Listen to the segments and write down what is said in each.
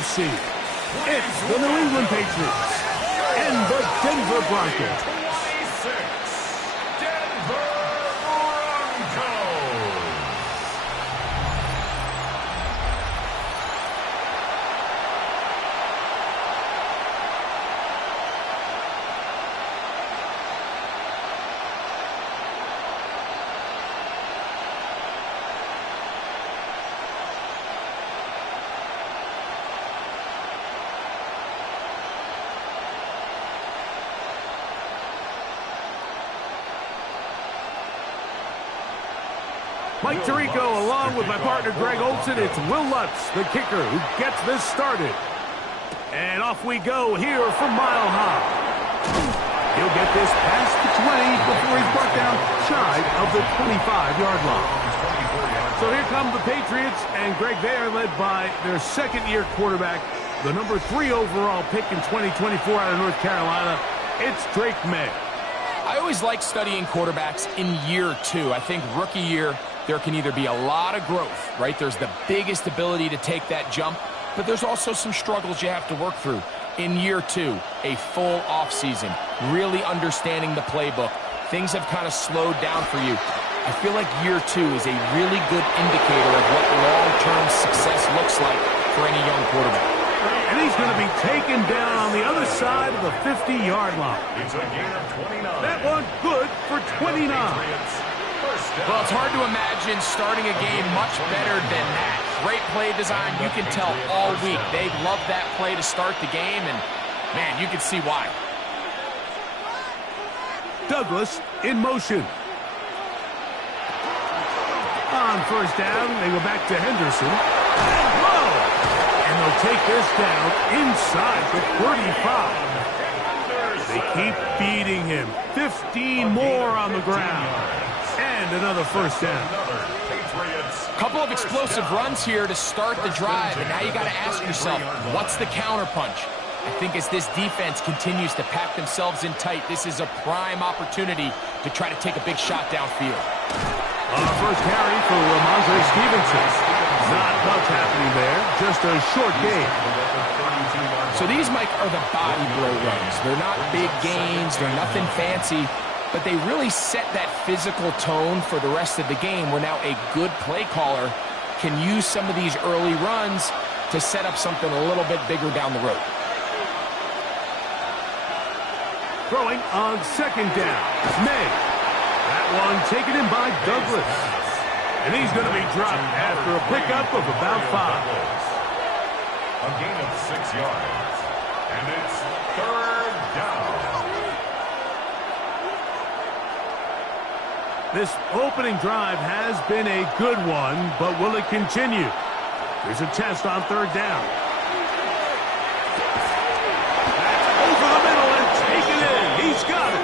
AFC. It's the New England Patriots and the Denver Broncos. 26, Denver Broncos. Mike Tirico along with my partner Greg Olson. It's Will Lutz, the kicker, who gets this started. And off we go here from Mile High. He'll get this past the 20 before he's brought down shy of the 25-yard line. So here come the Patriots, and Greg, they are led by their second-year quarterback, the number 3 overall pick in 2024 out of North Carolina. It's Drake May. I always like studying quarterbacks in year 2. I think rookie year, there can either be a lot of growth, right? There's the biggest ability to take that jump, but there's also some struggles you have to work through. In year 2, a full offseason, really understanding the playbook. Things have kind of slowed down for you. I feel like year 2 is a really good indicator of what long-term success looks like for any young quarterback. And he's going to be taken down on the other side of the 50-yard line. It's a gain of 29. That one good for 29. Well, it's hard to imagine starting a game much better than that. Great play design. You can tell all week they love that play to start the game, and, man, you can see why. Douglas in motion. On first down, they go back to Henderson. And low. And they'll take this down inside the 35. They keep beating him. 15 more on the ground. And another first down. Couple of explosive runs here to start the drive, and now you got to ask yourself, what's the counterpunch? I think as this defense continues to pack themselves in tight, this is a prime opportunity to try to take a big shot downfield. First carry for Ramondre Stevenson. Not much happening there, just a short gain. So these, Mike, are the body blow runs. They're not big gains, they're nothing fancy, but they really set that physical tone for the rest of the game where now a good play caller can use some of these early runs to set up something a little bit bigger down the road. Throwing on second down, May. That one taken in by Douglas. And he's going to be dropped after a pickup of about 5. A gain of 6 yards. And it's third down. This opening drive has been a good one, but will it continue? There's a test on third down. That's over the middle and taken in. He's got it.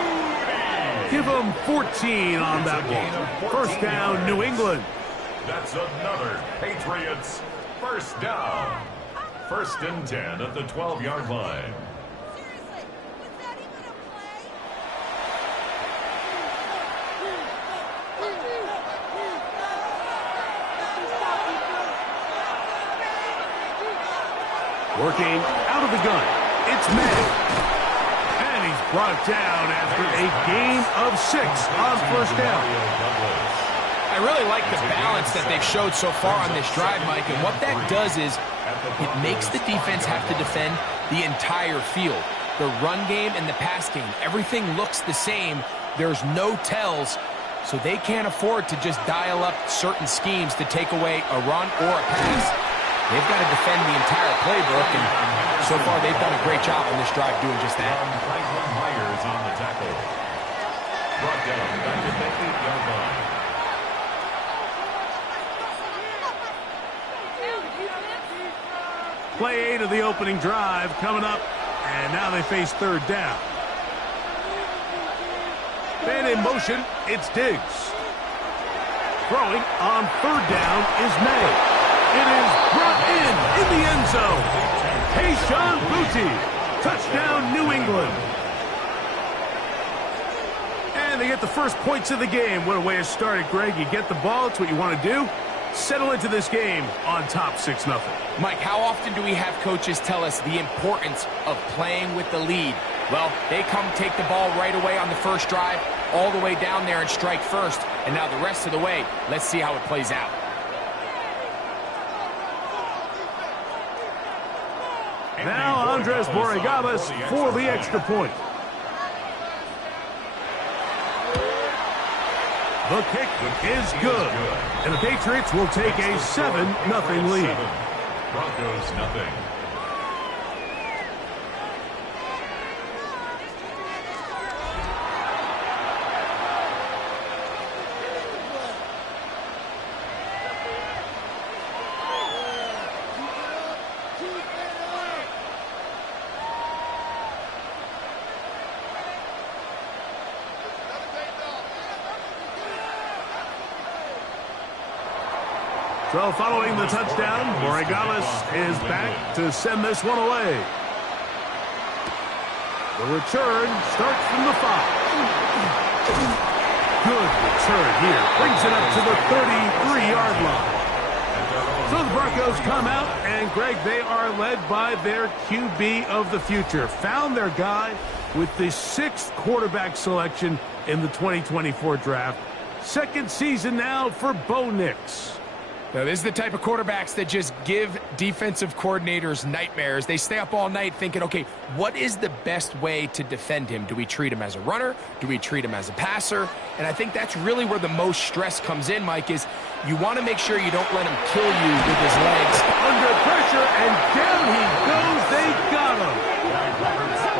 Give him 14 on that one. First down, New England. That's another Patriots first down. First and 10 at the 12-yard line. Working out of the gun, it's May. And he's brought down after a gain of 6 on first down. I really like the balance that they've showed so far on this drive, Mike, and what that does is it makes the defense have to defend the entire field. The run game and the pass game, everything looks the same. There's no tells, so they can't afford to just dial up certain schemes to take away a run or a pass. They've got to defend the entire playbook, and so far they've done a great job on this drive doing just that. Franklin Myers on the tackle. Brought down back to the 8-yard line. Play 8 of the opening drive coming up, and now they face third down. And in motion, it's Diggs. Throwing on third down is May. It is brought in the end zone. Tayshaun Boutte. Touchdown, New England. And they get the first points of the game. What a way to start it, Greg. You get the ball. It's what you want to do. settle into this game on top 6-0. Mike, how often do we have coaches tell us the importance of playing with the lead? Well, they come take the ball right away on the first drive, all the way down there and strike first. And now the rest of the way, let's see how it plays out. Now Andres Borregales for the extra point. The kick is good. And the Patriots will take a 7-0 lead. Broncos nothing. So following the touchdown, Borregales is back to send this one away. The return starts from the 5. Good return here. Brings it up to the 33-yard line. So the Broncos come out, and Greg, they are led by their QB of the future. Found their guy with the 6th quarterback selection in the 2024 draft. Second season now for Bo Nix. Now, this is the type of quarterbacks that just give defensive coordinators nightmares. They stay up all night thinking, okay, what is the best way to defend him? Do we treat him as a runner? Do we treat him as a passer? And I think that's really where the most stress comes in, Mike, is you want to make sure you don't let him kill you with his legs. Under pressure, and down he goes. They got him.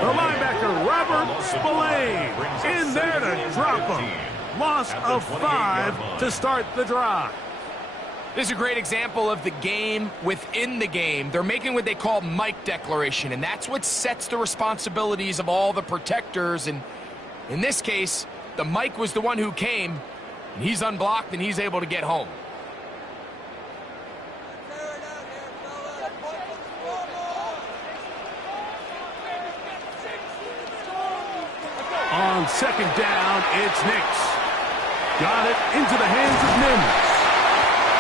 The linebacker, Robert Spillane, in there to drop him. Loss of 5 to start the drive. This is a great example of the game within the game. They're making what they call Mike declaration, and that's what sets the responsibilities of all the protectors. And in this case, the Mike was the one who came, and he's unblocked, and he's able to get home. On second down, it's Nix. Got it into the hands of Mims.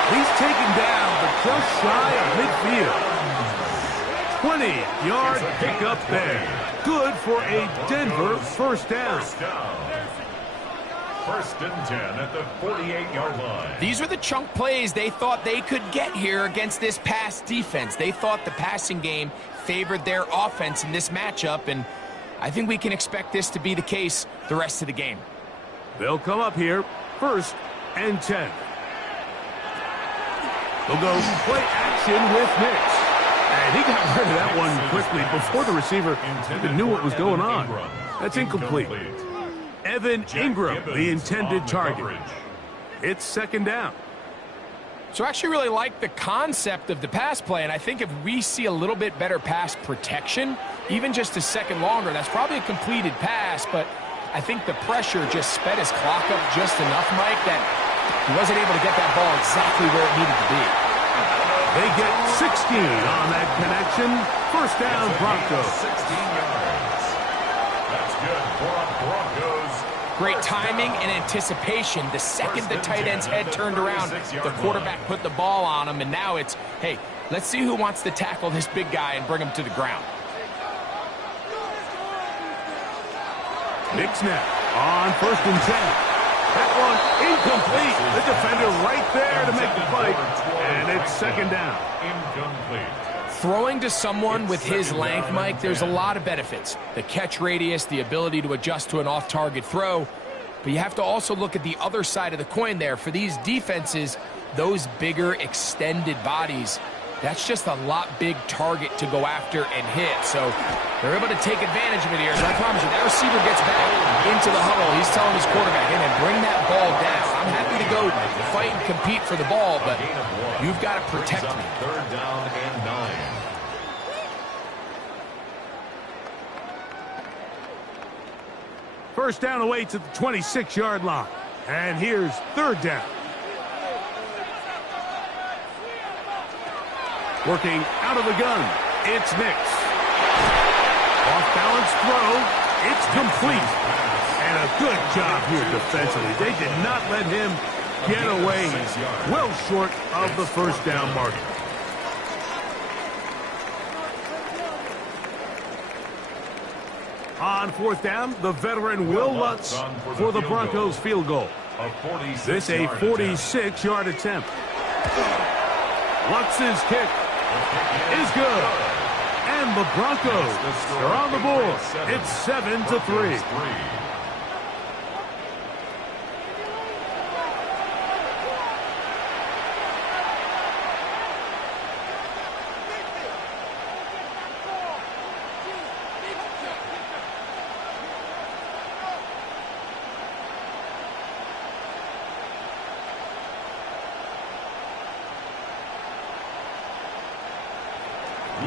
He's taken down, but just shy of midfield. 20-yard pickup there. Good for a Denver first down. First and 10 at the 48-yard line. These are the chunk plays they thought they could get here against this pass defense. They thought the passing game favored their offense in this matchup, and I think we can expect this to be the case the rest of the game. They'll come up here, first and 10. They'll go play action with Nix. And he got rid of that one quickly before the receiver even knew what was going on. That's incomplete. Evan Ingram, the intended target. It's second down. So I actually really like the concept of the pass play, and I think if we see a little bit better pass protection, even just a second longer, that's probably a completed pass, but I think the pressure just sped his clock up just enough, Mike, that he wasn't able to get that ball exactly where it needed to be. They get 16 on that connection. First down, Broncos. 16 yards. That's good for a Broncos. Great timing and anticipation. The second the tight end's head turned around, the quarterback put the ball on him, and now it's, hey, let's see who wants to tackle this big guy and bring him to the ground. Nix now on first and 10. That one incomplete. The defender right there to make the fight, and it's second down. Incomplete. Throwing to someone with his length, Mike, there's a lot of benefits. The catch radius, the ability to adjust to an off-target throw. But you have to also look at the other side of the coin there. For these defenses, those bigger, extended bodies, that's just a lot big target to go after and hit. So they're able to take advantage of it here. So I promise you, that receiver gets back into the huddle. He's telling his quarterback, hey, man, bring that ball down. I'm happy to go fight and compete for the ball, but you've got to protect me. Third down and 9. First down away to the 26-yard line. And here's third down. Working out of the gun, it's Nix. Off-balance throw, it's complete. And a good job here defensively. They did not let him getaway. Well short of the first down mark. On fourth down, the veteran Will Lutz for the Broncos field goal. This a 46-yard attempt. Lutz's kick is good. And the Broncos are on the board. It's 7-3.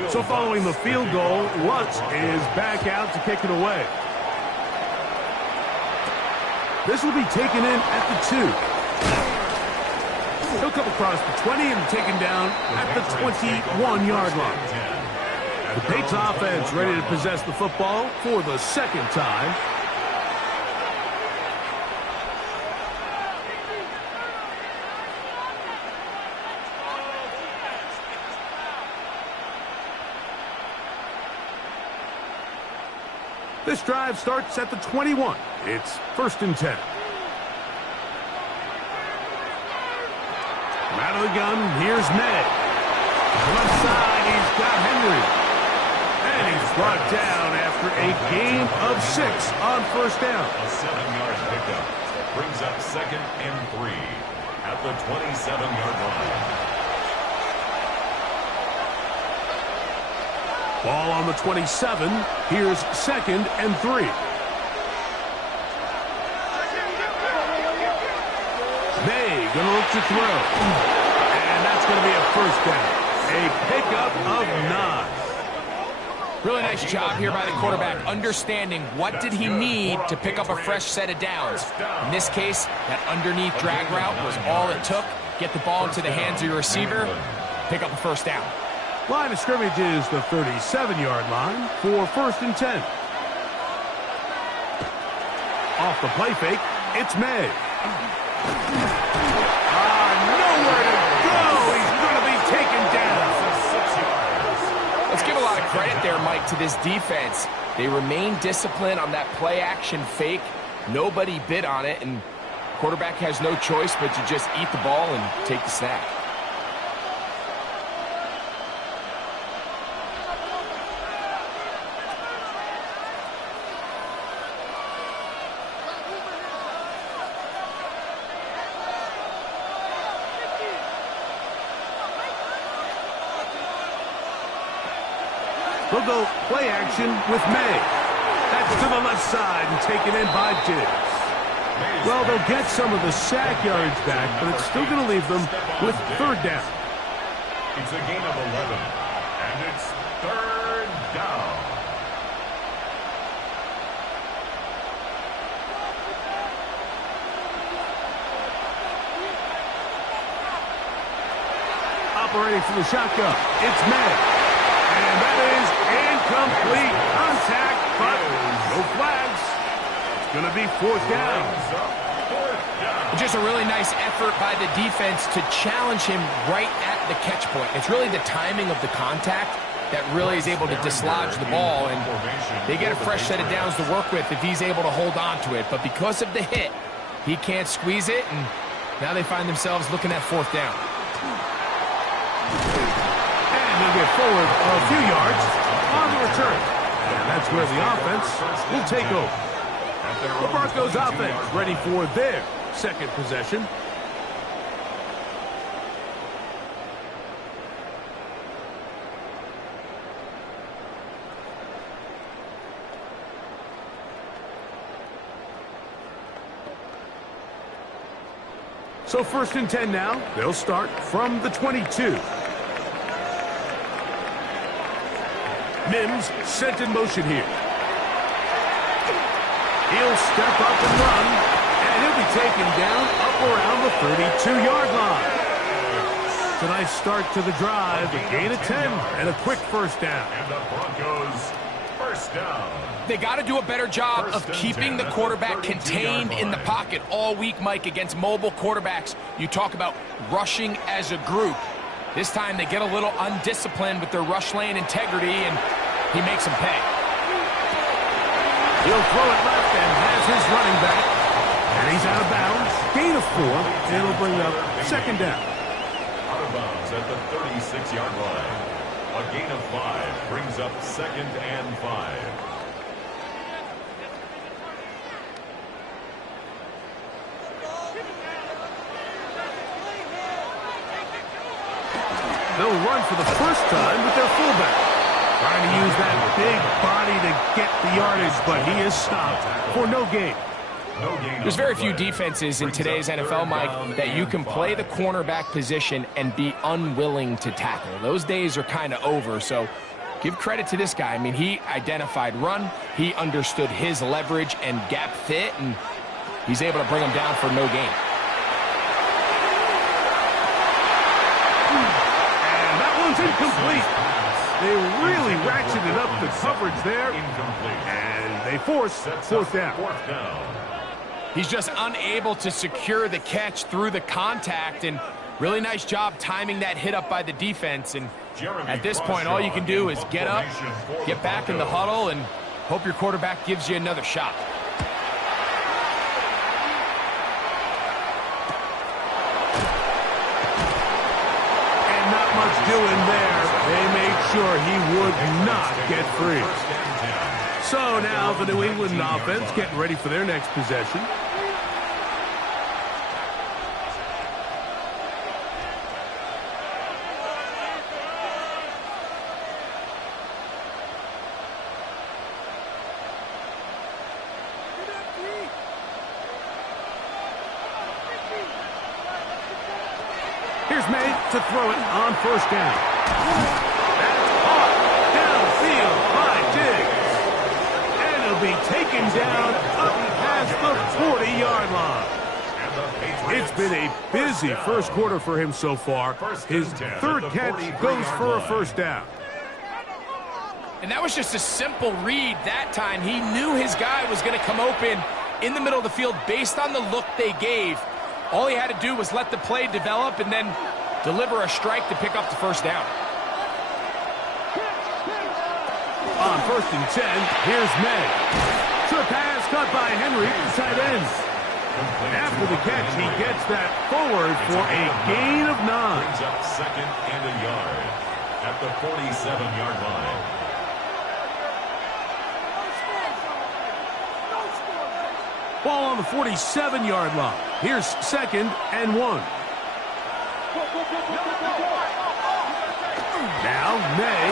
So following the field goal, Lutz is back out to kick it away. This will be taken in at the 2. He'll come across the 20 and taken down at the 21-yard line. The Patriots offense ready to possess the football for the second time. This drive starts at the 21. It's 1st and 10. Out of the gun, here's May. Left side, he's got Henry. And he's brought down after a gain of 6 on first down. A 7-yard pickup brings up 2nd and 3 at the 27-yard line. Ball on the 27. Here's 2nd and 3. May gonna look to throw. And that's gonna be a first down. A pickup of 9. Really nice job here by the quarterback, understanding what did he need to pick up a fresh set of downs. In this case, that underneath drag route was all it took. Get the ball into the hands of your receiver, pick up a first down. Line of scrimmage is the 37-yard line for 1st and 10. Off the play fake, it's May. Nowhere to go. He's going to be taken down. Let's give a lot of credit there, Mike, to this defense. They remain disciplined on that play-action fake. Nobody bid on it, and quarterback has no choice but to just eat the ball and take the snap. They'll go play action with May. That's to the left side and taken in by Diggs. Well, they'll get some of the sack yards back, but it's still going to leave them with 3rd down. It's a gain of 11, and it's 3rd down. Operating from the shotgun, it's May. And that is incomplete contact, but no flags. It's going to be 4th down. Just a really nice effort by the defense to challenge him right at the catch point. It's really the timing of the contact that really is able to dislodge the ball, and they get a fresh set of downs to work with if he's able to hold on to it. But because of the hit, he can't squeeze it, and now they find themselves looking at 4th down. They'll get forward a few yards on the return. And that's where the offense will take over. The Broncos offense ready for their 2nd possession. So 1st and 10 now. They'll start from the 22. Mims sent in motion here. He'll step up and run, and he'll be taken down up around the 32-yard line. It's a nice start to the drive, a gain of 10, and a quick first down. And the Broncos First down. They got to do a better job of keeping the quarterback contained in the pocket all week, Mike, against mobile quarterbacks. You talk about rushing as a group. This time they get a little undisciplined with their rush lane integrity, and he makes them pay. He'll throw it left and has his running back. And he's out of bounds. Gain of 4. It'll bring up second down. Out of bounds at the 36-yard line. A gain of 5 brings up second and 5. They'll run for the first time with their fullback. Trying to use that big body to get the yardage, but he is stopped for no gain. There's very few defenses in today's NFL, Mike, that you can play the cornerback position and be unwilling to tackle. Those days are kind of over, so give credit to this guy. I mean, he identified run, he understood his leverage and gap fit, and he's able to bring him down for no gain. And that one's incomplete. They really ratcheted up the coverage there, and they force fourth down. He's just unable to secure the catch through the contact, and really nice job timing that hit up by the defense. And at this point, all you can do is get up, get back in the huddle, and hope your quarterback gives you another shot. And not much doing there. They made sure he would not get free. So now the New England offense getting ready for their next possession. Here's May to throw it on first down. That's caught downfield by Diggs. And it'll be taken down up past the 40-yard line. It's been a busy first quarter for him so far. His third catch goes for a first down. And that was just a simple read that time. He knew his guy was going to come open in the middle of the field based on the look they gave. All he had to do was let the play develop and then deliver a strike to pick up the first down. On first and 10, here's May. Short pass cut by Henry, tight end. After the catch, he gets that forward for a gain of 9. Brings up second and a yard at the 47-yard line. Ball on the 47-yard line. Here's second and 1. Now May.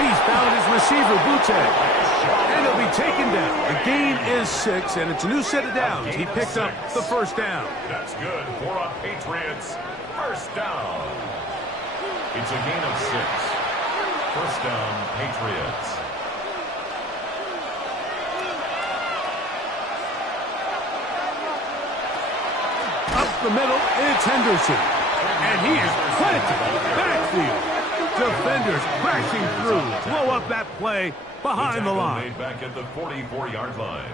He's found his receiver, Butte. And he'll be taken down. The gain is 6, and it's a new set of downs. He picked up the first down. That's good for a Patriots first down. It's a gain of 6. First down, Patriots. Up the middle, it's Henderson. And he is planted backfield. Defenders crashing through. Blow up that play behind the line. Made back at the 44-yard line.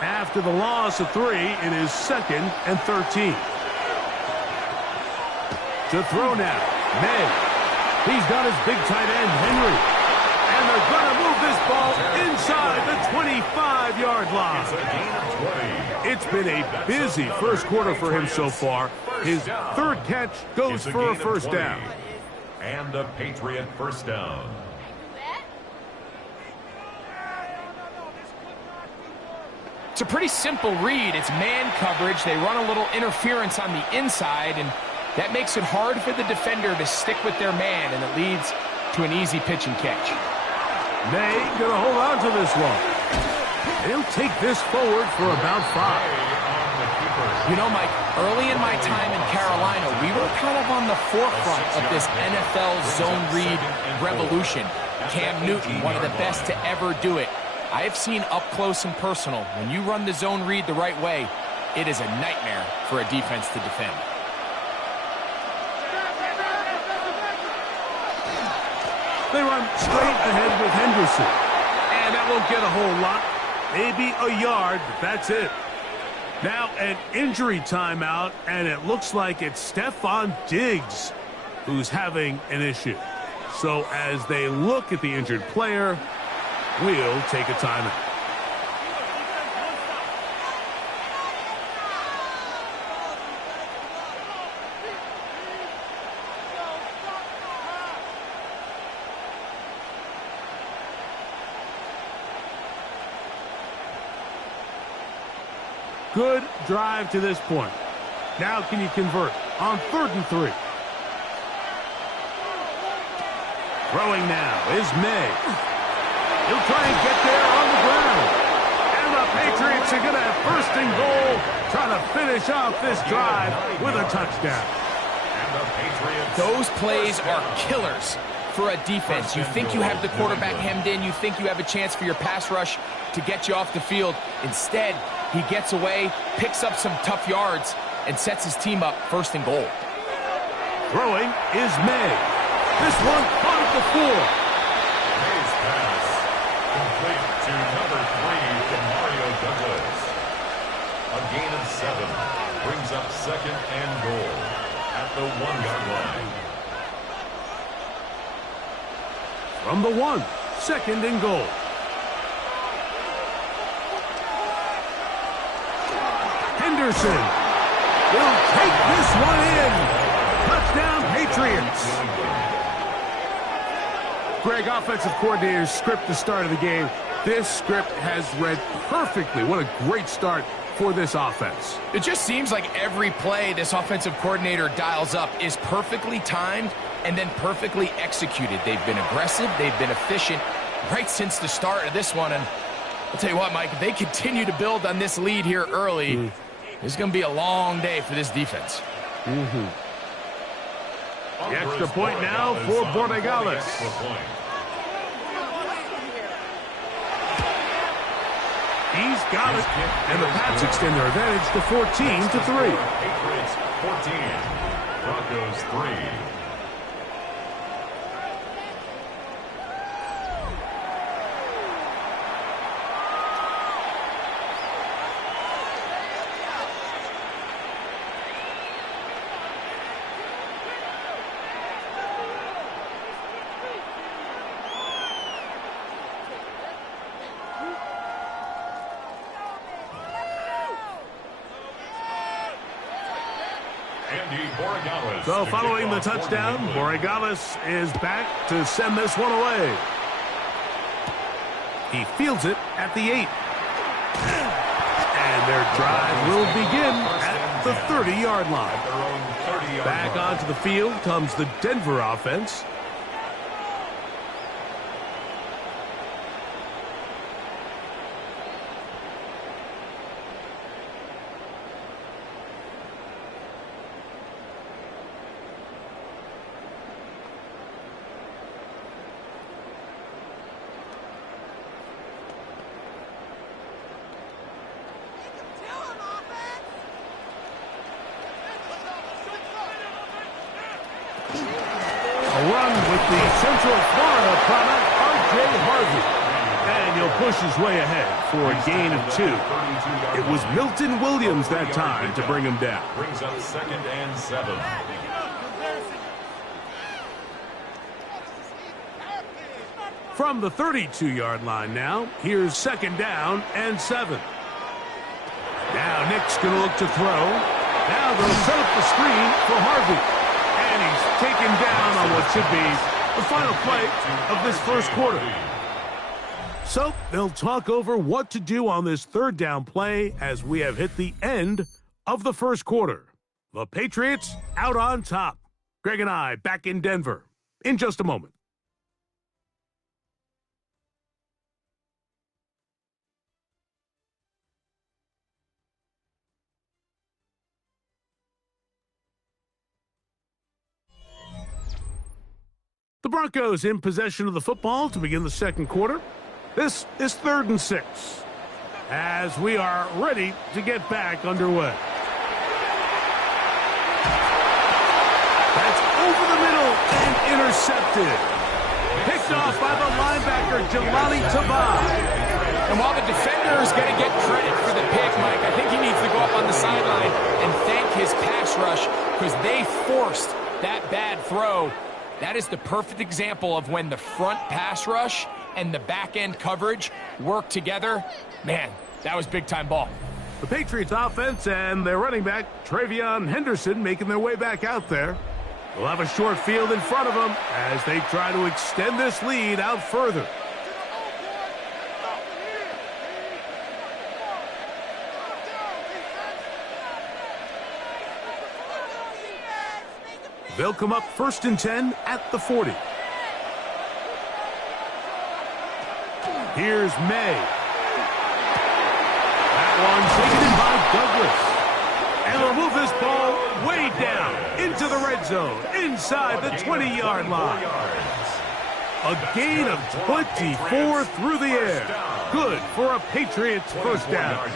After the loss of 3, it is second and 13. To throw now, May. He's got his big tight end, Henry. And they're going to move this ball inside the 25-yard line. It's a gain of 20. It's been a busy first quarter for him so far. His third catch goes for a first down. And a Patriot first down. It's a pretty simple read. It's man coverage. They run a little interference on the inside, and that makes it hard for the defender to stick with their man, and it leads to an easy pitch and catch. May going to hold on to this one. He'll take this forward for about 5. You know, Mike, early in my time in Carolina, we were kind of on the forefront of this NFL zone read revolution. Cam Newton, one of the best to ever do it. I have seen up close and personal, when you run the zone read the right way, it is a nightmare for a defense to defend. They run straight ahead with Henderson. And that won't get a whole lot. Maybe a yard, but that's it. Now an injury timeout, and it looks like it's Stephon Diggs who's having an issue. So as they look at the injured player, we'll take a timeout. Good drive to this point. Now can you convert on 3rd and 3? Throwing now is May. He'll try and get there on the ground. And the Patriots are going to have 1st and goal, trying to finish off this drive with a touchdown. And the Patriots. Those plays are killers for a defense. You think you have the quarterback hemmed in. You think you have a chance for your pass rush to get you off the field. Instead, he gets away, picks up some tough yards, and sets his team up 1st and goal. Throwing is May. This one caught at the 4. May's pass complete to number 3 from Mario Douglas. A gain of 7 brings up 2nd and goal at the 1-yard line. From the 1, 2nd and goal. Henderson will take this one in. Touchdown, Patriots. Greg, offensive coordinator's script the start of the game. This script has read perfectly. What a great start for this offense. It just seems like every play this offensive coordinator dials up is perfectly timed and then perfectly executed. They've been aggressive. They've been efficient right since the start of this one. And I'll tell you what, Mike, if they continue to build on this lead here early, it's going to be a long day for this defense. The extra point now for Borregales. He's got it, and the Pats extend their advantage to 14-3. Patriots 14, Broncos 3. So following the touchdown, Borregales is back to send this one away. He fields it at the 8. And their drive will begin at the 30-yard line. Back onto the field comes the Denver offense. Run with the Central Florida product, R.J. Harvey. And he'll push his way ahead for a gain of 2. It was Milton Williams that time to bring him down. Brings up 2nd and 7. From the 32-yard line now, here's 2nd down and 7. Now Nick's going to look to throw. Now they'll set up the screen for Harvey. And he's taken down on what should be the final play of this 1st quarter. So they'll talk over what to do on this 3rd down play as we have hit the end of the 1st quarter. The Patriots out on top. Greg and I back in Denver in just a moment. The Broncos in possession of the football to begin the 2nd quarter. This is 3rd and 6 as we are ready to get back underway. That's over the middle and intercepted. Picked off by the linebacker, Jelani Tabaj. And while the defender is going to get credit for the pick, Mike, I think he needs to go up on the sideline and thank his pass rush because they forced that bad throw. That is the perfect example of when the front pass rush and the back-end coverage work together. Man, that was big-time ball. The Patriots offense and their running back, Travion Henderson, making their way back out there. They'll have a short field in front of them as they try to extend this lead out further. They'll come up 1st and 10 at the 40. Here's May. That one taken in by Douglas. And they'll move this ball way down into the red zone, inside the 20-yard line. A gain of 24 through the air. Good for a Patriots first down.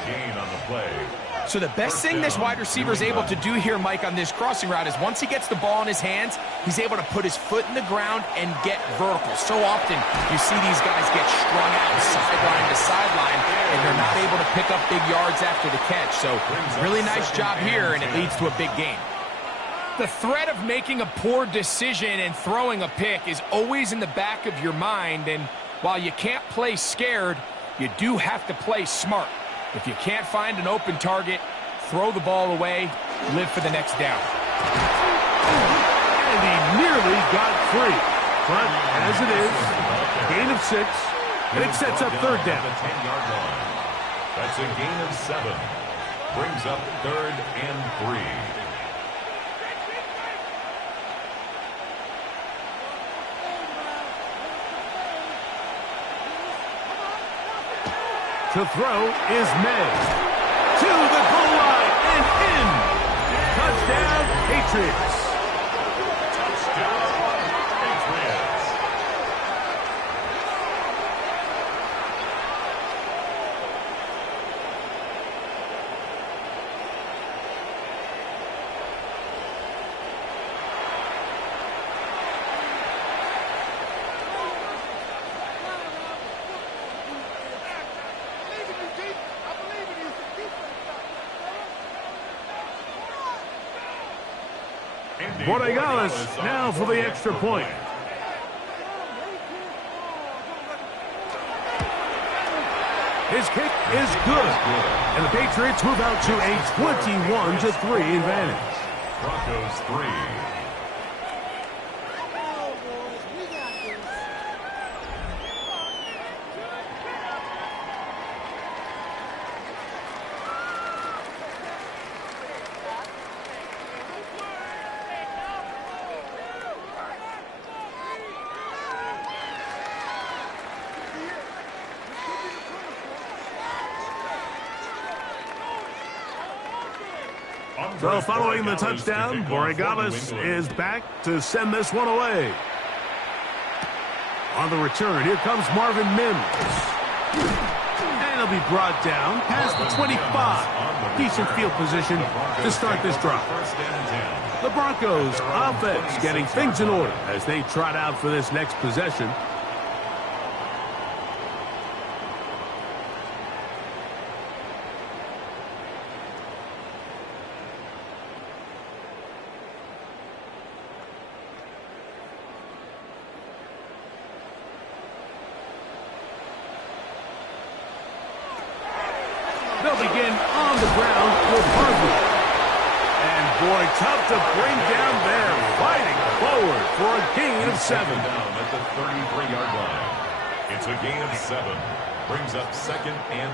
So the best thing this wide receiver is able to do here, Mike, on this crossing route is once he gets the ball in his hands, he's able to put his foot in the ground and get vertical. So often you see these guys get strung out sideline to sideline, and they're not able to pick up big yards after the catch. So really nice job here, and it leads to a big gain. The threat of making a poor decision and throwing a pick is always in the back of your mind, and while you can't play scared, you do have to play smart. If you can't find an open target, throw the ball away, live for the next down. And he nearly got free. But as it is, gain of 6, and it sets up 3rd down. That's a gain of 7. Brings up 3rd and 3. To throw is May. To the goal line and in. Touchdown, Patriots. Touchdown, Patriots. Borregales now for the extra point. His kick is good. And the Patriots move out to a 21-3 advantage. Broncos 3. So following the touchdown, Borregales is back to send this one away. On the return, here comes Marvin Mims. And he'll be brought down past the 25. Decent field position to start this drive. The Broncos offense getting things in order as they trot out for this next possession. They'll begin on the ground with Harvey. And boy, tough to bring down there. Fighting forward for a gain of 7. Down at the 33-yard line. It's a gain of 7. Brings up 2nd and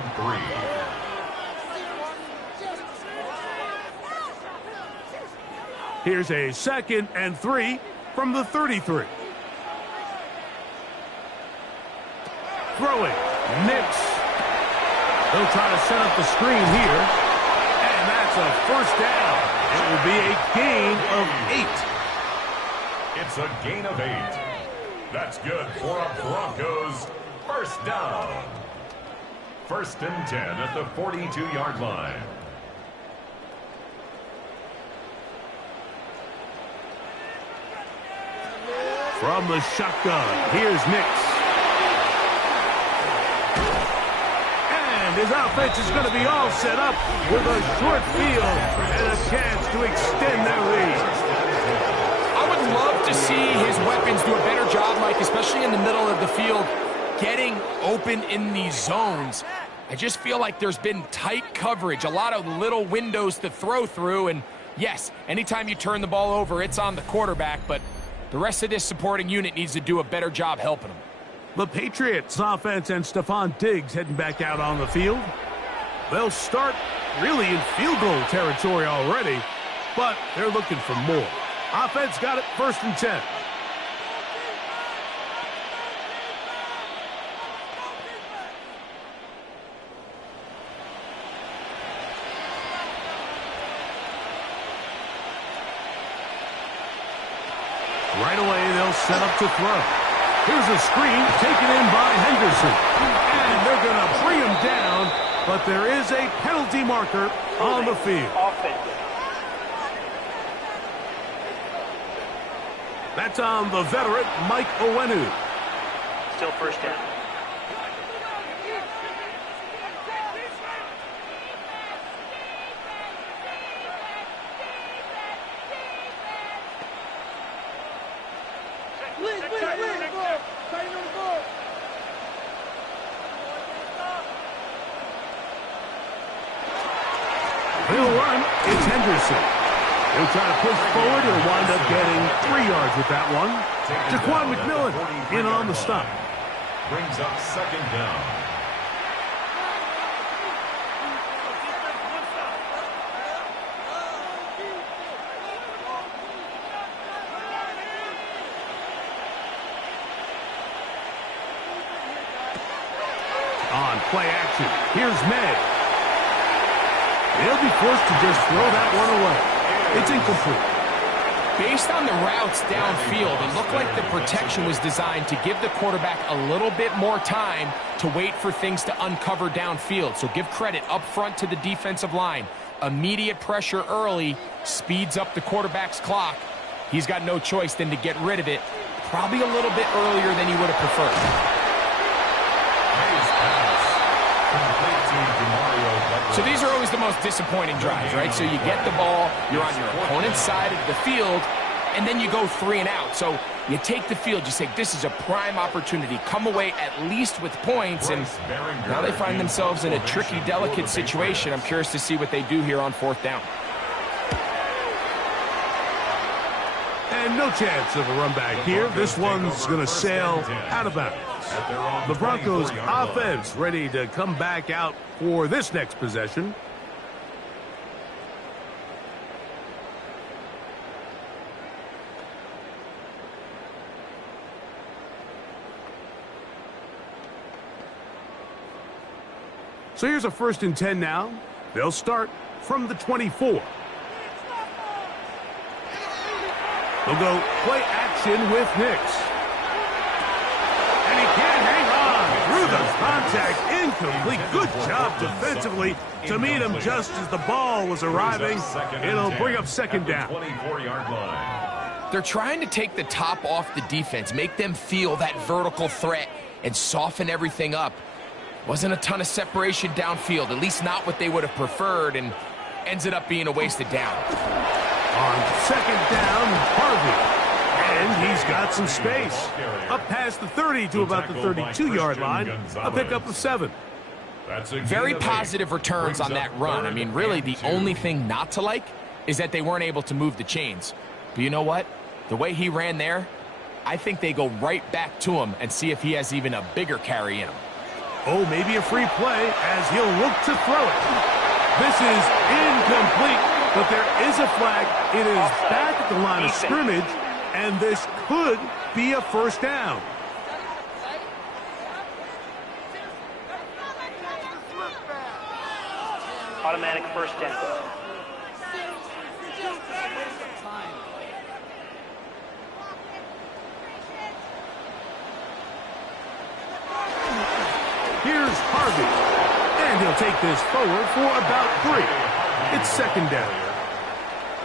3. Here's a 2nd and 3 from the 33. Throwing. Nix. They'll try to set up the screen here. And that's a first down. It will be a gain of 8. It's a gain of 8. That's good for a Broncos first down. 1st and 10 at the 42-yard line. From the shotgun, here's Nix. And his offense is going to be all set up with a short field and a chance to extend their lead. I would love to see his weapons do a better job, Mike, especially in the middle of the field, getting open in these zones. I just feel like there's been tight coverage, a lot of little windows to throw through, and yes, anytime you turn the ball over, it's on the quarterback, but the rest of this supporting unit needs to do a better job helping them. The Patriots offense and Stephon Diggs heading back out on the field. They'll start really in field goal territory already, but they're looking for more. Offense got it, 1st and 10. Right away, they'll set up to throw. Here's a screen taken in by Henderson. And they're going to bring him down, but there is a penalty marker on the field. That's on the veteran, Mike Owenu. Still 1st down. He'll run. It's Henderson. He'll try to push forward. He'll wind up getting 3 yards with that one. Jaquan McMillan in on the stop. Brings up 2nd down. On play action, here's May. They'll be forced to just throw that one away. It's incomplete. Based on the routes downfield, it looked like the protection was designed to give the quarterback a little bit more time to wait for things to uncover downfield. So give credit up front to the defensive line. Immediate pressure early speeds up the quarterback's clock. He's got no choice than to get rid of it, probably a little bit earlier than he would have preferred. So these are always the most disappointing drives, right? So you get the ball, you're on your opponent's side of the field, and then you go 3 and out. So you take the field, you say, this is a prime opportunity. Come away at least with points, and now they find themselves in a tricky, delicate situation. I'm curious to see what they do here on 4th down. And no chance of a run back here. This one's going to sail out of bounds. The Broncos offense ready to come back out for this next possession. So here's a 1st and 10 now. They'll start from the 24. They'll go play action with Nix. And he can't hang on through the contact. Incomplete. Good job defensively to meet him just as the ball was arriving. It'll bring up 2nd down. 24-yard line. They're trying to take the top off the defense, make them feel that vertical threat, and soften everything up. Wasn't a ton of separation downfield, at least not what they would have preferred, and ends it up being a wasted down. On 2nd down, Harvey. And he's got some space. Up past the 30 to about the 32-yard line. A pickup of 7. Very positive returns on that run. I mean, really, the only thing not to like is that they weren't able to move the chains. But you know what? The way he ran there, I think they go right back to him and see if he has even a bigger carry in him. Oh, maybe a free play as he'll look to throw it. This is incomplete, but there is a flag. It is back at the line of scrimmage, and this could be a 1st down. Automatic 1st down. Here's Harvey, and he'll take this forward for about 3. It's 2nd down.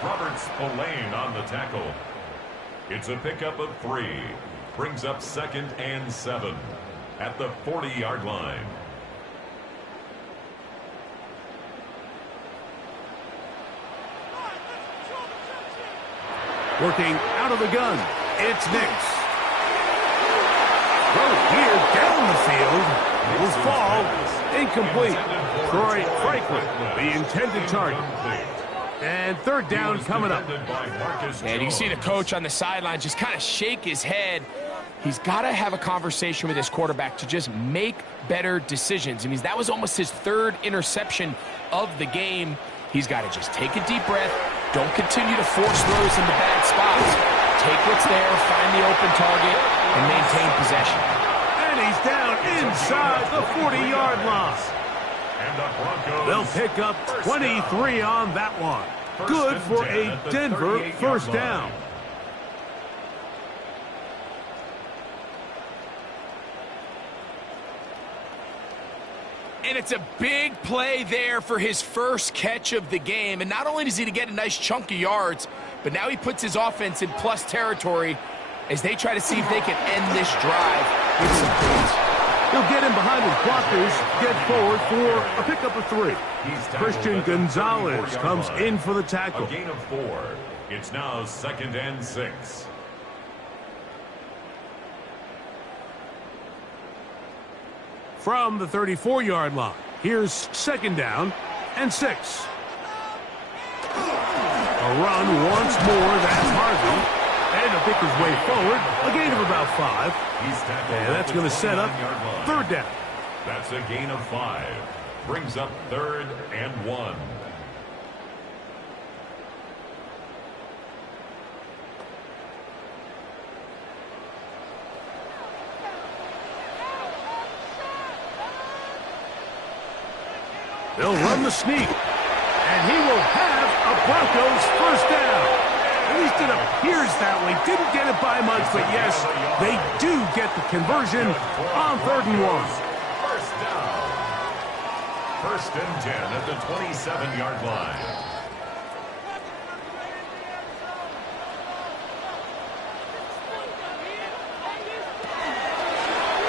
Robert Spillane on the tackle. It's a pickup of 3. Brings up 2nd and 7 at the 40-yard line. Working out of the gun, it's Nix. Throw here down the field. It will fall. Incomplete. Troy Franklin, the intended target. And 3rd down coming up. And you can see the coach on the sideline just kind of shake his head. He's got to have a conversation with his quarterback to just make better decisions. I mean, that was almost his 3rd interception of the game. He's got to just take a deep breath. Don't continue to force throws into bad spots. Take what's there, find the open target, and maintain possession. And he's down inside the 40-yard line. And the Broncos, they'll pick up 23 on that one. Good for a Denver 1st down. And it's a big play there for his first catch of the game. And not only does he get a nice chunk of yards, but now he puts his offense in plus territory as they try to see if they can end this drive with some points. He'll get in behind his blockers, get forward for a pickup of 3. Christian Gonzalez comes in for the tackle. A gain of 4. It's now 2nd and 6. From the 34-yard line, here's 2nd down and 6. A run once more, that's Harvey. And to pick his way forward, a gain of about 5. And that's going to set up 3rd down. That's a gain of 5. Brings up 3rd and 1. They'll run the sneak. And he will have a Broncos 1st down. At least it appears that way. Didn't get it by much, but yes, they do get the conversion on 3rd and 1. 1st down. 1st and 10 at the 27-yard line.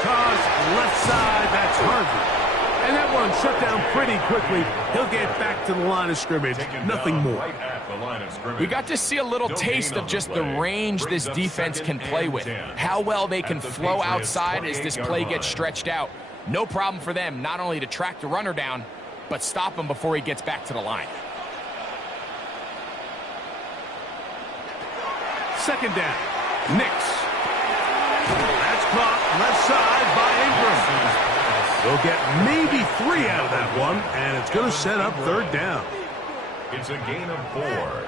Toss left side, that's Harvey. And that one shut down pretty quickly. He'll get back to the line of scrimmage. Nothing more. Right at the line of scrimmage. We got to see a little taste of just the range this defense can play with. How well they can flow outside as this play gets stretched out. No problem for them not only to track the runner down, but stop him before he gets back to the line. 2nd down. Nix. That's caught left side by Ingram. They'll get maybe 3 out of that one, and it's going to set up 3rd down. It's a gain of 4.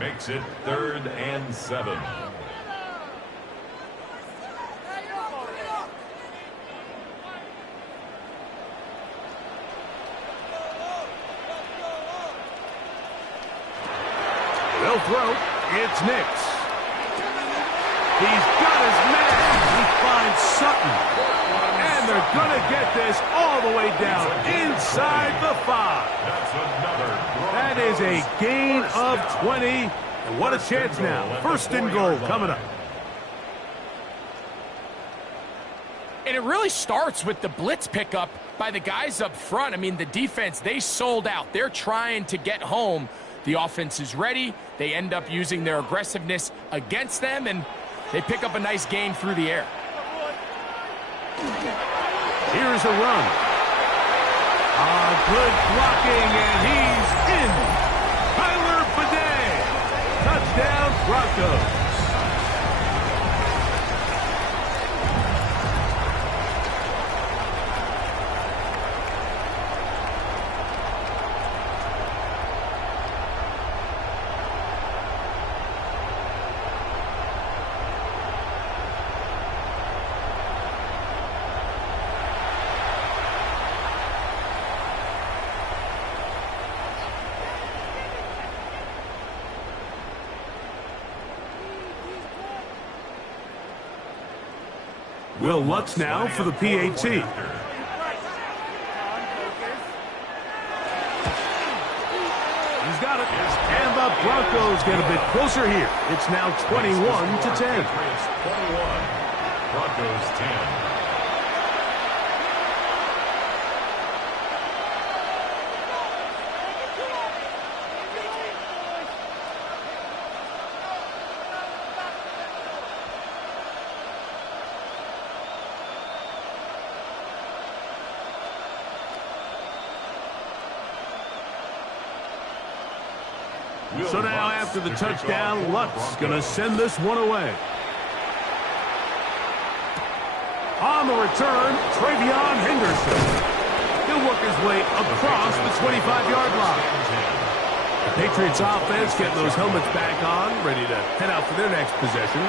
Makes it 3rd and 7. They'll throw. It's Nix. He's got his man. He finds Sutton. And they're going to get this all the way down inside the 5. That's another. That is a gain of 20. And what a chance now. 1st and goal coming up. And it really starts with the blitz pickup by the guys up front. I mean, the defense, they sold out. They're trying to get home. The offense is ready. They end up using their aggressiveness against them, and they pick up a nice gain through the air. Here's a run. Good blocking, and he's in. Tyler Bidet. Touchdown, Broncos. Will Lutz now for the PAT. He's got it. And the Broncos Broncos get a bit closer here. It's now 21-10. Patriots 21, Broncos 10. So now after the touchdown, Luck's going to send this one away. On the return, Travion Henderson. He'll work his way across the 25-yard line. The Patriots offense getting those helmets back on, ready to head out for their next possession.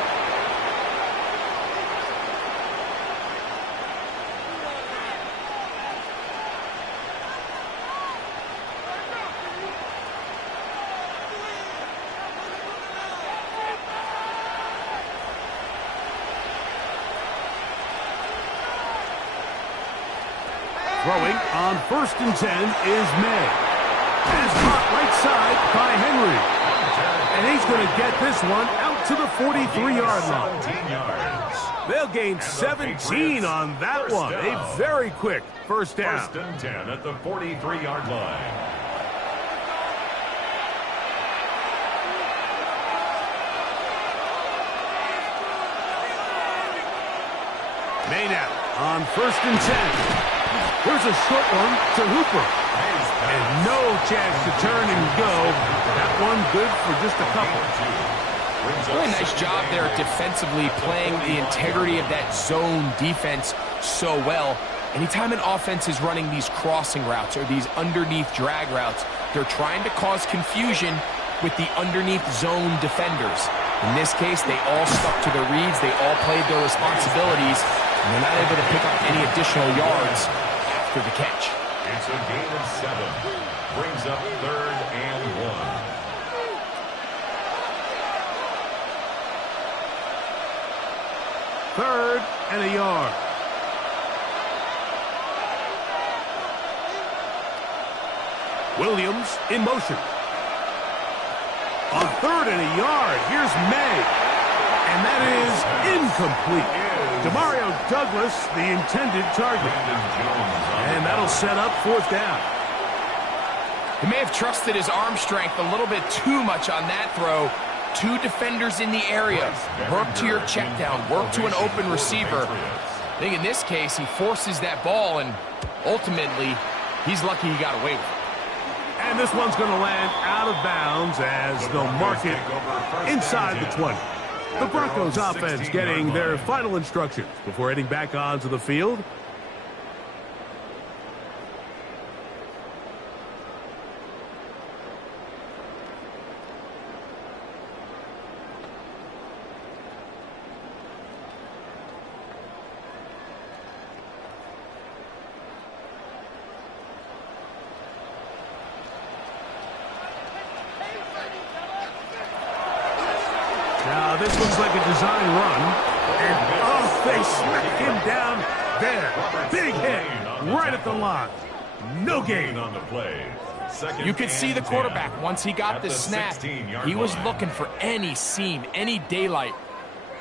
Throwing on 1st and 10 is May. Pass caught right side by Henry. And he's going to get this one out to the 43-yard line. 17 yards. They'll gain 17 on that one. A very quick first down. 1st and 10 at the 43-yard line. May now on 1st and 10. Here's a short one to Hooper. And no chance to turn and go. That one good for just a couple. Really nice job there defensively, playing the integrity of that zone defense so well. Anytime an offense is running these crossing routes or these underneath drag routes, they're trying to cause confusion with the underneath zone defenders. In this case, they all stuck to their reads. They all played their responsibilities, and they're not able to pick up any additional yards after the catch. It's a gain of 7. Brings up 3rd and 1. Third and a yard. Williams in motion. On 3rd and a yard, here's May. And that is incomplete. Demario Douglas, the intended target. And that'll set up 4th down. He may have trusted his arm strength a little bit too much on that throw. 2 defenders in the area. Work to your check down. Work to an open receiver. I think in this case, he forces that ball, and ultimately, he's lucky he got away with it. And this one's going to land out of bounds as they'll mark it inside the 20. The Broncos offense getting their final instructions before heading back onto the field. Now, this looks like a design run. And, oh, they smack him down there. Big hit right at the line. No gain on the play. You could see the quarterback, once he got the snap, he was looking for any seam, any daylight.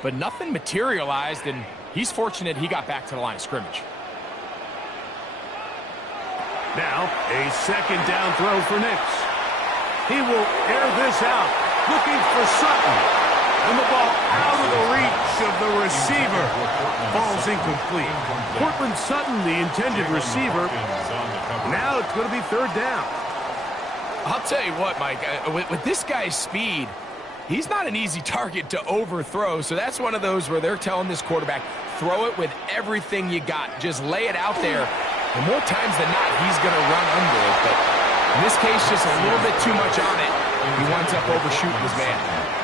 But nothing materialized, and he's fortunate he got back to the line of scrimmage. Now, a 2nd down throw for Nix. He will air this out, looking for Sutton. And the ball out of the reach of the receiver. Ball's incomplete. Cortland Sutton, the intended receiver. Now it's going to be 3rd down. I'll tell you what, Mike, with this guy's speed, he's not an easy target to overthrow. So that's one of those where they're telling this quarterback, throw it with everything you got. Just lay it out there. And more times than not, he's going to run under it. But in this case, just a little bit too much on it. He winds up overshooting his man.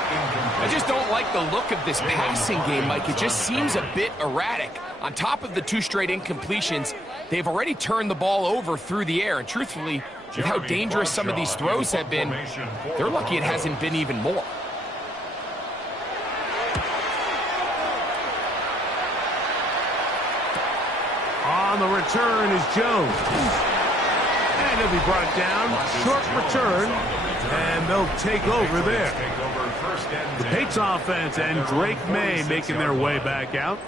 I just don't like the look of this passing game, Mike. It just seems a bit erratic. On top of the 2 straight incompletions, they've already turned the ball over through the air. And truthfully, with how dangerous some of these throws have been, they're lucky it hasn't been even more. On the return is Jones. And he'll be brought down. Short return. And they'll take over there. The Patriots offense and Drake May making their way back out.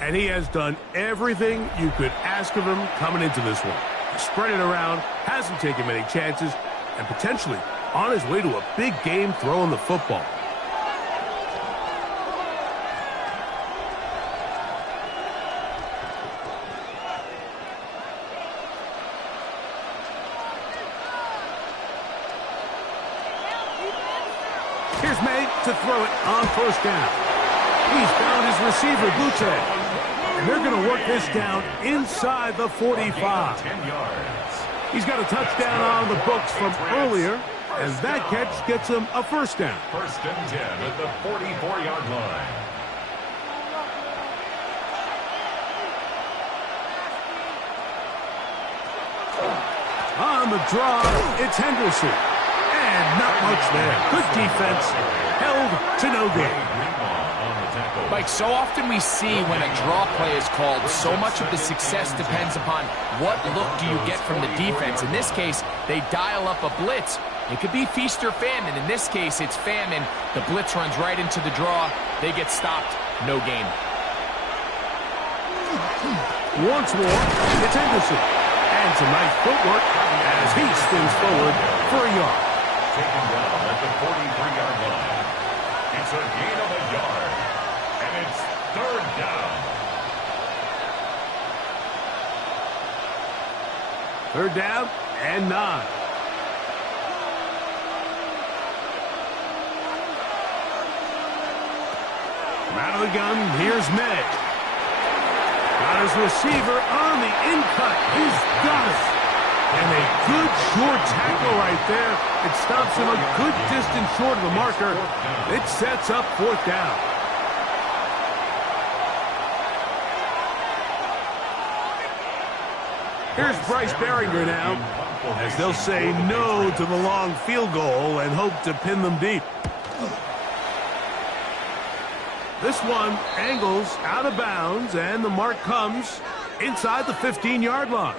And he has done everything you could ask of him coming into this one. Spread it around, hasn't taken many chances, and potentially on his way to a big game throwing the football. Here's May to throw it on first down. He's found his receiver, Butte. And they're going to work this down inside the 45. He's got a touchdown on the books from earlier, as that catch gets him a first down. First and 10 at the 44-yard line. On the draw, it's Henderson. And not much there. Good defense. Held to no gain. Mike, so often we see when a draw play is called, so much of the success depends upon what look do you get from the defense. In this case, they dial up a blitz. It could be feast or famine. In this case, it's famine. The blitz runs right into the draw. They get stopped. No gain. Once more, it's Henderson. And some nice footwork as he spins forward for a yard. Taken down at the 43-yard line. It's a gain of a yard. And it's third down. Third down and 9. From out of the gun, here's May. Got his receiver on the in-cut. He's got it. And a good short tackle right there. It stops him a good distance short of the marker. It sets up fourth down. Here's Bryce Baringer now, as they'll say no to the long field goal and hope to pin them deep. This one angles out of bounds, and the mark comes inside the 15-yard line.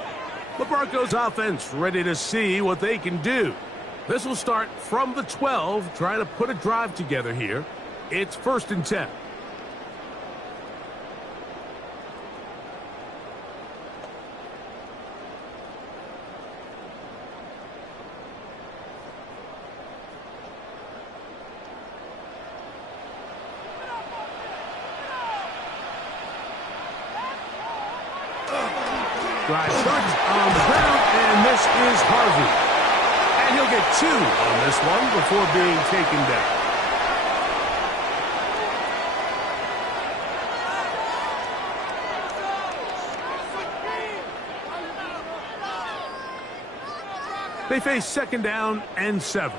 The Broncos offense ready to see what they can do. This will start from the 12, trying to put a drive together here. It's first and 10. Drive starts on the ground, and this is Harvey. And he'll get 2 on this one before being taken down. They face second down and 7.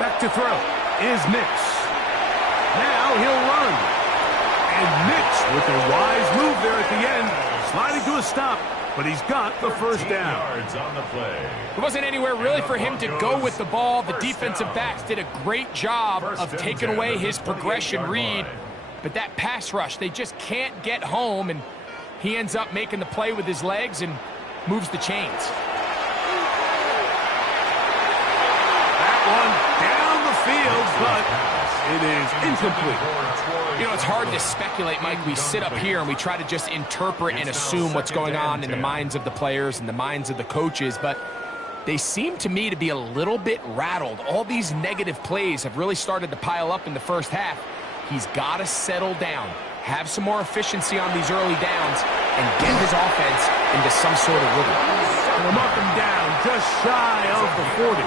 Back to throw is Nix. Now he'll run. And Nix with a wise move there at the end, sliding to a stop, but he's got the first down. On the play. There wasn't anywhere really for him to go with the ball. The defensive backs did a great job of taking away his progression read. But that pass rush, they just can't get home, and he ends up making the play with his legs and moves the chains. That one down the field, but it is incomplete. You know, it's hard to speculate, Mike. We sit up here and we try to just interpret and assume what's going on in the minds of the players and the minds of the coaches, but they seem to me to be a little bit rattled. All these negative plays have really started to pile up in the first half. He's got to settle down, have some more efficiency on these early downs, and get his offense into some sort of rhythm. We'll mark him down just shy of the 40.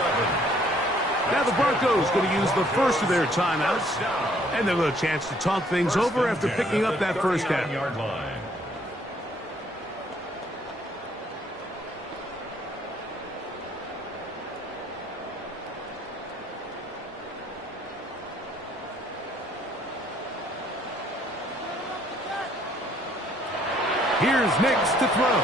Now the Broncos going to use the first of their timeouts, and they'll have a chance to talk things over after picking up that first down. Here's Nix to throw.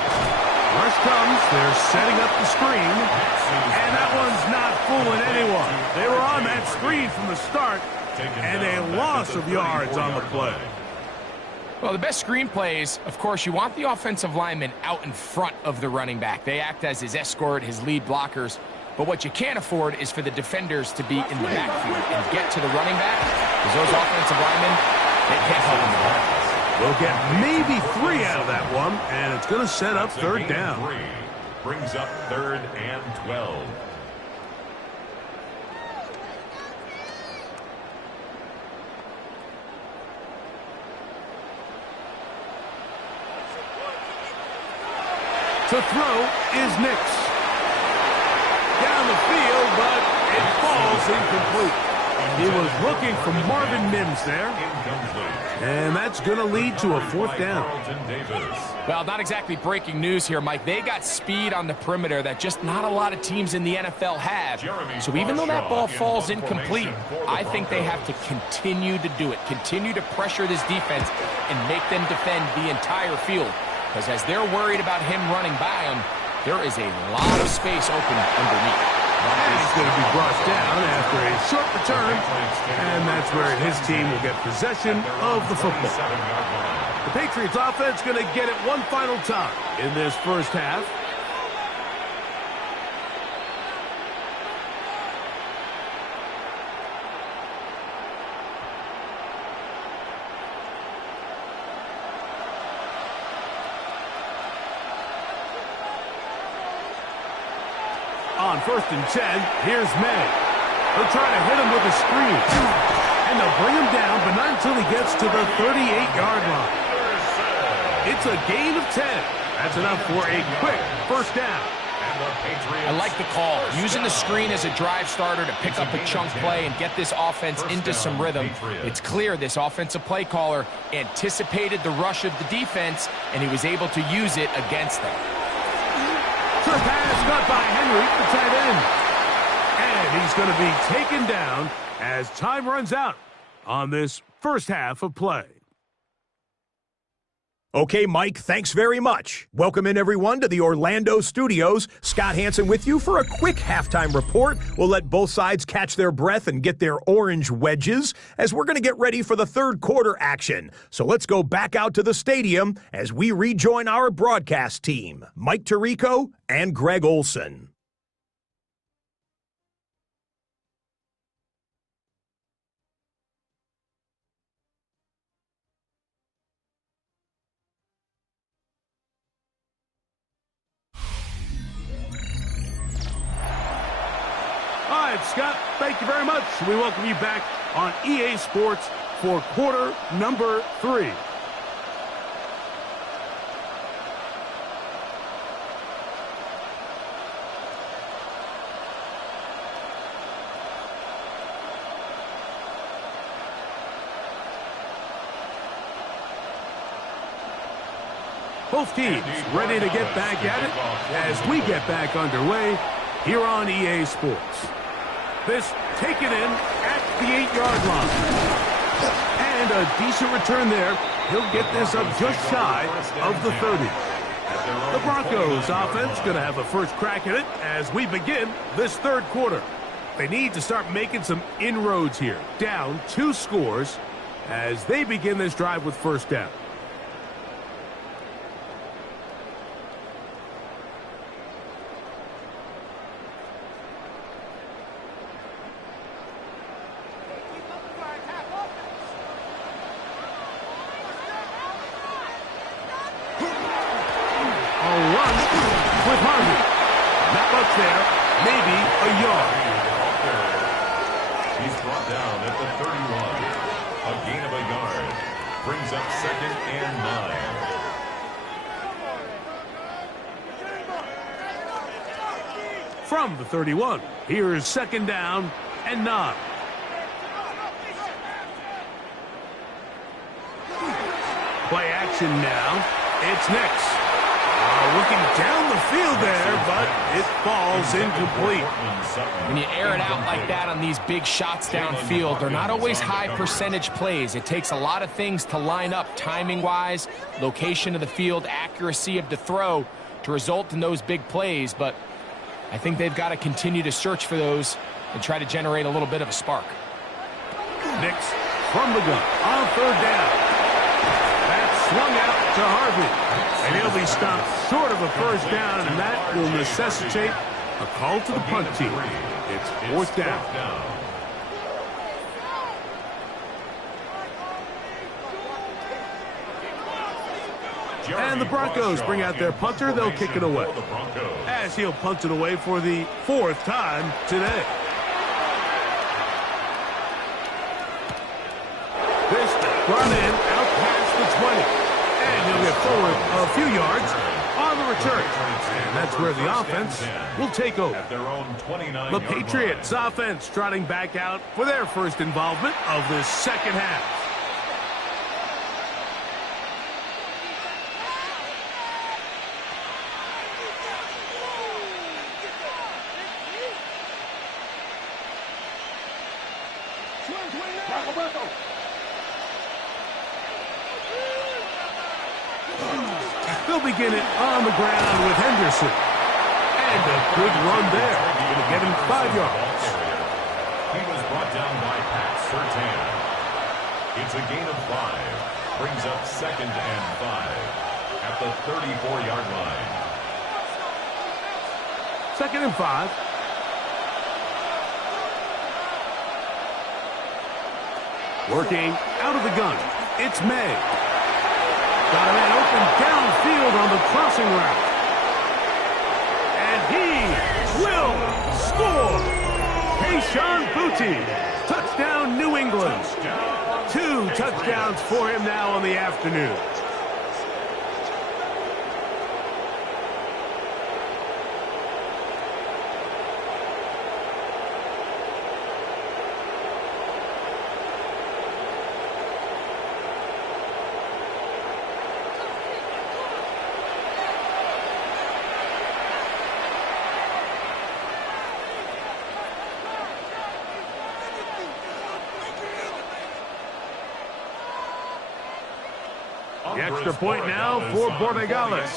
Rush comes. They're setting up the screen. And that one's not fooling anyone. They were on that screen from the start. And a loss of yards on the play. Well, the best screen plays, of course, you want the offensive lineman out in front of the running back. They act as his escort, his lead blockers. But what you can't afford is for the defenders to be in the backfield and get to the running back, because those offensive linemen, they can't help them at all. We'll get maybe 3 out of that one, and it's going to set up third down. Brings up 3rd and 12. To throw is Nix. Down the field, but it falls incomplete. He was looking for Marvin Mims there. And that's going to lead to a 4th down. Well, not exactly breaking news here, Mike. They got speed on the perimeter that just not a lot of teams in the NFL have. So even though that ball falls incomplete, I think they have to continue to do it. Continue to pressure this defense and make them defend the entire field. Because as they're worried about him running by them, there is a lot of space open underneath. And he's going to be brought down after a short return, and that's where his team will get possession of the football. The Patriots offense going to get it one final time in this first half. On 1st and 10, here's May. They'll try to hit him with a screen. And they'll bring him down, but not until he gets to the 38-yard line. It's a gain of 10. That's enough for a quick first down. I like the call. Using the screen as a drive starter to pick up a chunk play and get this offense into some rhythm. It's clear this offensive play caller anticipated the rush of the defense, and he was able to use it against them. Short pass caught by Henry, the tight end. And he's going to be taken down as time runs out on this first half of play. Okay, Mike, thanks very much. Welcome in, everyone, to the Orlando studios. Scott Hansen with you for a quick halftime report. We'll let both sides catch their breath and get their orange wedges as we're going to get ready for the third quarter action. So let's go back out to the stadium as we rejoin our broadcast team, Mike Tirico and Greg Olson. All right, Scott, thank you very much. We welcome you back on EA Sports for quarter number 3. Both teams ready to get back at it as we get back underway here on EA Sports. This taken in at the 8-yard line. And a decent return there. He'll get this up just shy of the 30. The Broncos offense going to have a first crack at it as we begin this third quarter. They need to start making some inroads here. Down 2 scores as they begin this drive with first down. He's brought down at the 31. A gain of a yard. Brings up 2nd and 9. From the 31, here's 2nd down and 9. Play action now. It's Nix. Looking down the field there, but it falls incomplete. When you air it out like that on these big shots downfield, they're not always high percentage plays. It takes a lot of things to line up timing-wise, location of the field, accuracy of the throw to result in those big plays. But I think they've got to continue to search for those and try to generate a little bit of a spark. Nix from the gun on 3rd down. That's swung out to Harvey. And he'll be stopped short of a first down, and that will necessitate a call to the punt team. It's fourth down. And the Broncos bring out their punter. They'll kick it away, as he'll punt it away for the fourth time today. This run in out past the 20. And he'll get forward a few yards on the return. And that's where the offense will take over. The Patriots offense trotting back out for their first involvement of this second half. They'll begin it on the ground with Henderson. And a good run there. Going to get him 5 yards. He was brought down by Pat Surtain. It's a gain of 5. Brings up 2nd and 5 at the 34-yard line. 2nd and 5. Working out of the gun. It's May. Got a man open downfield on the crossing route. And he will score. Kayshon Boutte. Touchdown, New England. 2 touchdowns for him now on the afternoon. The extra point now for Borregales.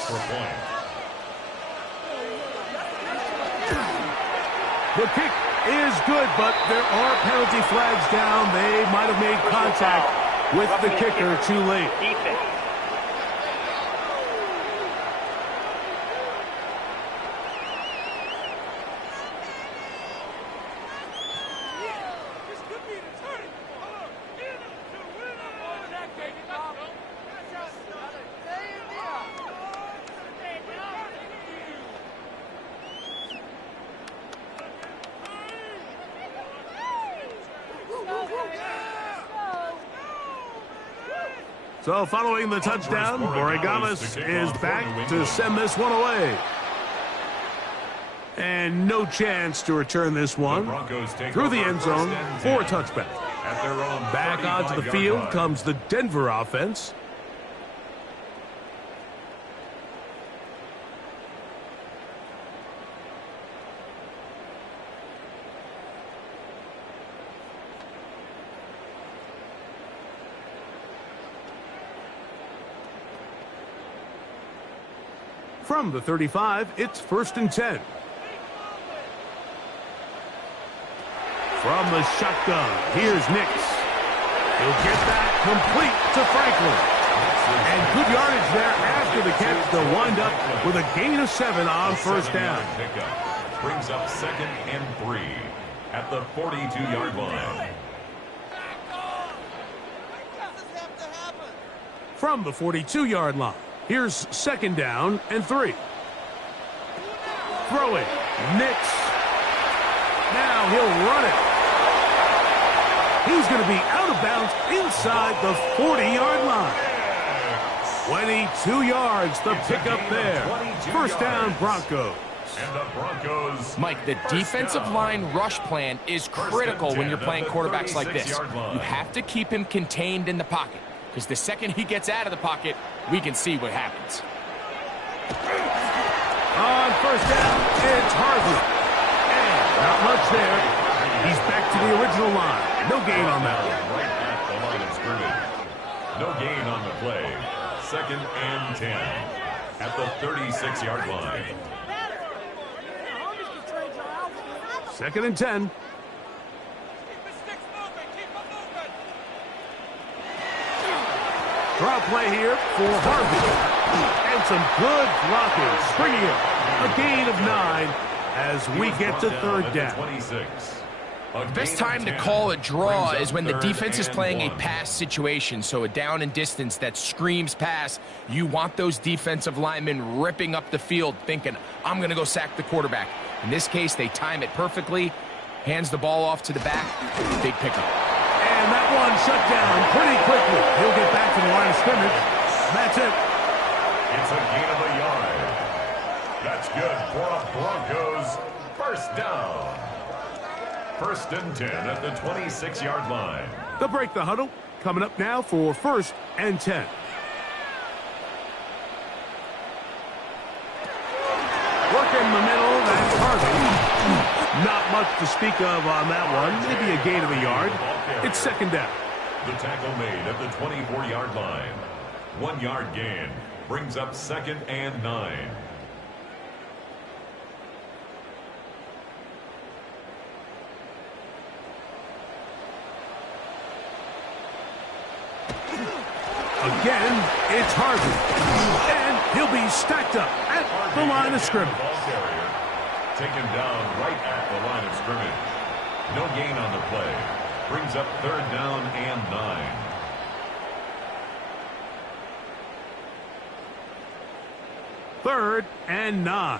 The kick is good, but there are penalty flags down. They might have made contact with the kicker too late. Defense. So following the touchdown, Borregales is back to send this one away. And no chance to return this one through the end zone for a touchback. Back onto the field comes the Denver offense. From the 35, it's 1st and 10. From the shotgun, here's Nix. He'll get that complete to Franklin. And good yardage there after the catch to wind up with a gain of 7 on first down. Brings up 2nd and 3 at the 42-yard line. From the 42-yard line, here's 2nd down and 3. Throwing, Nix. Now he'll run it. He's going to be out of bounds inside the 40-yard line. 22 yards, the pickup there. First down, Broncos. And the Broncos. Mike, the defensive line rush plan is critical when you're playing quarterbacks like this. You have to keep him contained in the pocket, because the second he gets out of the pocket, we can see what happens. On first down, it's Harvey. And not much there. He's back to the original line. No gain on that one. Right at the line of scrimmage. No gain on the play. 2nd and 10 at the 36-yard line. 2nd and 10. Draw play here for Harvey. And some good blocking, bringing it a gain of 9 as we get to third down. 26. The best time to call a draw is when the defense is playing a pass situation, so a down and distance that screams pass. You want those defensive linemen ripping up the field thinking, I'm going to go sack the quarterback. In this case, they time it perfectly, hands the ball off to the back, big pickup. And that one shut down pretty quickly. He'll get back to the line of scrimmage. That's it. It's a gain of a yard. That's good for a Broncos first down. First and 10 at the 26-yard line. They'll break the huddle. Coming up now for first and 10. Work in the middle. That's Harvey. Not much to speak of on that one. Maybe a gain of a yard. It's second down. The tackle made at the 24-yard line. 1 yard gain. Brings up second and 9. Again, it's Harvey. And he'll be stacked up at the line of scrimmage. Taken down right at the line of scrimmage. No gain on the play. Brings up third down and 9. Third and 9.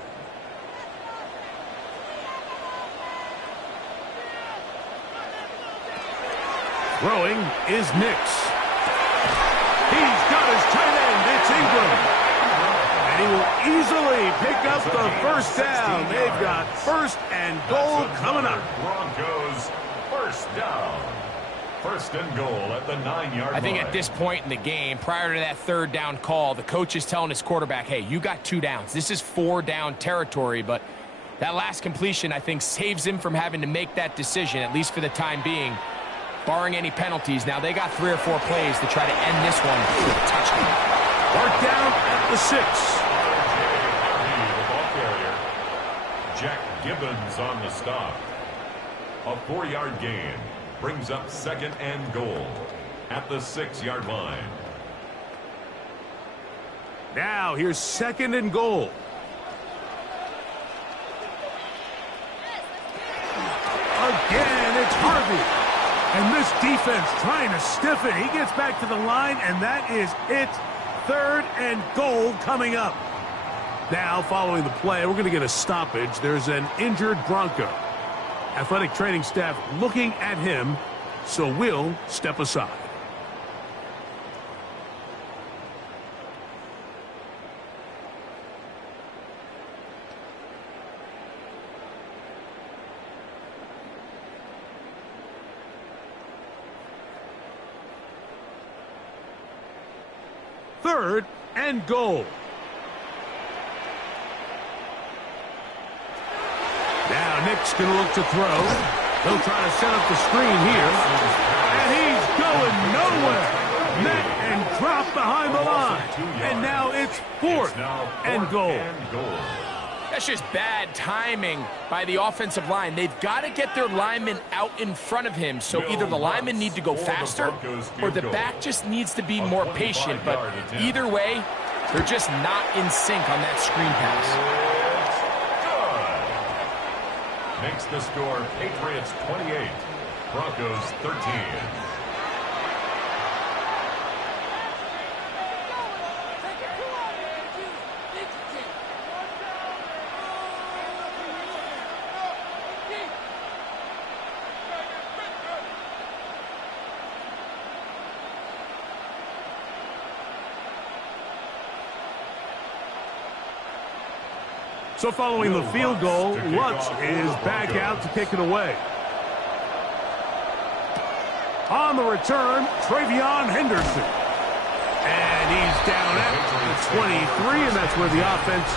Throwing is Nix. He's got his tight end. It's Ingram. And he will easily pick up the first down. They've got first and goal coming up. Broncos first down. First and goal at the 9-yard line. I think at this point in the game, prior to that third down call, the coach is telling his quarterback, hey, you got 2 downs. This is 4 down territory, but that last completion, I think, saves him from having to make that decision, at least for the time being, barring any penalties. Now, they got 3 or 4 plays to try to end this one with a touchdown. Mark down at the 6. The ball carrier. Jack Gibbons on the stop. A 4-yard gain. Brings up second and goal at the 6-yard line. Now here's second and goal. Again, it's Harvey. And this defense trying to stiff it. He gets back to the line, and that is it. Third and goal coming up. Now, following the play, we're going to get a stoppage. There's an injured Bronco. Athletic training staff looking at him, so we'll step aside. Third and goal. Now Nick's going to look to throw. He'll try to set up the screen here. And he's going nowhere. Met and dropped behind the line. And now it's fourth and goal. That's just bad timing by the offensive line. They've got to get their linemen out in front of him. So either the linemen need to go faster or the back just needs to be more patient. But either way, they're just not in sync on that screen pass. Makes the score Patriots 28, Broncos 13. So following the field goal, Lutz is back out to kick it away. On the return, Travion Henderson. And he's down at the 23, and that's where the offense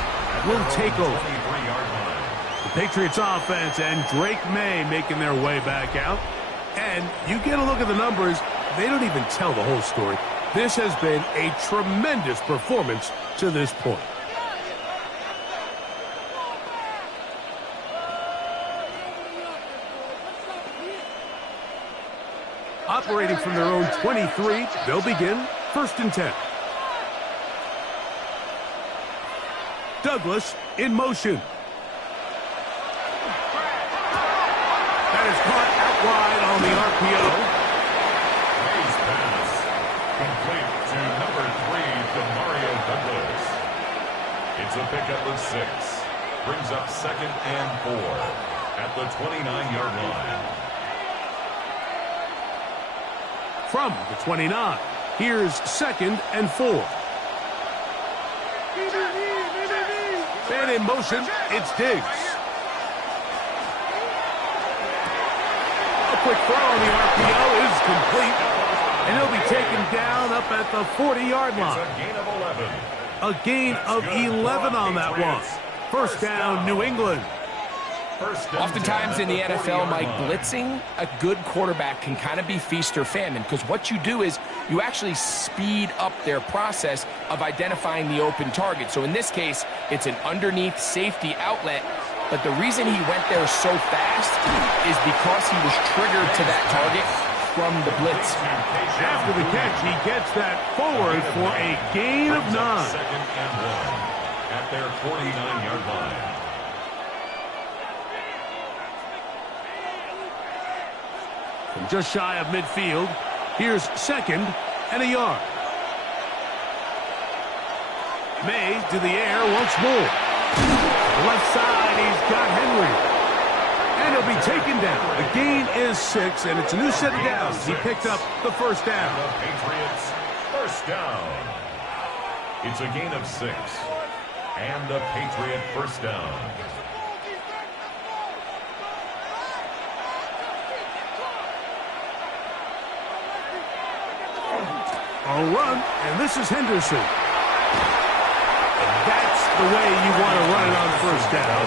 will take over. The Patriots offense and Drake May making their way back out. And you get a look at the numbers, they don't even tell the whole story. This has been a tremendous performance to this point. Operating from their own 23, they'll begin First and 10. Douglas in motion. That is caught out wide on the RPO. Hayes' pass complete to number 3, Mario Douglas. It's a pickup of 6. Brings up second and 4 at the 29-yard line. From the 29, here's second and 4. And in motion, it's Diggs. A quick throw on the RPO is complete. And he'll be taken down up at the 40-yard line. It's a gain of 11. A gain of 11 on that one. First down, New England. Oftentimes in the NFL, Mike, blitzing a good quarterback can kind of be feast or famine, because what you do is you actually speed up their process of identifying the open target. So in this case, it's an underneath safety outlet, but the reason he went there so fast is because he was triggered to that target from the blitz. After the catch, he gets that forward for a gain of 9. Second and 1 at their 49-yard line. From just shy of midfield, here's second and a yard. May to the air once more. Left side, he's got Henry. And he'll be taken down. The gain is 6, and it's a new set of downs. He picked up the first down. The Patriots, first down. It's a gain of 6. And a Patriot first down. A run, and this is Henderson. And that's the way you want to run it on first down.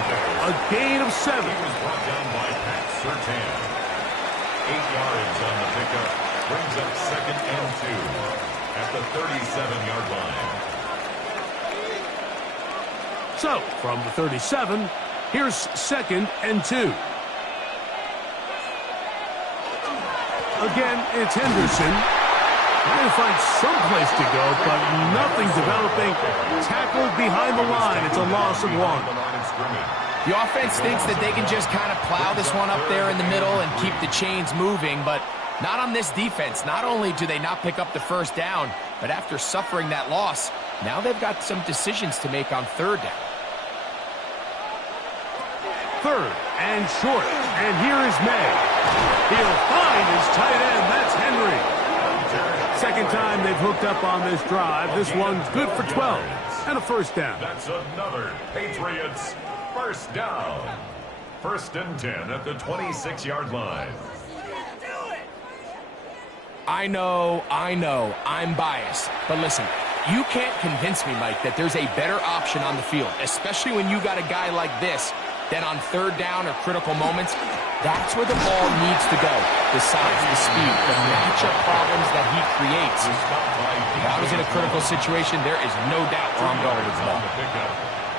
A gain of 7. He was brought down by Pat Surtain. 8 yards on the pickup. Brings up second and 2 at the 37-yard line. So, from the 37, here's second and 2. Again, it's Henderson. Trying to find some place to go, but nothing developing. Tackled behind the line. It's a loss of 1. The offense thinks that they can just kind of plow this one up there in the middle and keep the chains moving, but not on this defense. Not only do they not pick up the first down, but after suffering that loss, now they've got some decisions to make on third down. Third and short, and here is May. He'll find his tight end. That's Henry. Second time they've hooked up on this drive. This one's good for 12 and a first down. That's another Patriots first down. First and 10 at the 26-yard line. I know, I'm biased. But listen, you can't convince me, Mike, that there's a better option on the field, especially when you got a guy like this, that on third down or critical moments, that's where the ball needs to go. The size, the speed, the matchup problems that he creates. If I was in a critical situation, there is no doubt where I'm going with the ball.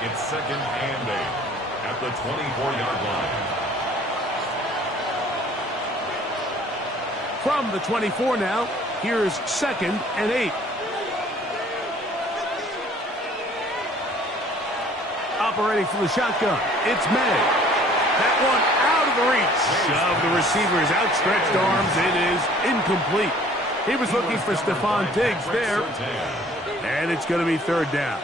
It's second and 8 at the 24-yard line. From the 24 now, here's second and 8. Operating from the shotgun, it's May. That one out of the reach of the receiver's outstretched arms. It is incomplete. He was looking for Stephon Diggs there, and it's going to be third down.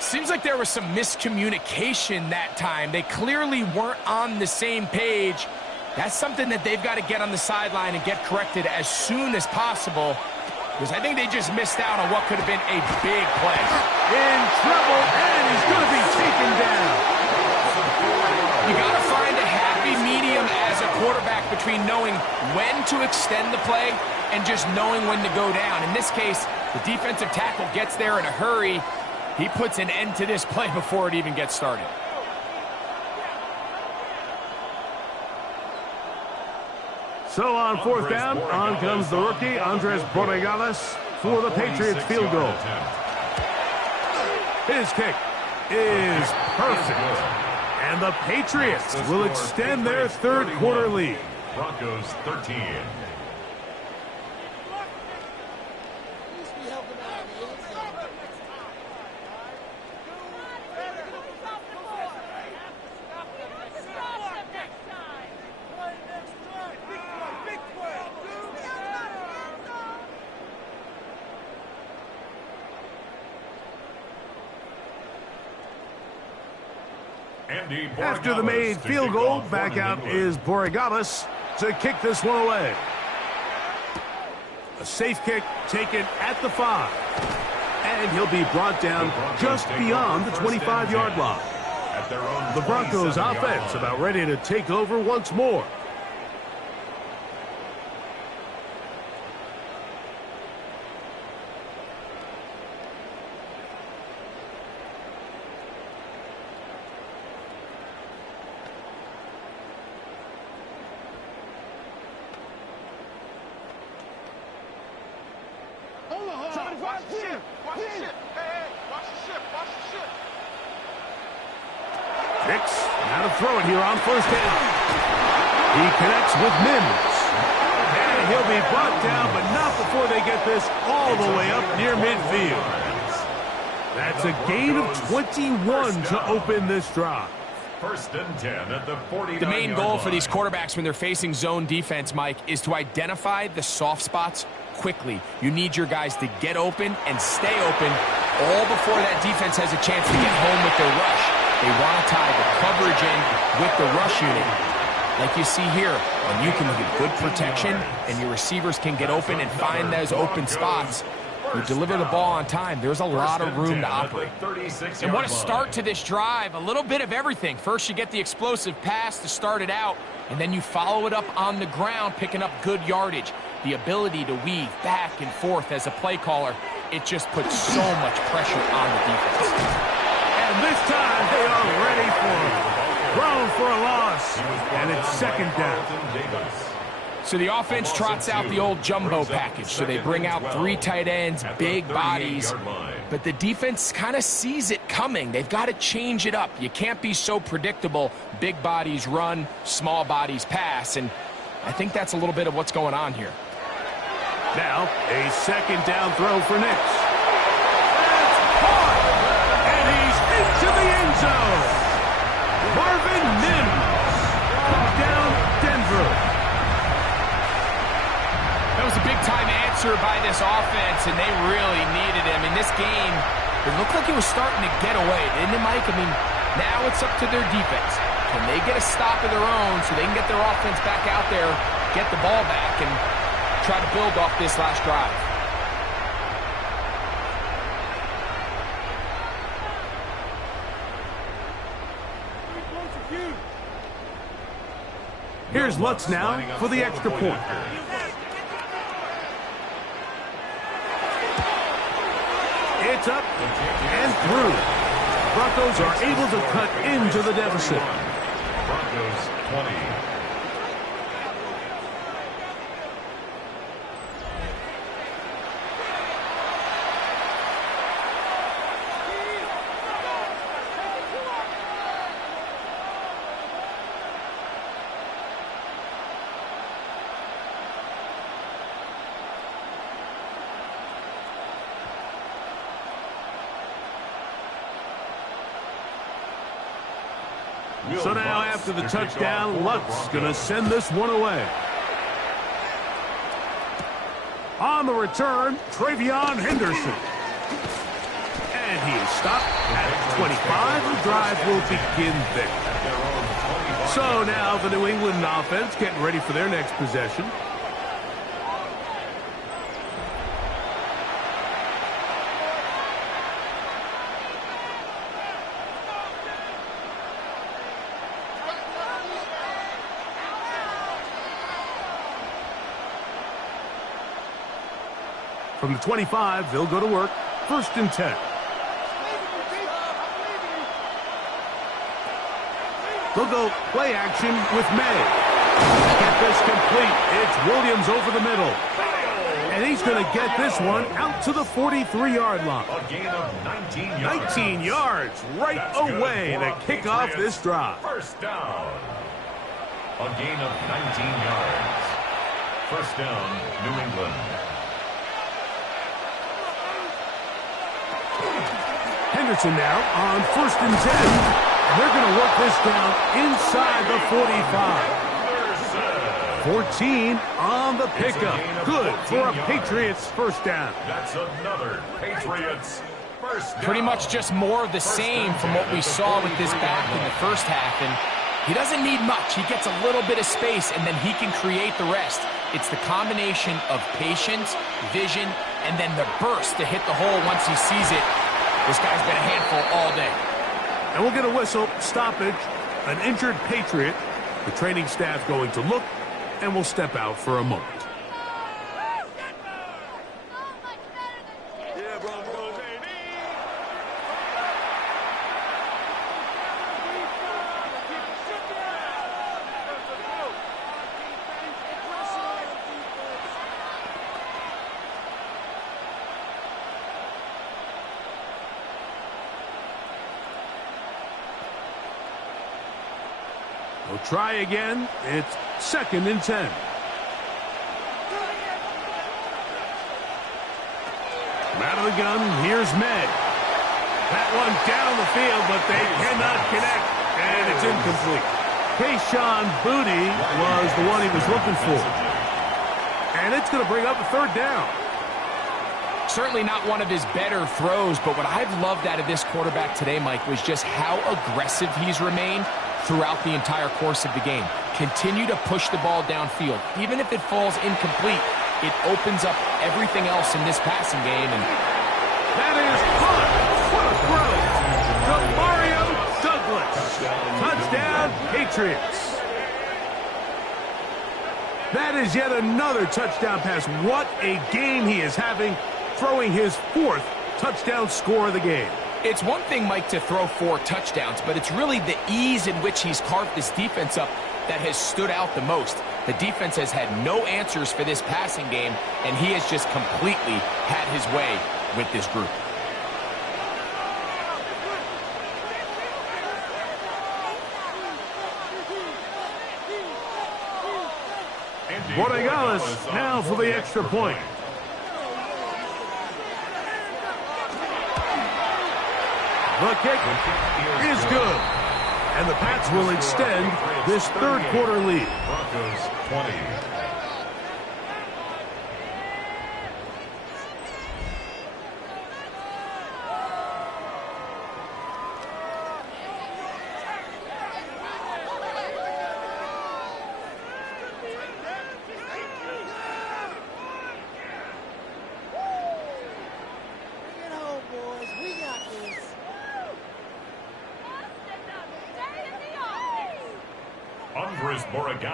Seems like there was some miscommunication that time. They clearly weren't on the same page. That's something that they've got to get on the sideline and get corrected as soon as possible, because I think they just missed out on what could have been a big play. In trouble, and he's going to be taken down. You got to find a happy medium as a quarterback between knowing when to extend the play and just knowing when to go down. In this case, the defensive tackle gets there in a hurry. He puts an end to this play before it even gets started. So on fourth down, on comes the rookie, Andres Borregales, for the Patriots field goal. His kick is perfect. And the Patriots will extend their third quarter lead. Broncos 13. After the made field goal, back out is Borregales to kick this one away. A safe kick taken at the 5. And he'll be brought down just beyond the 25-yard line. The Broncos offense about ready to take over once more. Nix, now to throw it here on first down. He connects with Mims. And he'll be brought down, but not before they get this all the way up near midfield. That's a gain of 21 to open this drive. First and 10 at the 49. The main goal for these quarterbacks when they're facing zone defense, Mike, is to identify the soft spots quickly. You need your guys to get open and stay open all before that defense has a chance to get home with their rush. They want to tie the coverage in with the rush unit. Like you see here, when you can get good protection and your receivers can get open and find those open spots, you deliver the ball on time. There's a lot of room to operate. And what a start to this drive. A little bit of everything. First, you get the explosive pass to start it out, and then you follow it up on the ground, picking up good yardage. The ability to weave back and forth as a play caller, it just puts so much pressure on the defense. And this time they are ready for it. Thrown for a loss, and it's second down. So the offense trots out the old jumbo package. So they bring out 3 tight ends, big bodies. But the defense kind of sees it coming. They've got to change it up. You can't be so predictable. Big bodies run, small bodies pass. And I think that's a little bit of what's going on here. Now, a second down throw for Nix. That's caught! And he's into the end zone. Marvin Mims. Down Denver. That was a big-time answer by this offense, and they really needed him. In this game, it looked like it was starting to get away, didn't it, Mike? I mean, now it's up to their defense. Can they get a stop of their own so they can get their offense back out there, get the ball back, and try to build off this last drive? Here's Lutz now for the extra point. It's up and through. Broncos are able to cut into the deficit. Broncos 20. So now after the touchdown, Lutz going to send this one away. On the return, Travion Henderson. And he is stopped at 25. The drive will begin there. So now the New England offense getting ready for their next possession. From the 25, they'll go to work. First and 10. They'll go play action with May. Get this complete. It's Williams over the middle. And he's going to get this one out to the 43-yard line. A gain of 19 yards. 19 yards right away to kick off this drive. First down. A gain of 19 yards. First down, New England. Henderson now on first and 10. They're going to work this down inside the 45. 14 on the pickup. Good for a Patriots first down. That's another Patriots Pretty much just more of the same from what we saw with this back in the first half. And he doesn't need much. He gets a little bit of space, and then he can create the rest. It's the combination of patience, vision, and then the burst to hit the hole once he sees it. This guy's been a handful all day. And we'll get a whistle, stoppage, an injured Patriot. The training staff going to look, and we'll step out for a moment. We'll try again. It's 2nd and 10. Out of the gun, here's Med. That one down the field, but they cannot connect, and it's incomplete. Kayshon Boutte was the one he was looking for. And it's going to bring up a 3rd down. Certainly not one of his better throws, but what I've loved out of this quarterback today, Mike, was just how aggressive he's remained throughout the entire course of the game. Continue to push the ball downfield. Even if it falls incomplete, it opens up everything else in this passing game. And that is caught. What a throw. To Mario Douglas. Touchdown, Patriots. That is yet another touchdown pass. What a game he is having, throwing his 4th touchdown score of the game. It's one thing, Mike, to throw 4 touchdowns, but it's really the ease in which he's carved this defense up that has stood out the most. The defense has had no answers for this passing game, and he has just completely had his way with this group. Borregales now for the extra point. The kick is good. And the Pats will extend this 3rd quarter lead. Broncos 20.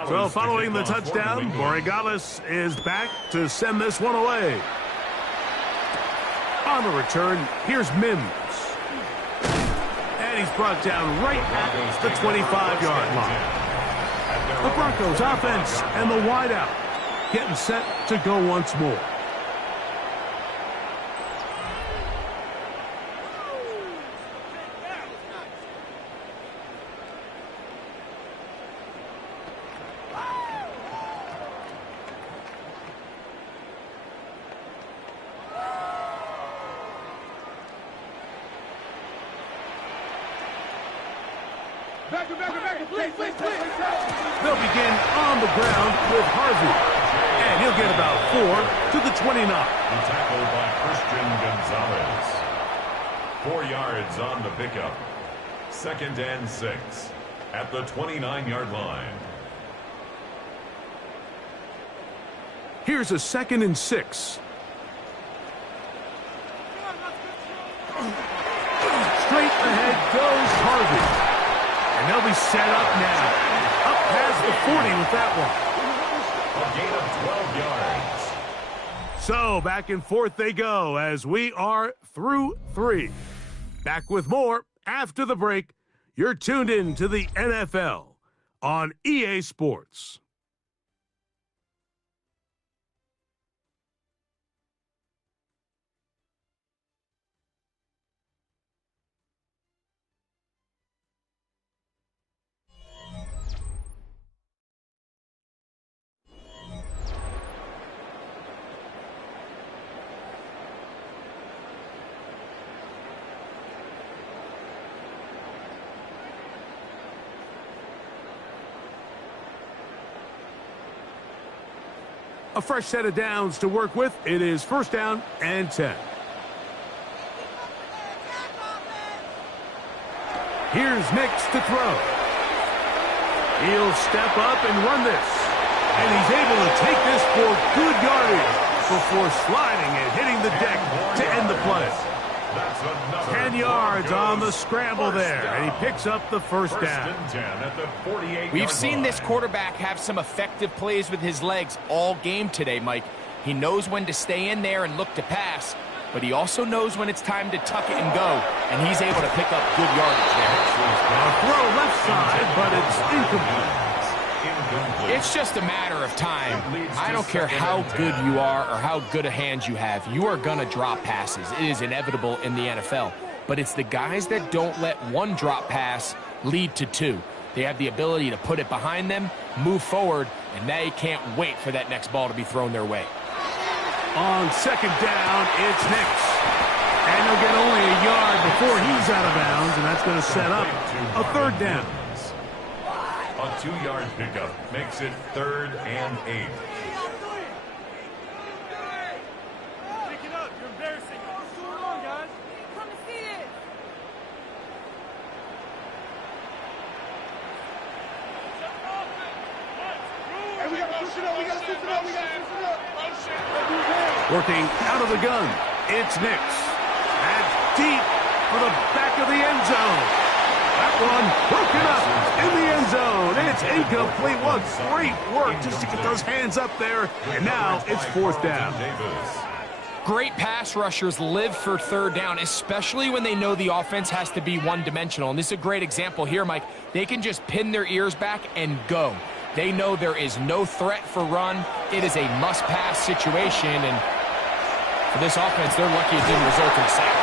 So following the touchdown, Borregales is back to send this one away. On the return, here's Mims. And he's brought down right at the 25-yard line. The Broncos offense and the wideout getting set to go once more. They'll begin on the ground with Harvey. And he'll get about 4 to the 29. The tackle by Christian Gonzalez. 4 yards on the pickup. 2nd and 6 at the 29-yard line. Here's a 2nd and 6. Straight ahead goes Harvey. And they'll be set up now. Up past the 40 with that one. A gain of 12 yards. So back and forth they go as we are through 3. Back with more after the break. You're tuned in to the NFL on EA Sports. A fresh set of downs to work with. It is 1st down and 10. Here's Nix to throw. He'll step up and run this. And he's able to take this for good yardage before sliding and hitting the deck to end the play. 10 yards on the scramble there, and he picks up the first down. We've seen this quarterback have some effective plays with his legs all game today, Mike. He knows when to stay in there and look to pass, but he also knows when it's time to tuck it and go, and he's able to pick up good yardage there. A throw left side, but it's incomplete. It's just a matter of time. I don't care how good you are or how good a hand you have. You are going to drop passes. It is inevitable in the NFL. But it's the guys that don't let one drop pass lead to two. They have the ability to put it behind them, move forward, and they can't wait for that next ball to be thrown their way. On second down, it's Nix. And he'll get only a yard before he's out of bounds, and that's going to set up a third down. A 2-yard pickup makes it 3rd and 8. Pick it up. You're embarrassing us. What's going on, guys? Come and see this. Hey, we got to switch it up. We got to switch it up. We got to switch it up. Working out of the gun, it's Nix. That's deep for the back of the end zone. That one broken up in the end zone. It's incomplete. What great work just to get those hands up there. And now it's 4th down. Great pass rushers live for third down, especially when they know the offense has to be one-dimensional. And this is a great example here, Mike. They can just pin their ears back and go. They know there is no threat for run. It is a must-pass situation. And for this offense, they're lucky it didn't result in a sack.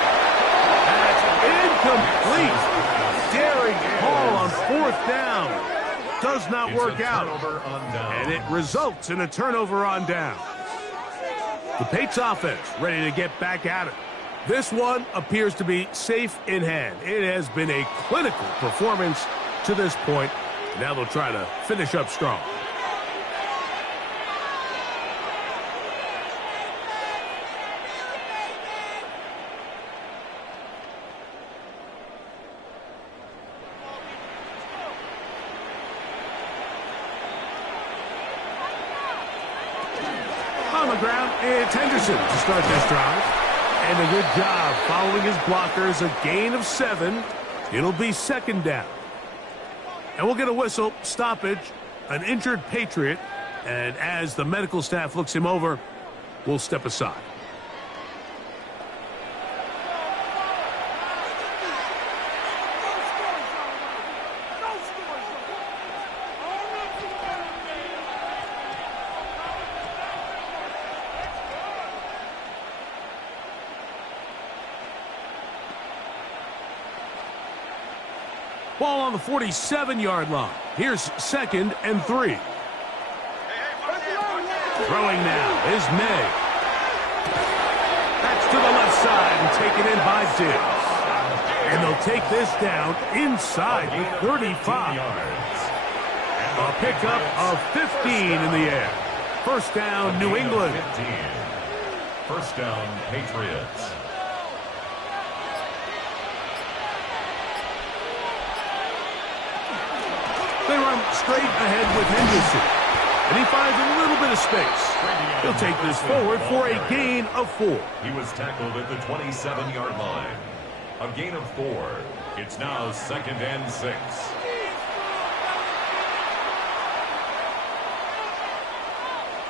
That's incomplete. Daring call on 4th down. Does not work out. And it results in a turnover on down. The Patriots offense ready to get back at it. This one appears to be safe in hand. It has been a clinical performance to this point. Now they'll try to finish up strong. On the ground, it's Henderson to start this drive. And a good job following his blockers. A gain of 7. It'll be 2nd down. And we'll get a whistle, stoppage, an injured Patriot. And as the medical staff looks him over, we'll step aside. Ball on the 47-yard line. Here's 2nd and 3. Throwing now is May. That's to the left side and taken in by Diggs. And they'll take this down inside the 35. A pickup of 15 in the air. 1st down, New England. 1st down, Patriots. They run straight ahead with Henderson. And he finds a little bit of space. He'll take this forward for a gain of 4. He was tackled at the 27-yard line. A gain of 4. It's now 2nd and 6.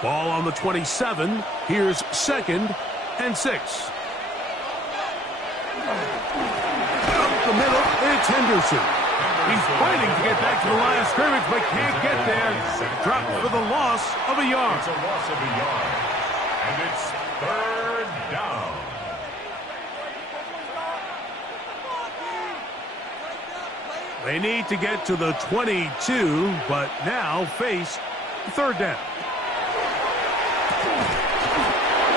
Ball on the 27. Here's 2nd and 6. Up the middle, it's Henderson. He's fighting to get back to the line of scrimmage, but can't get there. Dropped for the loss of a yard. It's a loss of a yard. And it's 3rd down. They need to get to the 22, but now face 3rd down.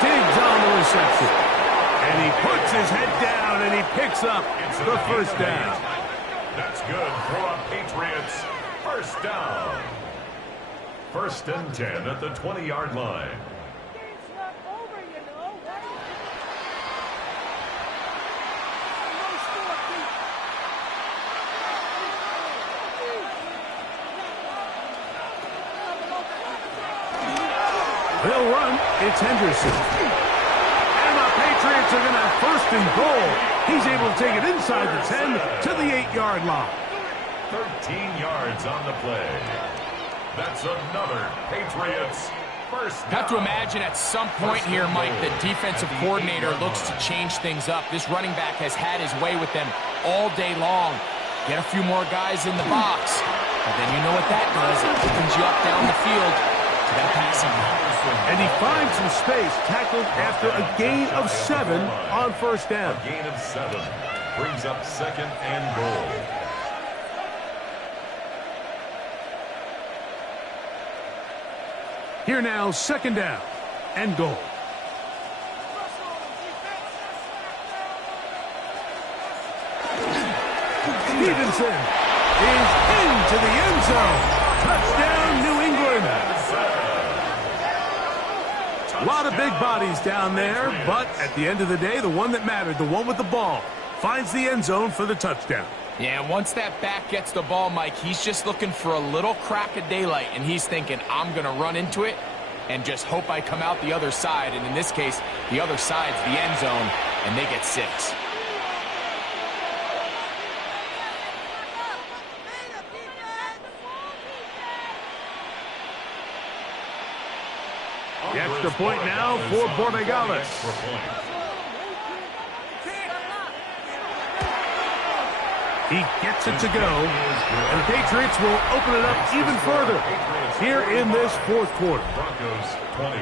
Diggs on the reception. And he puts his head down and he picks up the 1st down. That's good for a Patriots 1st down. 1st and 10 at the 20-yard line. It's not over, you know. They'll run. It's Henderson. And the Patriots are going to have first and goal. He's able to take it inside the 10 to the 8-yard line. 13 yards on the play. That's another Patriots first down. Have to imagine at some point here, Mike, the defensive coordinator looks to change things up. This running back has had his way with them all day long. Get a few more guys in the box. But then you know what that does. It opens you up down the field to that passing game. And he finds some space, tackled after a gain of 7 on first down. A gain of 7 brings up second and goal. Here now, second down and goal. Stevenson is into the end zone. Touchdown, New England. A lot of big bodies down there, but at the end of the day, the one that mattered, the one with the ball, finds the end zone for the touchdown. Yeah, once that back gets the ball, Mike, he's just looking for a little crack of daylight, and he's thinking, I'm going to run into it and just hope I come out the other side. And in this case, the other side's the end zone, and they get 6. The extra point now for Broncos. He gets it to go, and the Patriots will open it up even further here in this fourth quarter. Broncos 20.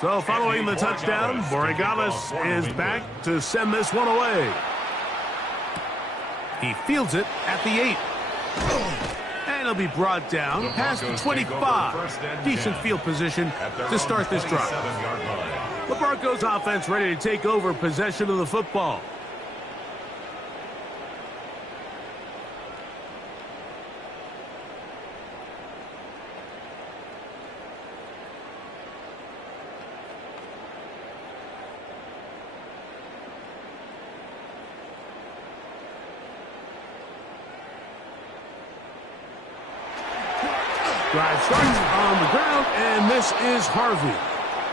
So following the touchdown, Broncos is back to send this one away. He fields it at the 8. And he'll be brought down past the 25. Decent field position to start this drive. The Broncos offense ready to take over possession of the football. Drive starts on the ground, and this is Harvey.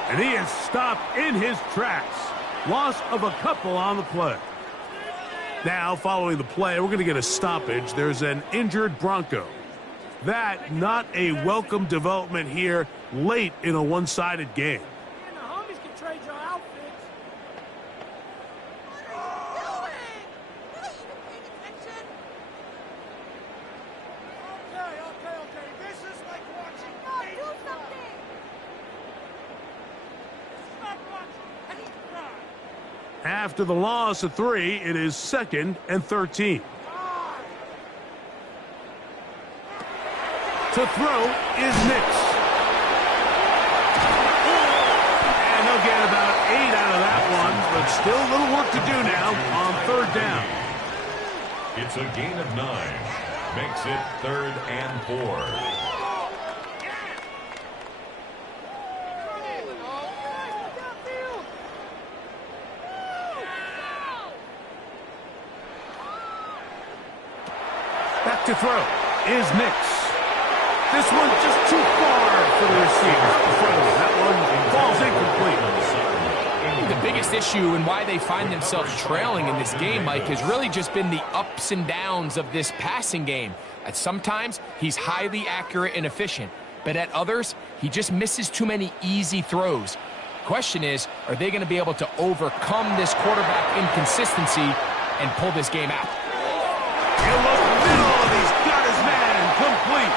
And he is stopped in his tracks. Loss of a couple on the play. Now, following the play, we're going to get a stoppage. There's an injured Bronco. That, not a welcome development here late in a one-sided game. The homies can trade your outfits. Okay. This is like watching. No, do something. This is not watching. I need to cry. After the loss of 3, it is 2nd and 13. To throw is Nix. And they'll get about 8 out of that one, but still a little work to do now on 3rd down. It's a gain of 9. Makes it 3rd and 4. Back to throw is Nix. This one's just too far for the receiver. That one falls incomplete. The biggest issue and why they find themselves trailing in this game, Mike, has really just been the ups and downs of this passing game. At sometimes, he's highly accurate and efficient, but at others, he just misses too many easy throws. Question is, are they going to be able to overcome this quarterback inconsistency and pull this game out? He'll look middle, and he's got his man complete.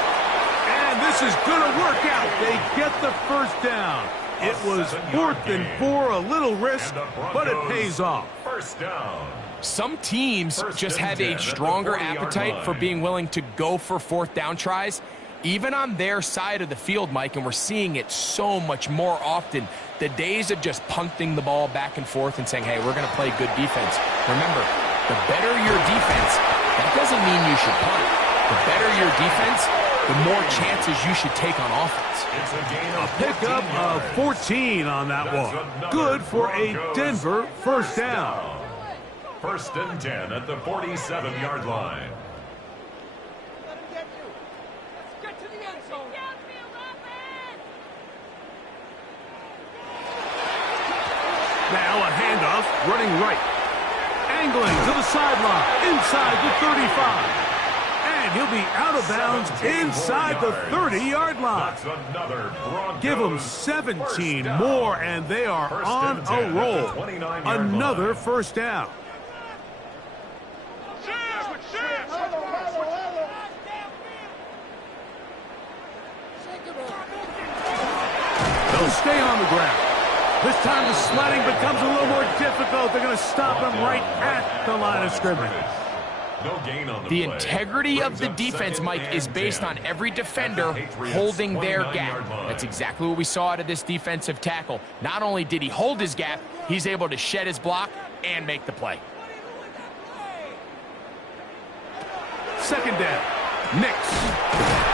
And this is going to work out. They get the first down. It was 4th and 4, a little risk, but it pays off. First down. Some teams just have a stronger appetite for being willing to go for 4th down tries, even on their side of the field, Mike, and we're seeing it so much more often. The days of just punting the ball back and forth and saying, hey, we're going to play good defense. Remember, the better your defense, that doesn't mean you should punt. The better your defense, the more chances you should take on offense. A pickup of 14 on that one. Good for a Denver first down. First and 10 at the 47-yard line. Now a handoff, running right. Angling to the sideline, inside the 35. And he'll be out of bounds inside the 30-yard line. Give them 17 more, and they are on a roll. Another first down. They'll stay on the ground. This time the sledding becomes a little more difficult. They're going to stop him right at the line of scrimmage. No gain on the integrity of the defense, Mike, is based on every defender holding their gap. That's exactly what we saw out of this defensive tackle. Not only did he hold his gap, he's able to shed his block and make the play. Second down. Nix.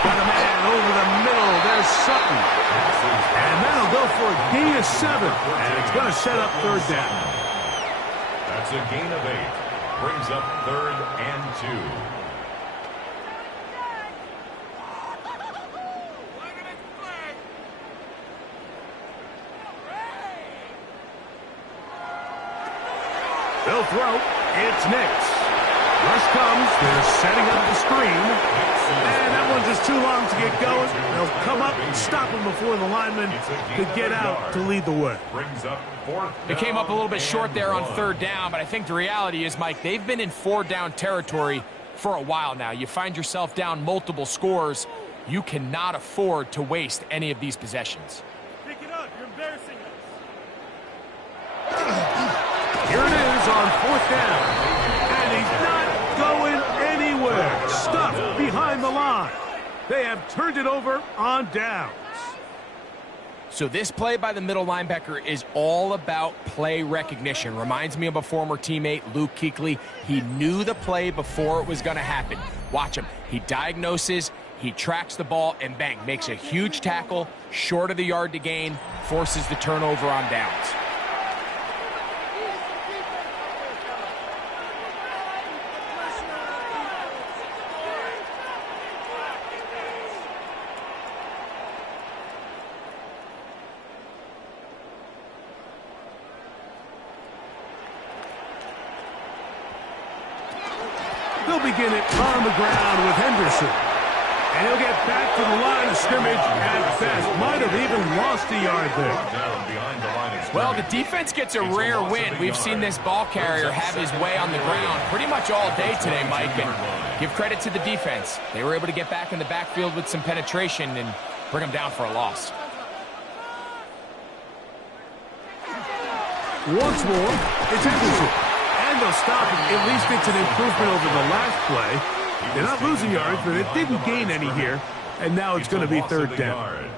Got a man over the middle. There's Sutton. And that'll go for a gain of 7. And it's going to set up third down. That's a gain of 8. Brings up third and 2. They'll throw. It's Nix. Rush comes. They're setting up the screen. And that one's just too long to get going. They'll come up and stop him before the lineman could get out to lead the way. It came up a little bit short there on third down, but I think the reality is, Mike, they've been in four-down territory for a while now. You find yourself down multiple scores. You cannot afford to waste any of these possessions. Pick it up. You're embarrassing us. Here it is on fourth down. And he's not going anywhere. Stuffed behind the line. They have turned it over on downs. So this play by the middle linebacker is all about play recognition. Reminds me of a former teammate, Luke Kuechly. He knew the play before it was going to happen. Watch him. He diagnoses, he tracks the ball, and bang, makes a huge tackle, short of the yard to gain, forces the turnover on downs. They'll begin it on the ground with Henderson. And he'll get back to the line of scrimmage at best. Might have even lost a yard there. Well, the defense gets a rare win. We've seen this ball carrier have his way on the ground pretty much all day today, Mike. And give credit to the defense. They were able to get back in the backfield with some penetration and bring them down for a loss. Once more, it's Henderson. And they'll stop it. At least it's an improvement over the last play. They're not losing yards, but it didn't gain any here. And now it's going to be third down.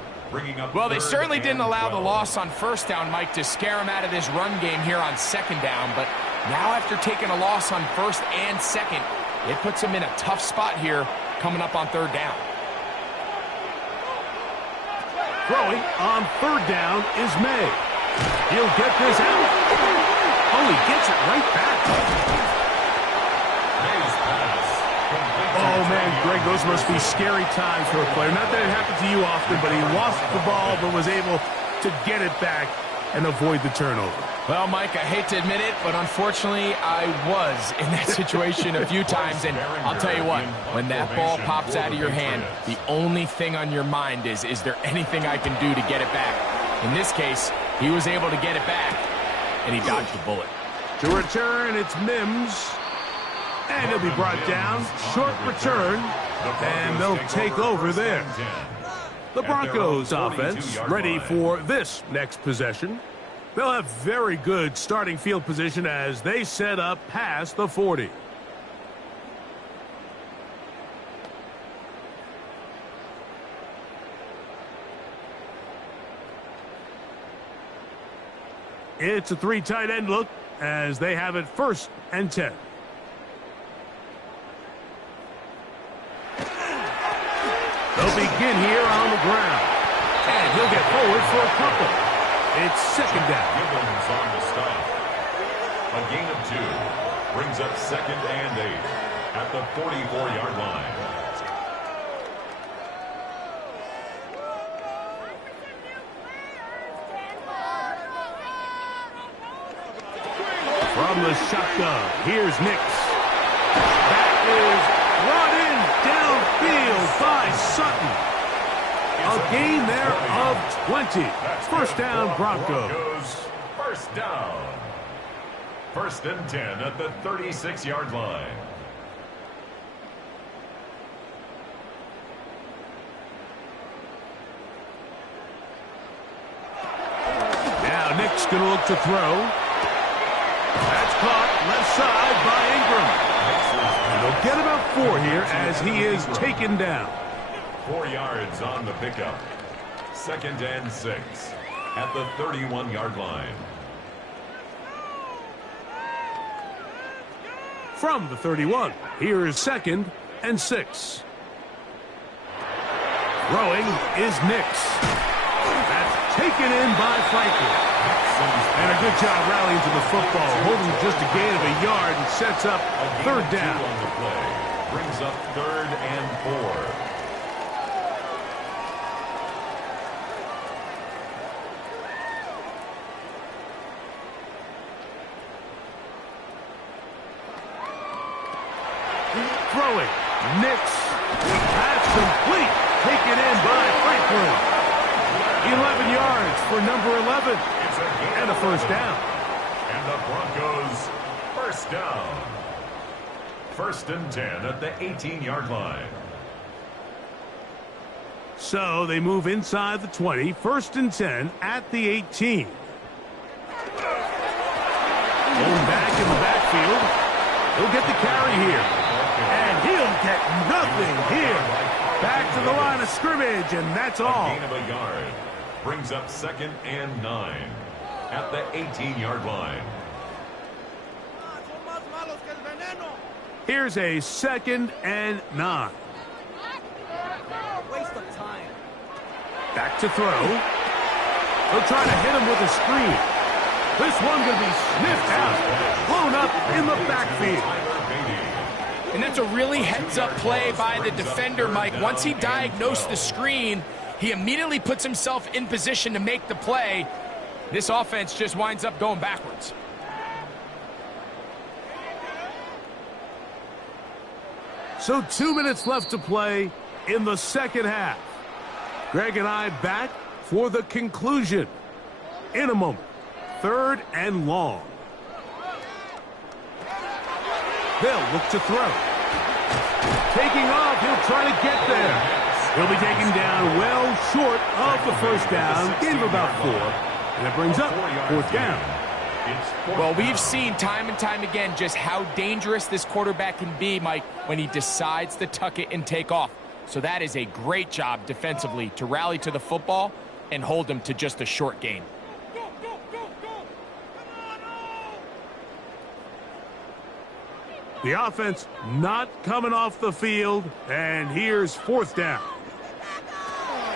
Well, they certainly didn't allow the loss on first down, Mike, to scare him out of this run game here on second down. But now after taking a loss on first and second, it puts him in a tough spot here coming up on third down. Throwing on third down is May. He'll get this out. Oh, he gets it right back. Oh, man, Greg, those must be scary times for a player. Not that it happened to you often, but he lost the ball but was able to get it back and avoid the turnover. Well, Mike, I hate to admit it, but unfortunately, I was in that situation a few times. And I'll tell you what, when that ball pops out of your hand, the only thing on your mind is there anything I can do to get it back? In this case, he was able to get it back, and he dodged the bullet. To return, it's Mims. And he'll be brought down. Short return. And they'll take over there. The Broncos offense ready for this next possession. They'll have very good starting field position as they set up past the 40. It's a 3 tight end look as they have it 1st and 10. They'll begin here on the ground. And he'll get forward for a couple. It's 2nd down. Gibbons on the stop. A gain of 2 brings up 2nd and 8 at the 44-yard line. From the shotgun, here's Nix. That is brought in downfield by Sutton. A gain there of 20. 1st down, Broncos. 1st down. 1st and 10 at the 36-yard line. Now Nick's going to look to throw. That's caught left side by Ingram. And they'll get about 4 here as he is taken down. 4 yards on the pickup. 2nd and 6 at the 31-yard line. From the 31, here is 2nd and 6. Throwing is Nix. That's taken in by Franklin. And a good job rallying to the football, holding just a gain of a yard and sets up 3rd down. On the play. Brings up 3rd and 4. Throwing, Nix. That's complete. Taken in by Franklin. 11 yards for number 11. And a 1st down. And the Broncos 1st down. 1st and 10 at the 18-yard line. So they move inside the 20. 1st and 10 at the 18. Going back in the backfield. He'll get the carry here. And he'll get nothing here. Back to the line of scrimmage, and that's all. A gain of a yard. Brings up 2nd and 9 at the 18-yard line. Here's a 2nd and 9. Waste of time. Back to throw. They'll try to hit him with a screen. This one going to be sniffed out. Blown up in the backfield. And that's a really heads-up play by the defender, Mike. Once he diagnosed the screen, he immediately puts himself in position to make the play. This offense just winds up going backwards. So 2 minutes left to play in the 2nd half. Greg and I back for the conclusion in a moment. 3rd and long. They'll look to throw. Taking off, he'll try to get there. He'll be taken down well short of the 1st down. Gain of about 4. And it brings up 4th down. Well, we've seen time and time again just how dangerous this quarterback can be, Mike, when he decides to tuck it and take off. So that is a great job defensively to rally to the football and hold him to just a short gain. The offense not coming off the field, and here's 4th down.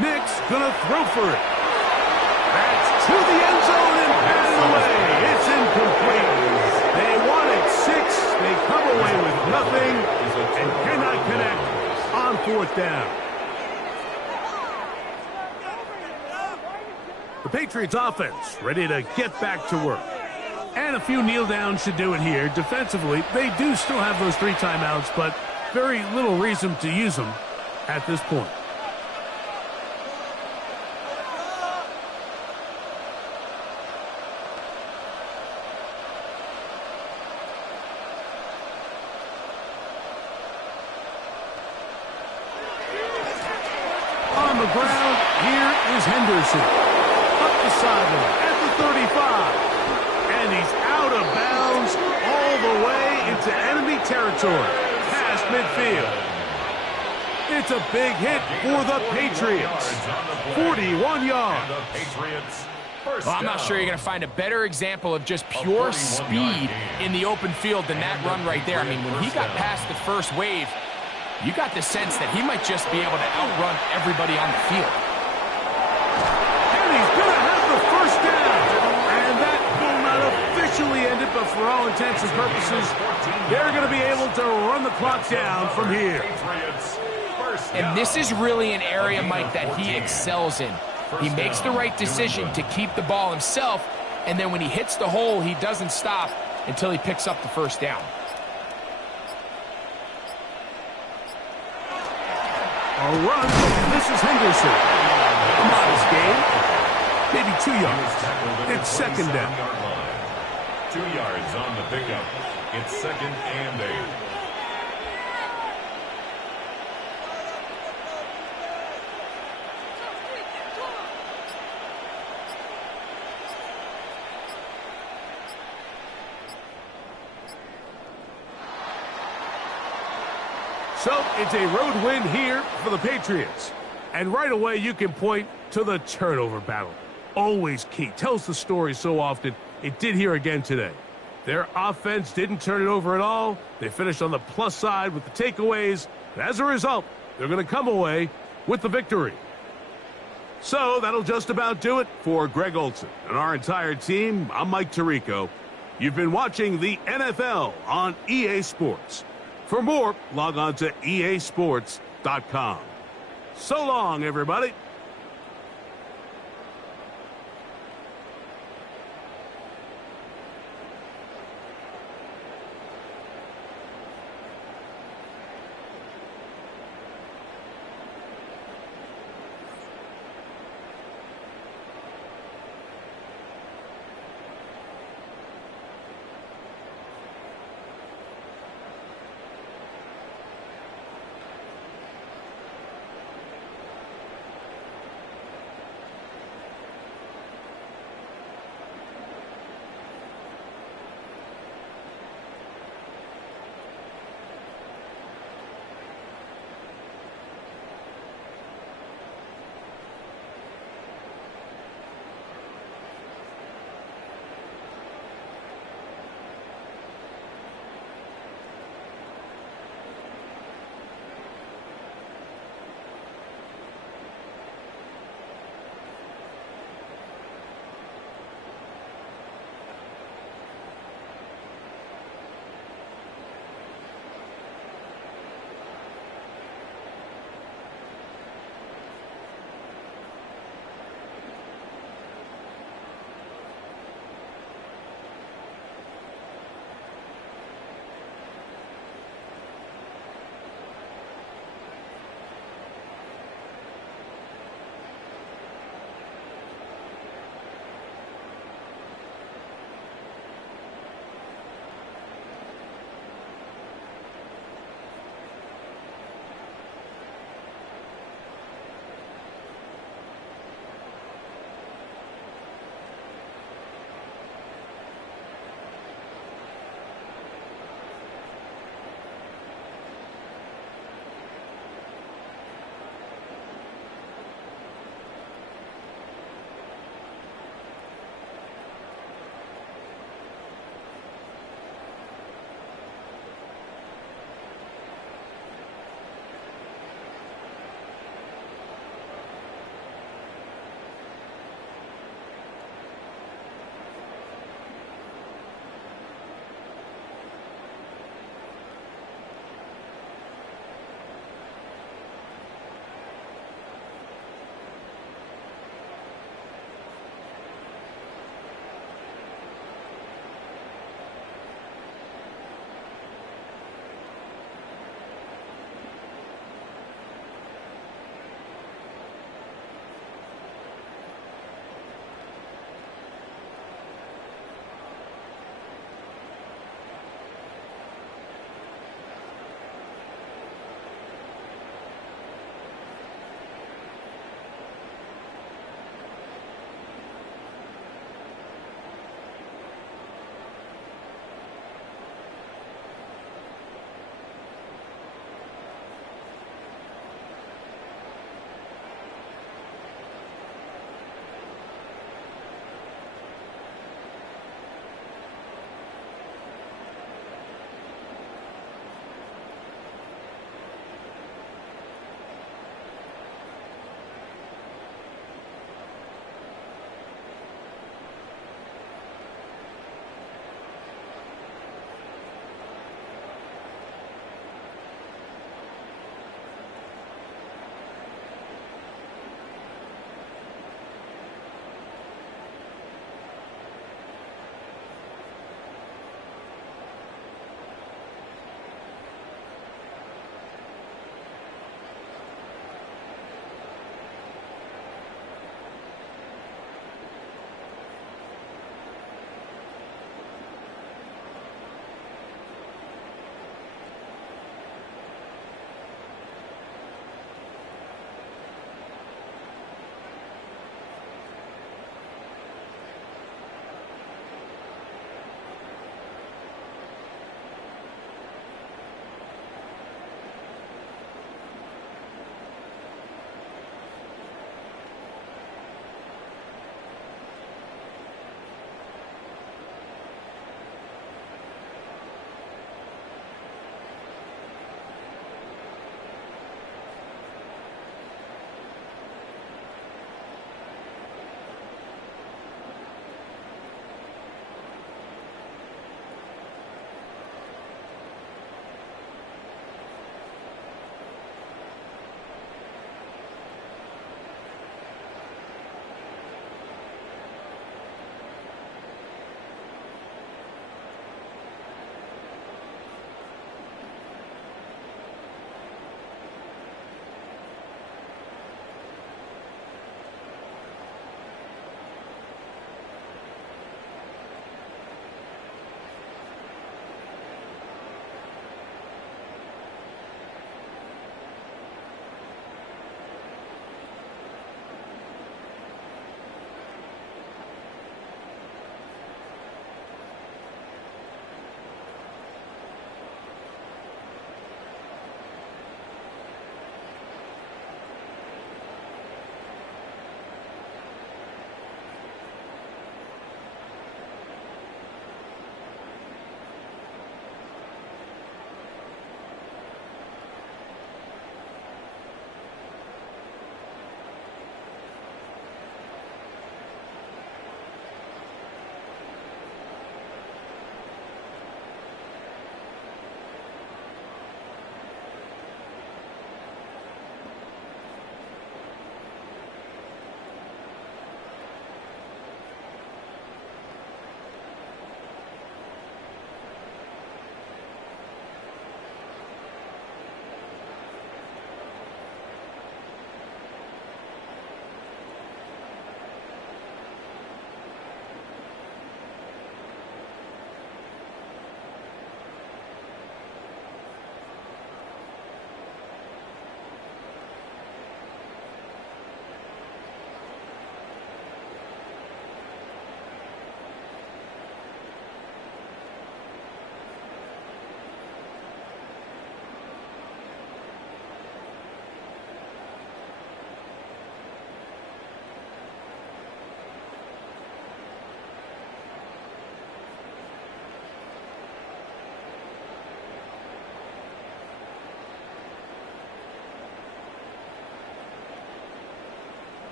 Nick's gonna throw for it. That's to the end zone and passed away. It's incomplete. They wanted 6. They come away with nothing and cannot connect on 4th down. The Patriots offense ready to get back to work. And a few kneel downs should do it here. Defensively, they do still have those 3 timeouts, but very little reason to use them at this point. On the ground, here is Henderson. Up the sideline at the 35. And he's out of bounds all the way into enemy territory, past midfield. It's a big hit for the Patriots. 41 yards. And the Patriots First Well, I'm not sure you're going to find a better example of just pure speed in the open field than that run right there. I mean, when he got past the first wave, you got the sense that he might just be able to outrun everybody on the field. And he's going to have the first down. And that will not officially end it, but for all intents and purposes, they're going to be able to run the clock down from here. And this is really an area, Mike, that he excels in. He makes the right decision to keep the ball himself, and then when he hits the hole, he doesn't stop until he picks up the first down. A run, this is Henderson. A modest gain, maybe 2 yards. It's second down. 2 yards on the pickup. It's 2nd and 8. So it's a road win here for the Patriots. And right away you can point to the turnover battle. Always key. Tells the story so often. It did here again today. Their offense didn't turn it over at all. They finished on the plus side with the takeaways. And as a result, they're going to come away with the victory. So that'll just about do it for Greg Olsen and our entire team. I'm Mike Tirico. You've been watching the NFL on EA Sports. For more, log on to easports.com. So long, everybody.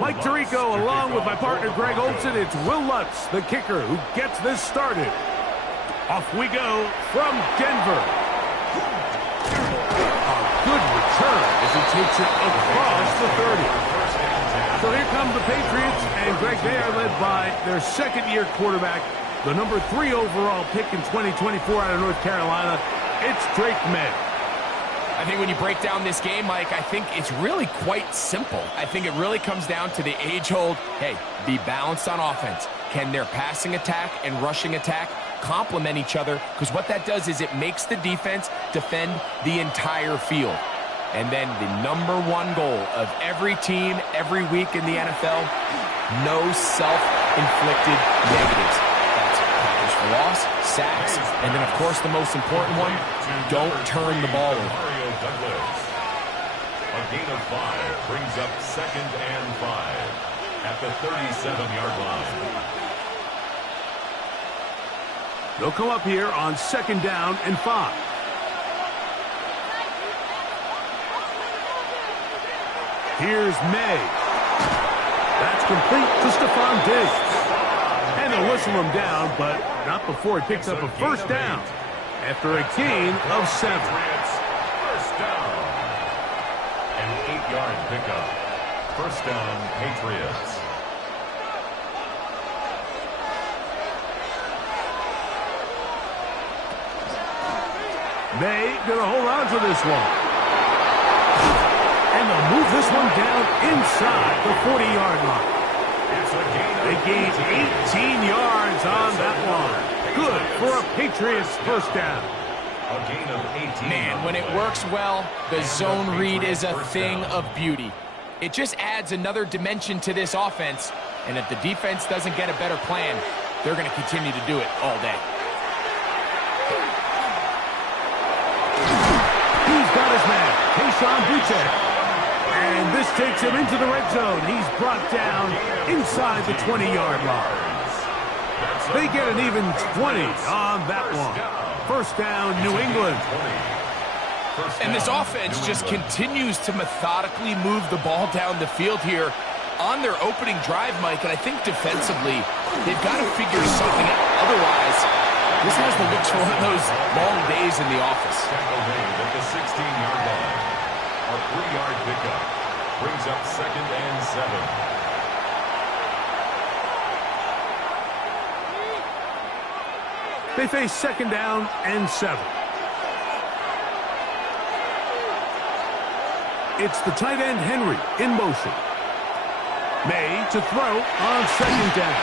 Mike Tirico along with my partner Greg Olson. It's Will Lutz, the kicker, who gets this started. Off we go from Denver. A good return as he takes it across the 30. So here come the Patriots, and Greg, they are led by their second-year quarterback, the number 3 overall pick in 2024 out of North Carolina. It's Drake May. I think when you break down this game, Mike, I think it's really quite simple. I think it really comes down to the age-old, hey, be balanced on offense. Can their passing attack and rushing attack complement each other? Because what that does is it makes the defense defend the entire field. And then the number 1 goal of every team, every week in the NFL, no self-inflicted negatives. That's tackles for loss, sacks, and then, of course, the most important one, don't turn the ball over. A gain of 5 brings up 2nd and 5 at the 37-yard line. They'll come up here on 2nd down and 5. Here's May. That's complete to Stephon Diggs. And they'll whistle him down, but not before he picks up a first down after a gain of 7. First down. An 8-yard pickup. First down, Patriots. May going to hold on to this one. And they'll move this one down inside the 40-yard line. They gain 18 yards on that one. Good for a Patriots first down. A gain of 18. Man, when it works well, the zone read is a thing of beauty. It just adds another dimension to this offense, and if the defense doesn't get a better plan, they're going to continue to do it all day. He's got his man, Keyshawn Boutte. And this takes him into the red zone. He's brought down inside the 20-yard line. They get an even 20 on that one. First down, New England. And this offense just continues to methodically move the ball down the field here on their opening drive, Mike. And I think defensively, they've got to figure something out. Otherwise, this has the looks for one of those long days in the office. At the 16-yard line. A 3-yard pickup brings up 2nd and 7. They face 2nd down and 7. It's the tight end Henry in motion. May to throw on 2nd down.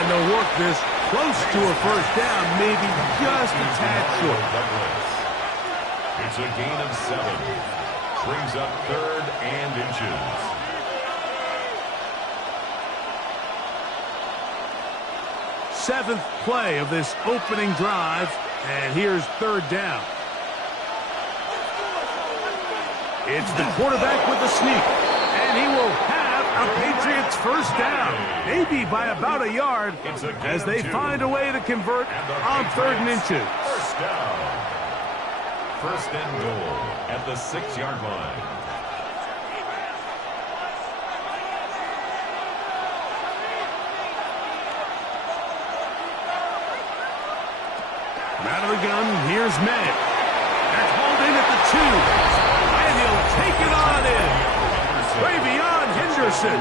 And they'll work this close to a first down, maybe just a tad short. It's a gain of 7. Brings up 3rd and inches. Seventh play of this opening drive, and here's 3rd down. It's the quarterback with the sneak, and he will have a Patriots first down, maybe by about a yard, as they find a way to convert on 3rd and inches. First down. First and goal at the 6-yard line. Out of the gun, here's May. That's hauled in at the 2. And he'll take it on in. Way beyond Henderson.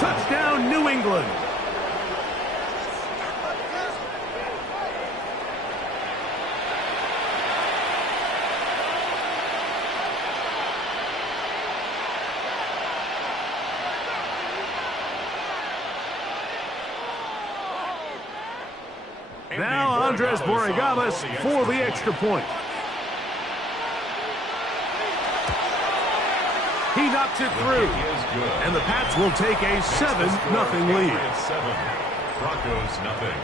Touchdown, New England. Now Andres Borregalas for the extra point. He knocks it through. And the Pats will take a 7-0 lead. 7. Broncos nothing.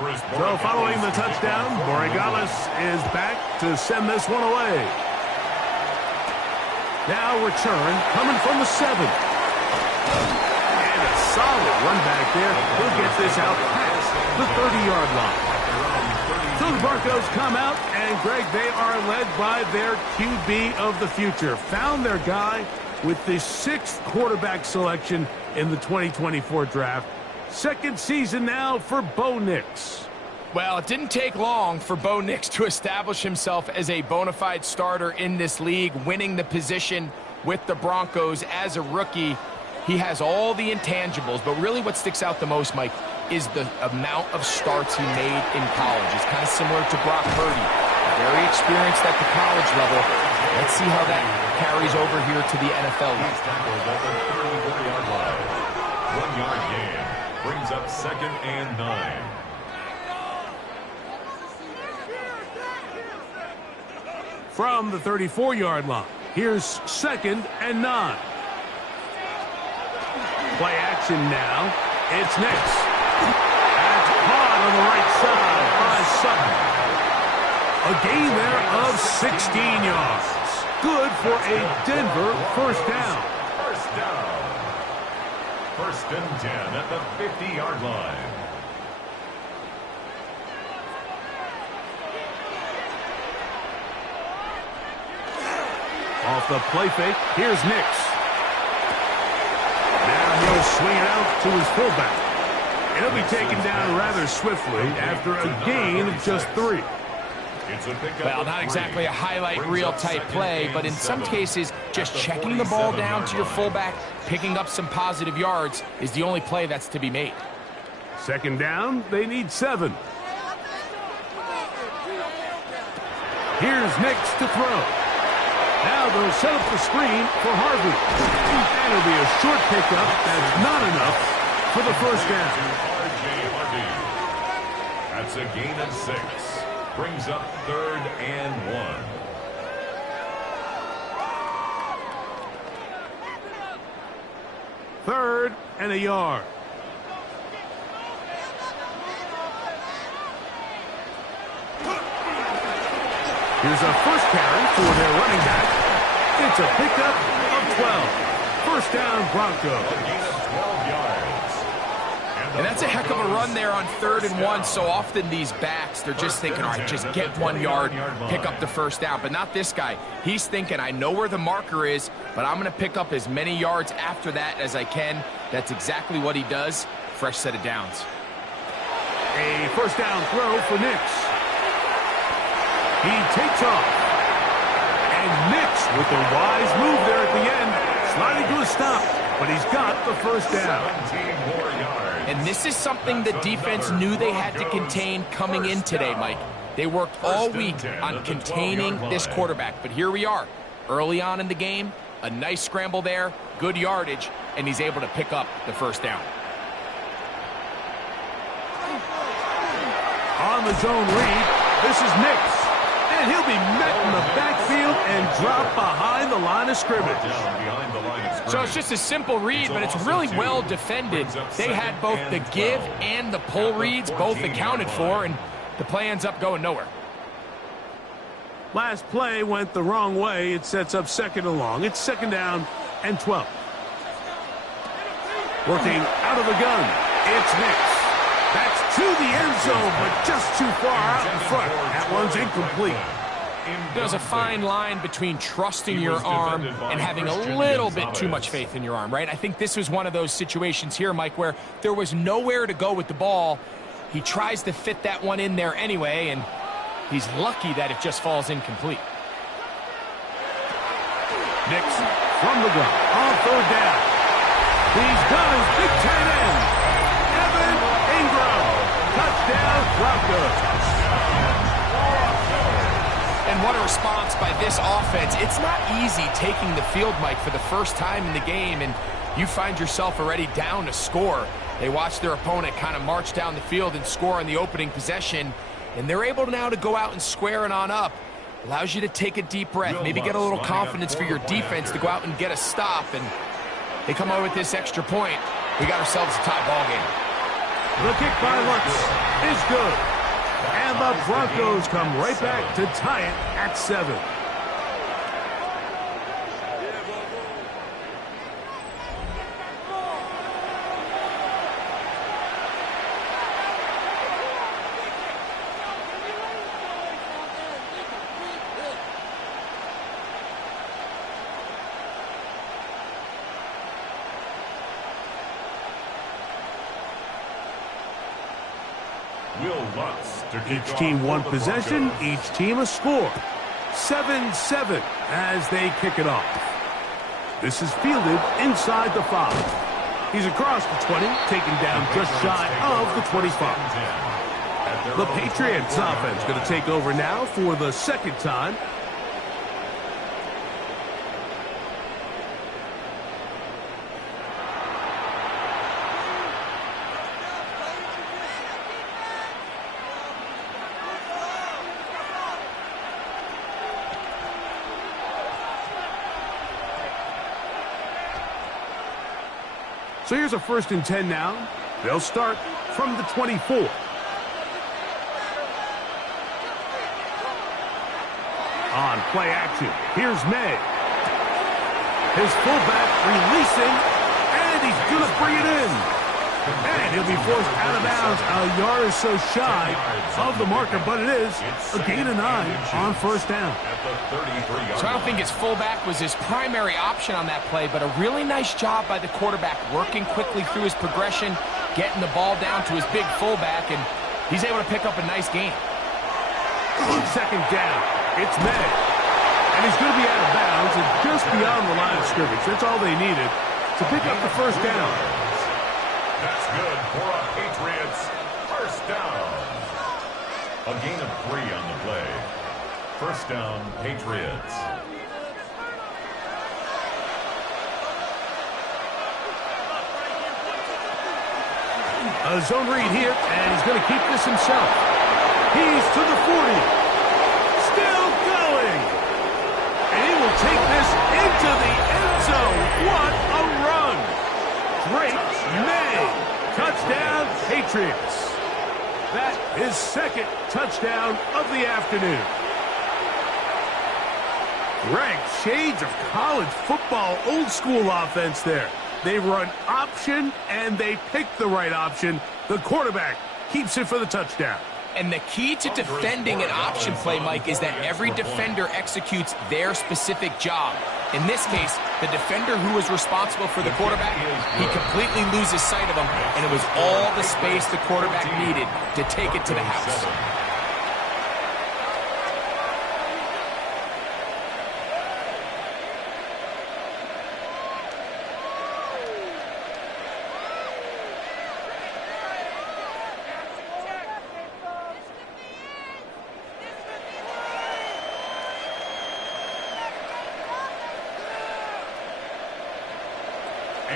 So following the touchdown, Borregales is back to send this one away. Now return coming from the 7. And a solid run back there. He'll get this out past the 30-yard line. So the Broncos come out, and Greg, they are led by their QB of the future. Found their guy with the 6th quarterback selection in the 2024 draft. Second season now for Bo Nix. Well, it didn't take long for Bo Nix to establish himself as a bona fide starter in this league, winning the position with the Broncos as a rookie. He has all the intangibles, but really what sticks out the most, Mike, is the amount of starts he made in college. It's kind of similar to Brock Purdy. Very experienced at the college level. Let's see how that carries over here to the NFL league. He's tackled at the 34-yard line. 1-yard gain brings up 2nd and 9. From the 34-yard line, here's 2nd and 9. Play action now. It's Nix. That's caught on the right side by Sutton. A gain there of 16 yards. Good for a Denver first down. First down. 1st and 10 at the 50-yard line. Off the play fake, here's Nix. Now he'll swing it out to his fullback. He'll be taken down rather swiftly after a gain of just 3. Well, not exactly a highlight reel type play, but in some cases, just checking the ball down to your fullback, picking up some positive yards is the only play that's to be made. 2nd down, they need 7. Here's Nix to throw. Now they'll set up the screen for Harvey. And it'll be a short pickup that's not enough for the first down. That's a gain of 6. Brings up 3rd and 1. Third and a yard. Here's a first carry for their running back. It's a pickup of 12. First down, Broncos. A gain of 12 yards. And that's a heck of a run there on 3rd and 1. So often these backs, they're just thinking, all right, just get 1 yard, pick up the first down. But not this guy. He's thinking, I know where the marker is, but I'm going to pick up as many yards after that as I can. That's exactly what he does. Fresh set of downs. A first down throw for Nix. He takes off. And Nix with a wise move there at the end, sliding to a stop. But he's got the first down. 17 more yards. And this is something the defense knew they had to contain coming in today, Mike. They worked all week on containing this quarterback. But here we are, early on in the game, a nice scramble there, good yardage, and he's able to pick up the first down. On the zone read, this is Nix. And he'll be met in the backfield and dropped behind the line of scrimmage. So it's just a simple read, but it's really well defended. They had both the give and the pull reads both accounted for, and the play ends up going nowhere. Last play went the wrong way. It sets up 2nd and long. It's 2nd down and 12. Working out of the gun, it's Nix. That's to the end zone, but just too far out in front. That one's incomplete. There's a fine line between trusting your arm and having a little bit too much faith in your arm, right? I think this was one of those situations here, Mike, where there was nowhere to go with the ball. He tries to fit that one in there anyway, and he's lucky that it just falls incomplete. Nix from the gun on 3rd down. He's got his big tight end. Evan Ingram. Touchdown, Broncos. And what a response by this offense. It's not easy taking the field, Mike, for the first time in the game, and you find yourself already down to score. They watch their opponent kind of march down the field and score on the opening possession, and they're able now to go out and square it on up. Allows you to take a deep breath, maybe get a little confidence for your defense to go out and get a stop, and they come out with this extra point. We got ourselves a tie ball game. The kick by Lutz is good. And the Broncos come right back to tie it at 7. Each team one possession, each team a score. 7-7 as they kick it off. This is fielded inside the 5. He's across the 20, taken down just shy of the 25. The Patriots offense going to take over now for the second time. So here's a 1st and 10 now. They'll start from the 24. On play action, here's May. His fullback releasing, and he's going to bring it in. And he'll be forced out of bounds a yard or so shy of the marker, but it is a gain of 9 on 1st down. So I don't think his fullback was his primary option on that play, but a really nice job by the quarterback working quickly through his progression, getting the ball down to his big fullback, and he's able to pick up a nice gain. On 2nd down, it's May. And he's going to be out of bounds and just beyond the line of scrimmage. That's all they needed to pick up the 1st down. That's good for a Patriots 1st down. A gain of 3 on the play. 1st down, Patriots. A zone read here, and he's going to keep this himself. He's to the 40. Still going. And he will take this into the end zone. What a run. Drake May. Touchdown, Patriots. That is 2nd touchdown of the afternoon. Greg, shades of college football, old school offense there. They run option, and they pick the right option. The quarterback keeps it for the touchdown. And the key to defending an option play, Mike, is that every defender executes their specific job. In this case, the defender who was responsible for the quarterback, he completely loses sight of him, and it was all the space the quarterback needed to take it to the house.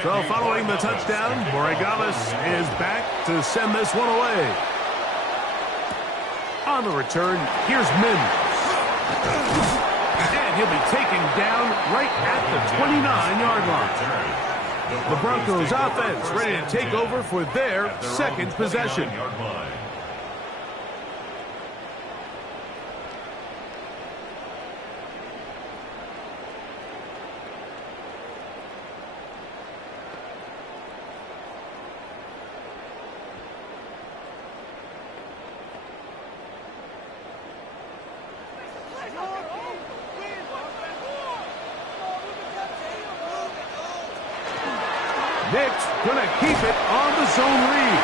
So following the touchdown, Borregales is back to send this one away. On the return, here's Mims. And he'll be taken down right at the 29-yard line. The Broncos offense ready to take over for their 2nd possession. Nick's going to keep it on the zone read.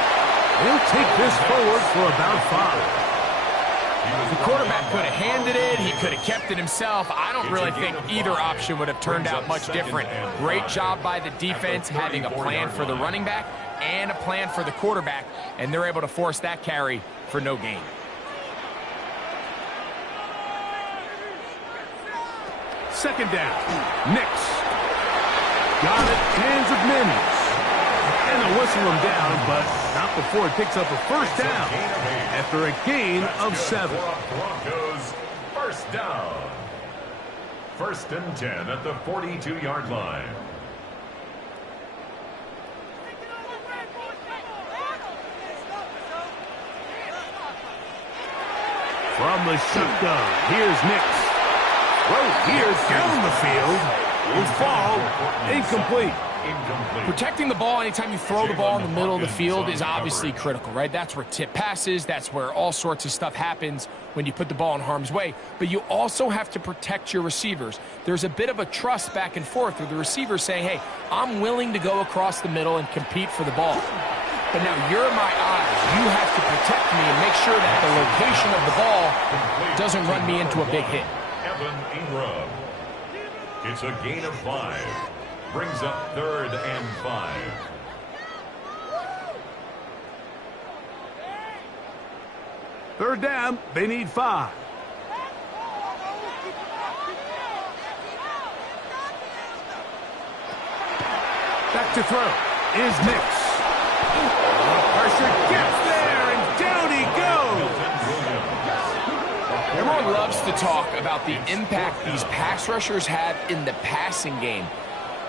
He'll take this forward for about 5. The quarterback could have handed it. He could have kept it himself. I don't really think either option would have turned out much different. Great job by the defense having a plan for the running back and a plan for the quarterback, and they're able to force that carry for no gain. Second down. Nix. Got it. Hands of Mims. And they'll whistle him down, but not before it picks up a 1st down after a gain of 7. Broncos 1st down. 1st and 10 at the 42-yard line. From the shotgun, here's Nix. Throw here down the field. Will fall. Incomplete. Protecting the ball anytime you throw the ball in the middle of the field is obviously critical, right? That's where tip passes. That's where all sorts of stuff happens when you put the ball in harm's way. But you also have to protect your receivers. There's a bit of a trust back and forth where the receiver's saying, hey, I'm willing to go across the middle and compete for the ball. But now you're my eyes. You have to protect me and make sure that the location of the ball doesn't run me into a big hit. Evan Ingram. It's a gain of 5. Brings up 3rd and 5. Third down, they need 5. Back to throw is Nix. Pressure gets there, and down he goes. Everyone loves to talk about the impact these pass rushers have in the passing game.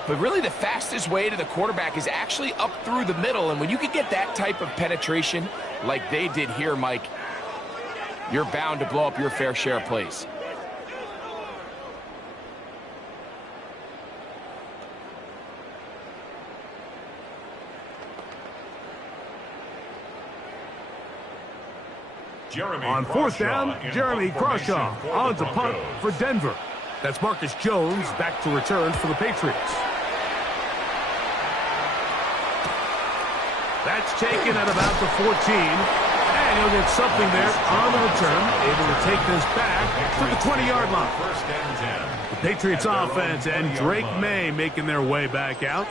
But really the fastest way to the quarterback is actually up through the middle. And when you can get that type of penetration like they did here, Mike, you're bound to blow up your fair share of plays. On 4th down, Jeremy Crawshaw on to punt for Denver. That's Marcus Jones back to return for the Patriots. That's taken at about the 14. And he'll get something there on the return, able to take this back to the 20-yard line. The Patriots offense and Drake May making their way back out.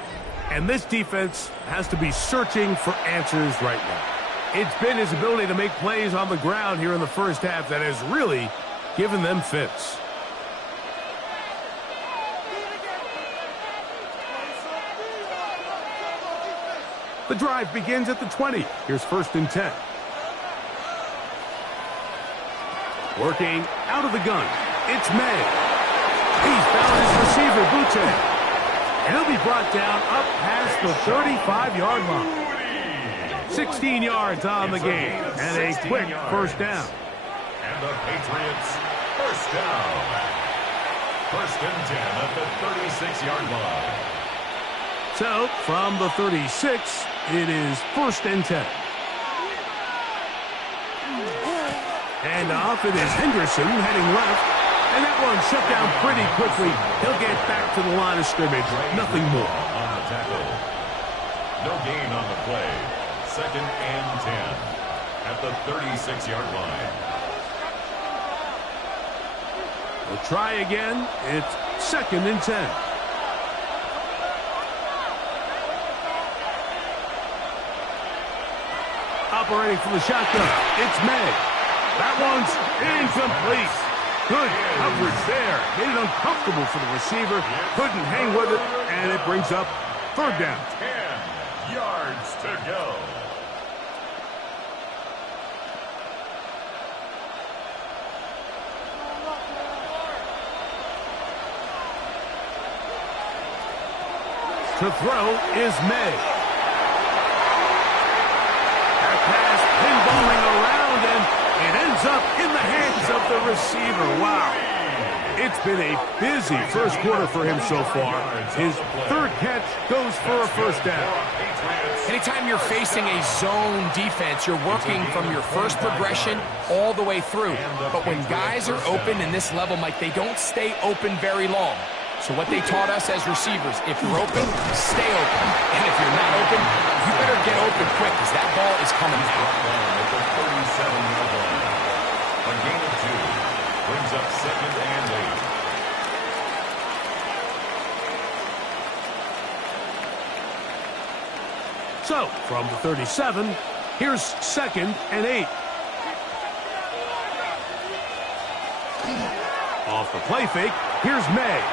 And this defense has to be searching for answers right now. It's been his ability to make plays on the ground here in the first half that has really given them fits. The drive begins at the 20. Here's 1st and 10. Working out of the gun. It's May. He's found his receiver, Butte. And he'll be brought down up past the 35-yard line. 16 yards on the game, and a quick 1st down. And the Patriots, 1st down. 1st and 10 at the 36-yard line. So, from the 36, it is 1st and 10. And off it is Henderson heading left. And that one shut down pretty quickly. He'll get back to the line of scrimmage. Nothing more. On the tackle. No gain on the play. 2nd and 10 at the 36-yard line. We'll try again. It's 2nd and 10. Operating from the shotgun, it's May. That one's incomplete. Good coverage there. Made it uncomfortable for the receiver. Couldn't hang with it, and it brings up 3rd down. 10 yards to go. To throw is May. That pass pinballing around, and it ends up in the hands of the receiver. Wow. It's been a busy first quarter for him so far. His 3rd catch goes for a 1st down. Anytime you're facing a zone defense, you're working from your first progression all the way through. But when guys are open in this level, Mike, they don't stay open very long. So what they taught us as receivers, if you're open, stay open. And if you're not open, you better get open quick because that ball is coming out. At the 37-yard line. A gain of 2 brings up 2nd and 8. So, from the 37, here's 2nd and 8. Off the play fake, here's May.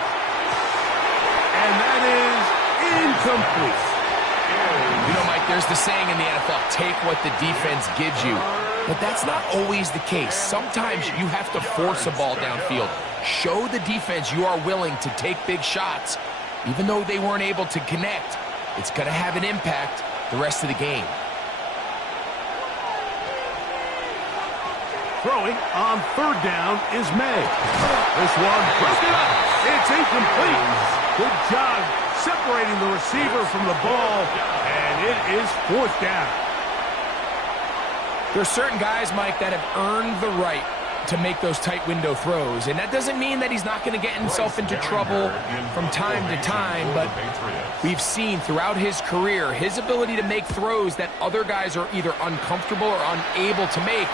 And that is incomplete. You know, Mike, there's the saying in the NFL, take what the defense gives you. But that's not always the case. Sometimes you have to force a ball downfield. Show the defense you are willing to take big shots. Even though they weren't able to connect, it's going to have an impact the rest of the game. Throwing on third down is May. This one broken up. It's incomplete. Good job separating the receiver from the ball, and it is fourth down. There's certain guys, Mike, that have earned the right to make those tight window throws, and that doesn't mean that he's not going to get himself into trouble from time to time, but we've seen throughout his career his ability to make throws that other guys are either uncomfortable or unable to make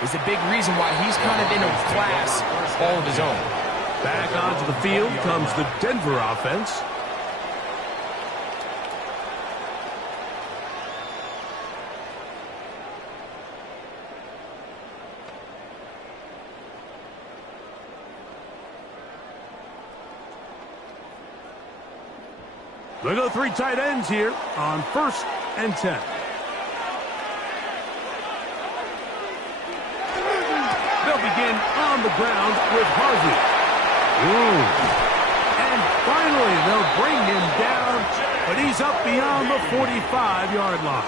is a big reason why he's kind of in a class all of his own. Back onto the field comes the Denver offense. They go three tight ends here on 1st and 10. They'll begin on the ground with Harvey. And finally, they'll bring him down, but he's up beyond the 45-yard line.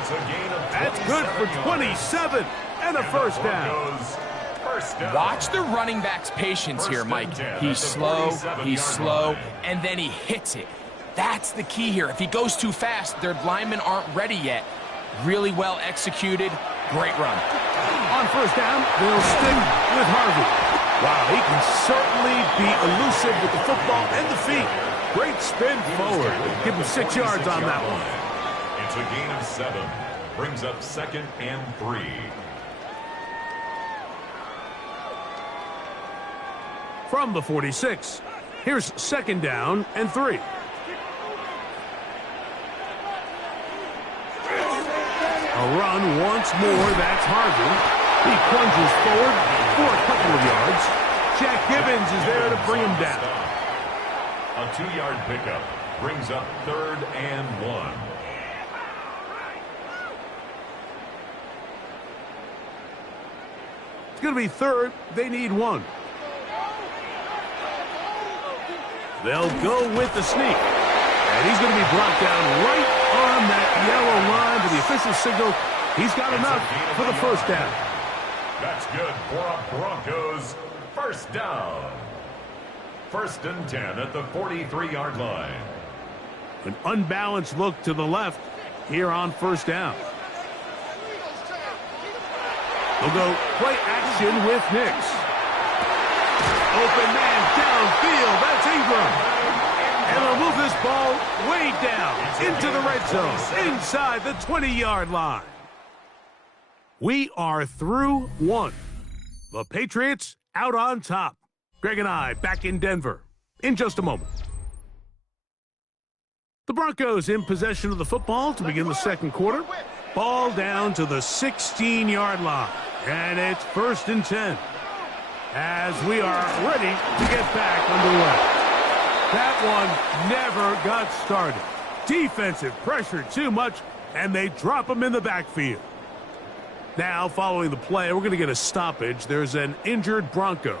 It's a gain of That's good for 27 and a first down. Watch the running back's patience here, Mike. He's slow, and then he hits it. That's the key here. If he goes too fast, their linemen aren't ready yet. Really well executed. Great run. On first down, they'll stick with Harvey. Wow, he can certainly be elusive with the football and the feet. Great spin forward. Give him 6 yards on that one. It's a gain of 7. Brings up 2nd and 3. From the 46, here's 2nd down and 3. A run once more, that's Harvey. He plunges forward for a couple of yards. Jack Gibbons is there to bring him down. A 2-yard pickup brings up 3rd and 1. It's going to be 3rd. They need 1. They'll go with the sneak. And he's going to be brought down right on that yellow line to the official signal. He's got enough for the first down. That's good for a Broncos first down. 1st and 10 at the 43-yard line. An unbalanced look to the left here on first down. They'll go play action with Nix. Open man downfield. That's Ingram. And they'll move this ball way down into the red zone, inside the 20-yard line. We are through 1. The Patriots out on top. Greg and I back in Denver in just a moment. The Broncos in possession of the football to begin the second quarter. Ball down to the 16-yard line. And it's 1st and 10. As we are ready to get back underway. That one never got started. Defensive pressure too much, and they drop him in the backfield. Now, following the play, we're going to get a stoppage. There's an injured Bronco.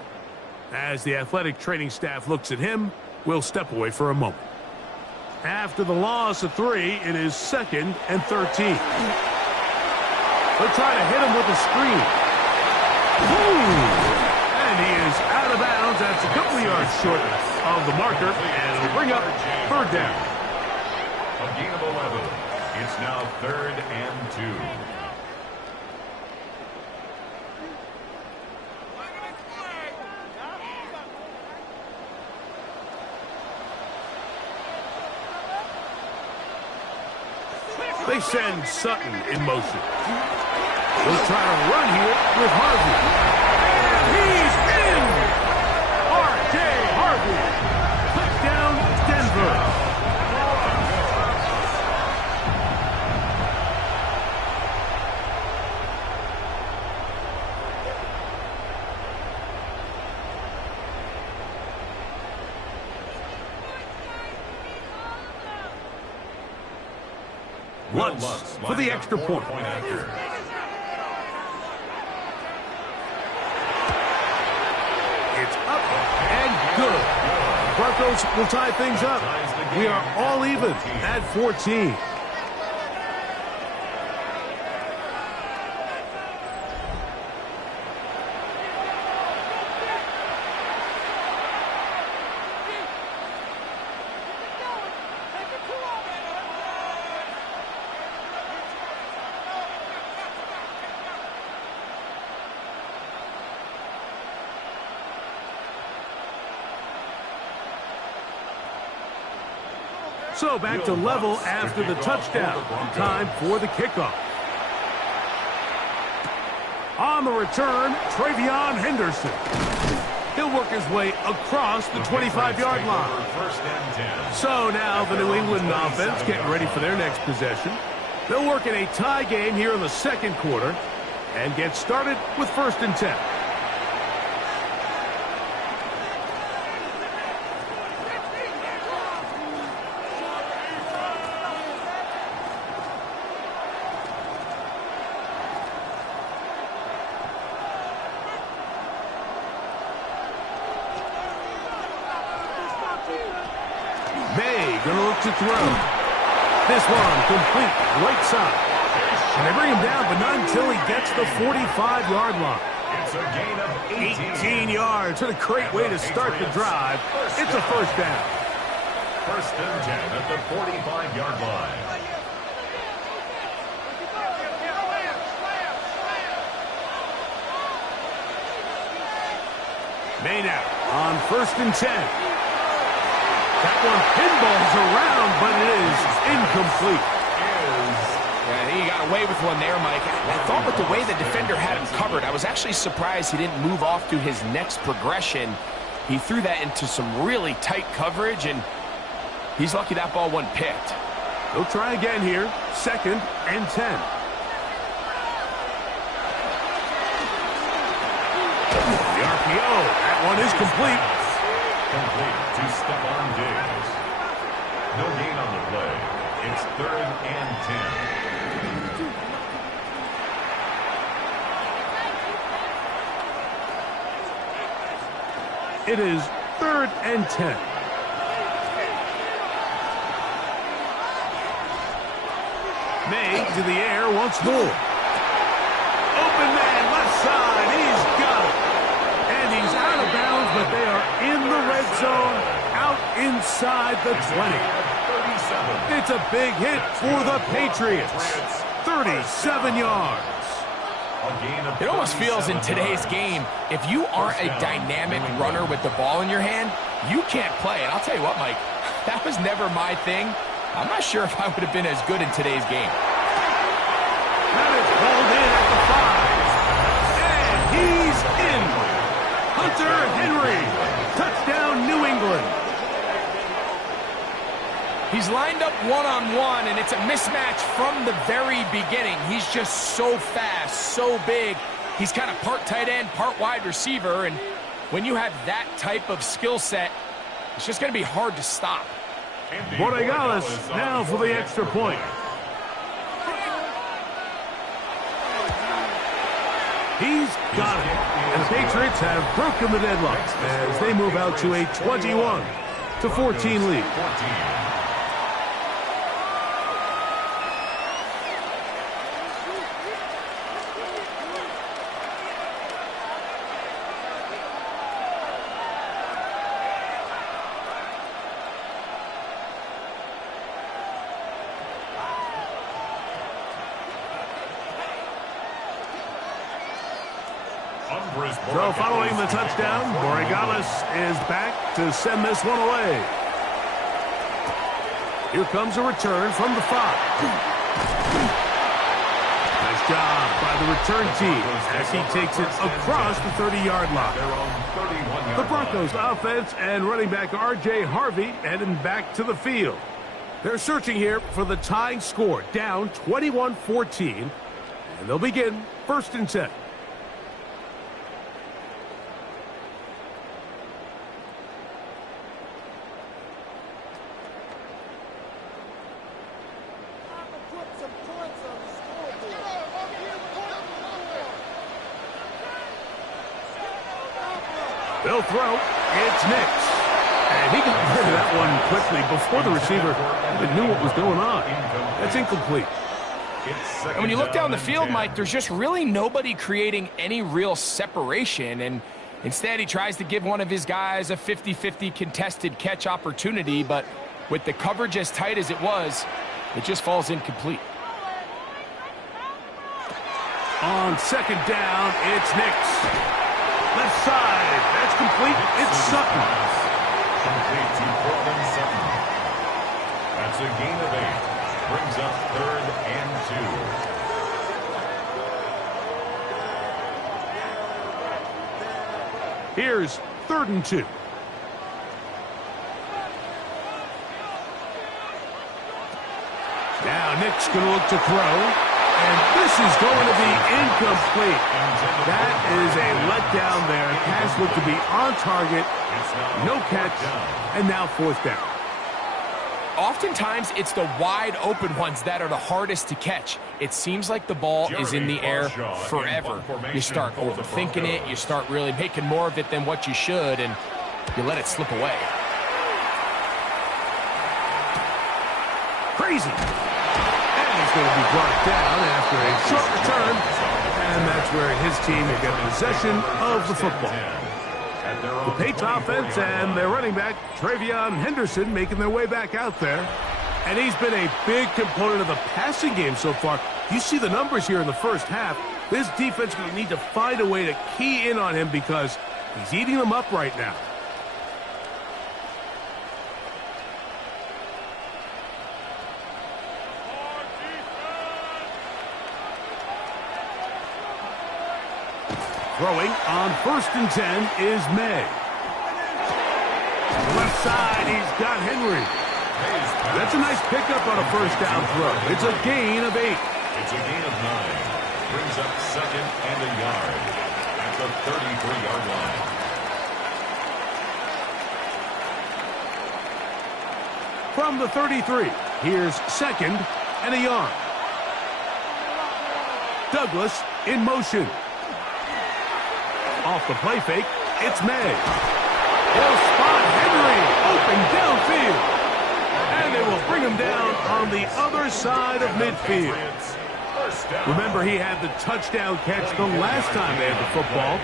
As the athletic training staff looks at him, we'll step away for a moment. After the loss of 3, it is 2nd and 13. They'll try to hit him with a screen. And he is out of bounds. That's a couple of yards short of the marker, and it'll bring up 3rd down. A gain of 11. It's now 3rd and 2. They send Sutton in motion. He'll try to run here with Harvey. And he's in! R.J. Harvey. Touchdown, Denver. Lutz for the extra point. It's up and good. Broncos will tie things up. We are all even at 14. So back to level after the touchdown. Time for the kickoff. On the return, Travion Henderson. He'll work his way across the 25-yard line. So now the New England offense getting ready for their next possession. They'll work in a tie game here in the second quarter and get started with 1st and 10. Gonna look to throw. This one complete, right side. And they bring him down, but not until he gets the 45-yard line. It's a gain of 18 yards. What a great way to start the drive. It's a 1st down. 1st and 10 at the 45-yard line. Maynard on 1st and 10. That one pinballs around, but it is incomplete. Yeah, I think he got away with one there, Mike. I thought with the way the defender had him covered, I was actually surprised he didn't move off to his next progression. He threw that into some really tight coverage, and he's lucky that ball wasn't picked. They'll try again here. 2nd and 10. The RPO. That one is complete. Complete to Stephon Diggs. No gain on the play. It's 3rd and 10. It is 3rd and 10. May to the air once more. Open man, left side. He's got it. And he's out of bounds, but they are in the red zone, out inside the 20. It's a big hit for the Patriots. 37 yards. It almost feels in today's game, if you aren't a dynamic runner with the ball in your hand, you can't play. And I'll tell you what, Mike, that was never my thing. I'm not sure if I would have been as good in today's game. That is pulled in at the 5. And he's in. Hunter Henry. Touchdown, New England. He's lined up one-on-one, and it's a mismatch from the very beginning. He's just so fast, so big. He's kind of part tight end, part wide receiver, and when you have that type of skill set, it's just going to be hard to stop. Borregales now for the extra point. He's got it. And the Patriots have broken the deadlock as they move out to a 21-14 lead. So following the touchdown, Borregales is back to send this one away. Here comes a return from the 5. Nice job by the return team as he takes it across the 30-yard line. The Broncos offense and running back R.J. Harvey heading back to the field. They're searching here for the tying score, down 21-14, and they'll begin 1st and 10. They'll throw. It's Nix. And he got rid of that one quickly before the receiver even knew what was going on. That's incomplete. And when you look down the field, Mike, there's just really nobody creating any real separation. And instead, he tries to give one of his guys a 50-50 contested catch opportunity. But with the coverage as tight as it was, it just falls incomplete. On 2nd down, it's Nix. Left side. That's complete. It's Sutton. Complete to Cortland Sutton. That's It's a gain of 8. Brings up 3rd and 2. Here's 3rd and 2. Now Nick's going to look to throw, and this is going to be incomplete. That is a letdown there. Pass looked to be on target, no catch, and now 4th down. Oftentimes, it's the wide open ones that are the hardest to catch. It seems like the ball is in the air forever. You start overthinking it, you start really making more of it than what you should, and you let it slip away. Crazy. And he's going to be brought down after a short return, and that's where his team will get possession of the football. The Patriots offense and their running back, Travion Henderson, making their way back out there. And he's been a big component of the passing game so far. You see the numbers here in the first half. This defense is going to need to find a way to key in on him because he's eating them up right now. Throwing on 1st and 10 is May. Left side, he's got Henry. That's a nice pickup on a 1st down throw. It's a gain of 8. It's a gain of 9. Brings up 2nd and a yard at the 33-yard line. From the 33, here's 2nd and a yard. Douglas in motion. Off the play fake, it's May. He'll spot Henry open downfield. And they will bring him down on the other side of midfield. Remember, he had the touchdown catch the last time they had the football.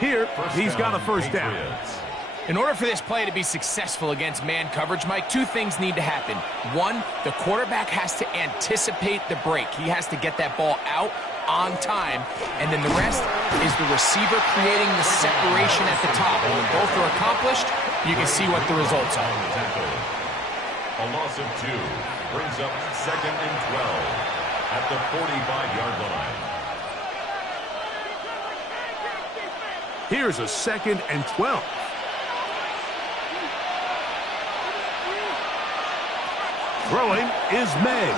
Here, he's got a 1st down. In order for this play to be successful against man coverage, Mike, 2 things need to happen. 1, the quarterback has to anticipate the break. He has to get that ball out on time, and then the rest is the receiver creating the separation at the top. And when both are accomplished, you can see what the results are. A loss of 2 brings up 2nd and 12 at the 45-yard line. Here's a 2nd and 12. Throwing is May.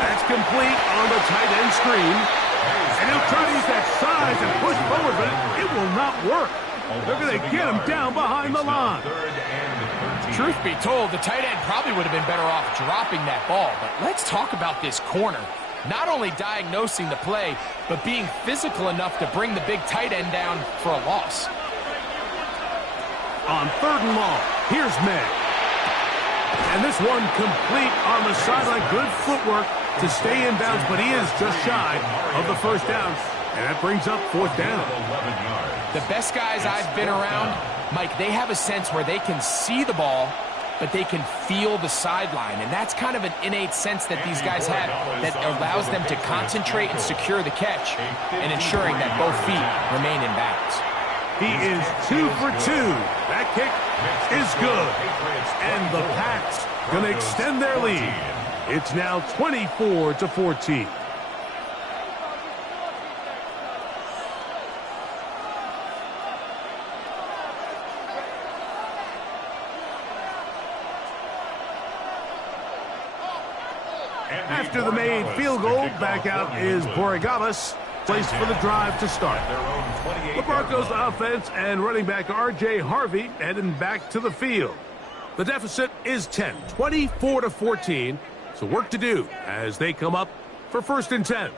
That's complete on the tight end screen. And he'll try to use that size and push forward, but it will not work. They're going to get him down behind the line. Truth be told, the tight end probably would have been better off dropping that ball. But let's talk about this corner. Not only diagnosing the play, but being physical enough to bring the big tight end down for a loss. On 3rd and long, here's May. And this one complete on the sideline. Good footwork to stay in bounds, but he is just shy of the 1st down. And that brings up 4th down. The best guys I've been around, Mike, they have a sense where they can see the ball, but they can feel the sideline. And that's kind of an innate sense that these guys have that allows them to concentrate and secure the catch and ensuring that both feet remain in bounds. He is 2 for 2. That kick is good. And the Pats going to extend their lead. It's now 24-14. After the made field goal, back out is Borregales, placed for the drive to start. The Broncos offense and running back R.J. Harvey heading back to the field. The deficit is 10, 24-14. So work to do as they come up for 1st and 10.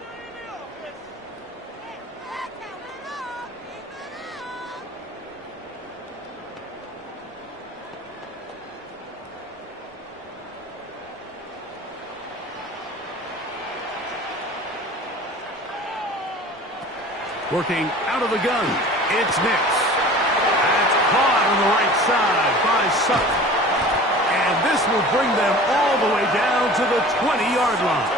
Working out of the gun, it's Nix. That's caught on the right side by Sutton. And this will bring them all the way down to the 20-yard line.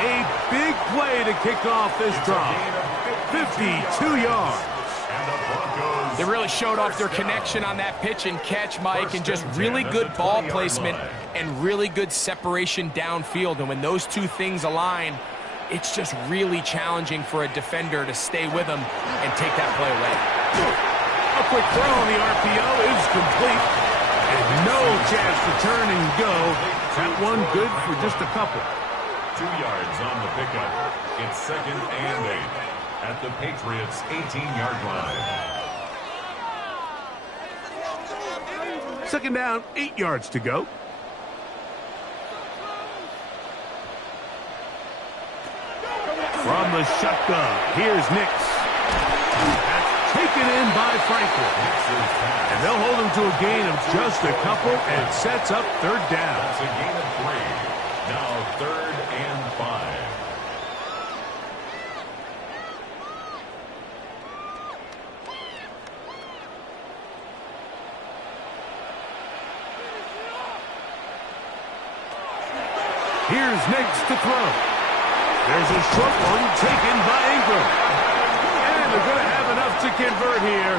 A big play to kick off this drive. 52 yards. They really showed off their connection on that pitch and catch, Mike, and just really good ball placement and really good separation downfield. And when those two things align, it's just really challenging for a defender to stay with him and take that play away. A quick throw on the RPO is complete. And no chance to turn and go. That one good for just a couple. 2 yards on the pickup. It's 2nd and 8 at the Patriots' 18-yard line. 2nd down, 8 yards to go. From the shotgun, here's Nix. That's taken in by Franklin. And they'll hold him to a gain of just a couple, and it sets up 3rd down. That's a gain of 3. Now 3rd and 5. Here's Nix to throw. There's a short one taken by Ingram. And they're going to have enough to convert here.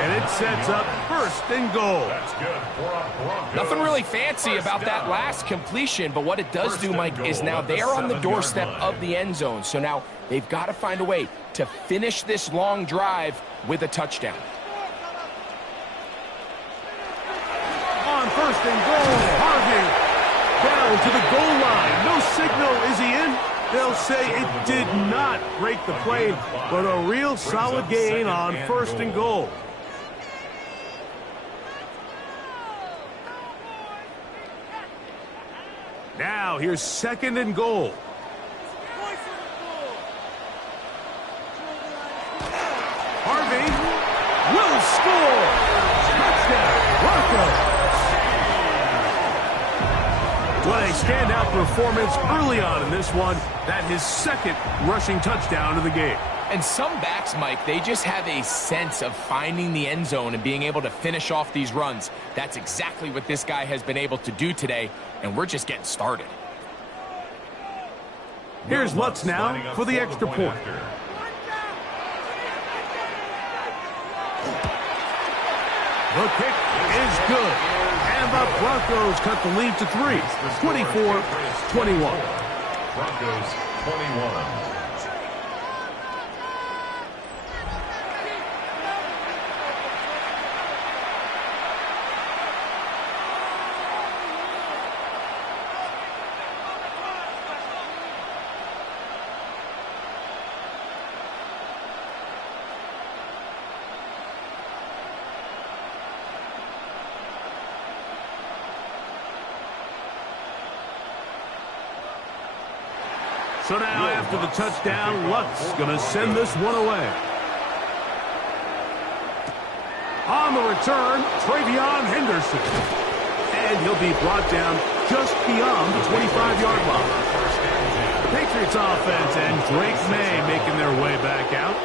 And it sets up 1st and goal. That's good for a Broncos. Nothing really fancy about that last completion, but what it does do, Mike, is now they are on the doorstep of the end zone. So now they've got to find a way to finish this long drive with a touchdown. On 1st and goal, Harvey down to the goal line. No signal. Is he in? They'll say it did not break the play, but a real solid gain on 1st and goal. Now here's 2nd and goal. Harvey will score. Touchdown, Broncos. What a standout performance early on in this one. That his 2nd rushing touchdown of the game. And some backs, Mike, they just have a sense of finding the end zone and being able to finish off these runs. That's exactly what this guy has been able to do today, and we're just getting started. Here's Lutz now for the extra point. The kick is good. And the Broncos cut the lead to 3, 24-21. Broncos 21. So now after the touchdown, Lutz going to send this one away. On the return, Travion Henderson. And he'll be brought down just beyond the 25-yard line. The Patriots offense and Drake May making their way back out.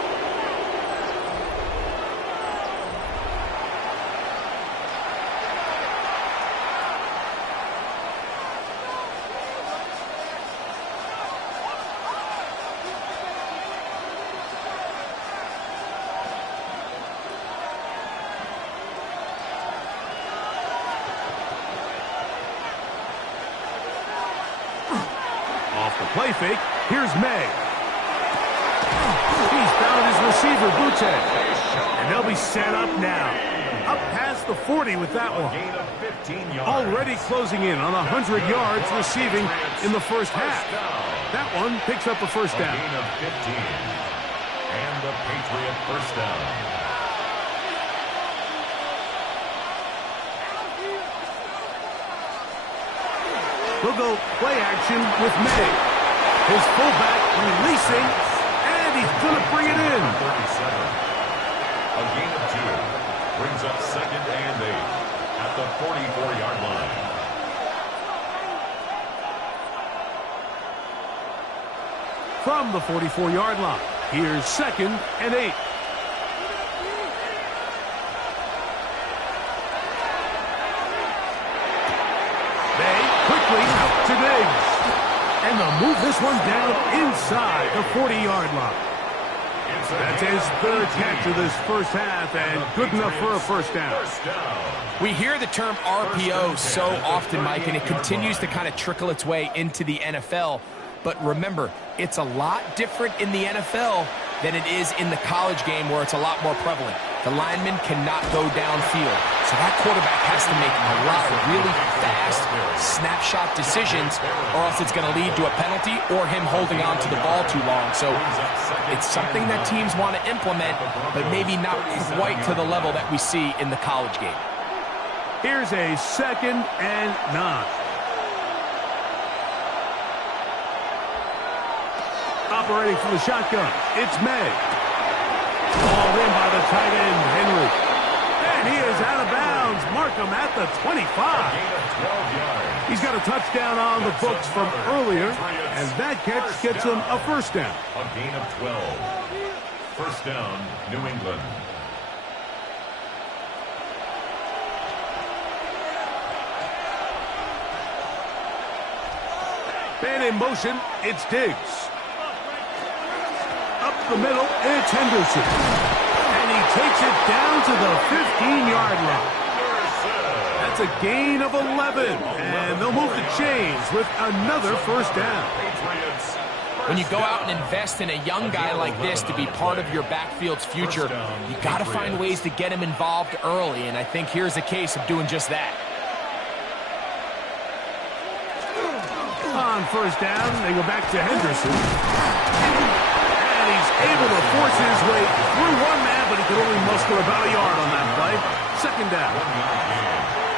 Play fake. Here's May. He's found his receiver, Butte. And they'll be set up now. Up past the 40 with that one. Already closing in on 100 yards receiving in the first half. That one picks up a first down. Gain of 15. And the Patriot first down. We'll go play action with May. His fullback releasing, and he's going to bring it in. 37. A gain of 2. Brings up 2nd and 8 at the 44-yard line. From the 44-yard line, here's 2nd and 8. May quickly out to Diggs. And they'll move this one down inside the 40-yard line. That's his third catch of this first half, and good enough for a first down. We hear the term RPO so often, Mike, and it continues to kind of trickle its way into the NFL. But remember, it's a lot different in the NFL than it is in the college game where it's a lot more prevalent. The lineman cannot go downfield. So that quarterback has to make a lot of really fast snapshot decisions, or else it's going to lead to a penalty or him holding on to the ball too long. So it's something that teams want to implement, but maybe not quite to the level that we see in the college game. Here's a 2nd and 9. Operating from the shotgun, it's May. Ball in by the tight end, Henry. And he is out of bounds. Mark him at the 25. He's got a touchdown on the books from earlier, and that catch gets him a first down. A gain of 12. First down, New England. Man in motion, it's Diggs. Up the middle, it's Henderson. And he takes it down to the 15-yard line. That's a gain of 11. And they'll move the chains with another first down. When you go out and invest in a young guy like this to be part of your backfield's future, you got to find ways to get him involved early. And I think here's a case of doing just that. On first down, they go back to Henderson. And he's able to force his way through one man, but he could only muster about a yard on that play. Second down. 1 yard gain.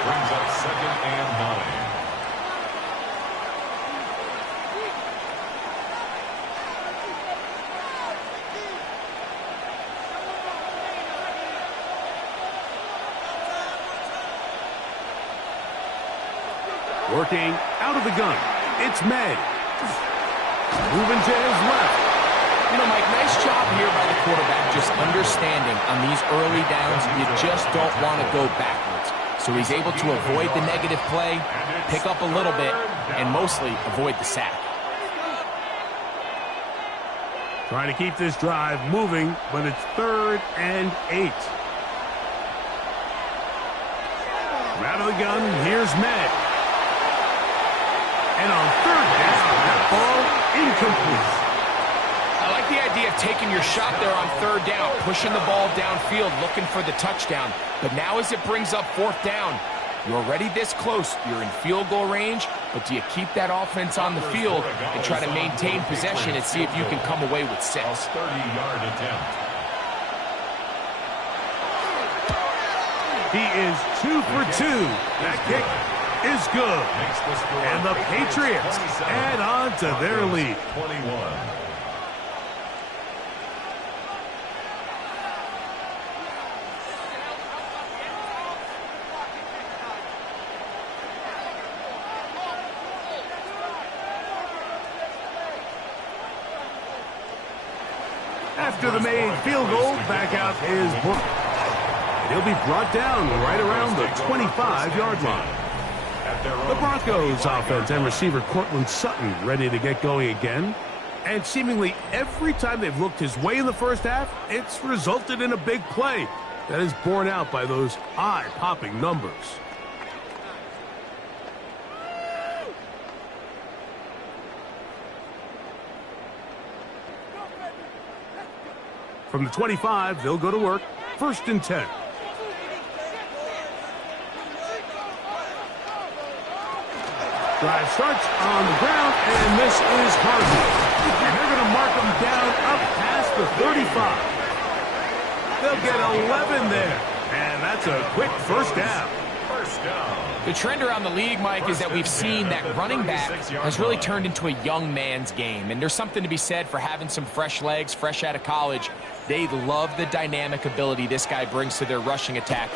Brings up 2nd and 9. Working out of the gun. It's May. Moving to his left. You know, Mike, nice job here by the quarterback, just understanding on these early downs, you just don't want to go backwards. So he's able to avoid the negative play, pick up a little bit, and mostly avoid the sack. Trying to keep this drive moving, but it's 3rd and 8. Out of the gun, here's May. And on 3rd down, that ball incomplete. I like the idea of taking your shot there on 3rd down, pushing the ball downfield, looking for the touchdown. But now as it brings up 4th down, you're already this close. You're in field goal range, but do you keep that offense on the field and try to maintain possession and see if you can come away with 6? 30-yard attempt. He is 2 for 2. That kick is good. And the Patriots add on to their lead. 21. After the made field goal, back out is Brook. He'll be brought down right around the 25-yard line. The Broncos offense and receiver Cortland Sutton ready to get going again. And seemingly every time they've looked his way in the first half, it's resulted in a big play that is borne out by those eye-popping numbers. From the 25, they'll go to work. 1st and 10. Drive starts on the ground, and this is Harvey. And they're going to mark him down up past the 35. They'll get 11 there, and that's a quick first down. The trend around the league, Mike, is that we've seen that running back has really turned into a young man's game. And there's something to be said for having some fresh legs, fresh out of college. They love the dynamic ability this guy brings to their rushing attack,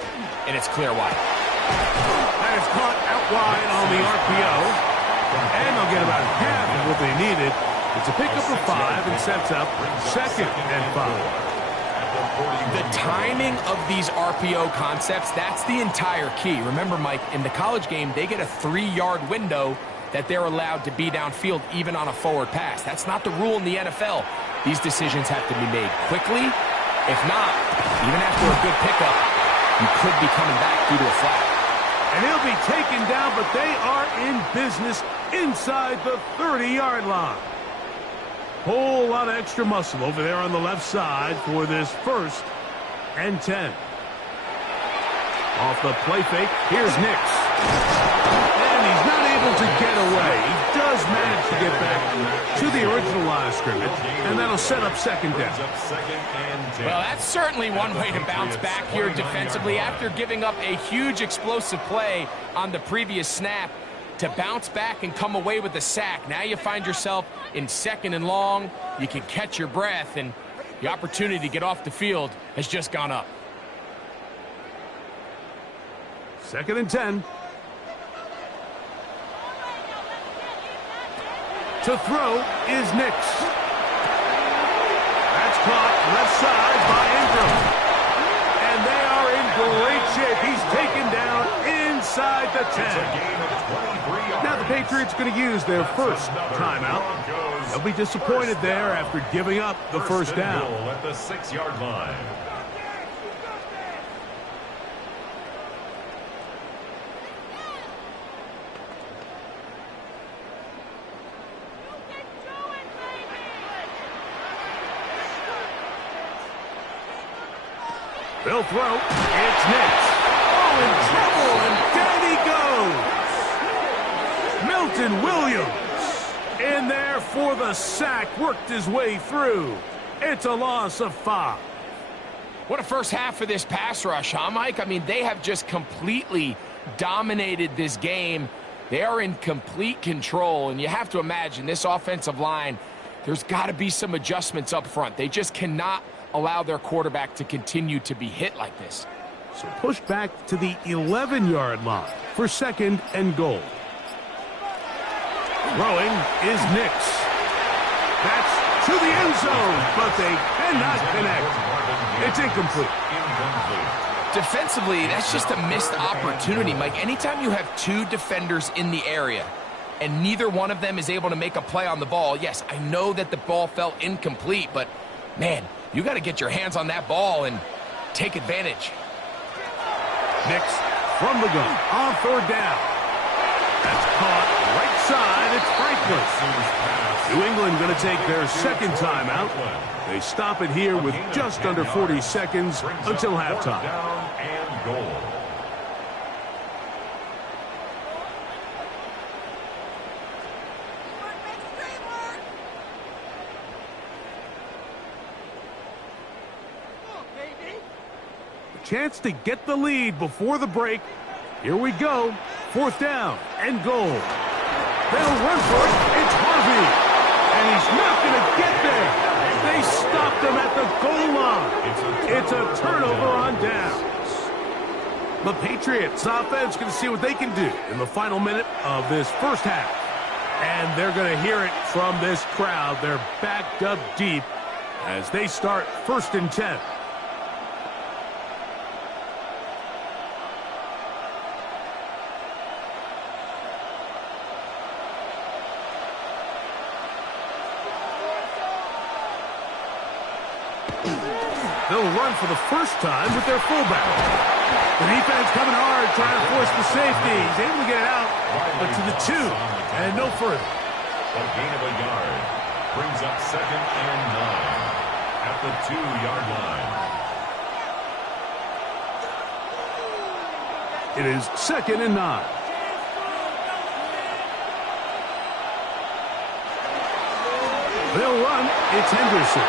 and it's clear why. That is caught out wide on the RPO, and they'll get about half of what they needed. It's a pickup of 5 and sets up 2nd and 5. The timing of these RPO concepts, that's the entire key. Remember, Mike, in the college game, they get a 3-yard window that they're allowed to be downfield even on a forward pass. That's not the rule in the NFL. these decisions have to be made quickly. If not, even after a good pickup, you could be coming back due to a flag. And he'll be taken down, but they are in business inside the 30-yard line. Whole lot of extra muscle over there on the left side for this 1st and 10. Off the play fake, here's Nix. And he's not able to get away. He does manage to get back to the original line of scrimmage, and that'll set up 2nd down. Well, that's certainly one way to bounce back here defensively after giving up a huge explosive play on the previous snap. To bounce back and come away with a sack. Now you find yourself in 2nd and long. You can catch your breath, and the opportunity to get off the field has just gone up. 2nd and 10. To throw is Nix. That's caught left side by Ingram. And they are in great shape. He's taken down inside the 10. Now the Patriots are going to use their 1st timeout. They'll be disappointed there after giving up the 1st down. At the 6-yard line. They'll throw. It's Nix. Oh, in trouble, and down he goes. Milton Williams in there for the sack. Worked his way through. It's a loss of 5. What a first half for this pass rush, huh, Mike? I mean, they have just completely dominated this game. They are in complete control, and you have to imagine this offensive line, there's got to be some adjustments up front. They just cannot allow their quarterback to continue to be hit like this. So pushed back to the 11-yard line for 2nd and goal. Throwing is Nix. That's to the end zone, but they cannot connect. It's incomplete. Defensively, that's just a missed opportunity, Mike. Anytime you have 2 defenders in the area and neither one of them is able to make a play on the ball, yes, I know that the ball felt incomplete, but, man, you got to get your hands on that ball and take advantage. Nix from the gun on 3rd down. That's caught right side. It's Franklin. New England going to take their 2nd timeout. They stop it here with just under 40 seconds until halftime. Down and goal. Chance to get the lead before the break. Here we go. 4th down and goal. They'll run for it. It's Harvey. And he's not going to get there. They stopped him at the goal line. It's a turnover on downs. The Patriots offense going to see what they can do in the final minute of this 1st half. And they're going to hear it from this crowd. They're backed up deep as they start 1st and 10. They'll run for the 1st time with their fullback. The defense coming hard, trying to force the safety. He's able to get it out, but to the 2 and no further. A gain of a yard brings up 2nd and 9 at the 2-yard line. It is 2nd and 9. They'll run. It's Henderson.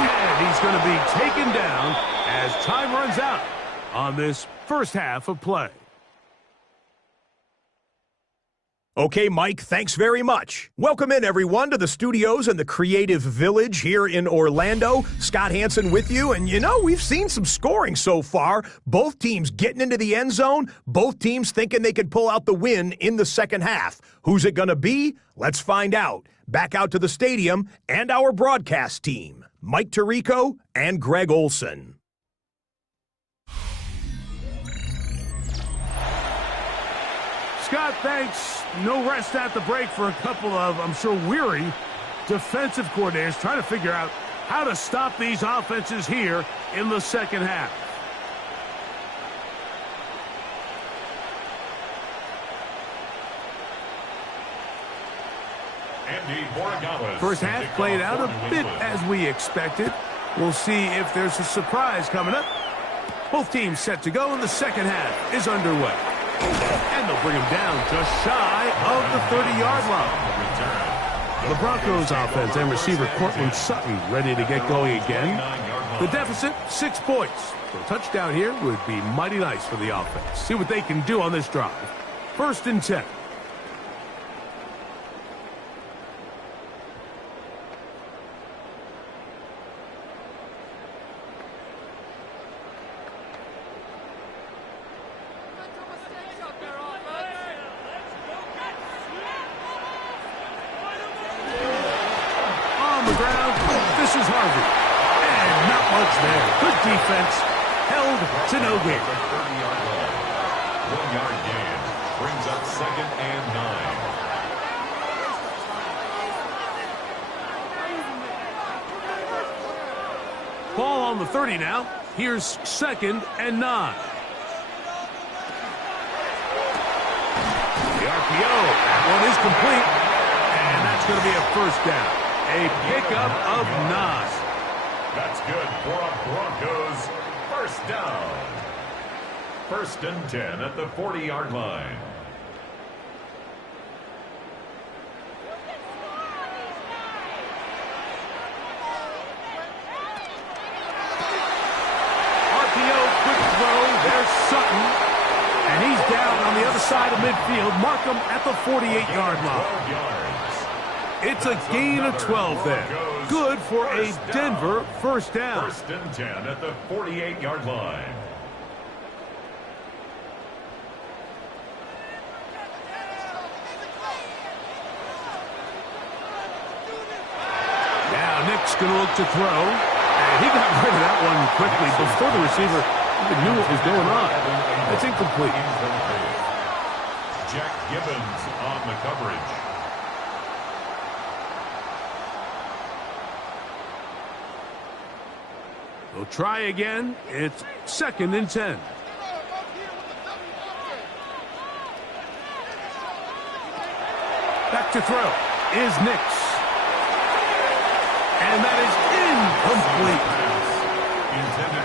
And he's going to be taken down as time runs out on this 1st half of play. Okay, Mike, thanks very much. Welcome in, everyone, to the studios in the Creative Village here in Orlando. Scott Hansen with you, and we've seen some scoring so far. Both teams getting into the end zone, both teams thinking they could pull out the win in the 2nd half. Who's it going to be? Let's find out. Back out to the stadium and our broadcast team, Mike Tirico and Greg Olson. Scott, thanks. No rest at the break for a couple of, I'm sure, weary defensive coordinators trying to figure out how to stop these offenses here in the second half. First half played out a bit as we expected. We'll see if there's a surprise coming up. Both teams set to go, and the second half is underway. And they'll bring him down just shy of the 30-yard line. The Broncos offense and receiver Cortland Sutton ready to get going again. The deficit, 6 points. So a touchdown here would be mighty nice for the offense. See what they can do on this drive. 1st and 10. Defense held to no gain. 1-yard gain brings up 2nd and 9. Ball on the 30 now. Here's 2nd and 9. The RPO. That one is complete. And that's going to be a 1st down. A pickup of 9. That's good for a Broncos 1st down. 1st and 10 at the 40-yard line. RPO, quick throw. There's Sutton. And he's down on the other side of midfield. Mark him at the 48-yard line. 12 yards. It's a gain of 12 there. Good for a Denver 1st down. 1st and 10 at the 48-yard line. Now Nick's going to look to throw. And he got rid of that one quickly before the receiver even knew what was going on. It's incomplete. Jack Gibbons on the coverage. They'll try again. It's 2nd and 10. Back to throw is Nix. And that is incomplete.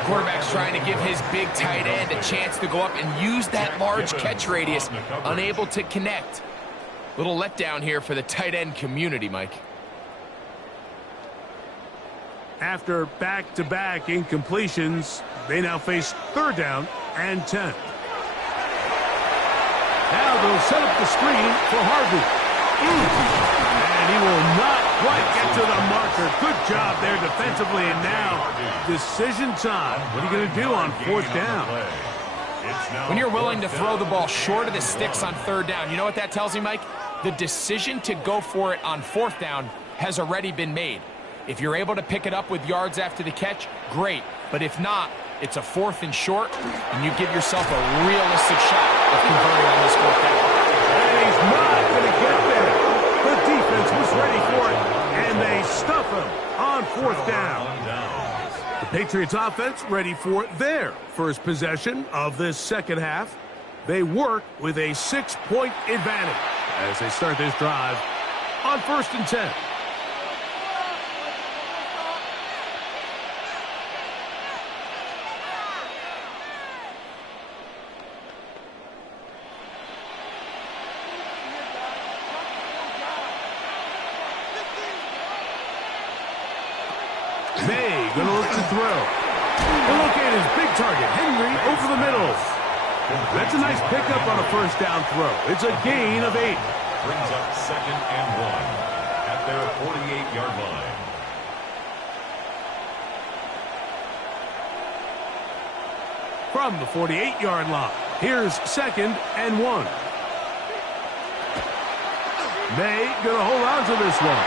Quarterback's trying to give his big tight end a chance to go up and use that large catch radius. Unable to connect. Little letdown here for the tight end community, Mike. After back-to-back incompletions, they now face 3rd down and 10. Now they'll set up the screen for Harvey. And he will not quite get to the marker. Good job there defensively, and now decision time. What are you going to do on 4th down? When you're willing to throw the ball short of the sticks on 3rd down, you know what that tells me, Mike? The decision to go for it on 4th down has already been made. If you're able to pick it up with yards after the catch, great. But if not, it's a 4th and short, and you give yourself a realistic shot of converting on this 4th down. And he's not going to get there. The defense was ready for it, and they stuff him on 4th down. The Patriots offense ready for their first possession of this second half. They work with a 6-point advantage as they start this drive on 1st and 10. May going to look to throw. He'll locate his big target, Henry, over the middle. That's a nice pickup on a 1st down throw. It's a gain of 8. Brings up 2nd and 1 at their 48-yard line. From the 48-yard line, here's 2nd and 1. May going to hold on to this one.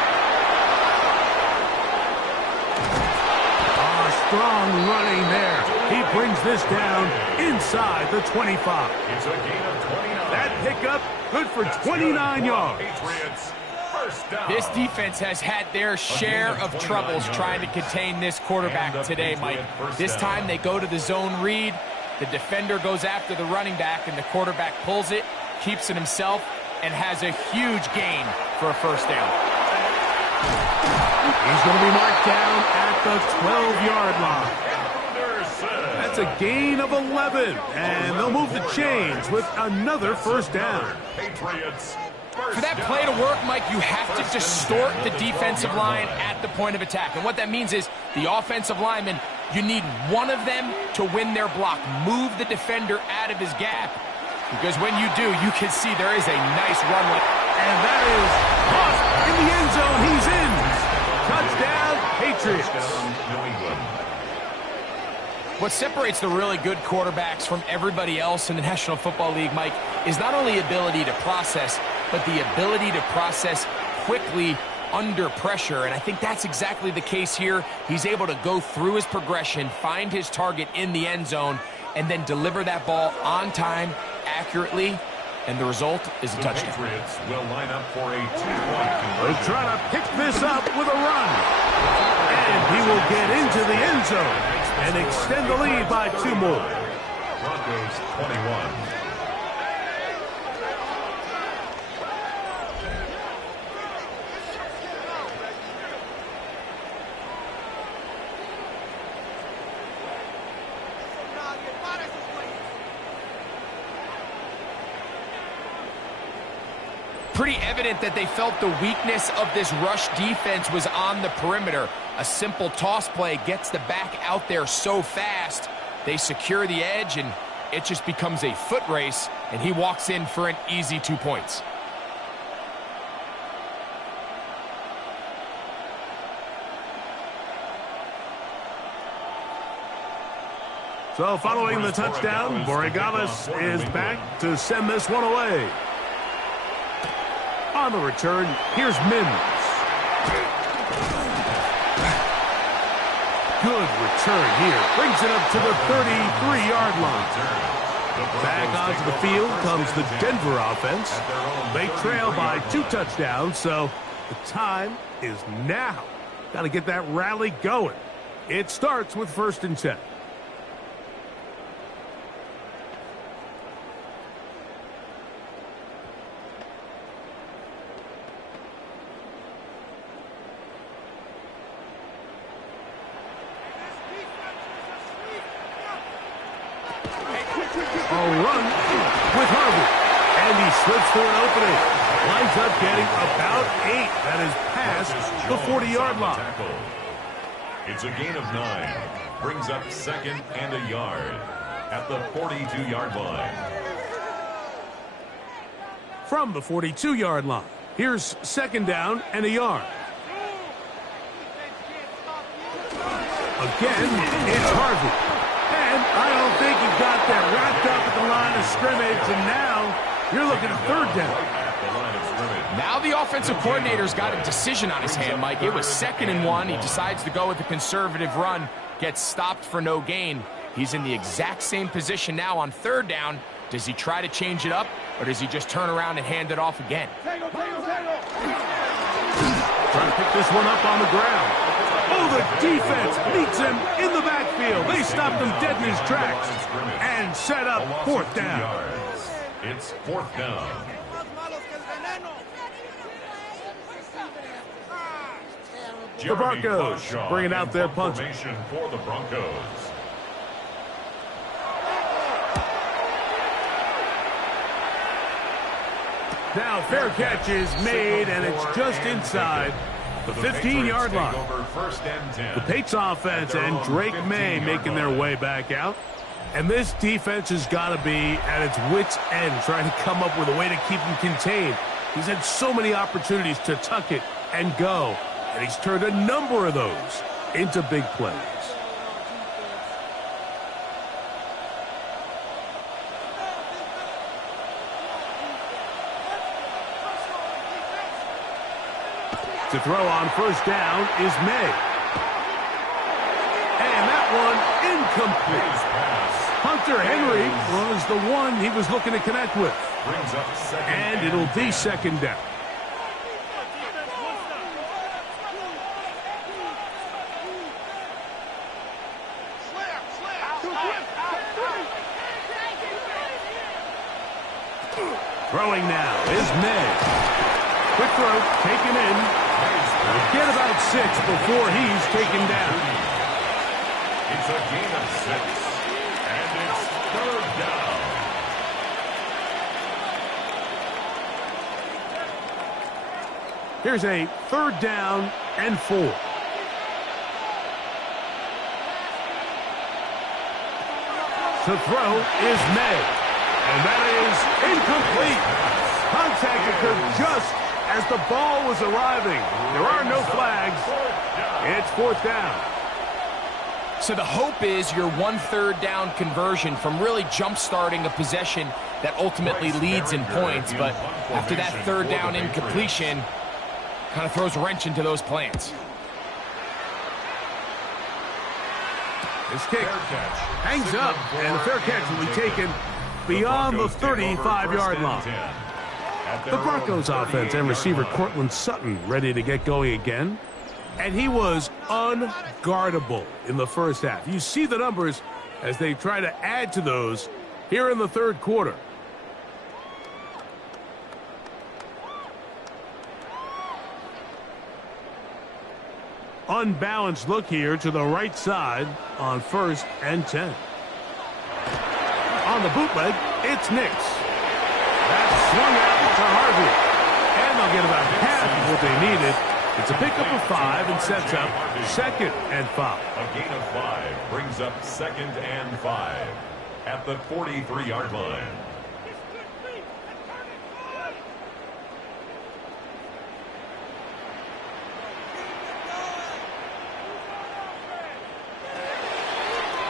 Strong running there. He brings this down inside the 25. It's a gain of 29. That pickup good for 29 yards. Patriots 1st first down. This defense has had their share of troubles trying to contain this quarterback today, Mike. This time they go to the zone read. The defender goes after the running back, and the quarterback pulls it, keeps it himself, and has a huge gain for a first down. He's going to be marked down at the 12-yard line. That's a gain of 11, and they'll move the chains with another first down. Patriots. For that play to work, Mike, you have to distort the defensive line at the point of attack. And what that means is the offensive lineman, you need one of them to win their block. Move the defender out of his gap. Because when you do, you can see there is a nice runway. And that is caught in the end zone. He's in. Touchdown, Patriots. New England. What separates the really good quarterbacks from everybody else in the National Football League, Mike, is not only ability to process, but the ability to process quickly under pressure. And I think that's exactly the case here. He's able to go through his progression, find his target in the end zone, and then deliver that ball on time, accurately, and the result is a touchdown. The Patriots will line up for a 2-point conversion. They'll try to pick this up with a run. And he will get into the end zone and extend the lead by 2 more. Broncos 21. Pretty evident that they felt the weakness of this rush defense was on the perimeter. A simple toss play gets the back out there so fast. They secure the edge, and it just becomes a foot race, and he walks in for an easy 2 points. So following the touchdown, Borregales is back to send this one away. On the return, here's Mims. Good return here. Brings it up to the 33-yard line. Back onto the field comes the Denver offense. They trail by 2 touchdowns, so the time is now. Got to get that rally going. It starts with 1st and 10. A run with Harvey. And he slips through an opening. Lines up getting about 8. That is past the 40-yard line. It's a gain of 9. Brings up 2nd and a yard at the 42-yard line. From the 42-yard line, here's 2nd down and a yard. Again, it's Harvey. And I don't think he got that wrapped up at the line of scrimmage, and now you're looking at 3rd down. Now the offensive coordinator's got a decision on his hand, Mike. It was 2nd and 1. He decides to go with a conservative run, gets stopped for no gain. He's in the exact same position now on 3rd down. Does he try to change it up, or does he just turn around and hand it off again? Trying to pick this one up on the ground. Oh, the defense meets him in the backfield. They stopped him dead in his tracks and set up 4th down. It's 4th down. The Broncos bringing out their punch. For the Broncos. Now fair catch is made, and it's just inside the 15-yard line. The Patriots offense and Drake May making their way back out. And this defense has got to be at its wits' end, trying to come up with a way to keep him contained. He's had so many opportunities to tuck it and go, and he's turned a number of those into big plays. To throw on 1st down is May. And that one incomplete. Hunter Henry was the one he was looking to connect with. And it'll be 2nd down. Throwing now is May. Quick throw, taken in. Get about 6 before he's taken down. It's a gain of 6, and it's 3rd down. Here's a 3rd down and 4. To throw is May. And that is incomplete. Contact occurred just as the ball was arriving. There are no flags. It's 4th down. So the hope is your 1/3 down conversion from really jump-starting a possession that ultimately leads in points. But after that 3rd down incompletion, kind of throws a wrench into those plans. This kick hangs up, and the fair catch will be taken beyond the 35-yard line. The Broncos offense and receiver Cortland Sutton ready to get going again. And he was unguardable in the first half. You see the numbers as they try to add to those here in the 3rd quarter. Unbalanced look here to the right side on 1st and 10. On the bootleg, it's Nix. That's swung out to Harvey. And they'll get about half of what they needed. It's a pickup of 5 and sets up 2nd and 5. A gain of 5 brings up 2nd and 5 at the 43-yard line.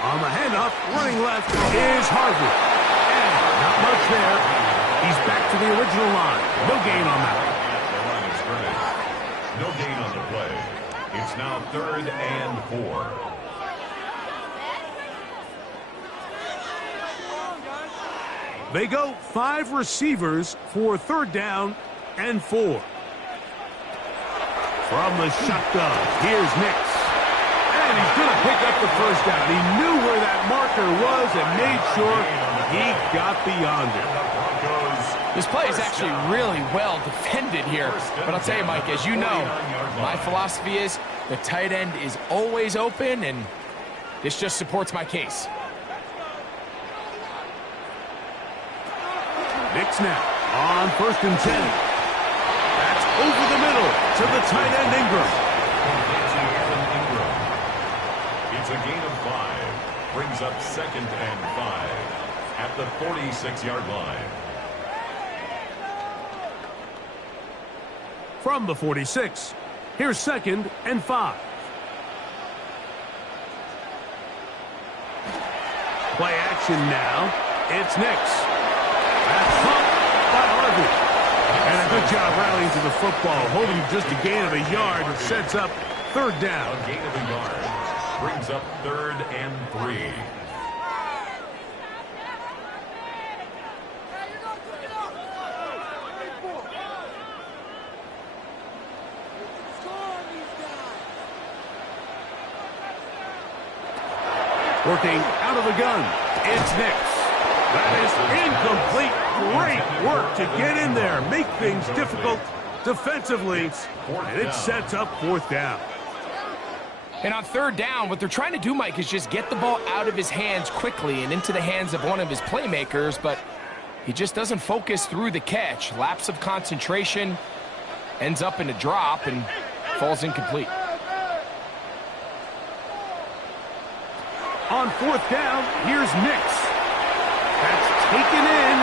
On the handoff, running left is Harvey. And not much there. He's back to the original line. No gain on that one. No gain on the play. It's now 3rd and 4. They go 5 receivers for 3rd down and 4. From the shotgun, here's Nix. And he's going to pick up the 1st down. He knew where that marker was and made sure he got beyond it. This play is actually really well defended here. But I'll tell you, Mike, as you know, my philosophy is the tight end is always open, and this just supports my case. Nix now on 1st and 10. That's over the middle to the tight end Ingram. It's a gain of 5. Brings up 2nd and 5 at the 46-yard line. From the 46, here's 2nd and 5. Play action now. It's Nix. That's pumped by Harvey. And a good job rallying to the football, holding just a gain of a yard, and sets up 3rd down. A gain of a yard brings up 3rd and 3. Working out of the gun, it's Nix. That is incomplete. Great work to get in there, make things difficult defensively, and it sets up 4th down. And on 3rd down, what they're trying to do, Mike, is just get the ball out of his hands quickly and into the hands of one of his playmakers, but he just doesn't focus through the catch. Lapse of concentration, ends up in a drop, and falls incomplete. On 4th down, here's Nix. That's taken in,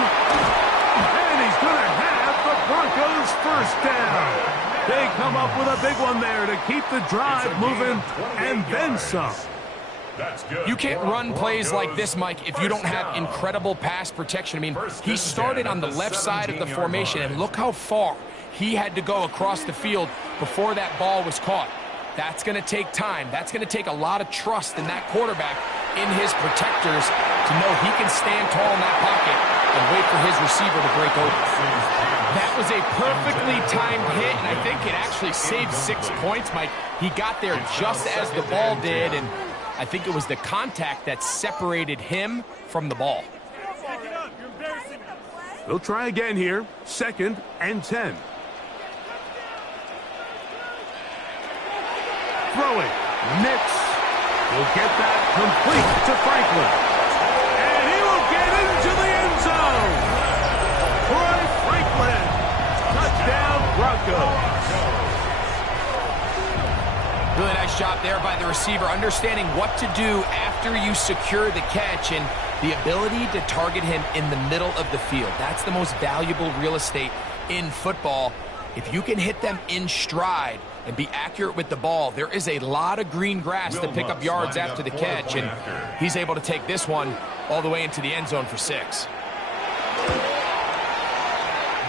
and he's going to have the Broncos 1st down. They come up with a big one there to keep the drive moving, and then some. That's good. You can't run plays like this, Mike, if you don't have incredible pass protection. I mean, he started on the left side of the formation, and look how far he had to go across the field before that ball was caught. That's going to take time. That's going to take a lot of trust in that quarterback, in his protectors, to know he can stand tall in that pocket and wait for his receiver to break open. That was a perfectly timed hit, and I think it actually saved 6 points, Mike. He got there just as the ball did, and I think it was the contact that separated him from the ball. Pick it up. You're embarrassing me. They'll try again here. 2nd and 10. Throwing. Nix. He'll get that complete to Franklin. And he will get into the end zone. Troy Franklin. Touchdown, Broncos. Really nice job there by the receiver, understanding what to do after you secure the catch and the ability to target him in the middle of the field. That's the most valuable real estate in football. If you can hit them in stride and be accurate with the ball, there is a lot of green grass to pick up yards after the catch, and he's able to take this one all the way into the end zone for 6.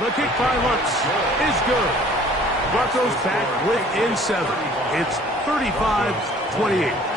The kick by Lutz is good. Broncos back within 7. It's 35-28.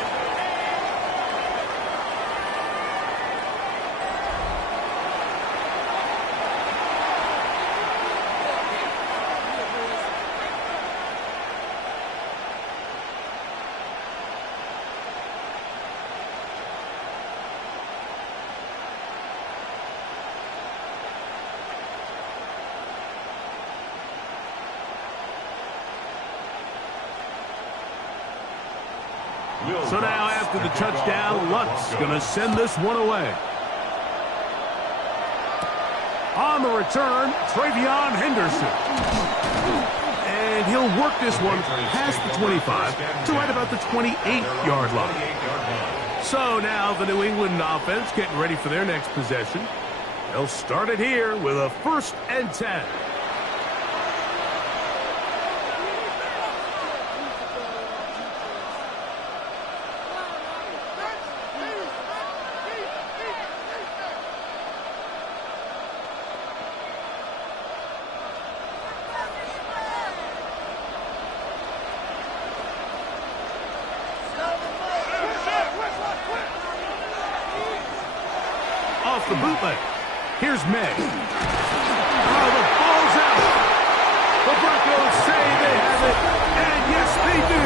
So now after the touchdown, Lutz going to send this one away. On the return, Travion Henderson. And he'll work this one past the 25 to right about the 28-yard line. So now the New England offense getting ready for their next possession. They'll start it here with a 1st and 10. Off the bootleg. Here's May. Oh, the ball's out. The Broncos say they have it, and yes, they do.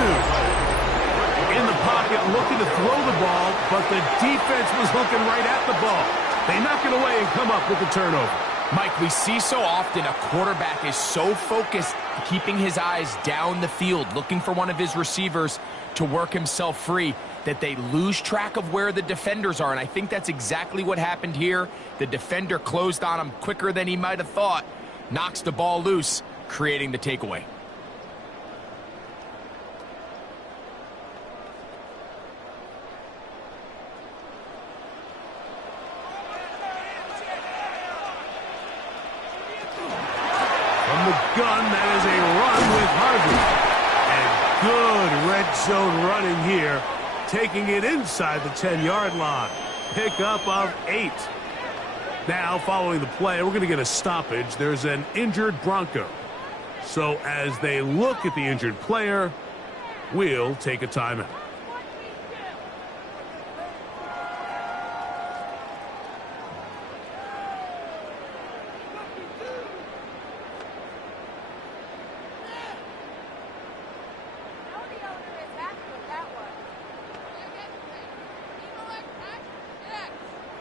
In the pocket, looking to throw the ball, but the defense was looking right at the ball. They knock it away and come up with the turnover. Mike, we see so often a quarterback is so focused, keeping his eyes down the field, looking for one of his receivers to work himself free, that they lose track of where the defenders are. And I think that's exactly what happened here. The defender closed on him quicker than he might have thought, knocks the ball loose, creating the takeaway. From the gun, that is a run with Harvey. And good red zone running here, taking it inside the 10-yard line. Pickup of 8. Now, following the play, we're going to get a stoppage. There's an injured Bronco. So as they look at the injured player, we'll take a timeout.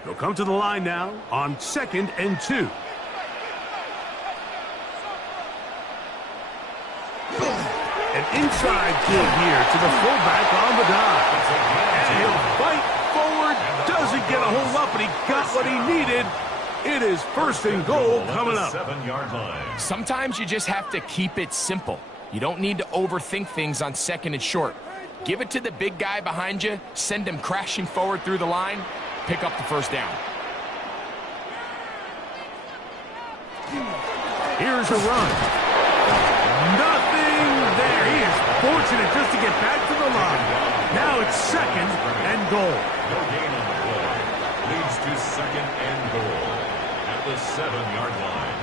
They'll come to the line now on 2nd and 2. An inside kick here to the fullback on the dive. And he'll fight forward. Doesn't get a whole lot, but he got what he needed. It is 1st and goal coming up. 7-yard line. Sometimes you just have to keep it simple. You don't need to overthink things on 2nd and short. Give it to the big guy behind you, send him crashing forward through the line, pick up the 1st down. Here's a run. Nothing there. He is fortunate just to get back to the line. Now it's 2nd and goal. No gain on the play. Leads to 2nd and goal at the 7-yard line.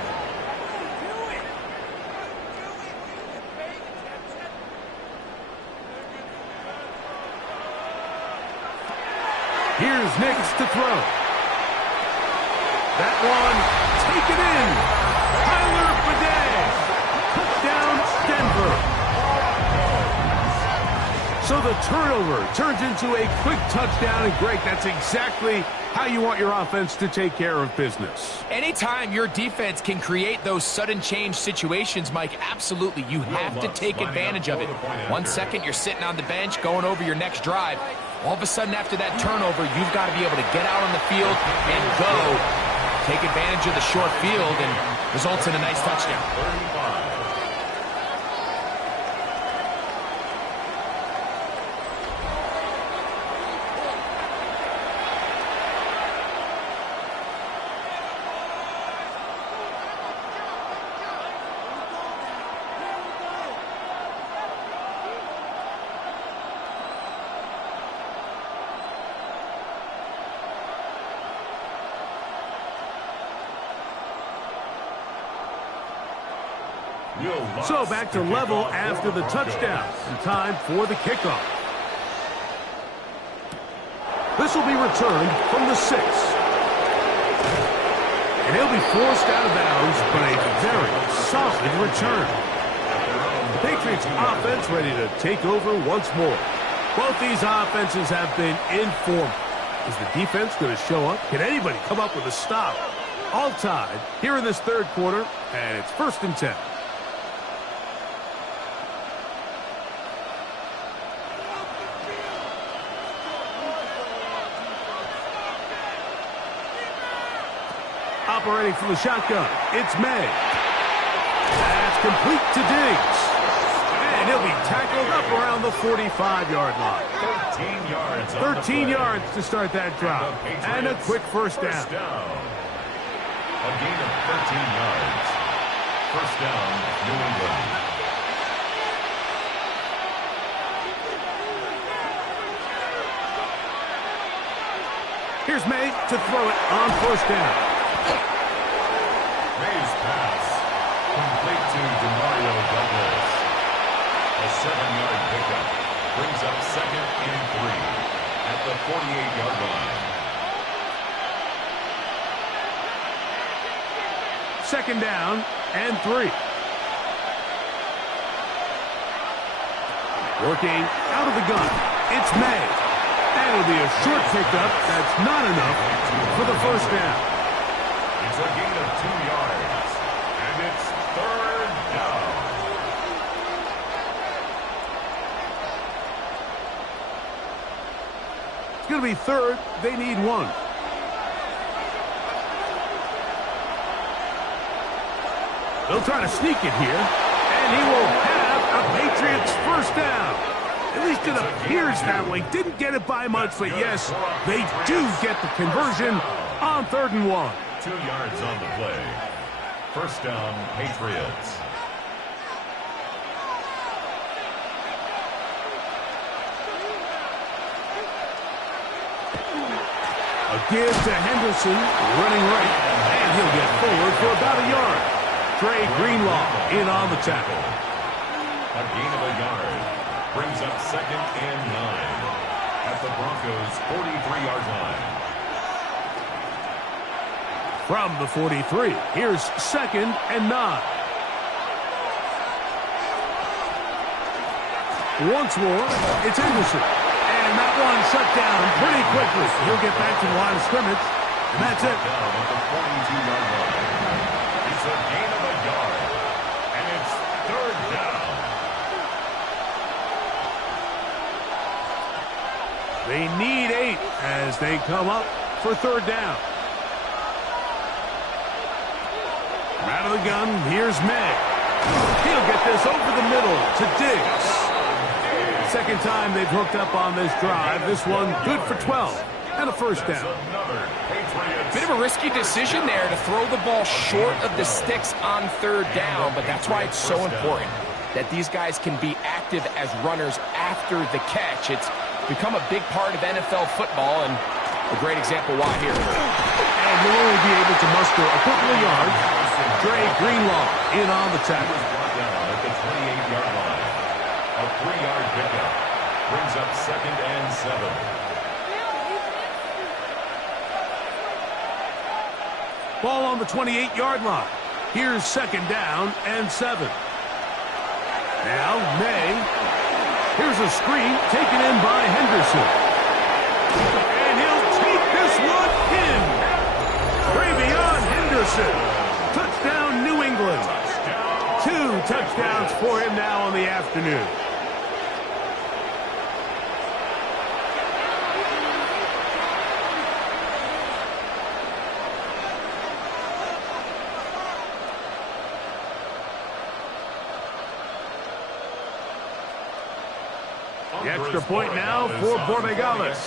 Here's Nix to throw. That one taken in. Tyler Bidet. Touchdown, Denver. So the turnover turns into a quick touchdown, and Greg, that's exactly how you want your offense to take care of business. Anytime your defense can create those sudden change situations, Mike, absolutely, you have to take advantage of it. 1 second, you're sitting on the bench, going over your next drive. All of a sudden, after that turnover, you've got to be able to get out on the field and go. Take advantage of the short field and results in a nice touchdown. 35. So back to level after the touchdown. And time for the kickoff. This will be returned from the 6. And he'll be forced out of bounds, but a very solid return. The Patriots offense ready to take over once more. Both these offenses have been informed. Is the defense going to show up? Can anybody come up with a stop? All tied here in this third quarter, and it's 1st and 10. Operating from the shotgun, it's May. That's complete to Diggs. And he'll be tackled up around the 45-yard line. 13 yards. 13 yards to start that drive. And a quick first down. A gain of 13 yards. First down, New England. Here's May to throw it on first down. May's pass, complete to Demario Douglas. A 7-yard pickup brings up 2nd and 3 at the 48-yard line. 2nd down and 3. Working out of the gun, it's May. And it'll be a short pickup that's not enough for the first down. It's a gain of 2 yards, and it's 3rd down. It's going to be 3rd. They need 1. They'll try to sneak it here, and he will have a Patriots first down. At least it appears that way. Didn't get it by much, but yes, they do get the conversion on 3rd and 1. 2 yards on the play. First down, Patriots. A give to Henderson, running right, and he'll get forward for about a yard. Trey Greenlaw in on the tackle. A gain of a yard brings up 2nd and 9 at the Broncos' 43-yard line. From the 43, here's 2nd and 9. Once more, it's Henderson. And that one shut down pretty quickly. He'll get back to the line of scrimmage, and that's it. Down at the 42-yard line. It's a gain of a yard, and it's 3rd down. They need 8 as they come up for 3rd down. Out of the gun, here's May. He'll get this over the middle to Diggs. 2nd time they've hooked up on this drive. This one good for 12 and a first down. Bit of a risky decision there to throw the ball short of the sticks on 3rd down, but that's why it's so important that these guys can be active as runners after the catch. It's become a big part of NFL football, and a great example why here. And he'll only be able to muster a couple of yards. Trey Greenlaw in on the tackle. Down at the 28-yard line. A 3-yard pickup brings up 2nd and 7. Ball on the 28-yard line. Here's 2nd down and 7. Now May. Here's a screen taken in by Henderson. And he'll take this one for him now on the afternoon. The extra point now for Borregales.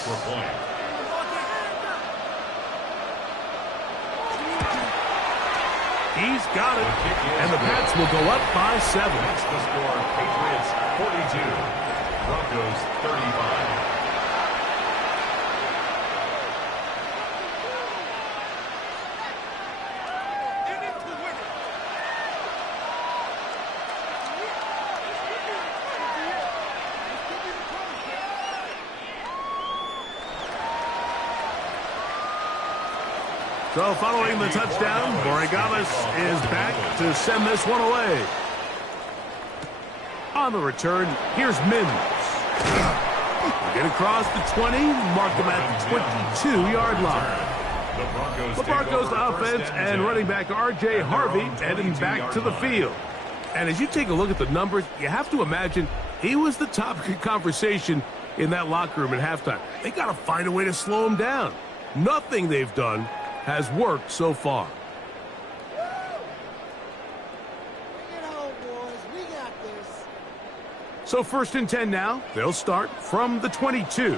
He's got it, and the Pats will go up by 7. That's the score. Patriots 42, Broncos 35. So following the touchdown, Borregales is back to send this one away. On the return, here's Mims. Get across the 20, mark him at the 22-yard line. The Broncos offense and running back R.J. Harvey heading back to the field. And as you take a look at the numbers, you have to imagine he was the topic of conversation in that locker room at halftime. They got to find a way to slow him down. Nothing they've done has worked so far. Bring it home, boys. We got this. So 1st and 10 now. They'll start from the 22.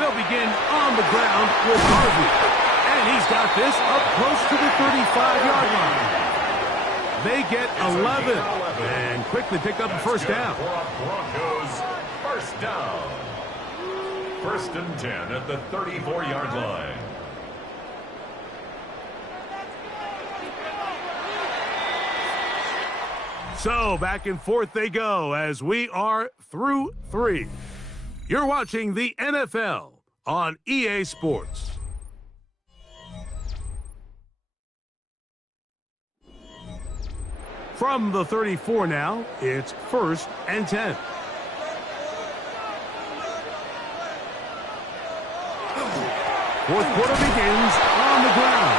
They'll begin on the ground with Harvey. And he's got this up close to the 35-yard line. They get 11 and quickly pick up a first down. Broncos first down. 1st and 10 at the 34-yard line. So back and forth they go as we are through 3. You're watching the NFL on EA Sports. From the 34 now, it's 1st and 10. Fourth quarter begins on the ground.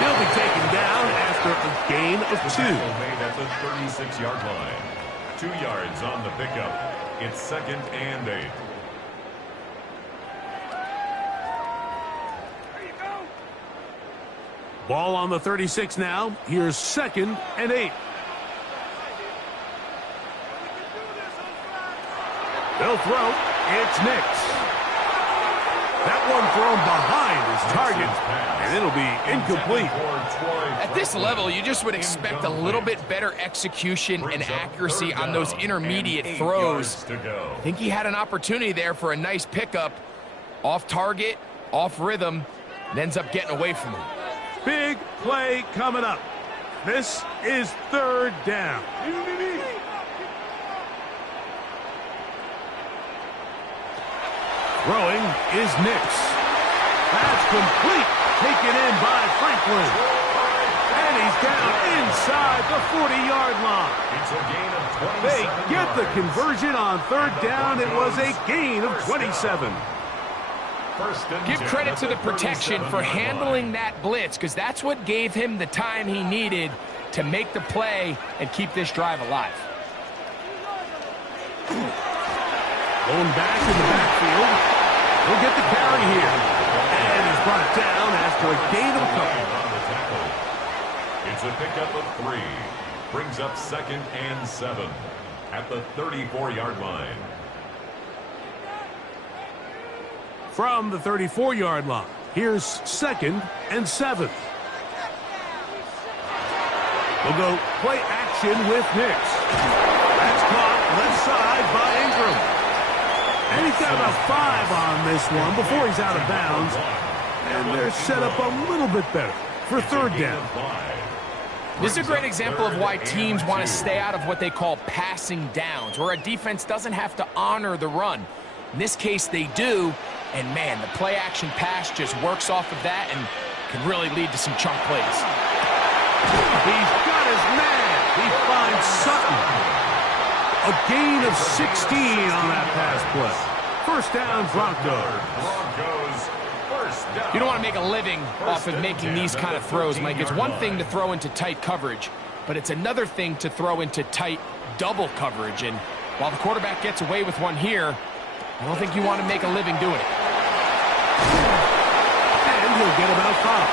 He'll be taken down after a gain of 2. Made at the 36-yard line. 2 yards on the pickup. It's 2nd and 8. Ball on the 36 now. Here's 2nd and 8. They'll throw. It's Nix. That one thrown behind his target, and it'll be incomplete. At this level, you just would expect a little bit better execution and accuracy on those intermediate throws. I think he had an opportunity there for a nice pickup. Off target, off rhythm, and ends up getting away from him. Big play coming up. This is 3rd down. Throwing is Nix. That's complete. Taken in by Franklin. And he's down inside the 40-yard line. It's a gain of 27 They get the conversion on 3rd down. It was a gain of 27. Give credit to the protection for handling that blitz, because that's what gave him the time he needed to make the play and keep this drive alive. Going back in the backfield. He'll get the carry here. And he's brought down after a gain of a couple. It's a pickup of 3. Brings up 2nd and 7 at the 34-yard line. From the 34-yard line, here's 2nd and 7. We'll go play action with Nix. That's caught left side by Ingram. And he's got about 5 on this one before he's out of bounds. And they're set up a little bit better for 3rd down. This is a great example of why teams want to stay out of what they call passing downs, where a defense doesn't have to honor the run. In this case, they do. And, man, the play-action pass just works off of that and can really lead to some chunk plays. He's got his man. He finds Sutton. A gain of 16 on that pass play. 1st down, Broncos. Broncos, 1st You don't want to make a living off of making these kind of throws, Mike. It's one thing to throw into tight coverage, but it's another thing to throw into tight double coverage. And while the quarterback gets away with one here, I don't think you want to make a living doing it. And he'll get about 5.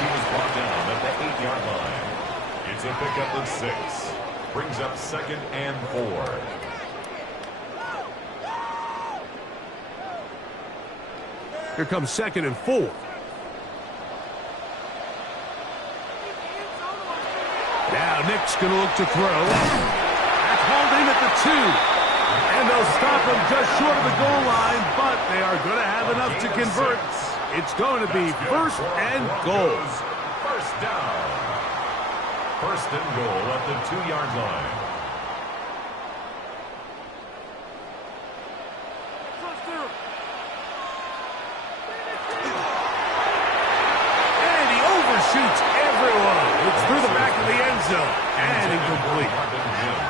He was brought down at the 8-yard line. It's a pickup of 6. Brings up 2nd and 4. Here comes 2nd and 4. Now Nick's going to look to throw. That's hauled in at the 2. And they'll stop him just short of the goal line, but they are going to have enough to convert. It's going to be 1st and goal. First down. 1st and goal at the 2-yard line. And he overshoots everyone. It's through the back of the end zone. And incomplete.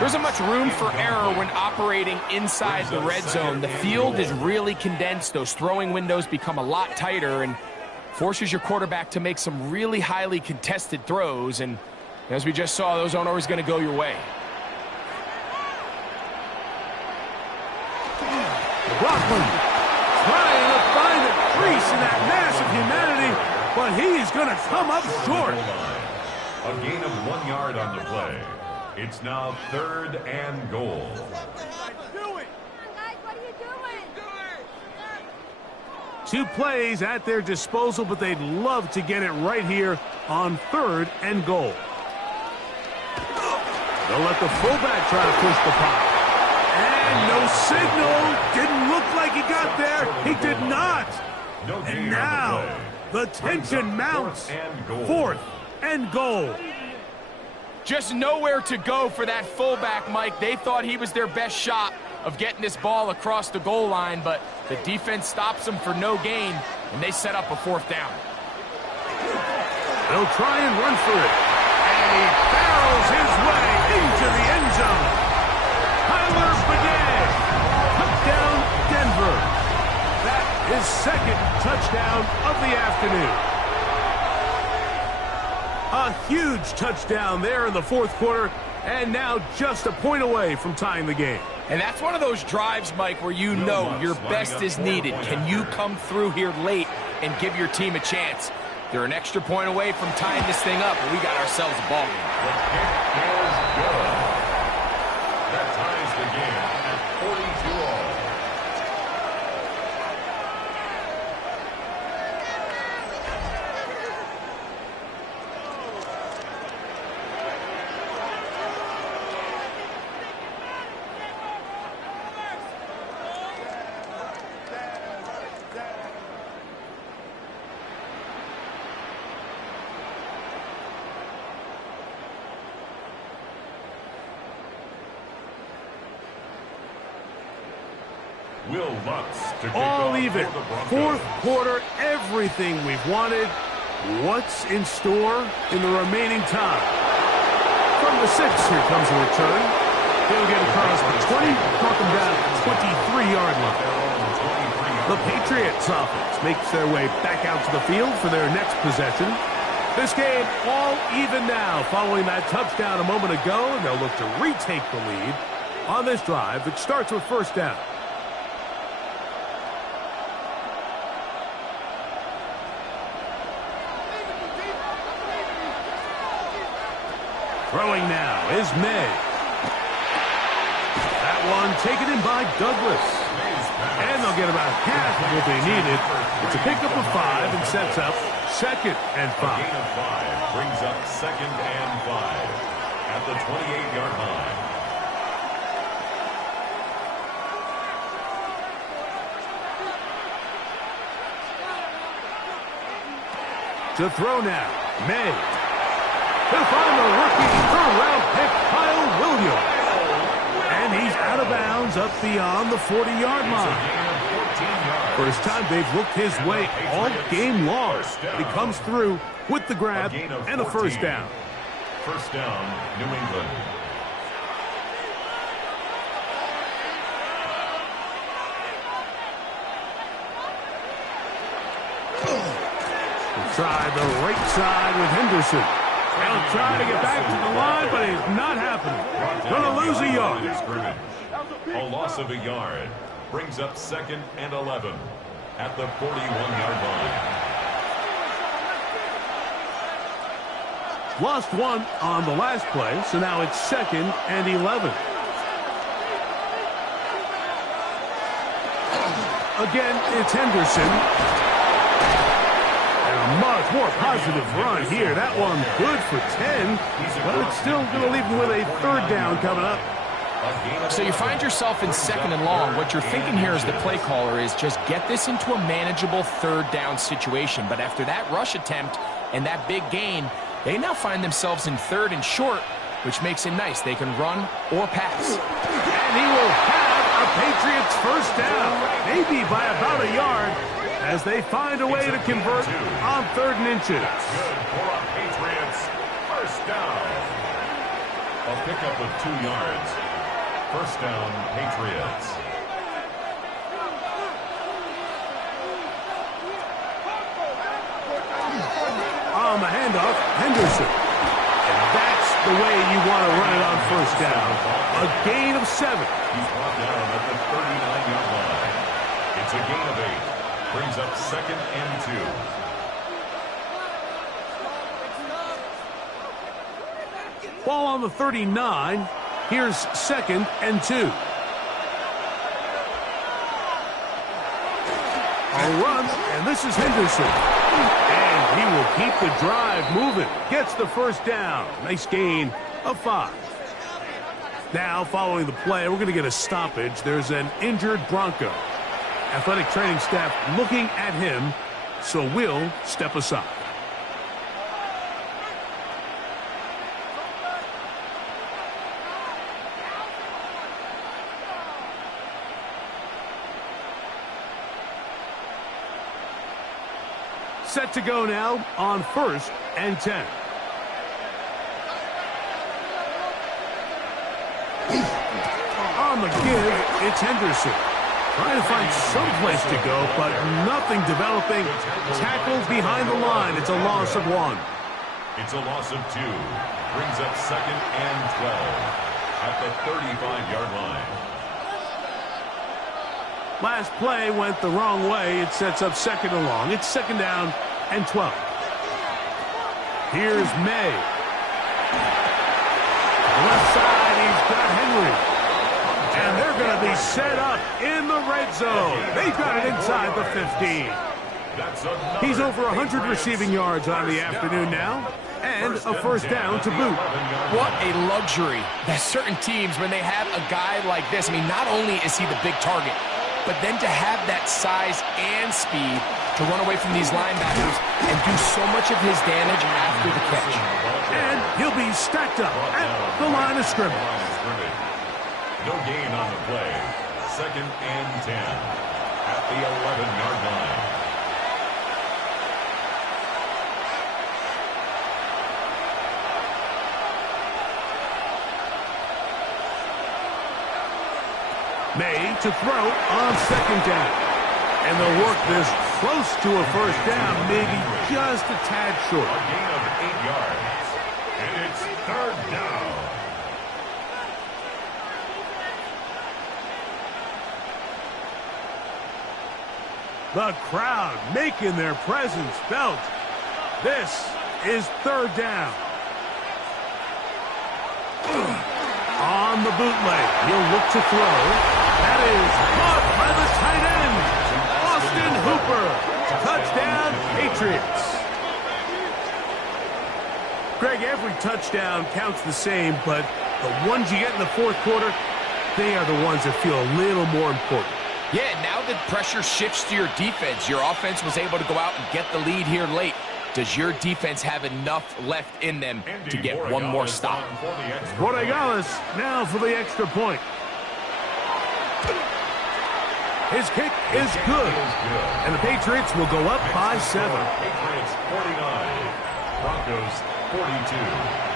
There isn't much room for error when operating inside the red zone. The field is really condensed. Those throwing windows become a lot tighter and forces your quarterback to make some really highly contested throws. And as we just saw, those aren't always going to go your way. Rockland trying to find a crease in that mass of humanity, but he's going to come up short. A gain of 1 yard on the play. It's now 3rd and goal. Do it! Guys, what are you doing? 2 plays at their disposal, but they'd love to get it right here on 3rd and goal. They'll let the fullback try to push the pop. And no signal. Didn't look like he got there. He did not. And now the tension mounts. 4th and goal. Just nowhere to go for that fullback, Mike. They thought he was their best shot of getting this ball across the goal line, but the defense stops them for no gain, and they set up a 4th down. They'll try and run for it. And he barrels his way into the end zone. Tyler Begay, touchdown Denver. That is 2nd touchdown of the afternoon. A huge touchdown there in the 4th quarter, and now just a point away from tying the game. And that's one of those drives, Mike, where you know your best is needed. Can you come through here late and give your team a chance? They're an extra point away from tying this thing up, and we got ourselves a ball game. The kick is good. That ties the game at 42 all. Will Lutz to kick All off even. for the Broncos. 4th quarter, everything we've wanted. What's in store in the remaining time? From the 6, here comes the return. He'll get across the 20, knock him down at the 23-yard line. The Patriots offense makes their way back out to the field for their next possession. This game all even now following that touchdown a moment ago, and they'll look to retake the lead on this drive, which starts with 1st down. Throwing now is May. That one taken in by Douglas. And they'll get about half of what they needed. It's a pickup of 5 and sets up 2nd and 5. A gain of 5 brings up 2nd and 5 at the 28-yard line. To throw now, May. He'll find the rookie third-round pick, Kyle Williams. And he's out of bounds up beyond the 40-yard line. First time they've looked his way all game long. He comes through with the grab and a 1st down. 1st down, New England. try the right side with Henderson. They'll try to get back to the line, but it's not happening. Going to lose a yard. A loss of a yard brings up 2nd and 11 at the 41-yard line. Lost one on the last play, so now it's 2nd and 11. Again, it's Henderson. And a much more positive run here. That one good for 10, but it's still going to leave him with a 3rd down coming up. So you find yourself in 2nd and long. What you're thinking here as the play caller is just get this into a manageable 3rd down situation. But after that rush attempt and that big gain, they now find themselves in 3rd and short, which makes it nice. They can run or pass. And he will have a Patriots 1st down, maybe by about a yard, as they find a way to convert on 3rd and inches. Good for a Patriots 1st down. A pickup of 2 yards. 1st down, Patriots. On the handoff, Henderson. And that's the way you want to run it on 1st down. A gain of 7. He's brought down at the 39-yard line. It's a gain of 8. Brings up 2nd and 2. Ball on the 39. Here's 2nd and 2. A run, and this is Henderson. And he will keep the drive moving. Gets the 1st down. Nice gain of 5. Now, following the play, we're going to get a stoppage. There's an injured Bronco. Athletic training staff looking at him, so we'll step aside. Set to go now on 1st and 10. On the give, it's Henderson. Trying to find some place to go, but nothing developing. Tackled behind the line. It's a loss of 1. It's a loss of 2. Brings up 2nd and 12 at the 35-yard line. Last play went the wrong way. It sets up 2nd and long. It's 2nd down and 12. Here's May. Left side, he's got Henry. And they're going to be set up in the red zone. They've got it inside the 15. He's over 100 receiving yards on the afternoon now. And a 1st down to boot. What a luxury that certain teams, when they have a guy like this, I mean, not only is he the big target, but then to have that size and speed to run away from these linebackers and do so much of his damage after the catch. And he'll be stacked up at the line of scrimmage. No gain on the play. 2nd and 10 at the 11-yard line. May to throw on 2nd down. And they'll work this close to a 1st down, maybe just a tad short. A gain of 8 yards. And it's 3rd down. The crowd making their presence felt. This is 3rd down. On the bootleg, he'll look to throw. That is caught by the tight end, Austin Hooper. Touchdown, Patriots. Greg, every touchdown counts the same, but the ones you get in the 4th quarter, they are the ones that feel a little more important. Yeah, now the pressure shifts to your defense. Your offense was able to go out and get the lead here late. Does your defense have enough left in them to get one more stop? Borregales now for the extra point. His kick is good. And the Patriots will go up by 7. Patriots 49, Broncos 42.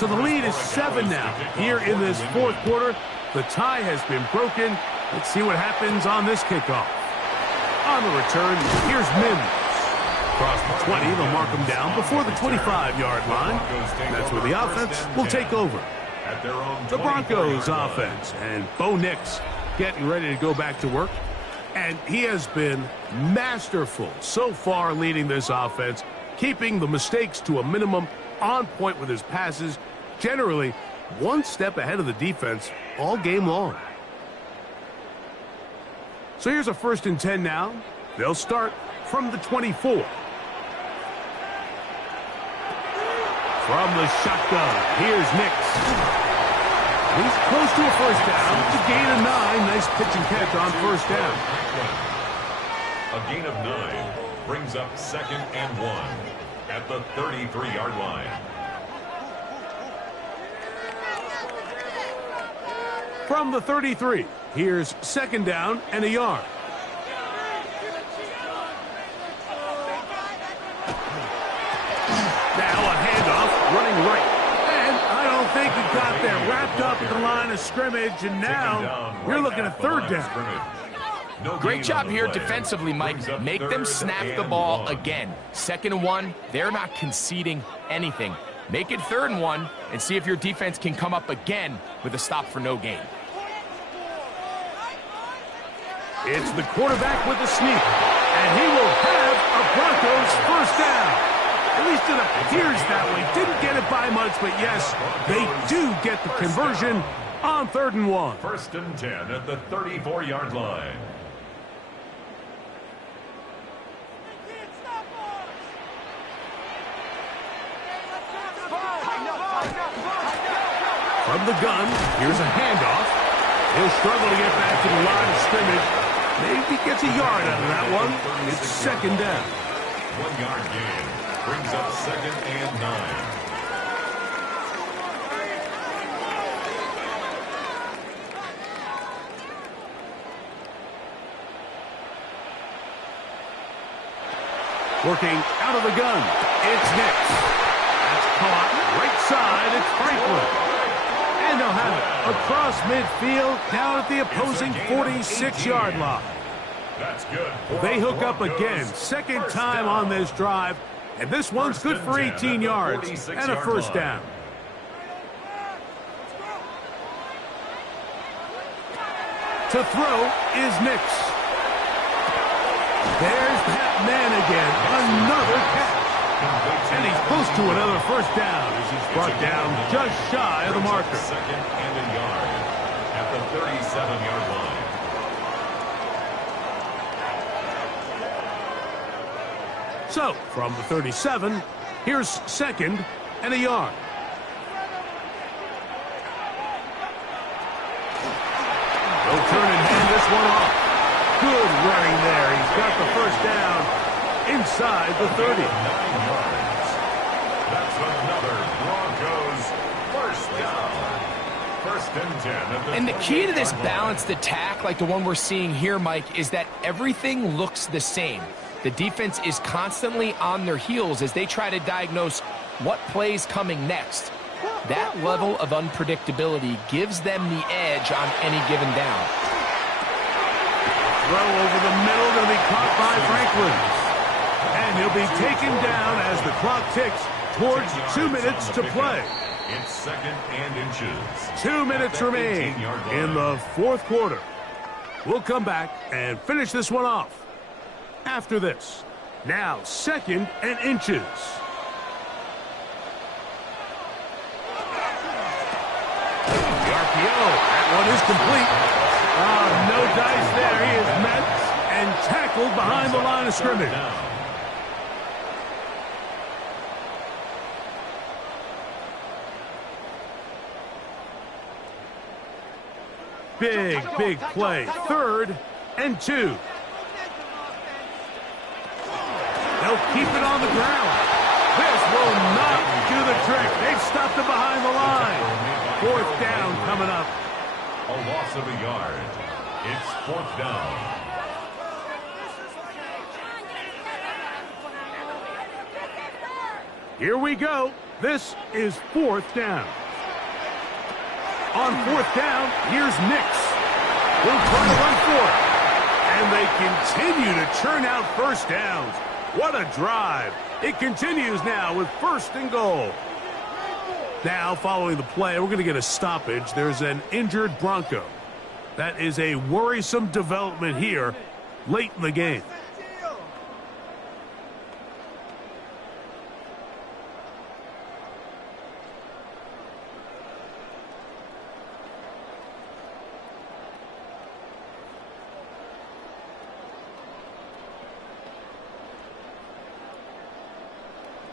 So the lead is 7 now. Here in this fourth quarter, the tie has been broken. Let's see what happens on this kickoff. On the return, here's Mims. Across the 20, they'll mark him down before the 25-yard line. That's where the offense will take over. The Broncos offense, and Bo Nix getting ready to go back to work. And he has been masterful so far leading this offense, keeping the mistakes to a minimum, on point with his passes, generally one step ahead of the defense all game long. So here's a 1st and 10 now. They'll start from the 24. From the shotgun, here's Nix. He's close to a 1st down. It's a gain of 9. Nice pitch and catch on 1st down. A gain of 9 brings up 2nd and 1 at the 33-yard line. From the 33, here's 2nd down and a yard. Now a handoff, running right. And I don't think he got there. Wrapped up at the line of scrimmage, and now you're looking at 3rd down. Great job here defensively, Mike. Make them snap the ball again. 2nd and 1, they're not conceding anything. Make it 3rd and 1 and see if your defense can come up again with a stop for no gain. It's the quarterback with the sneak, and he will have a Broncos 1st down. At least it appears that way. Didn't get it by much, but yes, they do get the conversion on 3rd and 1. 1st and 10 at the 34-yard line. From the gun, here's a handoff. He'll struggle to get back to the line of scrimmage. Maybe gets a yard out of that one. It's 2nd down. 1-yard gain brings up 2nd and 9. Working out of the gun, it's Nix. That's caught right side, it's Franklin. And they'll have it across midfield down at the opposing 46-yard line. That's good. They hook up again, 2nd time on this drive, and this one's good for 18 yards and a 1st down. To throw is Nix. There's that man again, another catch. And he's close to another 1st down as he's brought down just shy of the marker. 2nd and a yard at the 37-yard line. So, from the 37, here's 2nd and a yard. They'll turn and hand this one off. Good running there. He's got the 1st down inside the 30. 9 yards. That's another Broncos 1st down. 1st and 10 at the And the key to this balanced attack, like the one we're seeing here, Mike, is that everything looks the same. The defense is constantly on their heels as they try to diagnose what play's coming next. That level of unpredictability gives them the edge on any given down. Throw over the middle to be caught by Franklin. And he'll be taken down as the clock ticks towards 2 minutes to play. It's 2nd and inches. 2 minutes remain in the 4th quarter. We'll come back and finish this one off after this. Now 2nd and inches. The RPO, that one is complete. No dice there. He is met and tackled behind the line of scrimmage. Big play. 3rd and 2. They'll keep it on the ground. This will not do the trick. They've stopped it behind the line. 4th down coming up. A loss of a yard. It's 4th down. Here we go. This is 4th down. On 4th down, here's Nix. We'll try to run for it. And they continue to churn out first downs. What a drive. It continues now with 1st and goal. Now, following the play, we're going to get a stoppage. There's an injured Bronco. That is a worrisome development here late in the game.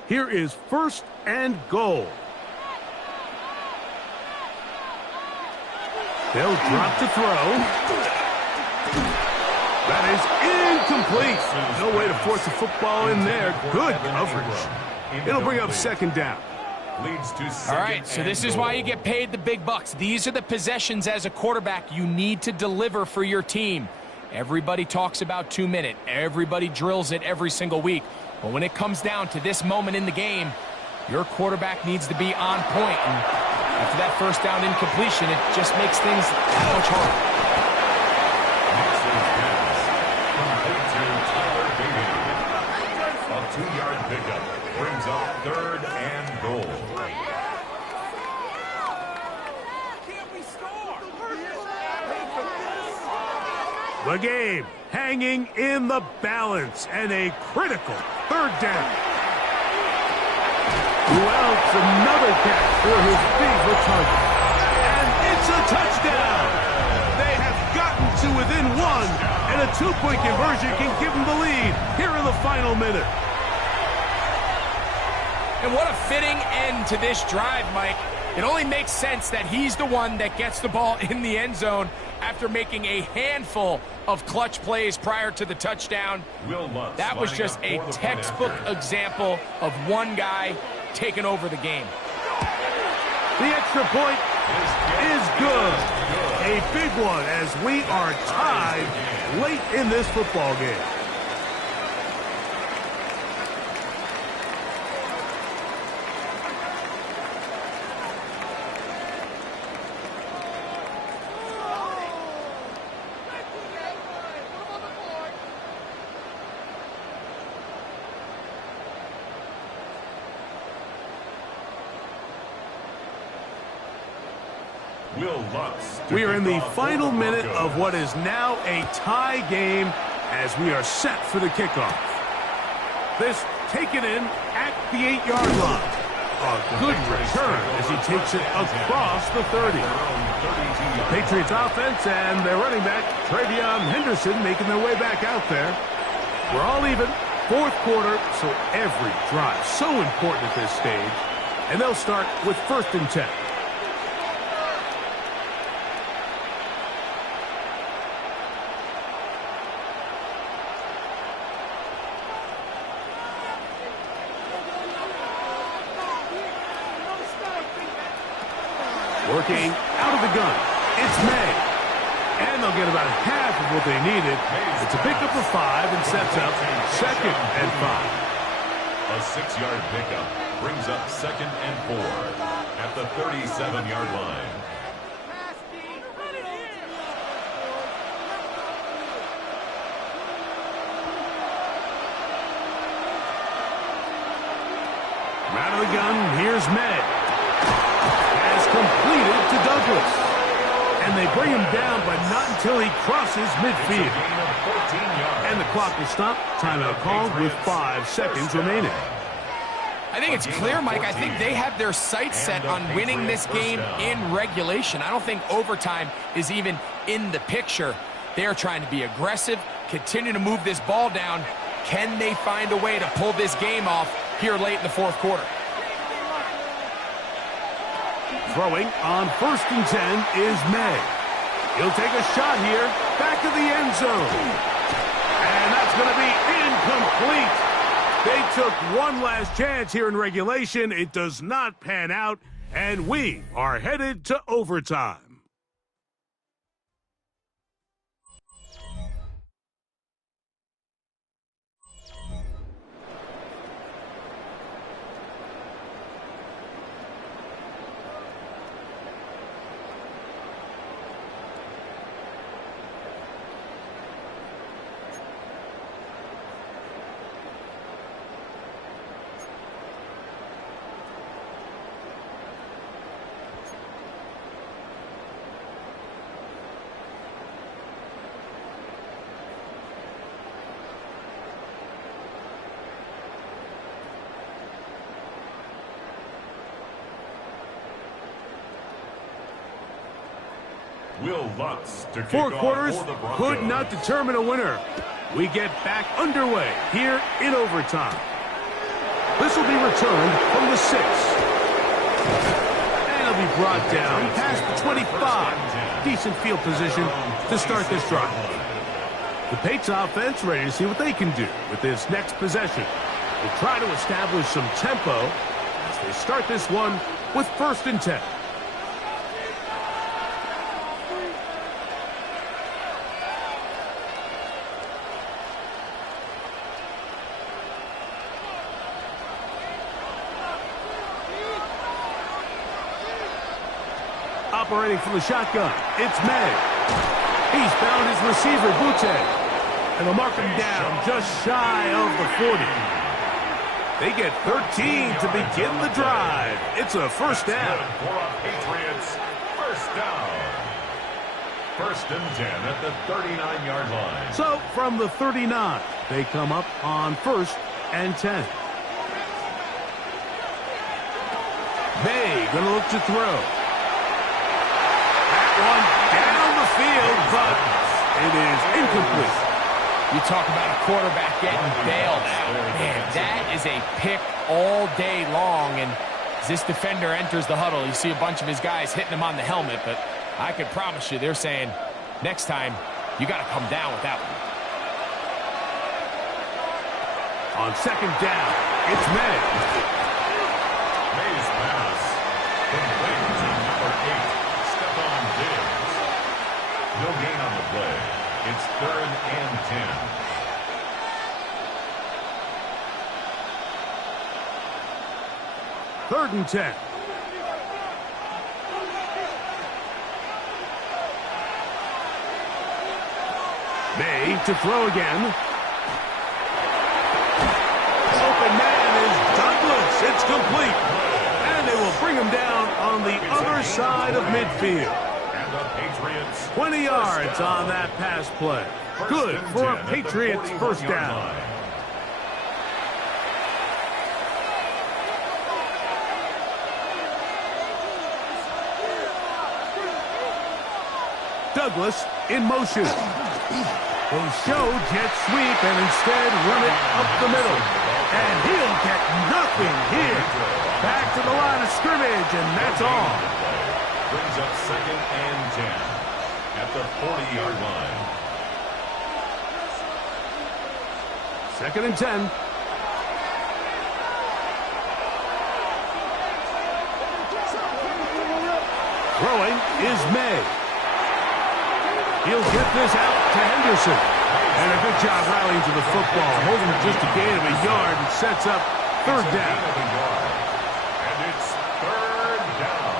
Here is 1st and goal. They'll drop to throw. That is incomplete. No way to force the football in there. Good coverage. It'll bring up 2nd down. Leads to 2nd. All right, so this is why you get paid the big bucks. These are the possessions as a quarterback you need to deliver for your team. Everybody talks about 2-minute. Everybody drills it every single week. But when it comes down to this moment in the game, your quarterback needs to be on point. And after that 1st down incompletion, it just makes things that much harder. A 2-yard pickup brings up 3rd and goal. The game hanging in the balance and a critical 3rd down. Wells, another catch for his favorite target. And it's a touchdown. They have gotten to within 1, and a 2-point conversion can give them the lead here in the final minute. And what a fitting end to this drive, Mike. It only makes sense that he's the one that gets the ball in the end zone after making a handful of clutch plays prior to the touchdown. That was just a textbook example of one guy taking over the game. The extra point is good. A big one as we are tied late in this football game. We are in the final minute of what is now a tie game as we are set for the kickoff. This taken in at the 8-yard line. A good return as he takes it across the 30. Patriots offense and their running back, Travion Henderson, making their way back out there. We're all even, 4th quarter, so every drive so important at this stage. And they'll start with 1st and 10. Working out of the gun, it's May. And they'll get about half of what they needed. It's a pickup of 5 and sets up 2nd and 5. A 6-yard pickup brings up 2nd and 4 at the 37-yard line. Out of the gun, here's May. Completed to Douglas. And they bring him down, but not until he crosses midfield. And the clock will stop. Timeout called with 5 seconds remaining. I think it's clear, Mike. I think they have their sights set on winning this game in regulation. I don't think overtime is even in the picture. They are trying to be aggressive, continue to move this ball down. Can they find a way to pull this game off here late in the 4th quarter? Throwing on 1st and 10 is May. He'll take a shot here, back of the end zone. And that's going to be incomplete. They took one last chance here in regulation. It does not pan out, and we are headed to overtime. Will Lutz to kick Four off quarters for the Broncos. could not determine a winner. We get back underway here in overtime. This will be returned from the 6. And it'll be brought down past the 25. Decent field position to start this drive. The Patriots offense ready to see what they can do with this next possession. They'll try to establish some tempo as they start this one with 1st and 10. Operating from the shotgun, it's May. He's found his receiver, Butte. And they'll mark him down just shy of the 40. They get 13 to begin the drive. It's a 1st down. For a Patriots first down. 1st and 10 at the 39-yard line. So from the 39, they come up on 1st and 10. May gonna look to throw. One down the field, but it is incomplete. You talk about a quarterback getting bailed out. Man, that is a pick all day long, and as this defender enters the huddle, you see a bunch of his guys hitting him on the helmet, but I can promise you they're saying, next time, you got to come down with that one. On 2nd down, it's May. May's pass. Complete to number 8. No gain on the play. It's 3rd and 10. Third and 10. May to throw again. Open man is Douglas. It's complete. And they will bring him down on the other side of midfield. 20 yards on that pass play. Good for a Patriots 1st down. Douglas in motion. Will show jet sweep and instead run it up the middle. And he'll get nothing here. Back to the line of scrimmage, and that's all. Brings up 2nd and 10 at the 40-yard line. 2nd and 10. Throwing is May. He'll get this out to Henderson. And a good job rallying to the football. Holding just a gain of a yard and sets up 3rd down. And it's 3rd down.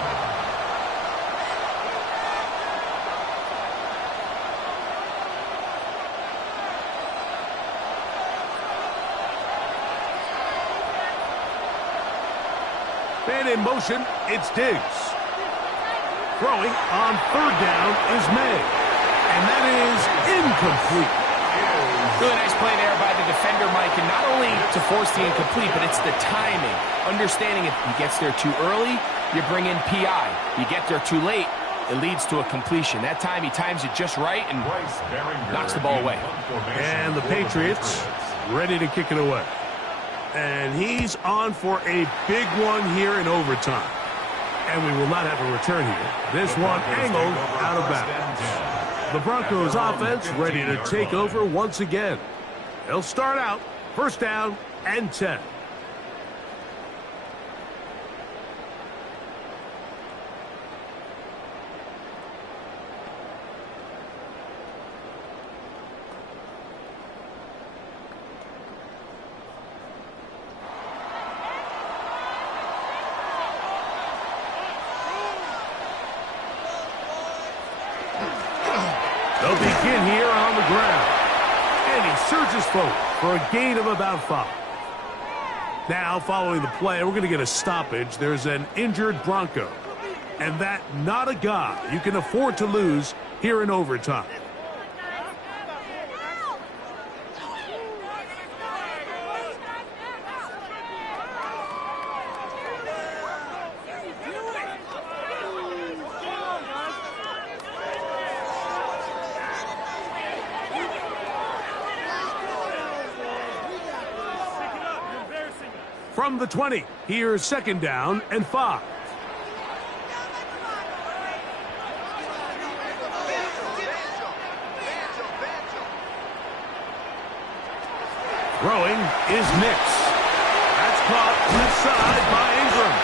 And in motion, it's Diggs. Throwing on 3rd down is May. And that is incomplete. Really nice play there by the defender, Mike, and not only to force the incomplete, but it's the timing. Understanding if he gets there too early, you bring in PI. You get there too late, it leads to a completion. That time he times it just right and knocks the ball away. And the Patriots ready to kick it away. And he's on for a big one here in overtime. And we will not have a return here. This one angled out of bounds. The Broncos offense ready to take over once again. They'll start out 1st down and 10. They'll begin here on the ground. And he surges forward for a gain of about 5. Now, following the play, we're going to get a stoppage. There's an injured Bronco. And that not a guy you can afford to lose here in overtime. From the 20, here's second down and 5. Throwing is Nix. That's caught left side by Ingram.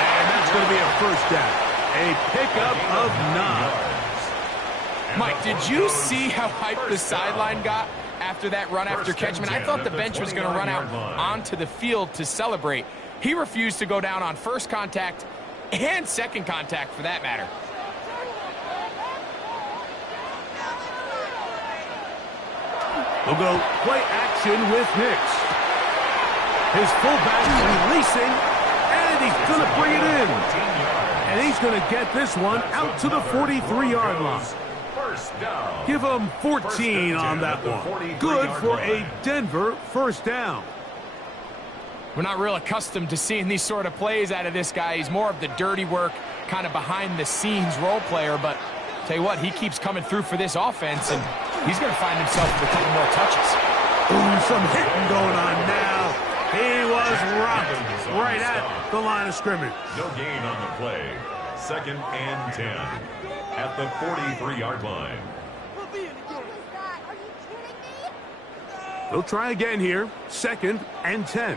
And that's going to be a first down. A pickup of 9. Mike, did you see how hyped the sideline got after that run after catch? I mean, I thought the bench was going to run out onto the field to celebrate. He refused to go down on first contact and second contact for that matter. We'll go play action with Nix. His fullback releasing, and he's going to bring it in. And he's going to get this one out to the 43-yard line. Give him 14 on that one. Good for a Denver first down. We're not real accustomed to seeing these sort of plays out of this guy. He's more of the dirty work, kind of behind-the-scenes role player. But tell you what, he keeps coming through for this offense, and he's going to find himself with a couple more touches. Ooh, some hitting going on now. He was rocked right at the line of scrimmage. No gain on the play. Second and 10 at the 43-yard line. What is that? Are you kidding me? They'll try again here. Second and 10.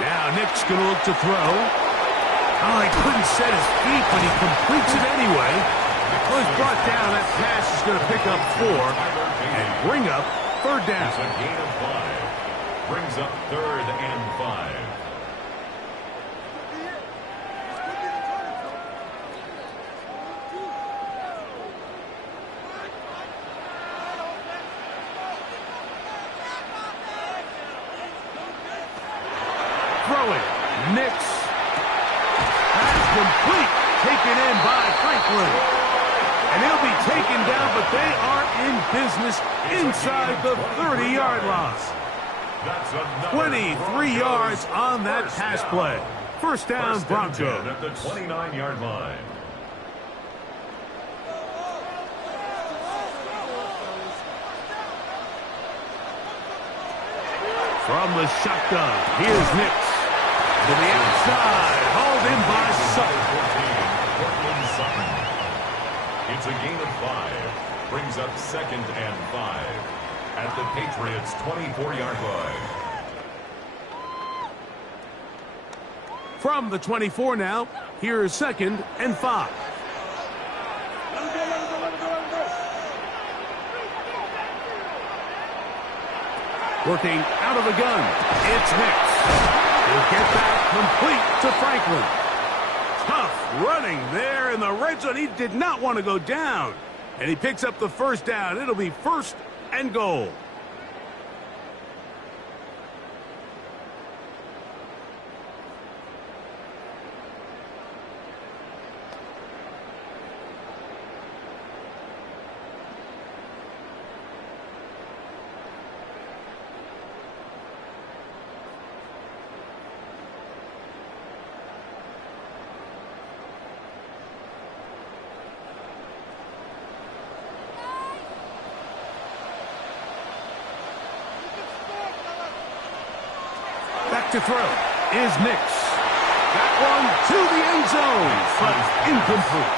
Now Nick's going to look to throw. Oh, he couldn't set his feet, but he completes it anyway. Well, he's brought down. That pass is going to pick up 4 and bring up third down. It's a gain of 5. Brings up third and 5. Throwing. Nix. That's complete. Taken in by Franklin. And he'll be taken down, but they are in business inside the 30-yard line. 23 yards on that pass play. First down, Broncos. At the 29-yard line. From the shotgun, here's Nix. To the outside, hauled in by Sutton. It's a gain of 5. Brings up second and 5 at the Patriots' 24-yard line. From the 24 now, here's second and 5. Working out of the gun, it's Nix. He'll get that complete to Franklin. Tough running there in the red zone. He did not want to go down. And he picks up the first down. It'll be first and goal. To throw is Nix. That one to the end zone, but incomplete.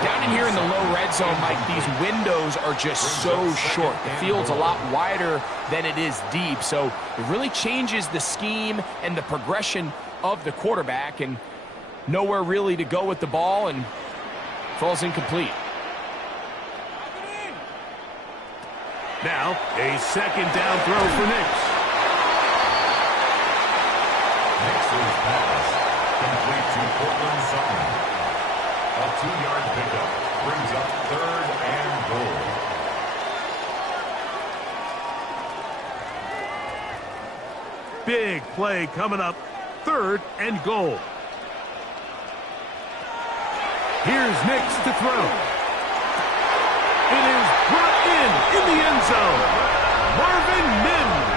Down in here in the low red zone, Mike, these windows are just so short. The field's a lot wider than it is deep, so it really changes the scheme and the progression of the quarterback, and nowhere really to go with the ball, and falls incomplete. Now, a second down throw for Nix. Nix's pass complete to Cortland Sutton. A 2-yard pickup brings up third and goal. Big play coming up, third and goal. Here's Nix to throw. It is brought in the end zone. Marvin Mims.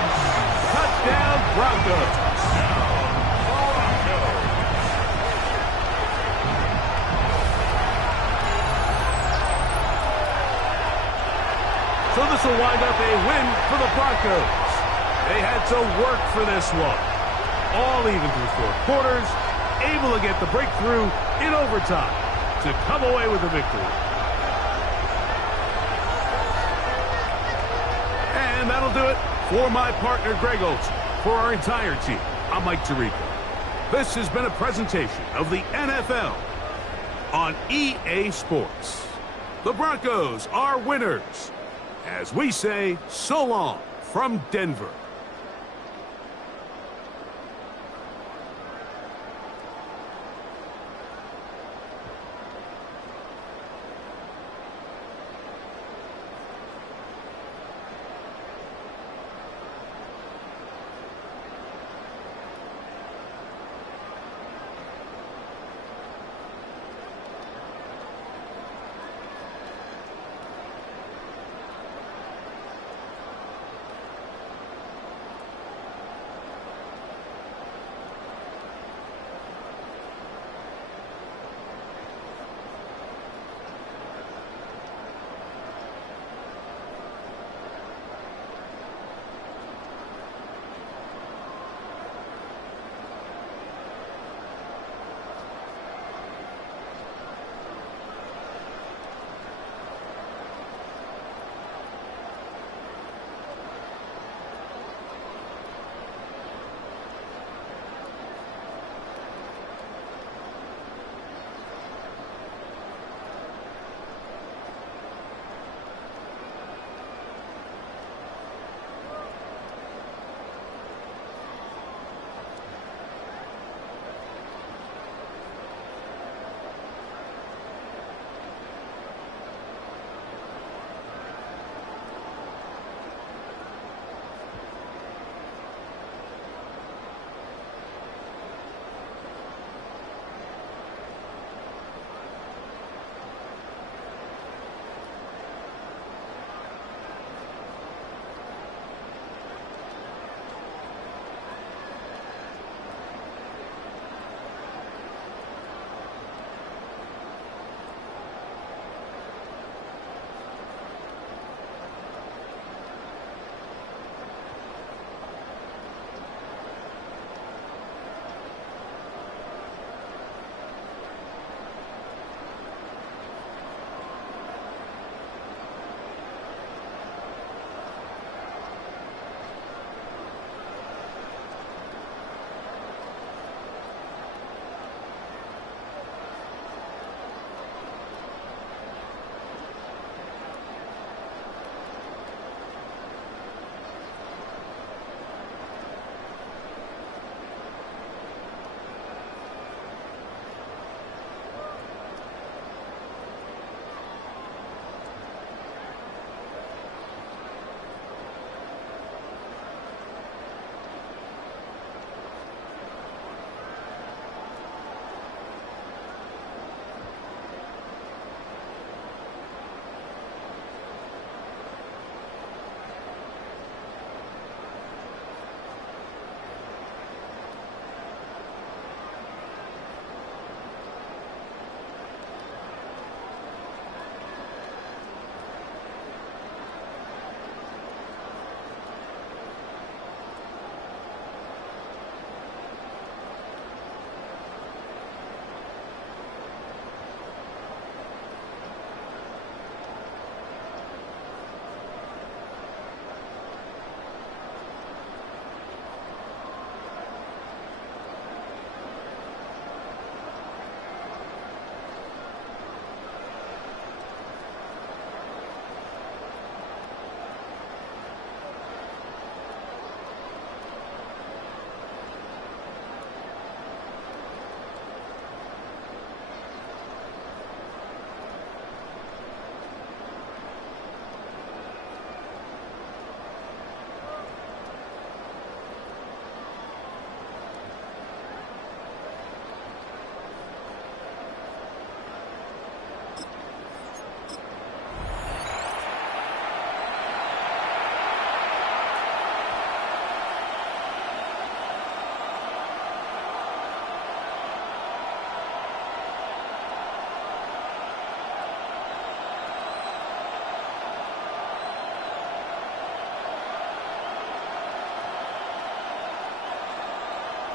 Touchdown, Broncos. So this will wind up a win for the Broncos. They had to work for this one. All even through 4 quarters, able to get the breakthrough in overtime to come away with a victory. And that'll do it for my partner, Greg Olson. For our entire team, I'm Mike Tirico. This has been a presentation of the NFL on EA Sports. The Broncos are winners. As we say, so long from Denver.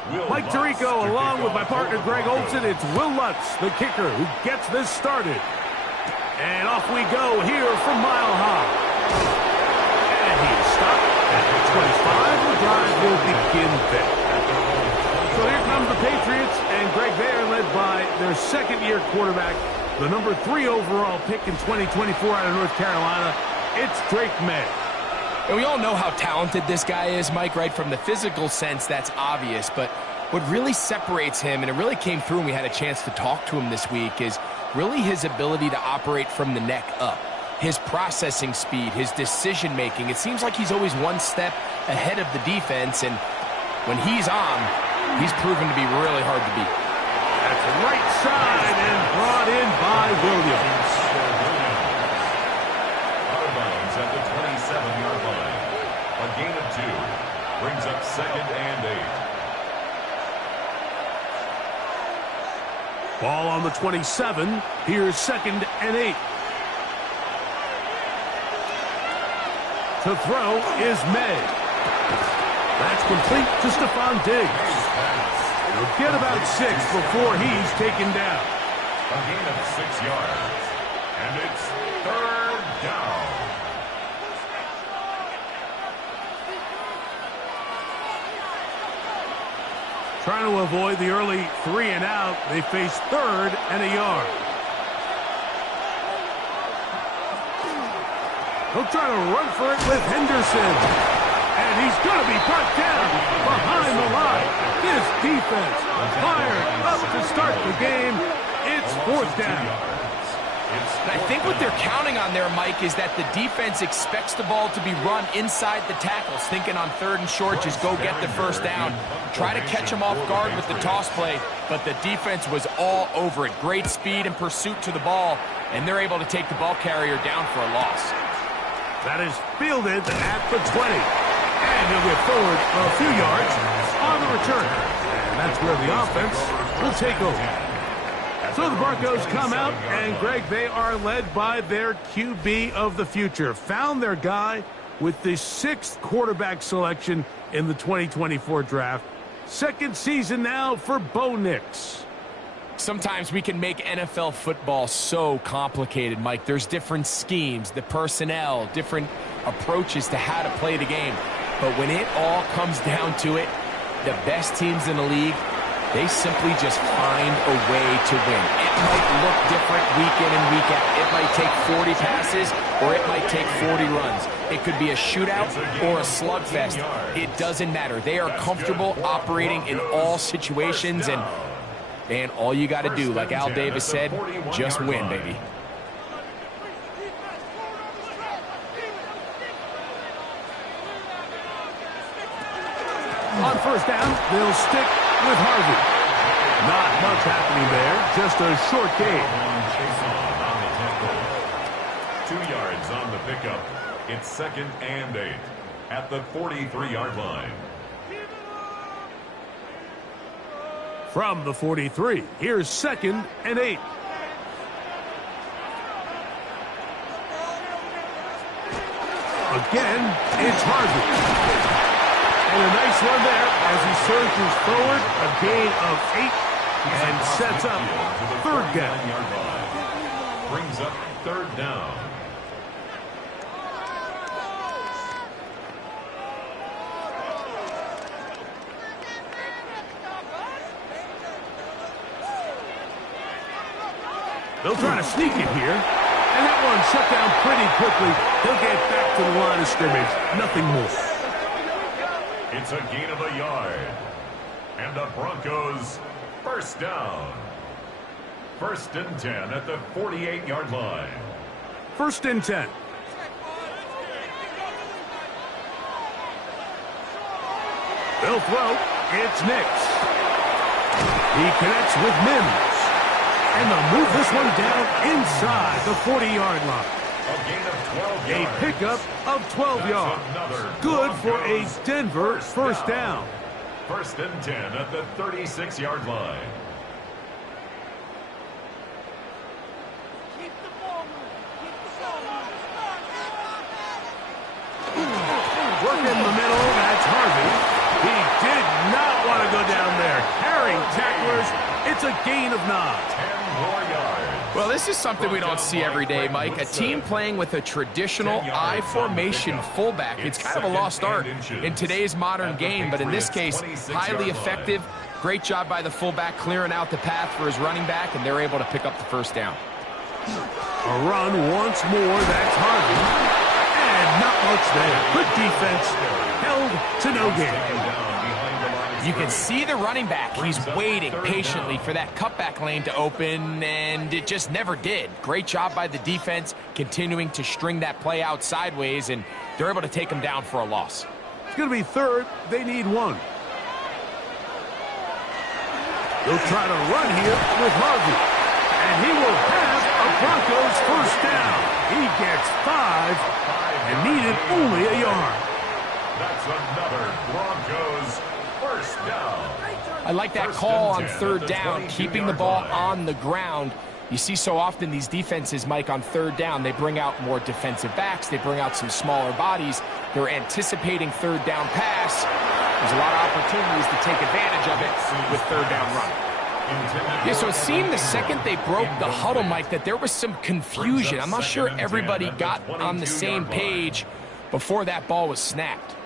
Mike Tirico along with my partner Greg Olson. It's Will Lutz, the kicker, who gets this started. And off we go here from Mile High. And he's stopped at the 25. The drive will begin there. So here comes the Patriots, and Greg, they are led by their second-year quarterback, the number 3 overall pick in 2024 out of North Carolina. It's Drake May. And we all know how talented this guy is, Mike, right? From the physical sense, that's obvious. But what really separates him, and it really came through when we had a chance to talk to him this week, is really his ability to operate from the neck up. His processing speed, his decision-making. It seems like he's always one step ahead of the defense, and when he's on, he's proven to be really hard to beat. That's the right side and brought in by Williams. Out of bounds at the 27-yard line. A gain of 2 brings up 2nd and 8. Ball on the 27. Here's 2nd and 8. To throw is May. That's complete to Stephon Diggs. He'll get about 6 before he's taken down. A gain of 6 yards. And it's 3rd down. Trying to avoid the early 3 and out. They face 3rd and a yard. He'll try to run for it with Henderson. And he's going to be brought down behind the line. This defense fired up to start the game. It's 4th down. And I think what they're counting on there, Mike, is that the defense expects the ball to be run inside the tackles, thinking on 3rd and short, just go get the 1st down. Try to catch him off guard with the toss play, but the defense was all over it. Great speed and pursuit to the ball, and they're able to take the ball carrier down for a loss. That is fielded at the 20. And he'll get forward a few yards on the return. And that's where the offense will take over. So the Broncos come out, and Greg, they are led by their QB of the future. Found their guy with the 6th quarterback selection in the 2024 draft. 2nd season now for Bo Nix. Sometimes we can make NFL football so complicated, Mike. There's different schemes, the personnel, different approaches to how to play the game. But when it all comes down to it, the best teams in the league, they simply just find a way to win. It might look different week in and week out. It might take 40 passes or it might take 40 runs. It could be a shootout or a slugfest. It doesn't matter. They are comfortable operating in all situations, and all you got to do, like Al Davis said, just win, baby. On 1st down, they'll stick with Harvey. Not much happening there, just a short gain. 2 yards on the pickup. It's 2nd and 8 at the 43-yard line. From the 43, here's 2nd and 8. Again, it's Harvey. And a nice run there as he surges forward, a gain of 8, and sets up 3rd down. Brings up 3rd down. They'll try to sneak it here, and that one shut down pretty quickly. He'll get back to the line of scrimmage, nothing more. It's a gain of a yard. And the Broncos 1st down. 1st and 10 at the 48-yard line. 1st and 10. They'll throw. It's Nix. He connects with Mims. And they'll move this one down inside the 40-yard line. A gain of 12 yards. A pickup of 12 yards. Good for a Denver 1st down. 1st and 10 at the 36-yard line. Work in the middle, that's Harvey. He did not want to go down It's a gain of 9. 10 more yards. Well, this is something we don't see every day, Mike. A team playing with a traditional I formation fullback. It's kind of a lost art in today's modern game, but in this case, highly effective. Great job by the fullback clearing out the path for his running back, and they're able to pick up the first down. A run once more. That's Harvey. And not much there. Good defense. Held to no gain. You can see the running back. He's waiting patiently for that cutback lane to open, and it just never did. Great job by the defense, continuing to string that play out sideways, and they're able to take him down for a loss. It's going to be third. They need 1. They'll try to run here with Harvey. And he will have a Broncos first down. He gets 5 and needed only a yard. That's another Broncos first down. I like that call on third down, keeping the ball on the ground. You see so often these defenses, Mike, on third down, they bring out more defensive backs. They bring out some smaller bodies. They're anticipating third down pass. There's a lot of opportunities to take advantage of it with third down run. Yeah, so it seemed the second they broke the huddle, Mike, that there was some confusion. I'm not sure everybody got on the same page before that ball was snapped.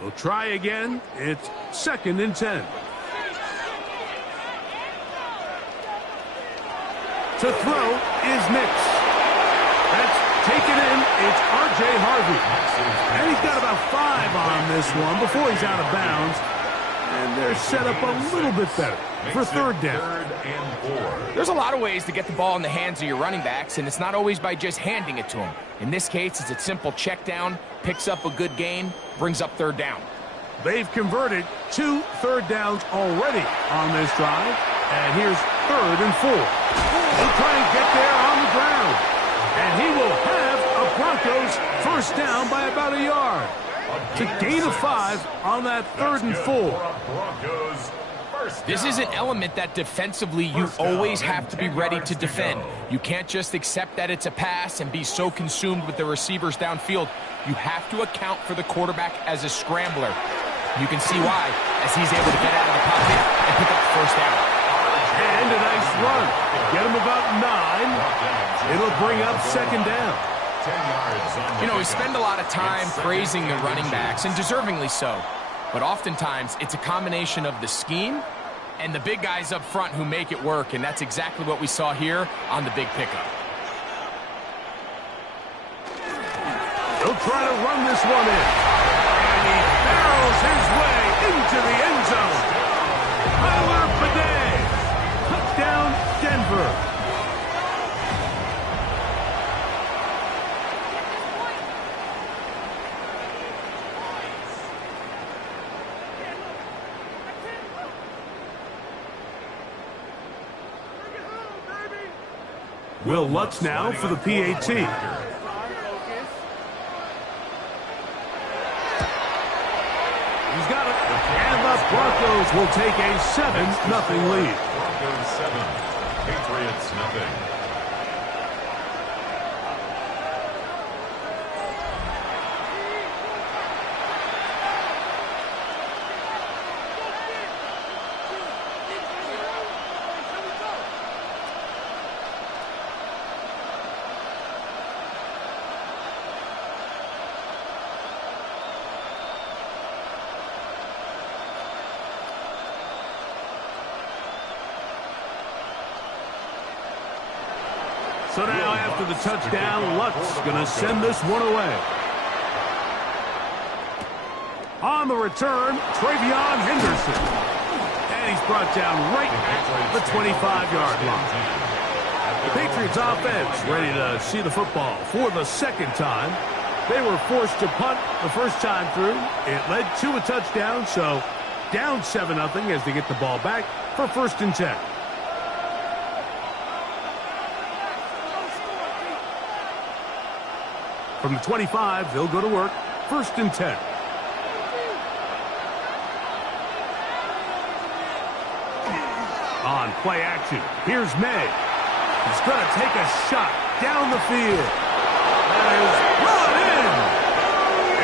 We'll try again. It's 2nd and 10. To throw is Nix. That's taken in. It's R.J. Harvey. And he's got about 5 on this one before he's out of bounds. And they're set up a little bit better for third down. There's a lot of ways to get the ball in the hands of your running backs, and it's not always by just handing it to them. In this case, it's a simple check down, picks up a good gain, brings up third down. They've converted 2 third downs already on this drive. And here's 3rd and 4. He'll try and get there on the ground. And he will have a Broncos first down by about a yard. It's a gain of 5 on that 3rd and 4. This is an element that defensively you always have to be ready to defend. You can't just accept that it's a pass and be so consumed with the receivers downfield. You have to account for the quarterback as a scrambler. You can see why, as he's able to get out of the pocket and pick up the first down. And a nice run. Get him about 9. It'll bring up 2nd down. 10 yards. You know, we spend a lot of time praising the running backs, and deservingly so. But oftentimes, it's a combination of the scheme and the big guys up front who make it work, and that's exactly what we saw here on the big pickup. He'll try to run this one in. And he barrels his way into the end zone. Tyler Bidet. Touchdown, Denver. Will Lutz now for the PAT. He's got it. And the Broncos will take a 7-0 lead. Broncos 7, Patriots nothing. So now after the touchdown, Lutz going to send this one away. On the return, Travion Henderson. And he's brought down right at the 25-yard line. The Patriots offense ready to see the football for the 2nd time. They were forced to punt the first time through. It led to a touchdown, so down 7-0 as they get the ball back for 1st and 10. From the 25, they'll go to work. 1st and 10. On play action, here's May. He's going to take a shot down the field. That is run in.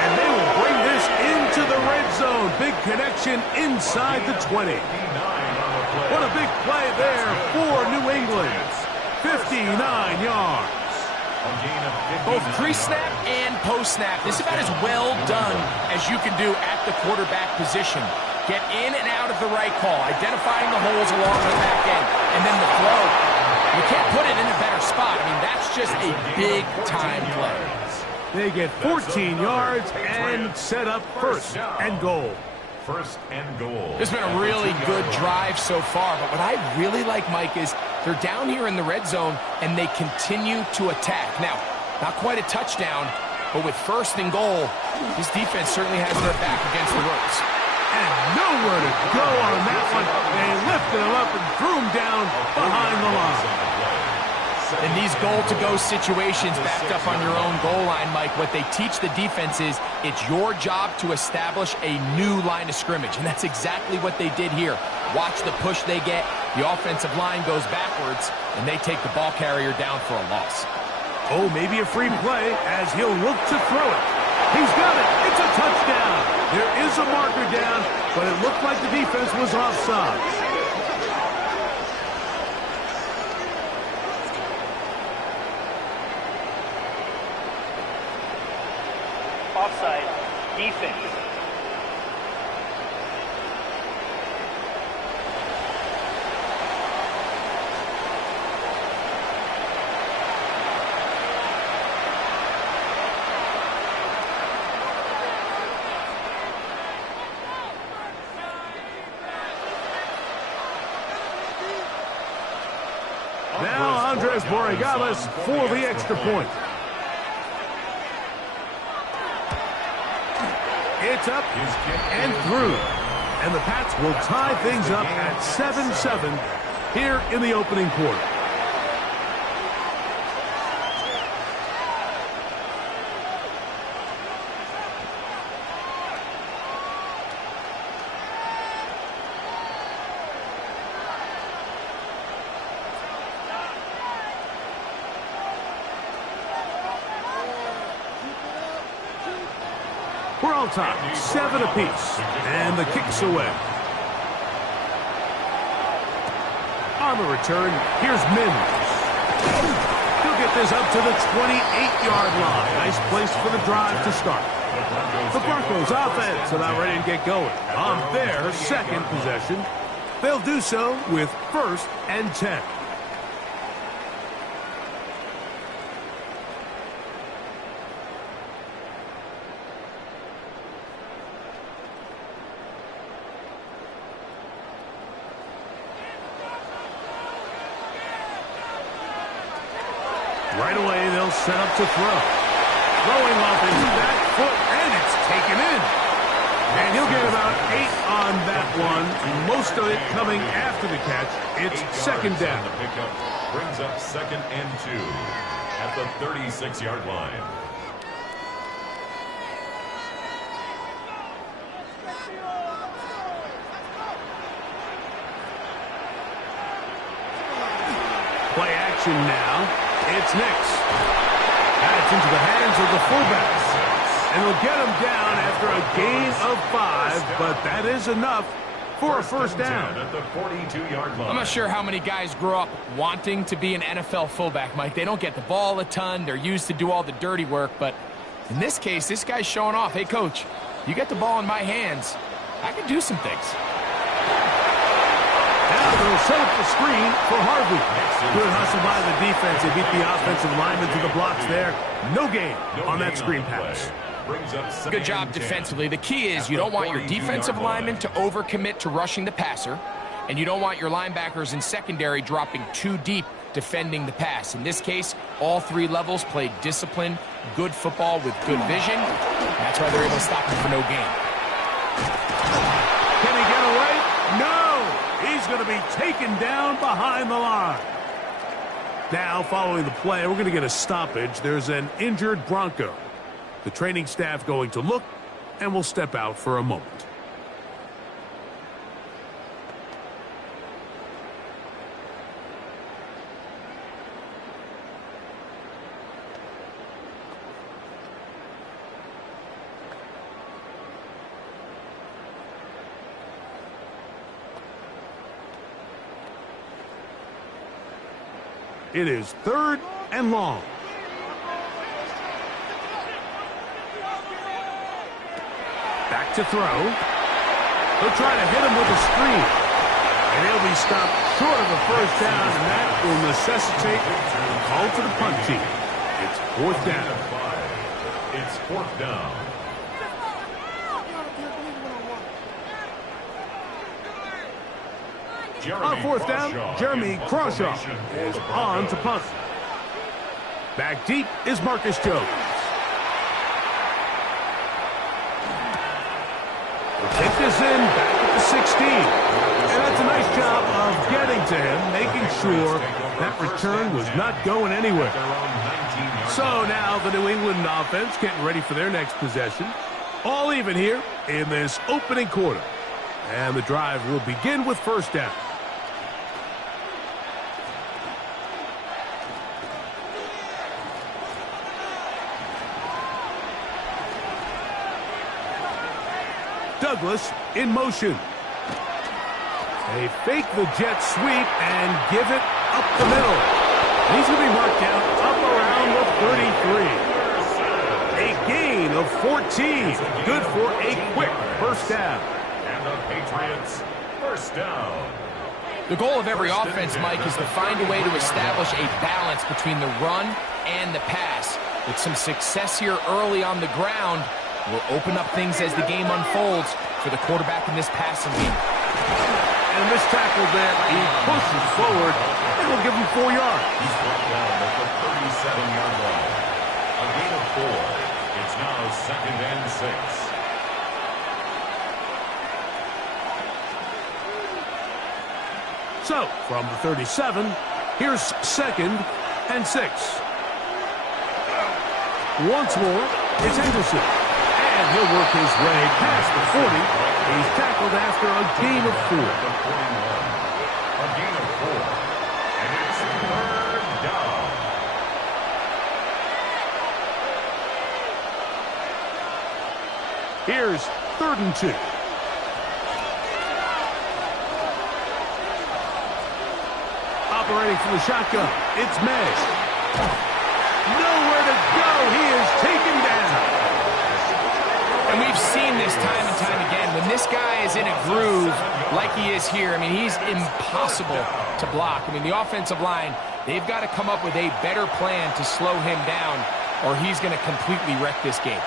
And they will bring this into the red zone. Big connection inside the 20. What a big play there for New England. 59 yards. Both pre-snap and post-snap. This is about as well done as you can do at the quarterback position. Get in and out of the right call, identifying the holes along the back end, and then the throw. You can't put it in a better spot. I mean, that's just a big-time play. They get 14 yards and set up first and goal. First and goal. It's been a really good drive so far, but what I really like, Mike, is they're down here in the red zone, and they continue to attack. Now, not quite a touchdown, but with first and goal, this defense certainly has their back against the ropes. And nowhere to go on that one. They lifted him up and threw him down behind the line. In these goal-to-go situations backed up on your own goal line, Mike, what they teach the defense is it's your job to establish a new line of scrimmage, and that's exactly what they did here. Watch the push they get. The offensive line goes backwards, and they take the ball carrier down for a loss. Oh, maybe a free play as he'll look to throw it. He's got it. It's a touchdown. There is a marker down, but it looked like the defense was offside. Offside. Defense. Now Andres Borregales for the extra point. It's up and through. And the Pats will tie things up at 7-7 here in the opening quarter. We're all tied, 7 apiece, and the kick's away. On the return, here's Mims. He'll get this up to the 28-yard line. Nice place for the drive to start. The Broncos offense about ready to get going on their second possession. They'll do so with 1st and 10. Right away, they'll set up to throw. Throwing off his back foot, and it's taken in. And he'll get about 8 on that one. Most of it coming after the catch. It's 2nd down. The pickup brings up 2nd and 2 at the 36-yard line. Play action now. It's Nix. That's into the hands of the fullbacks. And they'll get him down after a gain of 5, but that is enough for a 1st down. At the 42-yard line. I'm not sure how many guys grow up wanting to be an NFL fullback, Mike. They don't get the ball a ton. They're used to do all the dirty work. But in this case, this guy's showing off. Hey, coach, you get the ball in my hands. I can do some things. Now they'll set up the screen for Harvey. Good hustle by the defense. They beat the offensive lineman to the blocks there. No gain on that screen pass. Good job defensively. The key is you don't want your defensive lineman to overcommit to rushing the passer, and you don't want your linebackers in secondary dropping too deep defending the pass. In this case, all 3 levels played disciplined, good football with good vision. That's why they're able to stop him for no gain. Can he get away? No! He's going to be taken down behind the line. Now, following the play, we're going to get a stoppage. There's an injured Bronco. The training staff going to look, and we'll step out for a moment. It is 3rd and long. Back to throw. He'll try to hit him with a screen. And he'll be stopped short of a first down, and that will necessitate a call to the punt team. It's 4th down. It's 4th down. On 4th down, Jeremy Crawshaw is on to punt. Back deep is Marcus Jones. We'll take this in back at the 16. And that's a nice job of getting to him, making sure that return was not going anywhere. So now the New England offense getting ready for their next possession. All even here in this opening quarter. And the drive will begin with 1st down. Douglas in motion. They fake the jet sweep and give it up the middle. He's going to be marked down up around the 33. A gain of 14. Good for a quick first down. And the Patriots, first down. The goal of every offense, Mike, is to find a way to establish a balance between the run and the pass. With some success here early on the ground, will open up things as the game unfolds for the quarterback in this passing game. And this tackle there, he pushes forward, and will give him 4 yards. He's brought down at the 37-yard line. A gain of 4. It's now 2nd and 6. So, from the 37, here's 2nd and 6. Once more, it's Henderson. And he'll work his way past the 40. He's tackled after a gain of 4. A gain of 4. And it's 3rd down. Here's 3rd and 2. Operating from the shotgun, it's May. Nowhere to go. He is taken down. And we've seen this time and time again. When this guy is in a groove like he is here, I mean, he's impossible to block. I mean, the offensive line, they've got to come up with a better plan to slow him down, or he's going to completely wreck this game.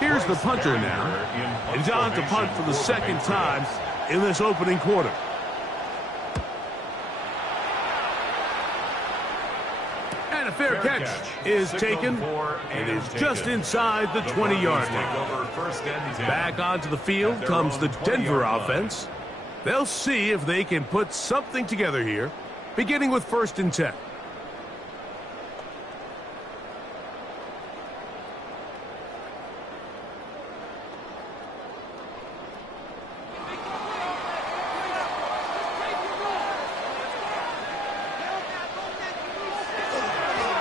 Here's the punter now. He's on to punt for the 2nd time in this opening quarter. And a fair catch is taken. It is just inside the 20-yard line. Back onto the field comes the Denver offense. They'll see if they can put something together here, beginning with 1st and 10.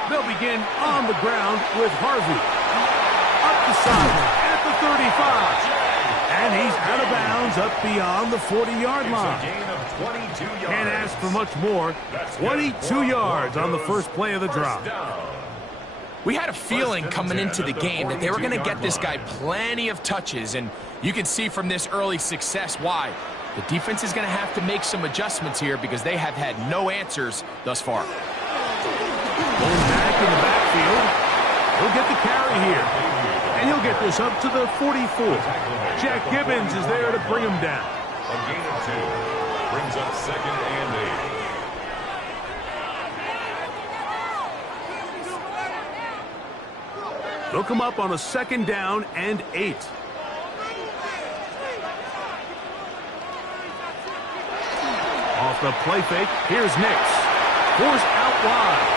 They'll begin on the ground with Harvey. Up the sideline at the 35. And he's out of bounds up beyond the 40-yard line. Can't ask for much more. 22 yards on the first play of the drive. We had a feeling coming into the game that they were going to get this guy plenty of touches, and you can see from this early success why. The defense is going to have to make some adjustments here because they have had no answers thus far. Going back in the backfield. He'll get the carry here. And he'll get this up to the 44. Jack Gibbons is there to bring him down. A gain of 2. Brings up 2nd and 8. They'll come up on a 2nd down and 8. Off the play fake, here's Nix. Forced out wide.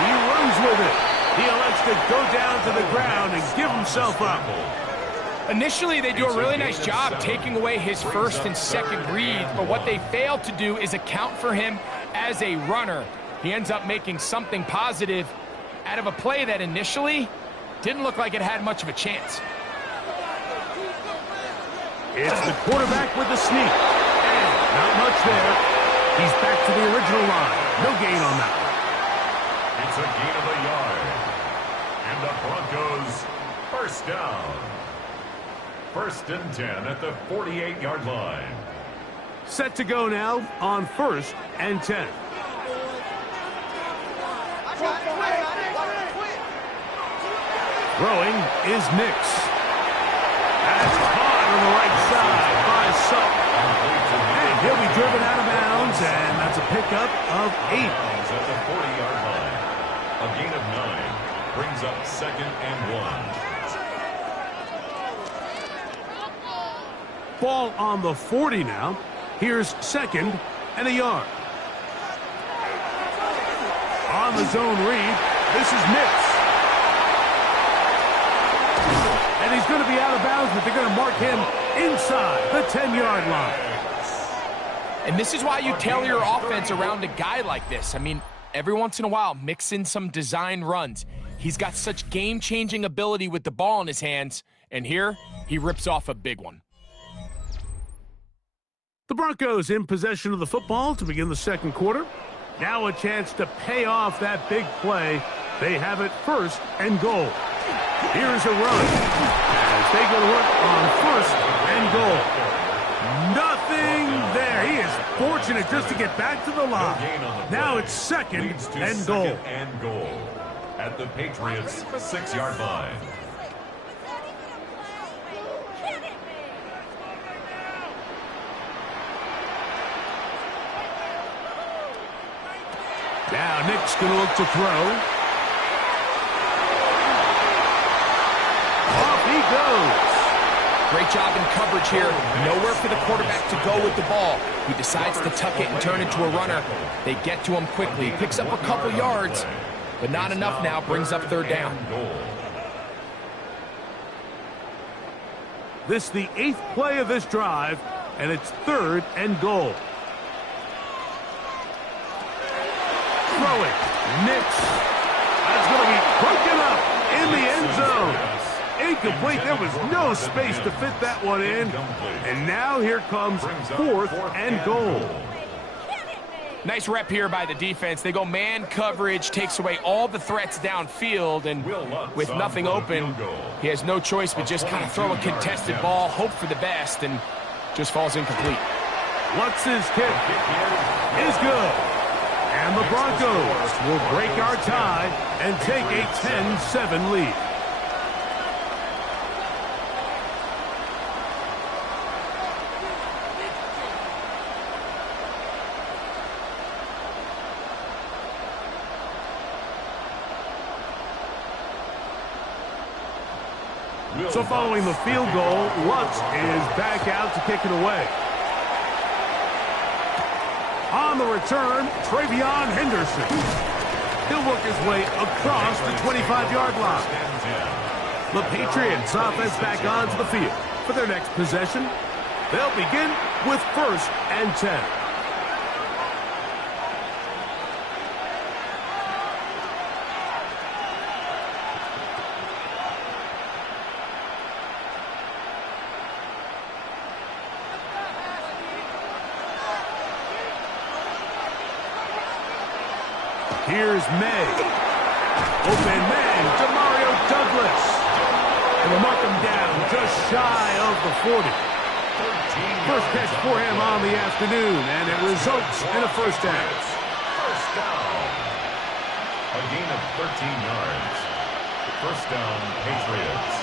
He runs with it. He elects to go down to the ground and give himself up. Initially, they do a really nice job taking away his 1st and 2nd reads, but what they fail to do is account for him as a runner. He ends up making something positive out of a play that initially didn't look like it had much of a chance. It's the quarterback with the sneak. And not much there. He's back to the original line. No gain on that one. It's a gain of a yard. And the Broncos first down. 1st and 10 at the 48-yard line. Set to go now on 1st and 10. Throwing is Nix. That's caught on the right side by Sutton. And he'll be driven out of bounds, and that's a pickup of 8. At the 40-yard line. A gain of 9 brings up 2nd and 1. Ball on the 40 now. Here's 2nd and a yard. On the zone read, this is Nix. And he's going to be out of bounds, but they're going to mark him inside the 10-yard line. And this is why you tailor your offense around a guy like this. I mean, every once in a while, mix in some design runs. He's got such game-changing ability with the ball in his hands, and here, he rips off a big one. The Broncos in possession of the football to begin the 2nd quarter. Now a chance to pay off that big play. They have it 1st and goal. Here's a run as they go to work on 1st and goal. Nothing there. He is fortunate just to get back to the line. Now it's 2nd and goal. 2nd and goal at the Patriots' 6-yard line. Now Nick's going to look to throw. Off he goes. Great job in coverage here. Nowhere for the quarterback to go with the ball. He decides to tuck it and turn into a runner. They get to him quickly. Picks up a couple yards, but not enough now. Brings up 3rd down. This is the 8th play of this drive, and it's 3rd and goal. Throwing. Nix. That's going to be broken up in the end zone. Incomplete. There was no space to fit that one in. And now here comes 4th and goal. Nice rep here by the defense. They go man coverage, takes away all the threats downfield, and with nothing open, he has no choice but just kind of throw a contested ball, hope for the best, and just falls incomplete. Lutz's kick is good. And the Broncos will break our tie and take a 10-7 lead. So following the field goal, Lutz is back out to kick it away. On the return, Travion Henderson. He'll work his way across the 25-yard line. The Patriots offense back onto the field for their next possession. They'll begin with 1st and 10. Here's May. Open man, Demario Douglas. And we'll mark him down just shy of the 40. First catch for him on the afternoon, and it results in a 1st down. First down. A gain of 13 yards. 1st down, Patriots.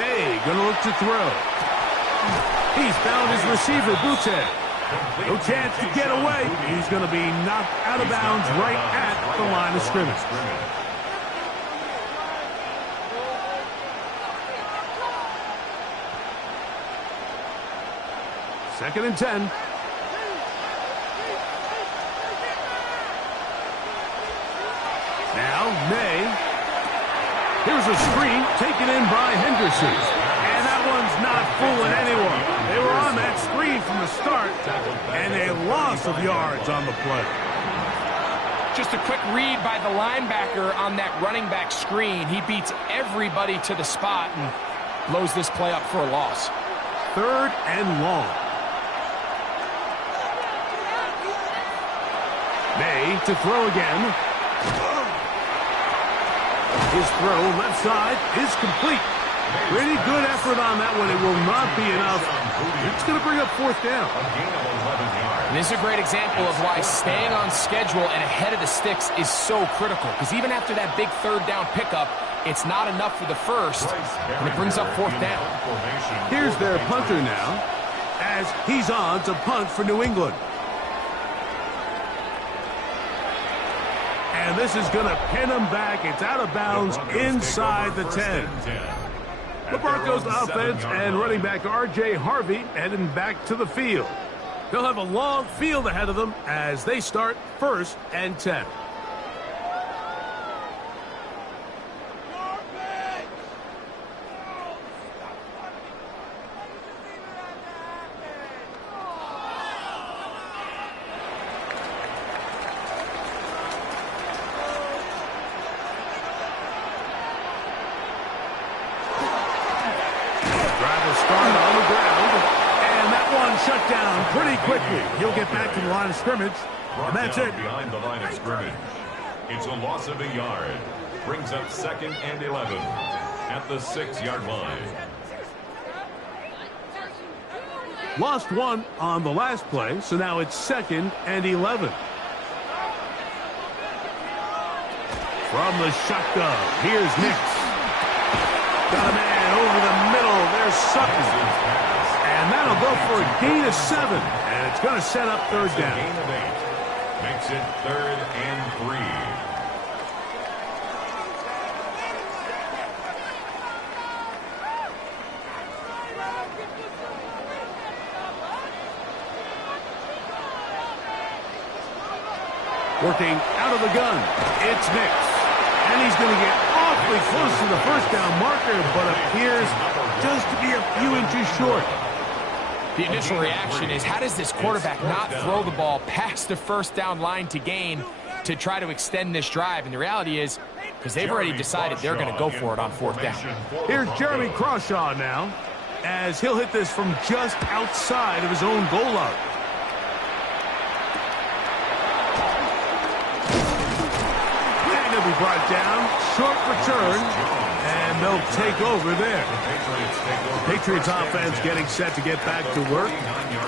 May gonna look to throw. He's found his receiver, Butte. No chance to get away. He's going to be knocked out of bounds right at the line of scrimmage. 2nd and 10. Now, May. Here's a screen taken in by Henderson. And that one's not fooling anyone. They were on that screen from the start, and a loss of yards on the play. Just a quick read by the linebacker on that running back screen. He beats everybody to the spot and blows this play up for a loss. 3rd and long. May to throw again. His throw left side is complete. Pretty good effort on that one. It will not be enough. It's going to bring up 4th down. And this is a great example of why staying on schedule and ahead of the sticks is so critical. Because even after that big 3rd down pickup, it's not enough for the first, and it brings up 4th down. Here's their punter now, as he's on to punt for New England. And this is going to pin him back. It's out of bounds inside the 10. The Broncos offense and running back R.J. Harvey heading back to the field. They'll have a long field ahead of them as they start 1st and 10. Shut down pretty quickly. He'll get back to the line of scrimmage, and that's it. Behind the line of scrimmage. It's a loss of a yard. Brings up 2nd and 11 at the 6-yard line. Lost 1 on the last play, so now it's 2nd and 11. From the shotgun, here's Hicks. Got a man over the middle. There's Sutton. And that'll go for a gain of 7. And it's going to set up 3rd down. Gain of 8. Makes it 3rd and 3. Working out of the gun, it's Nix. And he's going to get awfully close to the 1st down marker, but appears just to be a few inches short. The initial reaction is, how does this quarterback not throw the ball past the 1st down line to gain to try to extend this drive? And the reality is, because they've already decided they're going to go for it on 4th down. Here's Jeremy Crawshaw now, as he'll hit this from just outside of his own goal line. And he'll be brought down, short return, and they'll take over there. The Patriots offense getting set to get back to work.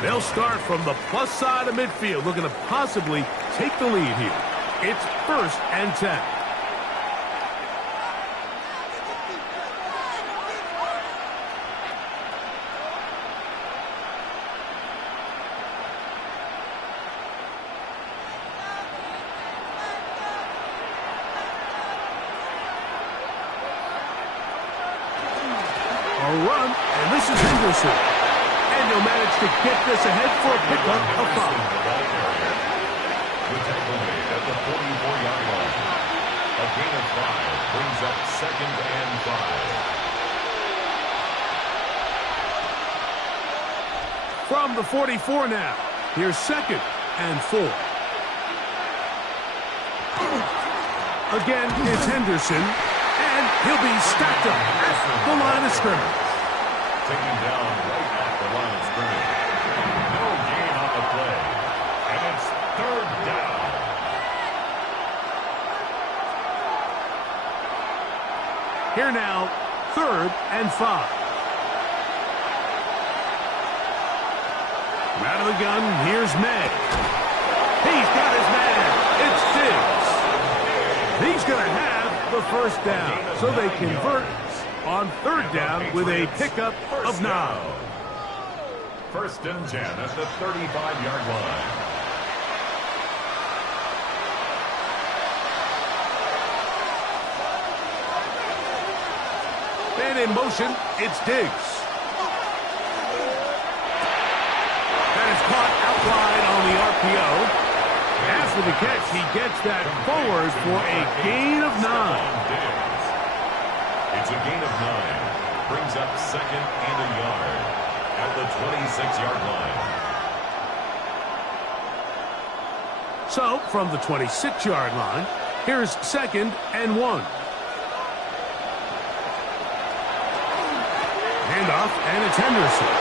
They'll start from the plus side of midfield, looking to possibly take the lead here. It's 1st and 10. A run, and this is Henderson. And he'll manage to get this ahead for a pickup of 5. The tackle made at the 44-yard line. A gain of 5 brings up 2nd and 5. From the 44 now, here's 2nd and 4. Again, it's Henderson. And he'll be stacked up at the line of scrimmage. Taken down right at the line of scrimmage. No gain on the play. And it's 3rd down. Here now, 3rd and 5. Out of the gun, here's May. He's got his man. It's Diggs. He's going to have the 1st down, so they convert on 3rd down with a pickup of 9. 1st and 10 at the 35-yard line. And in motion, it's Diggs. That is caught out wide on the RPO. After the catch, he gets that forward for a gain of 9. It's a gain of 9. Brings up 2nd and a yard at the 26-yard line. So, from the 26-yard line, here's 2nd and 1. Handoff, and it's Henderson.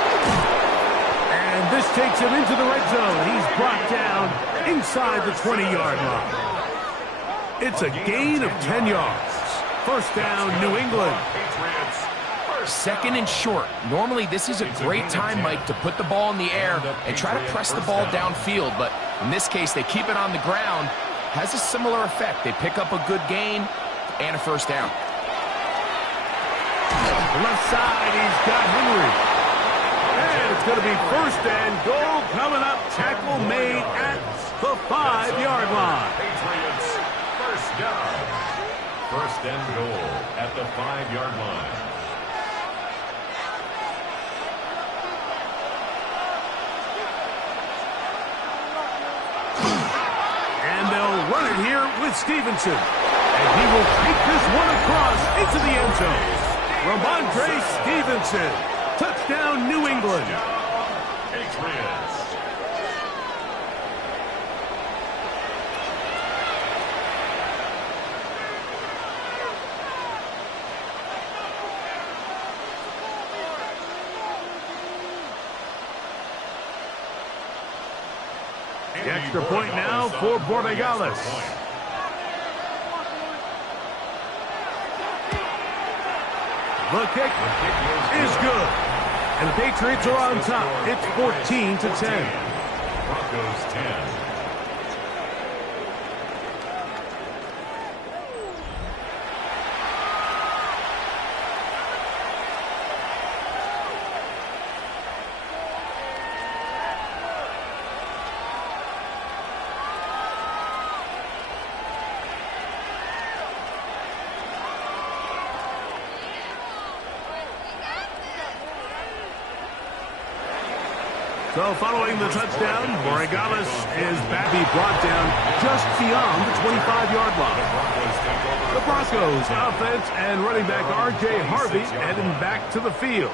And this takes him into the red zone. He's brought down inside the 20-yard line. It's a gain of 10 yards. First down, New England. 2nd and short. Normally, this is a great time, Mike, to put the ball in the air and try to press the ball downfield. But in this case, they keep it on the ground. Has a similar effect. They pick up a good gain and a first down. Left side, he's got Henry. And it's going to be first and goal coming up. Tackle made at the 5-yard line. Patriots, first down. First and goal at the 5-yard line. And they'll run it here with Stevenson. And he will take this one across into the end zone. Ramondre Stevenson. Touchdown, New England. Patriots. The extra point now for Borregales. The kick is good. And the Patriots are on top. It's 14-10. Broncos 10. So following the touchdown, Borregales is back to be brought down just beyond the 25-yard line. The Broncos offense and running back R.J. Harvey heading back to the field.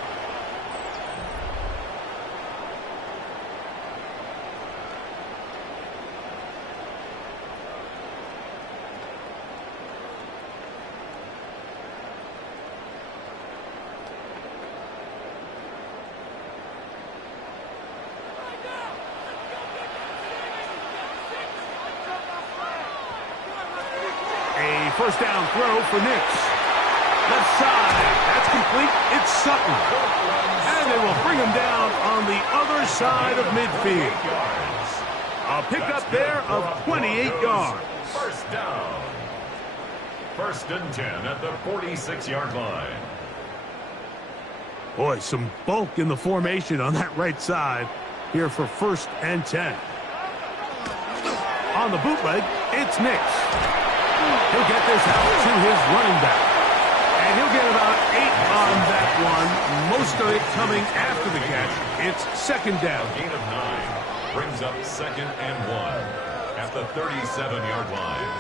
First down throw for Nix. Left side. That's complete. It's Sutton. And they will bring him down on the other side of midfield. A pickup there of 28 yards. First down. First and 10 at the 46-yard line. Boy, some bulk in the formation on that right side here for first and 10. On the bootleg, it's Nix. He'll get this out to his running back. And he'll get about 8 on that one. Most of it coming after the catch. It's second down. Gain of 9 brings up second and 1 at the 37-yard line.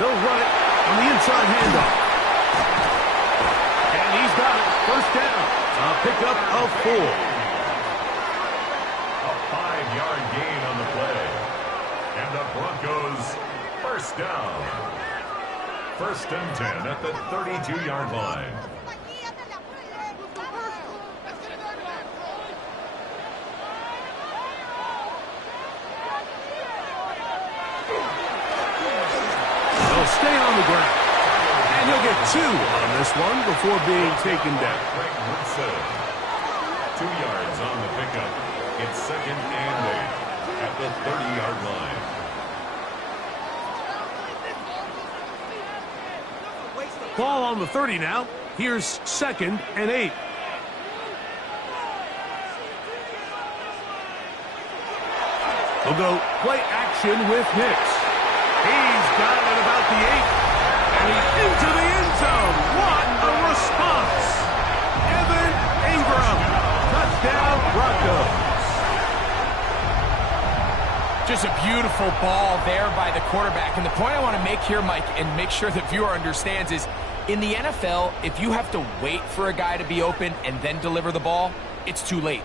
They'll run it on the inside handoff. And he's got it. First down. A pickup of 4. A 5-yard gain on the play. And the Broncos first down. First and 10 at the 32-yard line. They'll stay on the ground. And he'll get 2 on this one before being taken down. 2 yards on the pickup. It's second and 8 at the 30-yard line. Ball on the 30 now. Here's second and 8. They'll go play action with Nix. He's got it about the 8. And he's into the end zone. What a response. Evan Ingram. Touchdown, Broncos. Just a beautiful ball there by the quarterback. And the point I want to make here, Mike, and make sure the viewer understands is, in the NFL, if you have to wait for a guy to be open and then deliver the ball, it's too late.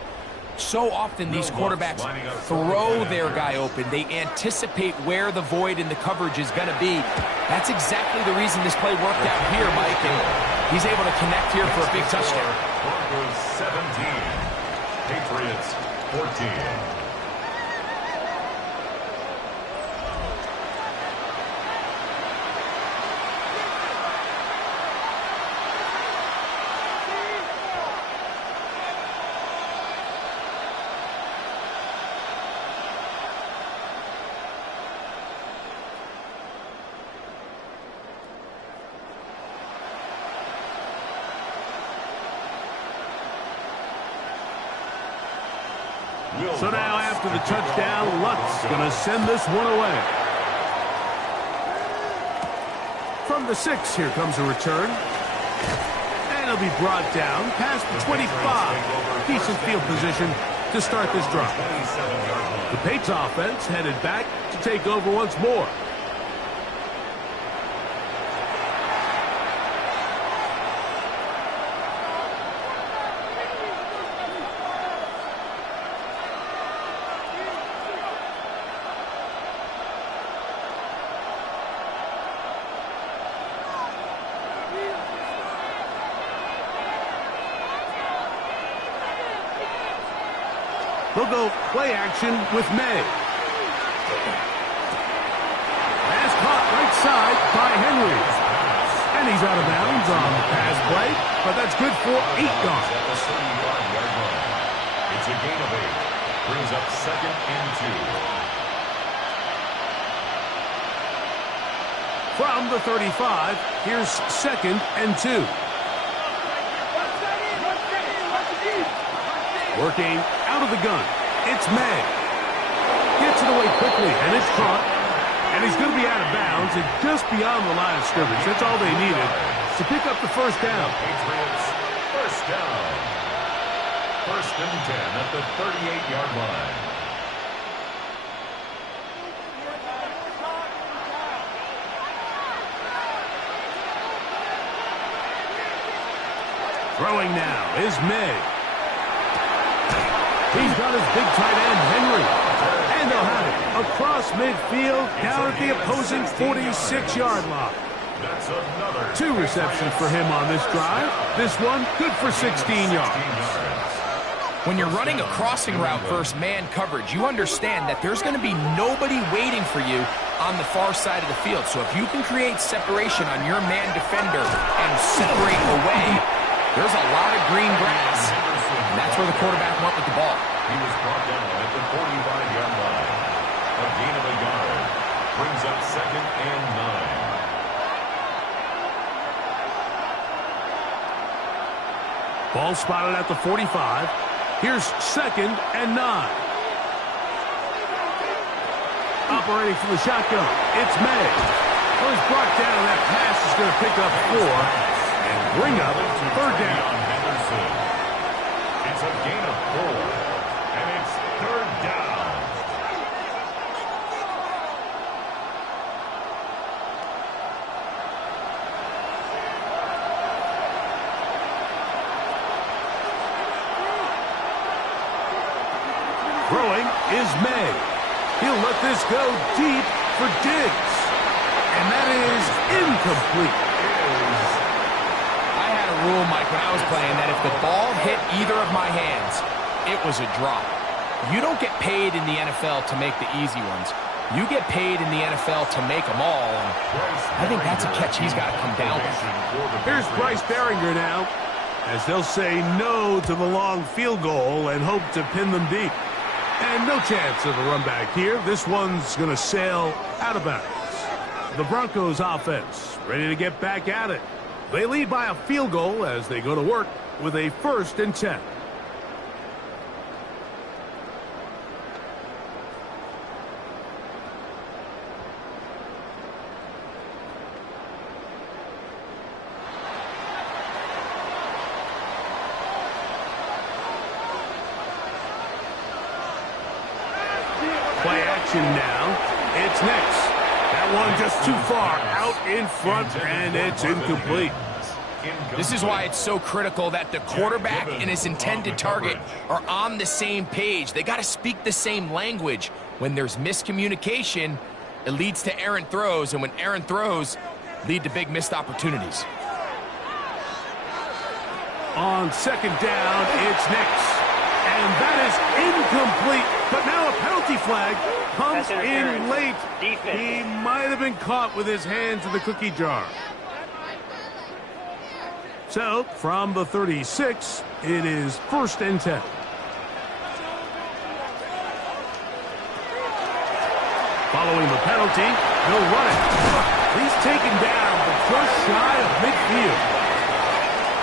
So often these quarterbacks throw their guy open. They anticipate where the void in the coverage is going to be. That's exactly the reason this play worked out here, Mike, and he's able to connect here for a big touchdown. Broncos 17, Patriots 14. So now after the touchdown, Lutz going to send this one away. From the 6, here comes a return. And he'll be brought down past the 25. Decent field position to start this drive. The Patriots offense headed back to take over once more. They'll go play action with May. Pass caught right side by Henry. And he's out of bounds on the pass play, but that's good for 8 yards. It's a gain of 8. Brings up 2nd and 2. From the 35, here's 2nd and 2. Working out of the gun. It's May. Gets it away quickly, and it's caught. And he's going to be out of bounds and just beyond the line of scrimmage. That's all they needed to pick up the first down. Patriots, first down. 1st and 10 at the 38-yard line. Throwing now is May. He's got his big tight end, Henry. And they'll have it across midfield down at the opposing 46-yard line. That's another 2 receptions for him on this drive. This one good for 16 yards. When you're running a crossing route versus man coverage, you understand that there's going to be nobody waiting for you on the far side of the field. So if you can create separation on your man defender and separate away, there's a lot of green grass. And that's where the quarterback went with the ball. He was brought down at the 45-yard line. A gain of 1 yard. Brings up 2nd and 9. Ball spotted at the 45. Here's 2nd and 9. Operating from the shotgun, it's May. Well, he's brought down. That pass is going to pick up 4 and bring up 3rd down. It's a gain of 4, and it's 3rd down. Throwing is May. He'll let this go deep for Diggs. And that is incomplete. I had a rule, Mike, when I was playing that if the ball hit either of my hands, it was a drop. You don't get paid in the NFL to make the easy ones. You get paid in the NFL to make them all. And I think that's a catch he's got to come down with. Here's Bryce Behringer now, as they'll say no to the long field goal and hope to pin them deep. And no chance of a run back here. This one's going to sail out of bounds. The Broncos offense ready to get back at it. They lead by a field goal as they go to work with a 1st and 10. Play action now. It's Nix. That one just too far out in front, and it's incomplete. This is why it's so critical that the quarterback and his intended target are on the same page. They got to speak the same language. When there's miscommunication, it leads to errant throws, and when errant throws lead to big missed opportunities. On second down, it's Nix. And that is incomplete. But now a penalty flag comes in late. He might have been caught with his hands in the cookie jar. So, from the 36, it is 1st and 10. Following the penalty, they'll run it. He's taken down, but just shy of midfield.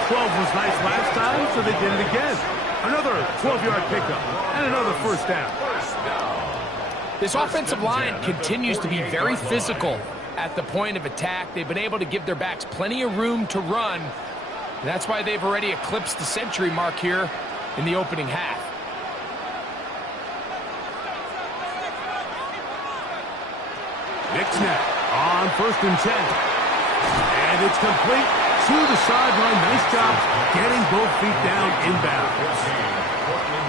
12 was nice last time, so they did it again. Another 12-yard pickup, and another 1st down. This offensive line continues to be very physical at the point of attack. They've been able to give their backs plenty of room to run. And that's why they've already eclipsed the century mark here in the opening half. Nix now on 1st and 10. And it's complete to the sideline. Nice job getting both feet down inbounds.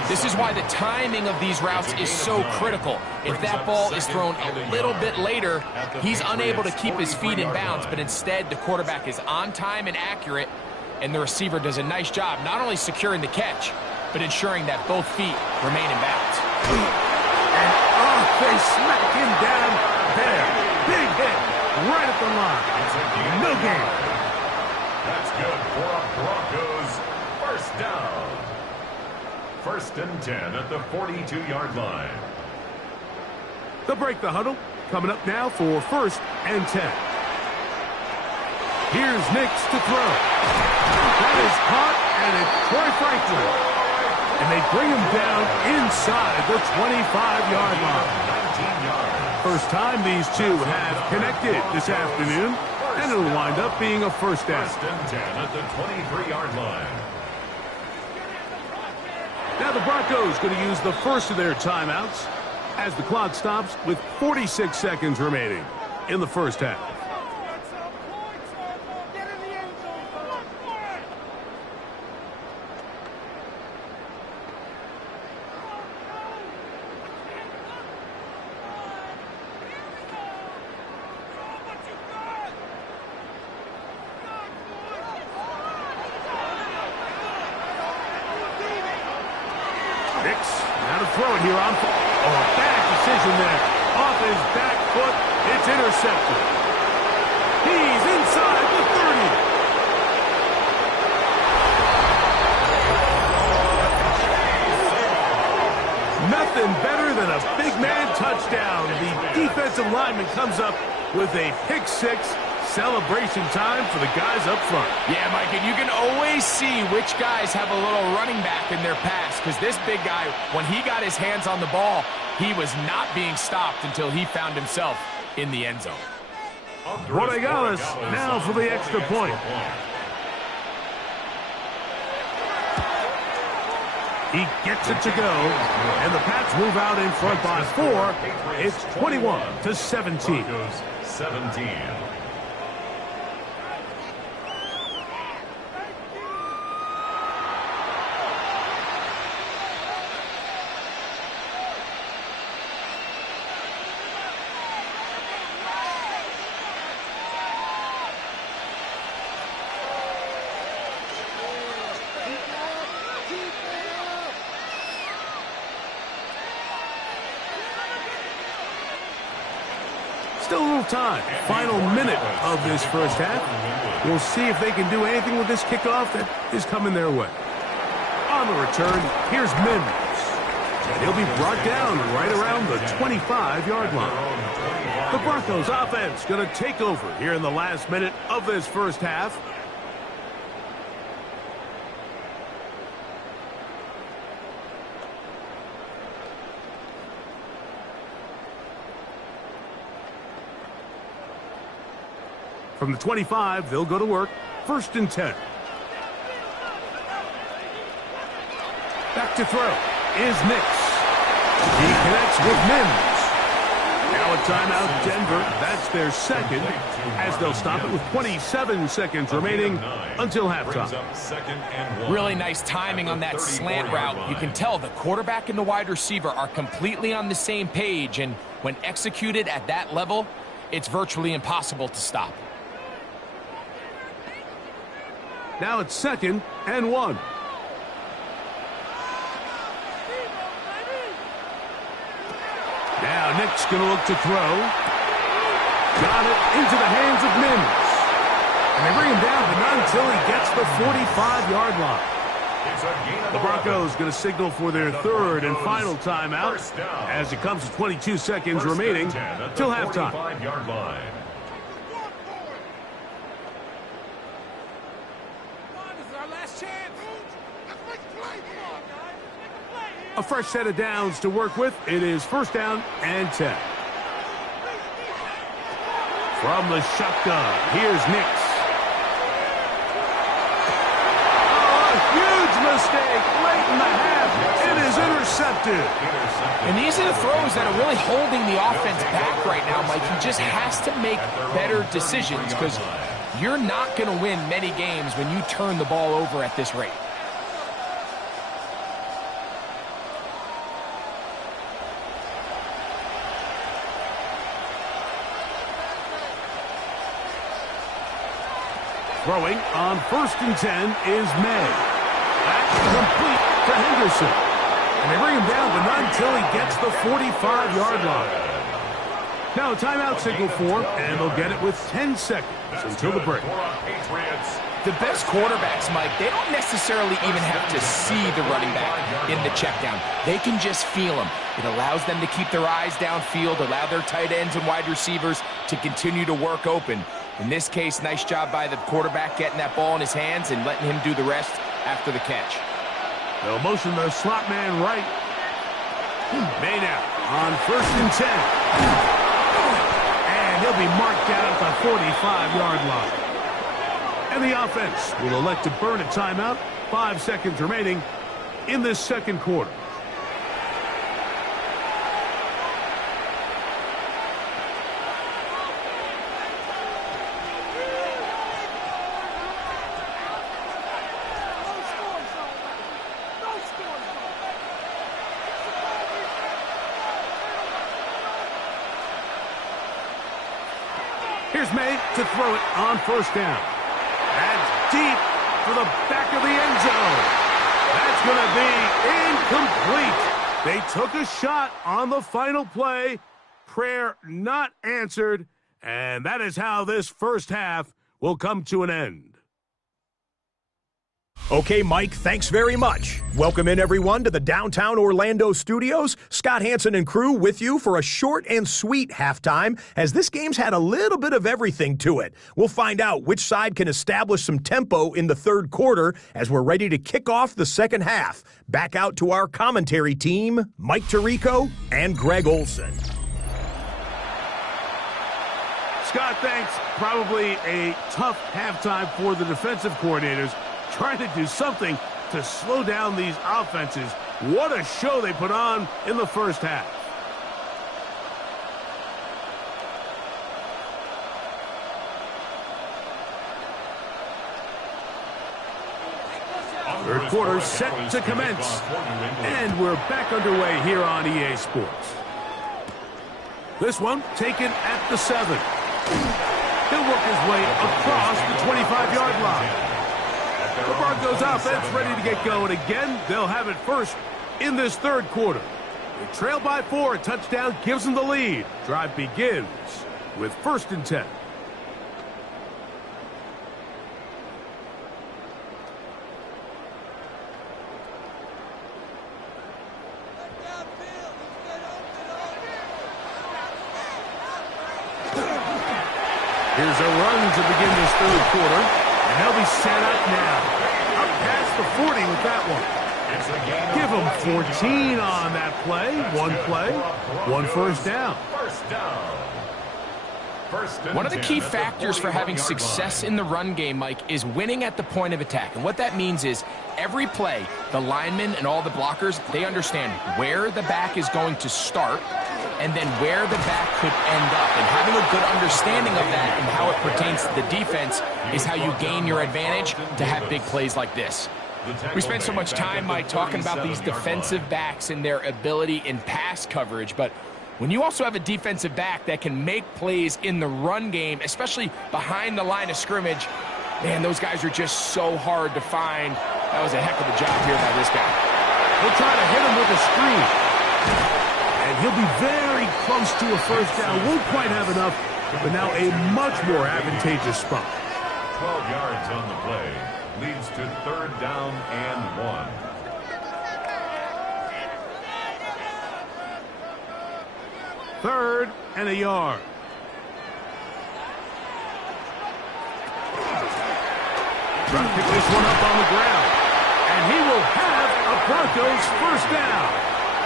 This is why the timing of these routes is so critical. If that ball is thrown a little bit later, he's unable to keep his feet in bounds, but instead the quarterback is on time and accurate, and the receiver does a nice job not only securing the catch, but ensuring that both feet remain in bounds. And they smack him down there. Big hit right at the line. No gain. That's good for a Broncos 1st down. 1st and 10 at the 42-yard line. They'll break the huddle. Coming up now for 1st and 10. Here's Nix to throw. That is caught, and it's Troy Franklin. And they bring him down inside the 25-yard line. 19 yards. First time these two have connected this afternoon, and it'll wind up being a 1st down. 1st and 10 at the 23-yard line. Now the Broncos going to use the first of their timeouts as the clock stops with 46 seconds remaining in the 1st half. Nix, now to throw it here on. Oh, bad decision there. Off his back foot, it's intercepted. He's inside the 30. Nothing better than a big man touchdown. The defensive lineman comes up with a pick 6. Celebration time for the guys up front. Yeah, Mike, and you can always see which guys have a little running back in their pass, because this big guy, when he got his hands on the ball, he was not being stopped until he found himself in the end zone. Borregales now for the extra point. He gets it to go, and the Pats move out in front by 4. It's 21-17. 17. Still a little time. Final minute of this 1st half. We'll see if they can do anything with this kickoff that is coming their way. On the return, here's Mims. And he'll be brought down right around the 25-yard line. The Broncos offense going to take over here in the last minute of this 1st half. From the 25, they'll go to work. 1st and 10. Back to throw is Nix. He connects with Mims. Now a timeout, Denver. That's their second, as they'll stop it with 27 seconds remaining until halftime. Really nice timing on that slant route. You can tell the quarterback and the wide receiver are completely on the same page, and when executed at that level, it's virtually impossible to stop. Now it's 2nd and 1. Now Nick's going to look to throw. Got it into the hands of Mims. And they bring him down, but not until he gets the 45-yard line. The Broncos going to signal for their third and final timeout as it comes to 22 seconds remaining till halftime. A fresh set of downs to work with. It is 1st down and 10. From the shotgun, here's Nix. Oh, a huge mistake late in the half. It is intercepted. And these are the throws that are really holding the offense back right now, Mike. He just has to make better decisions because you're not going to win many games when you turn the ball over at this rate. Throwing on 1st and 10 is May. That's complete to Henderson. And they bring him down, but not until he gets the 45-yard line. Now a timeout signal for him, and they'll get it with 10 seconds until the break. The best quarterbacks, Mike, they don't necessarily even have to see the running back in the check down. They can just feel him. It allows them to keep their eyes downfield, allow their tight ends and wide receivers to continue to work open. In this case, nice job by the quarterback getting that ball in his hands and letting him do the rest after the catch. They'll motion the slot man right. May now on 1st and 10. And he'll be marked down at the 45-yard line. And the offense will elect to burn a timeout. 5 seconds remaining in this second quarter. Here's May to throw it on 1st down. That's deep for the back of the end zone. That's going to be incomplete. They took a shot on the final play. Prayer not answered. And that is how this first half will come to an end. Okay, Mike, thanks very much. Welcome in, everyone, to the downtown Orlando studios. Scott Hansen and crew with you for a short and sweet halftime, as this game's had a little bit of everything to it. We'll find out which side can establish some tempo in the third quarter as we're ready to kick off the second half. Back out to our commentary team, Mike Tirico and Greg Olson. Scott, thanks. Probably a tough halftime for the defensive coordinators, trying to do something to slow down these offenses. What a show they put on in the first half. Third quarter set to commence. And we're back underway here on EA Sports. This one taken at the 7. He'll work his way across the 25-yard line. The Broncos offense ready to get going again. They'll have it first in this third quarter. They trail by 4. A touchdown gives them the lead. Drive begins with 1st and 10. Here's a run to begin this third quarter. And they'll be set up now. Up past the 40 with that one. Give them 14 on that play. One first down. One of the key factors for having success in the run game, Mike, is winning at the point of attack. And what that means is every play, the linemen and all the blockers, they understand where the back is going to start and then where the back could end up. And having a good understanding of that and how it pertains to the defense is how you gain your advantage to have big plays like this. We spent so much time, Mike, talking about these defensive backs and their ability in pass coverage, but when you also have a defensive back that can make plays in the run game, especially behind the line of scrimmage, man, those guys are just so hard to find. That was a heck of a job here by this guy. He'll try to hit him with a screen. And he'll be very close to a first down. Won't quite have enough, but now a much more advantageous spot. 12 yards on the play. Leads to 3rd down and 1. Third and a yard. Trying to pick this one up on the ground. And he will have a Broncos first down.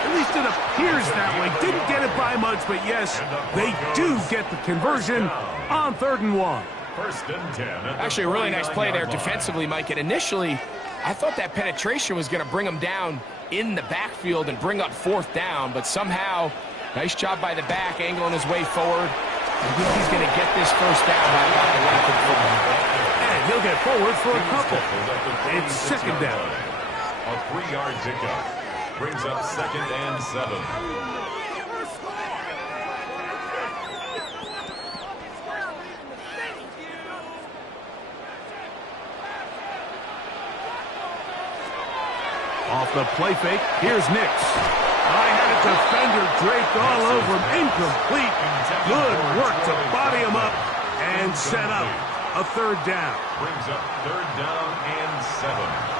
At least it appears that way. Didn't get it by much, but yes, they do get the conversion on 3rd and 1. First and 10. Actually, a really nice play there defensively, Mike. And initially, I thought that penetration was going to bring him down in the backfield and bring up 4th down. But somehow, nice job by the back, angling his way forward. I think he's going to get this first down by about the length of the football. And he'll get forward for a couple. It's 2nd down. A 3-yard pickup. Brings up 2nd and 7. Off the play fake, here's Nix. I had a defender draped all over him, incomplete. Good work to body him up and set up a 3rd down. Brings up 3rd down and 7.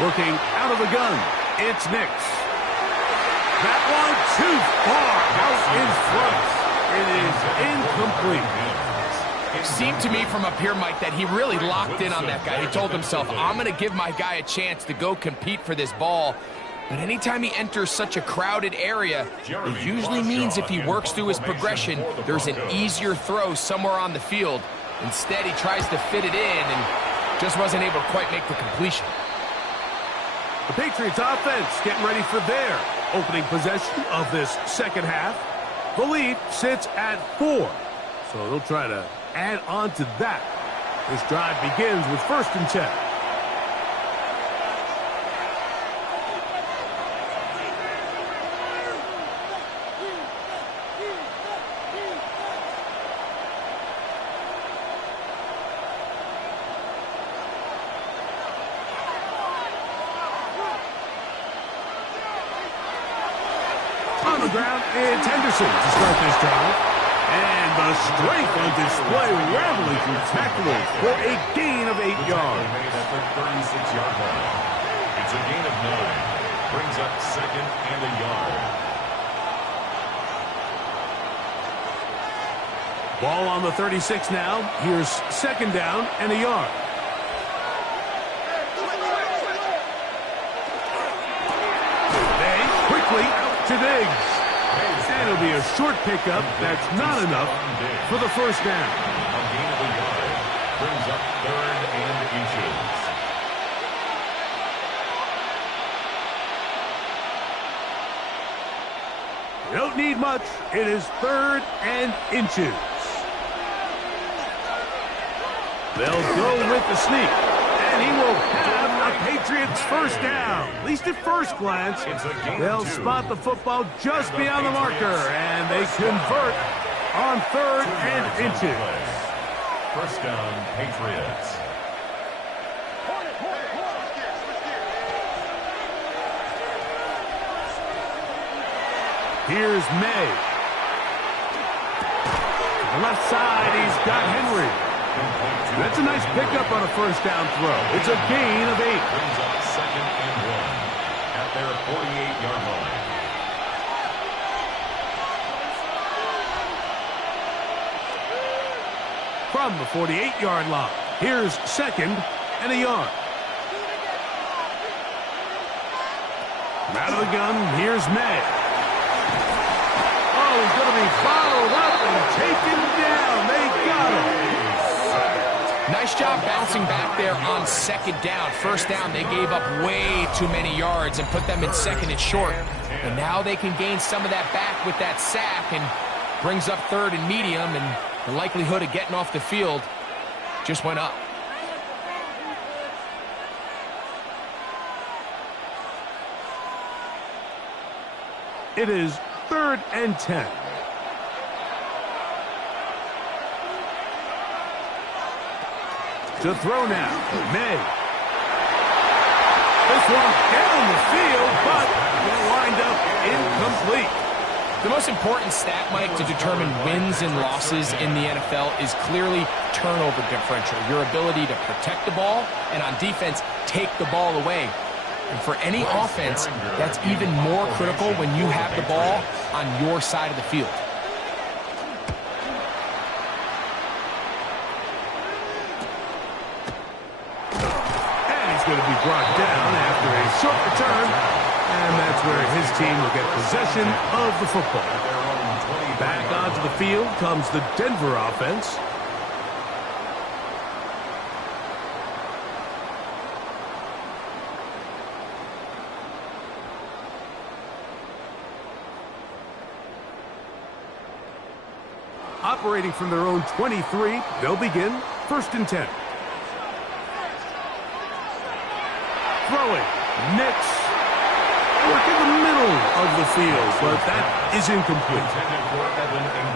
Looking out of the gun, it's Nix. That one too far out in front. It is incomplete. It seemed to me from up here, Mike, that he really locked in on that guy. He told himself, I'm going to give my guy a chance to go compete for this ball. But anytime he enters such a crowded area, it usually means if he works through his progression, there's an easier throw somewhere on the field. Instead, he tries to fit it in and just wasn't able to quite make the completion. The Patriots offense getting ready for their opening possession of this 2nd half. The lead sits at 4. So they'll try to add on to that. This drive begins with 1st and 10. On the ground, it's Henderson to start this drive. And the strength on display, rambling through tackles for a gain of 8 yards. Made at the 36-yard line. It's a gain of 9. Brings up 2nd and a yard. Ball on the 36 now. Here's 2nd down and a yard. They quickly out to Diggs. And it'll be a short pickup. That's not enough for the first down. A gain of a yard. Brings up 3rd and inches. You don't need much. It is 3rd and inches. They'll go with the sneak. And he will have a Patriots first down. At least at first glance, they'll spot the football just beyond the marker, and they convert on 3rd and inches. First down, Patriots. Here's May. To the left side, he's got Henry. That's a nice pickup on a first down throw. It's a gain of 8. Brings up 2nd and 1 at their 48-yard line. From the 48-yard line, here's 2nd and a yard. Out of the gun, here's May. Oh, he's going to be followed up and taken Nice job bouncing back there on second down. First down, they gave up way too many yards and put them in second and short. And now they can gain some of that back with that sack and brings up third and medium, and the likelihood of getting off the field just went up. It is 3rd and 10. To throw now, May. This one down the field, but will wind up incomplete. The most important stat, Mike, to determine wins and losses in the NFL is clearly turnover differential, your ability to protect the ball and on defense take the ball away. And for any offense, that's even more critical when you have the ball on your side of the field. And he's going to be brought down after a short return. And that's where his team will get possession of the football. Back onto the field comes the Denver offense. Operating from their own 23, they'll begin 1st and 10. Throwing, Nix. Work in the middle of the field, but that is incomplete.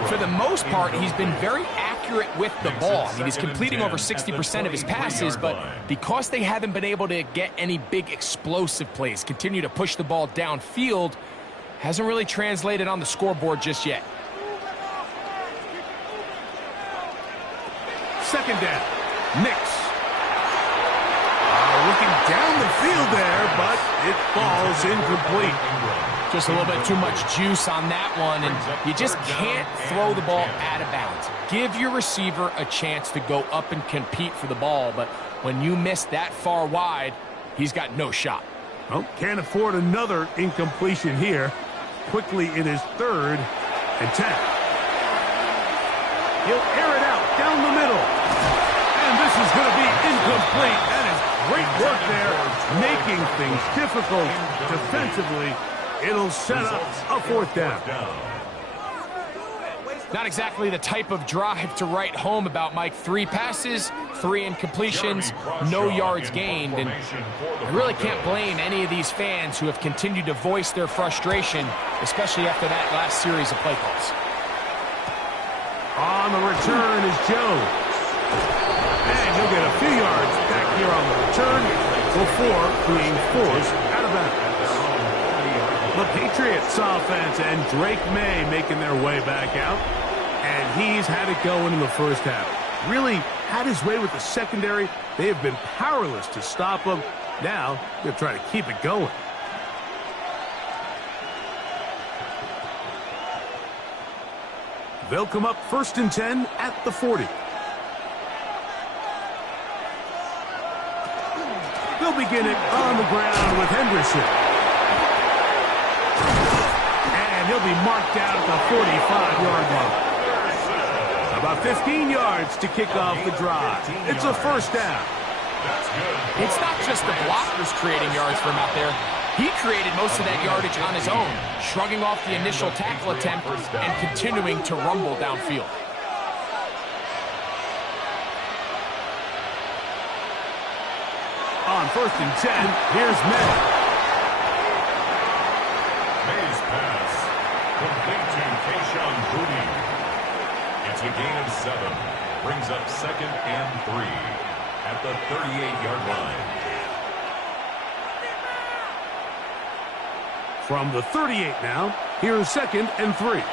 For the most part, he's been very accurate with the ball. I mean, he's completing over 60% of his passes, but because they haven't been able to get any big explosive plays, continue to push the ball downfield, hasn't really translated on the scoreboard just yet. 2nd down, Nix. Looking down the field there, but it falls incomplete. Just a little bit too much juice on that one, and you just can't throw the ball out of bounds. Give your receiver a chance to go up and compete for the ball, but when you miss that far wide, he's got no shot. Well, can't afford another incompletion here. Quickly, it is 3rd and 10. He'll air it out down the middle. And this is going to be incomplete. That is great work there, making things difficult defensively. It'll set up a 4th down. Not exactly the type of drive to write home about, Mike. 3 passes, 3 incompletions, no yards gained. And I really can't blame any of these fans who have continued to voice their frustration, especially after that last series of play calls. On the return is Jones. And he'll get a few yards back here on the return before being forced out of bounds. The Patriots offense and Drake May making their way back out. And he's had it going in the first half. Really had his way with the secondary. They have been powerless to stop him. Now they're trying to keep it going. They'll come up 1st and 10 at the 40. They'll begin it on the ground with Henderson. And he'll be marked out at the 45-yard line. About 15 yards to kick off the drive. It's a 1st down. It's not just the blockers creating yards for him out there. He created most of that yardage on his own, shrugging off the initial tackle attempt and continuing to rumble downfield. On 1st and 10, here's May. May's pass, complete to Kayshon Boutte. It's a gain of 7. Brings up 2nd and 3 at the 38-yard line. From the 38 now, here's 2nd and 3.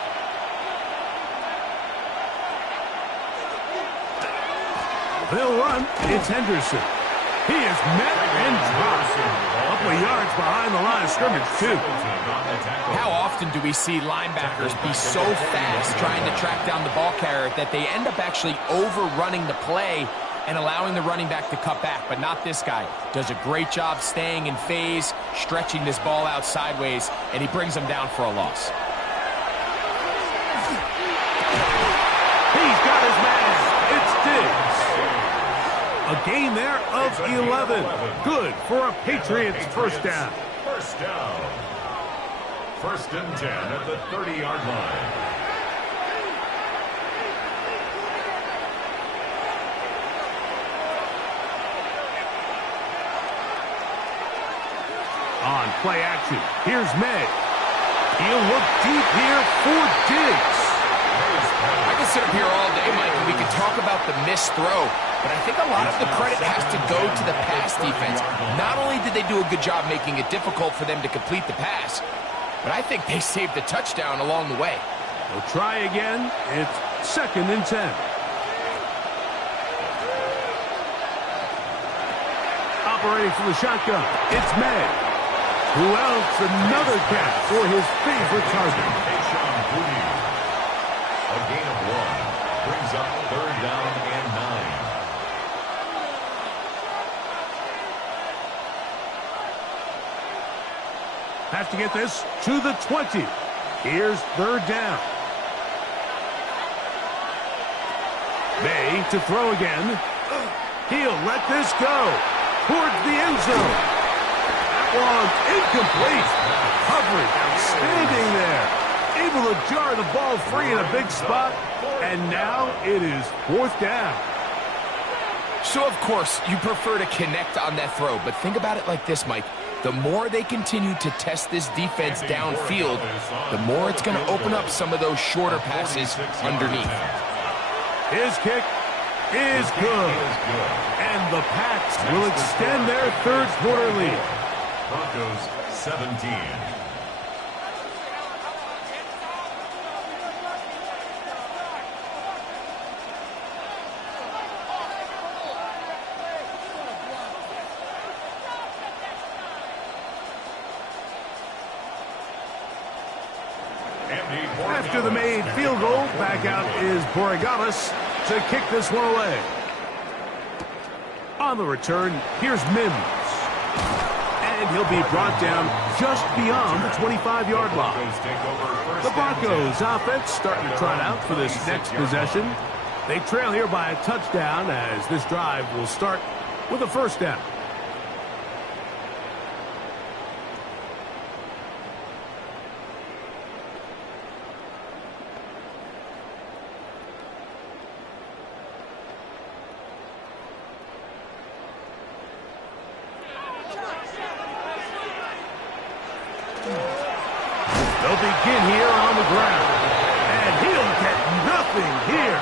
They'll run. It's Henderson. He is met and dropped. A couple of yards behind the line of scrimmage, too. How often do we see linebackers be so fast trying to track down the ball carrier that they end up actually overrunning the play and allowing the running back to cut back? But not this guy. Does a great job staying in phase, stretching this ball out sideways, and he brings him down for a loss. He's got his man. It's Diggs. A gain there of 11. Good for a Patriots first down. First down. 1st and 10 at the 30-yard line. On play action, here's May. He'll look deep here for Diggs. I can sit up here all day, Mike, and we can talk about the missed throw, but I think a lot of the credit has to go to the pass defense. Not only did they do a good job making it difficult for them to complete the pass, but I think they saved the touchdown along the way. We'll try again. It's 2nd and 10. Operating from the shotgun, it's May. Who else? Another catch for his favorite target. A gain of 1 brings up 3rd down and 9. Have to get this to the 20. Here's 3rd down. May to throw again. He'll let this go towards the end zone. That one incomplete. Coverage outstanding there. Able to jar the ball free in a big spot. And now it is 4th down. So, of course, you prefer to connect on that throw, but think about it like this, Mike. The more they continue to test this defense downfield, the more it's going to open up some of those shorter passes underneath. His kick is good. And the Pats will extend their 3rd quarter lead. Broncos 17. After the made field goal, back out is Borregales to kick this one away. On the return, here's Mims. And he'll be brought down just beyond the 25-yard line. The Broncos offense starting to trot out for this next possession. They trail here by a touchdown as this drive will start with a 1st down. They'll begin here on the ground. And he'll get nothing here.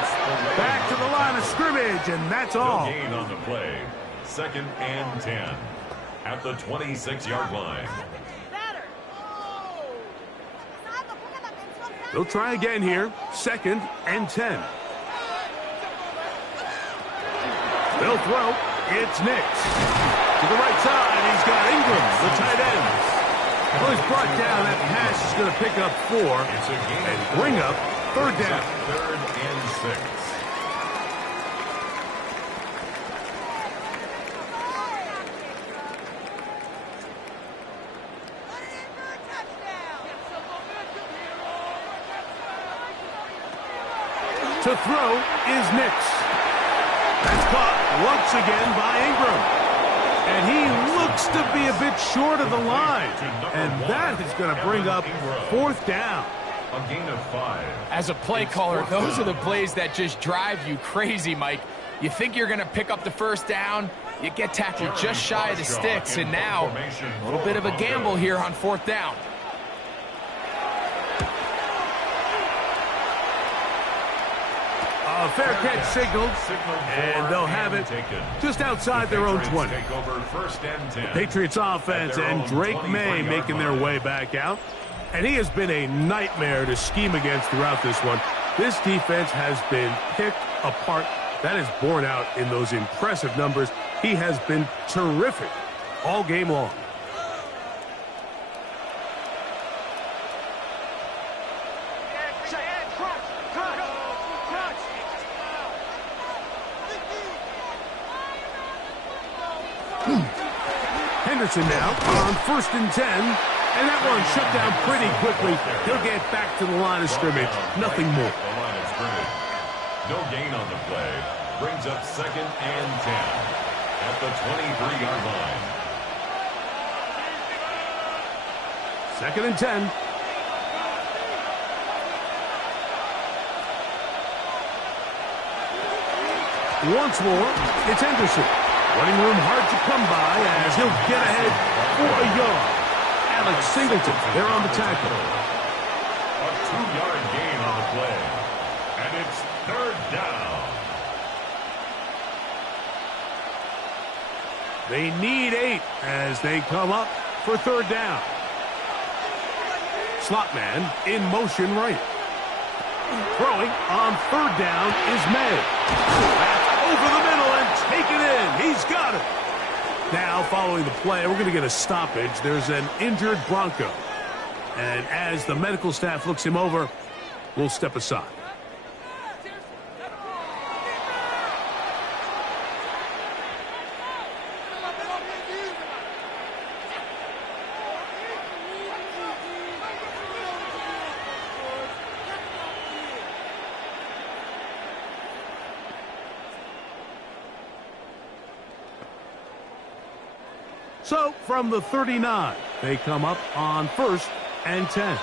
Back to the line of scrimmage, and that's all. No gain on the play. 2nd and 10 at the 26-yard line. They'll try again here. 2nd and 10. They'll throw. It's Nix. To the right side, he's got Ingram, the tight end. Well, he's brought down. That pass is going to pick up 4 and bring up 3rd down. 3rd and 6. To throw is Nix. That's caught once again by Ingram. And he looks to be a bit short of the line. And that is going to bring up 4th down. A gain of 5. As a play caller, those are the plays that just drive you crazy, Mike. You think you're going to pick up the 1st down, you get tackled just shy of the sticks, and now a little bit of a gamble here on 4th down. A fair catch signaled, and they'll have it just outside their own 20. The Patriots offense and Drake May making their way back out. And he has been a nightmare to scheme against throughout this one. This defense has been picked apart. That is borne out in those impressive numbers. He has been terrific all game long. Henderson now on 1st and 10, and that one shut down pretty quickly. He'll get back to the line of scrimmage. Nothing more. No gain on the play. Brings up 2nd and 10 at the 23-yard line. 2nd and 10. Once more, it's Henderson. Running room hard to come by as he'll get ahead for a yard. Alex Singleton there on the tackle. A 2-yard gain on the play. And it's 3rd down. They need 8 as they come up for 3rd down. Slot man in motion right. Throwing on 3rd down is May. That's over the middle and taken in. He's got it. Now, following the play, we're going to get a stoppage. There's an injured Bronco. And as the medical staff looks him over, we'll step aside. So, from the 39, they come up on 1st and 10.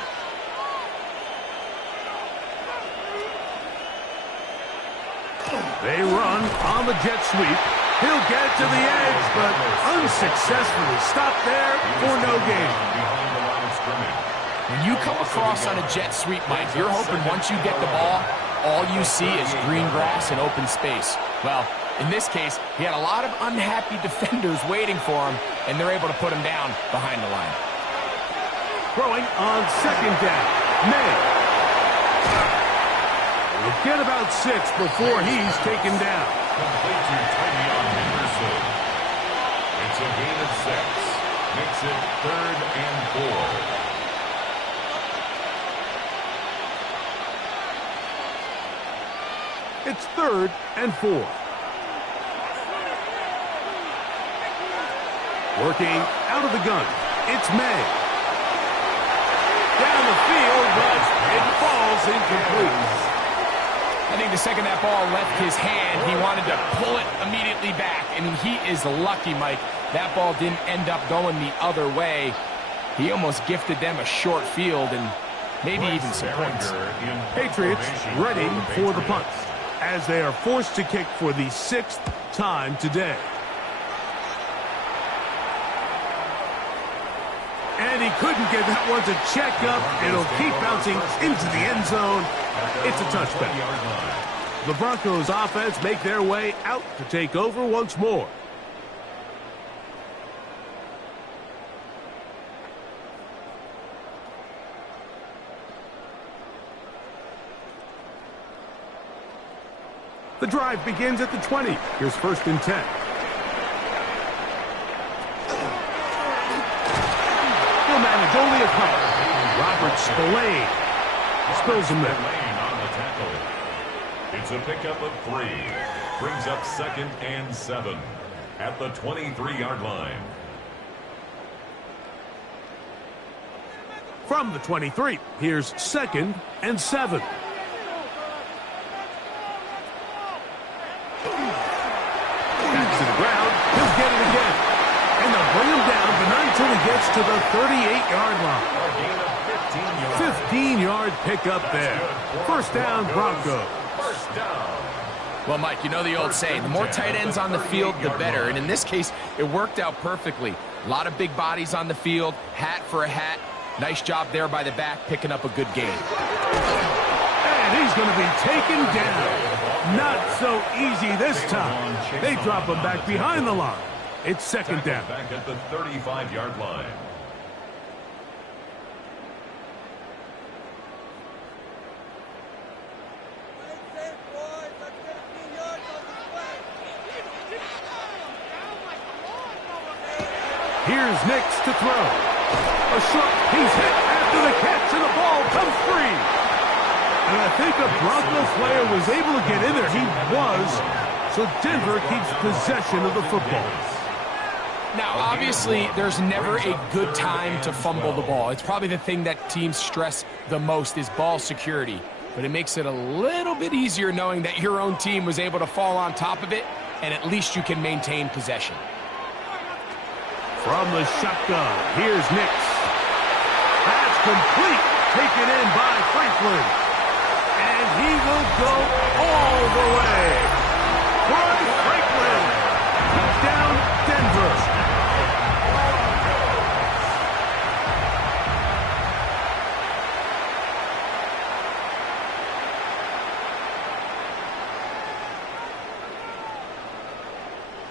They run on the jet sweep. He'll get to the edge, but unsuccessfully stopped there for no gain. When you come across on a jet sweep, Mike, you're hoping once you get the ball, all you see is green grass and open space. Well, in this case, he had a lot of unhappy defenders waiting for him, and they're able to put him down behind the line. Throwing on 2nd down. May. We'll get about 6 before he's taken down. Complete to Tiny on Henderson. It's a gain of 6. Makes it 3rd and 4. It's 3rd and 4. Working out of the gun. It's May. Down the field, but it falls incomplete. I think the second that ball left his hand, he wanted to pull it immediately back. I mean, he is lucky, Mike. That ball didn't end up going the other way. He almost gifted them a short field and maybe even some points. Patriots ready for the punt as they are forced to kick for the 6th time today. And he couldn't get that one to check up. It'll keep bouncing into the end zone. It's a touchback. The Broncos offense make their way out to take over once more. The drive begins at the 20. Here's 1st and 10. He'll manage only a couple. Robert Spillane spills him there. On the tackle. It's a pickup of 3. Brings up 2nd and 7 at the 23-yard line. From the 23, here's 2nd and 7. Back to the ground. He'll get it again. And they'll bring him down, but not until he gets to the 38-yard line. 15-yard pickup there. 1st down, Broncos. First down. Well, Mike, you know the old saying, the more tight ends on the field, the better. And in this case, it worked out perfectly. A lot of big bodies on the field, hat for a hat. Nice job there by the back, picking up a good gain. And he's going to be taken down. Not so easy this time. They drop him back behind the line. It's 2nd down. Back at the 35-yard line. Here's Nix to throw. A short, he's hit after the catch, and the ball comes free. And I think a Broncos player was able to get in there. He was. So Denver keeps possession of the football. Now, obviously, there's never a good time to fumble the ball. It's probably the thing that teams stress the most is ball security. but it makes it a little bit easier knowing that your own team was able to fall on top of it, and at least you can maintain possession. From the shotgun, here's Nix. That's complete, taken in by Franklin. And he will go all the way. Troy Franklin, touchdown Denver.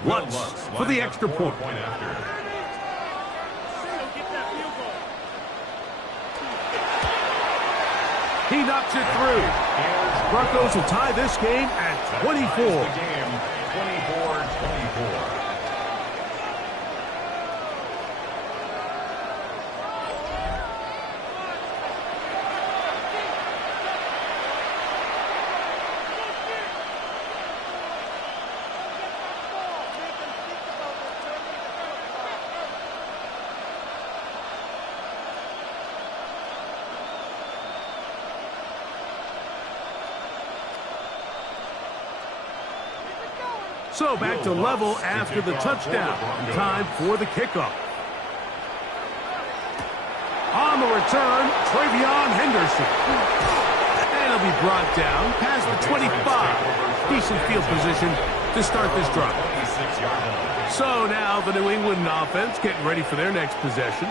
Lutz for the extra point. He knocks it through. Broncos will tie this game at 24. 24-24. So back to level after the touchdown. Time for the kickoff. On the return, Travion Henderson. And he'll be brought down past the 25. Decent field position to start this drive. So now the New England offense getting ready for their next possession.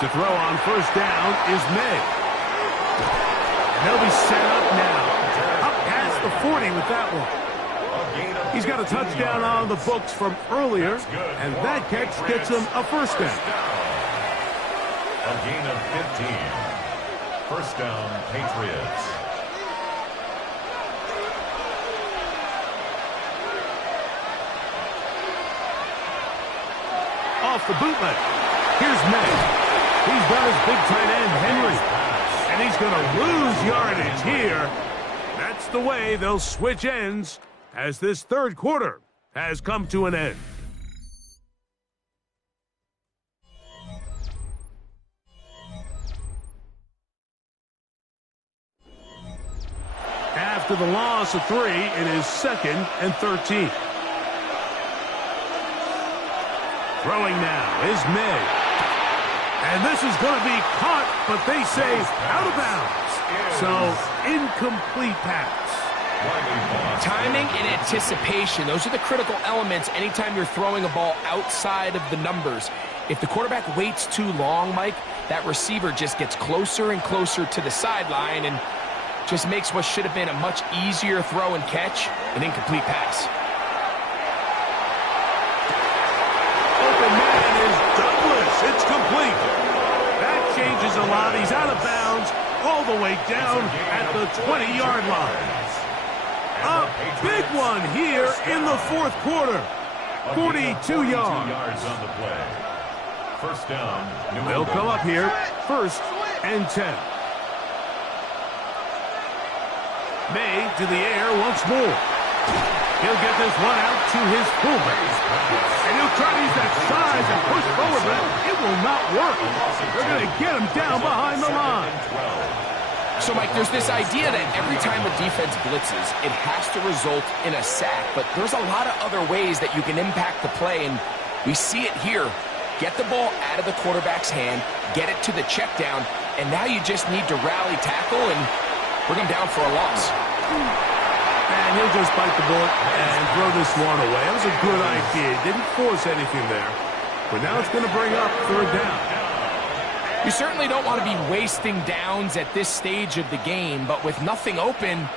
To throw on first down is May. And they'll be set up now. Up past the 40 with that one. He's got a touchdown on the books from earlier, and that catch gets him a first down. A gain of 15. First down, Patriots. Off the bootleg. Here's May. He's got his big tight end, Henry. And he's going to lose yardage here. That's the way they'll switch ends as this third quarter has come to an end. After the loss of 3, it is 2nd and 13. Throwing now is May. And this is going to be caught, but they say out of bounds. So, incomplete pass. Timing and anticipation, those are the critical elements anytime you're throwing a ball outside of the numbers. If the quarterback waits too long, Mike, that receiver just gets closer and closer to the sideline and just makes what should have been a much easier throw and catch an incomplete pass. Open man is Douglas. It's complete. That changes a lot. He's out of bounds all the way down at the 20-yard line. A big one here in the fourth quarter. 42 yards. On the play. First down. They'll come up here, 1st and 10. May to the air once more. He'll get this one out to his fullback. And he'll try to use that size and push forward, but it will not work. They're going to get him down behind the line. So, Mike, there's this idea that every time a defense blitzes, it has to result in a sack. But there's a lot of other ways that you can impact the play, and we see it here. Get the ball out of the quarterback's hand, get it to the check down, and now you just need to rally tackle and bring him down for a loss. And he'll just bite the bullet and throw this one away. That was a good idea. Didn't force anything there. But now it's going to bring up 3rd down. You certainly don't want to be wasting downs at this stage of the game, but with nothing open,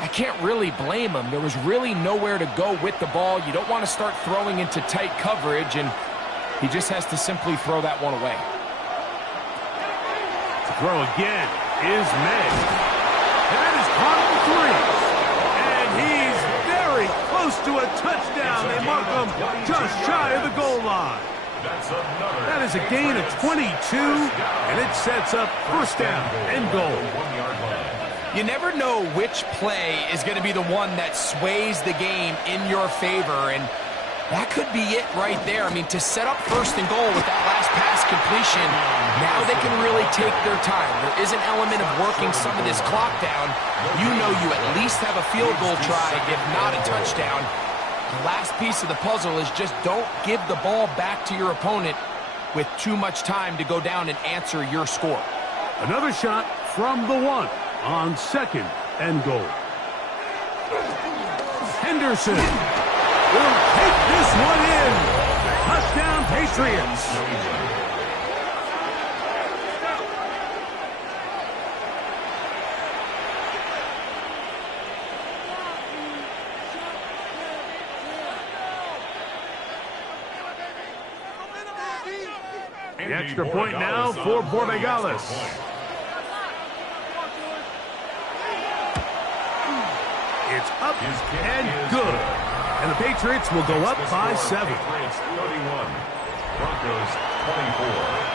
I can't really blame him. There was really nowhere to go with the ball. You don't want to start throwing into tight coverage, and he just has to simply throw that one away. To throw again is May. That is caught at the 3. And he's very close to a touchdown. They mark him just shy of the goal line. That's another. That is a gain of 22, and it sets up first down and goal. 1-yard line. You never know which play is going to be the one that sways the game in your favor, and that could be it right there. I mean, to set up first and goal with that last pass completion, now they can really take their time. There is an element of working some of this clock down. You know you at least have a field goal try, if not a touchdown. The last piece of the puzzle is just don't give the ball back to your opponent with too much time to go down and answer your score. Another shot from the 1 on second and goal. Henderson will take this one in. Touchdown, Patriots. The extra point now for Borregales. It's up and good. And the Patriots will go up by 7. Patriots 31, Broncos 24.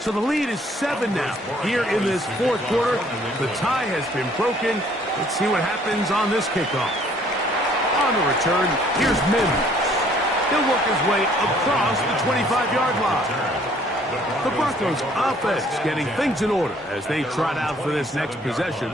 So the lead is 7 now. Here in this fourth quarter, the tie has been broken. Let's see what happens on this kickoff. On the return, here's Mims. He'll work his way across the 25-yard line. The Broncos offense getting things in order as they trot out for this next possession.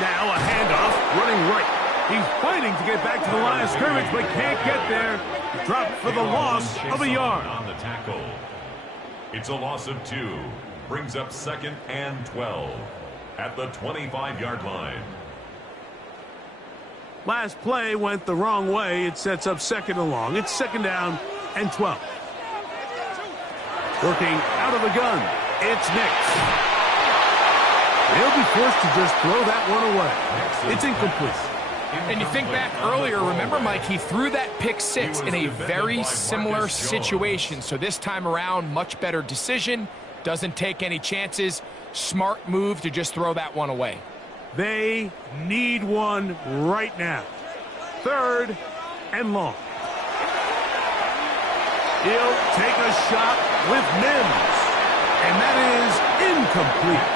Now a handoff, running right. He's fighting to get back to the line of scrimmage, but can't get there. Dropped for the loss of a yard. On the tackle. It's a loss of 2. Brings up second and 12 at the 25-yard line. Last play went the wrong way. It sets up second and long. It's second down and 12. Working out of the gun. It's Nix. He'll be forced to just throw that one away. It's incomplete. And you think back earlier, remember, Mike, he threw that pick 6 in a very similar situation. So this time around, much better decision. Doesn't take any chances. Smart move to just throw that one away. They need one right now. Third and long. He'll take a shot with Mims. And that is incomplete.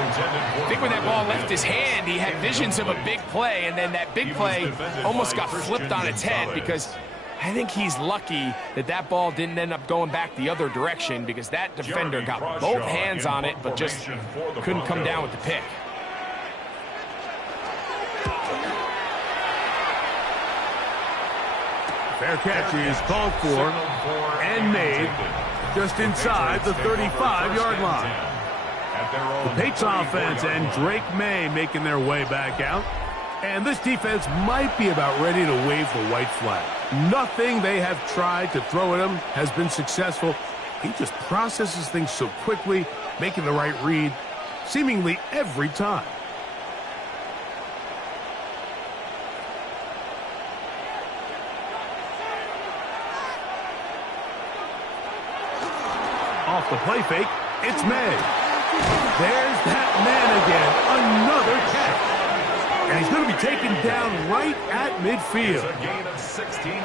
I think when that ball left his hand, he had visions of a big play, and then that big play almost got flipped on its head because I think he's lucky that that ball didn't end up going back the other direction because that defender got both hands on it but just couldn't come down with the pick. Fair catch is called for and made just inside the 35-yard line. The Patriots offense and Drake May making their way back out. And this defense might be about ready to wave the white flag. Nothing they have tried to throw at him has been successful. He just processes things so quickly, making the right read seemingly every time. Off the play fake, it's May. There's that man again, another catch. And he's going to be taken down right at midfield.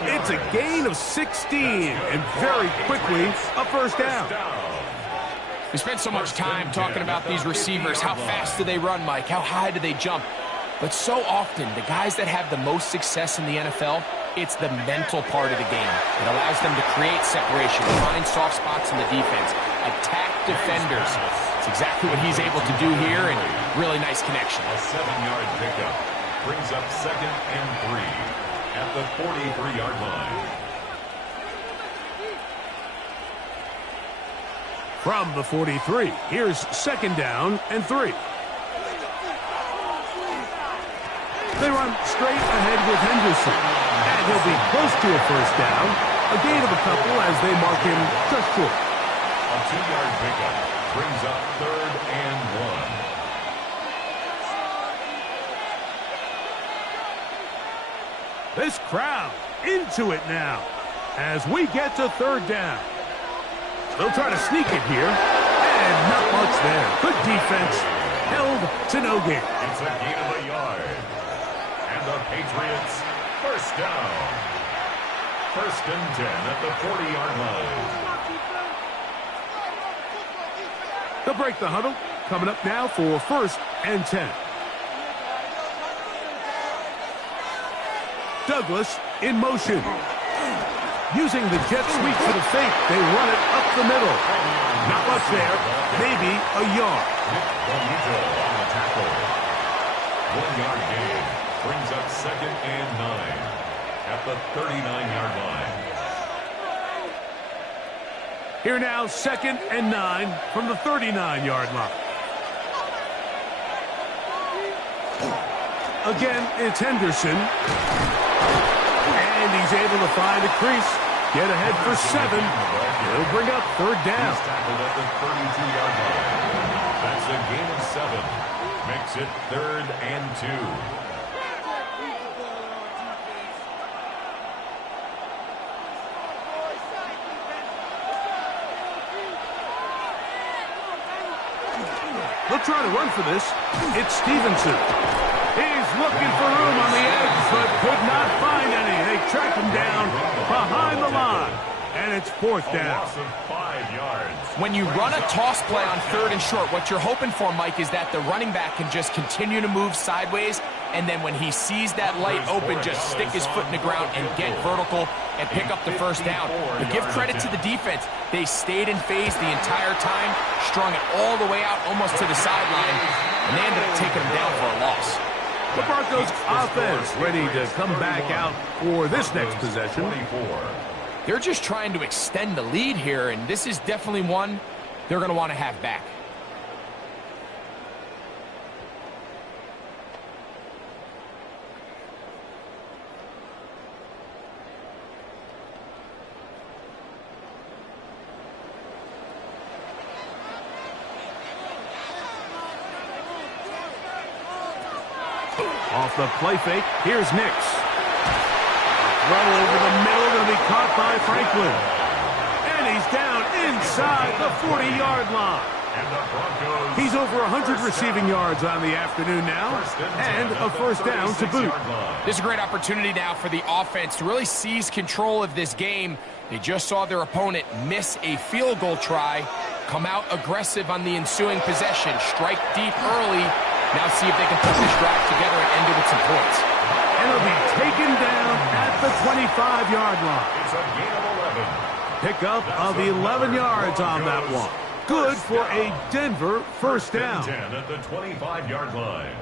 It's a gain of 16, and very quickly, a first down. We spent so much time talking about these receivers. How fast do they run, Mike? How high do they jump? But so often, the guys that have the most success in the NFL, it's the mental part of the game. It allows them to create separation, find soft spots in the defense, attack defenders. It's exactly what he's able to do here, and really nice connection. A 7-yard pickup brings up second and 3 at at the 43-yard line. From the 43, here's 2nd down and 3. They run straight ahead with Henderson, and he'll be close to a 1st down. A gain of a couple as they mark him just short. A 2-yard pickup brings up 3rd and 1. This crowd into it now as we get to 3rd down. They'll try to sneak it here, and not much there. Good defense, held to no gain. It's a gain of a yard. And the Patriots, 1st down. 1st and 10 at the 40-yard line. They'll break the huddle. Coming up now for 1st and 10. Douglas in motion. Using the jet sweep for the fake, they run it up the middle. Not much there, maybe a yard. On the tackle. 1-yard gain brings up 2nd and 9 at the 39-yard line. Here now, 2nd and 9 from the 39-yard line. Again, it's Henderson. And he's able to find a crease. Get ahead for 7. It'll bring up 3rd down. He's tackled at the 32-yard line. That's a gain of 7. Makes it 3rd and 2. They'll try to run for this. It's Stevenson. He's looking for room on the edge, but could not find any. They track him down behind the line, and it's 4th down. A loss of 5 yards. When you run a toss play on 3rd and short, what you're hoping for, Mike, is that the running back can just continue to move sideways, and then when he sees that light open, just stick his foot in the ground and get vertical and pick up the 1st down. But give credit to the defense. They stayed in phase the entire time, strung it all the way out almost to the sideline, and they ended up taking him down for a loss. The Broncos offense ready to come back out for this next possession. 24. They're just trying to extend the lead here, and this is definitely one they're going to want to have back. Off the play fake, here's Nix. Throw over the middle, going to be caught by Franklin. And he's down inside the 40-yard line. And the Broncos. He's over 100 receiving yards on the afternoon now, and a 1st down to boot. This is a great opportunity now for the offense to really seize control of this game. They just saw their opponent miss a field goal try, come out aggressive on the ensuing possession, strike deep early. Now see if they can put this drive together and end it with some points. And it'll be taken down at the 25-yard line. It's a gain of 11. Pickup of 11 yards on that one. Good for a Denver 1st down. 10 at the 25-yard line.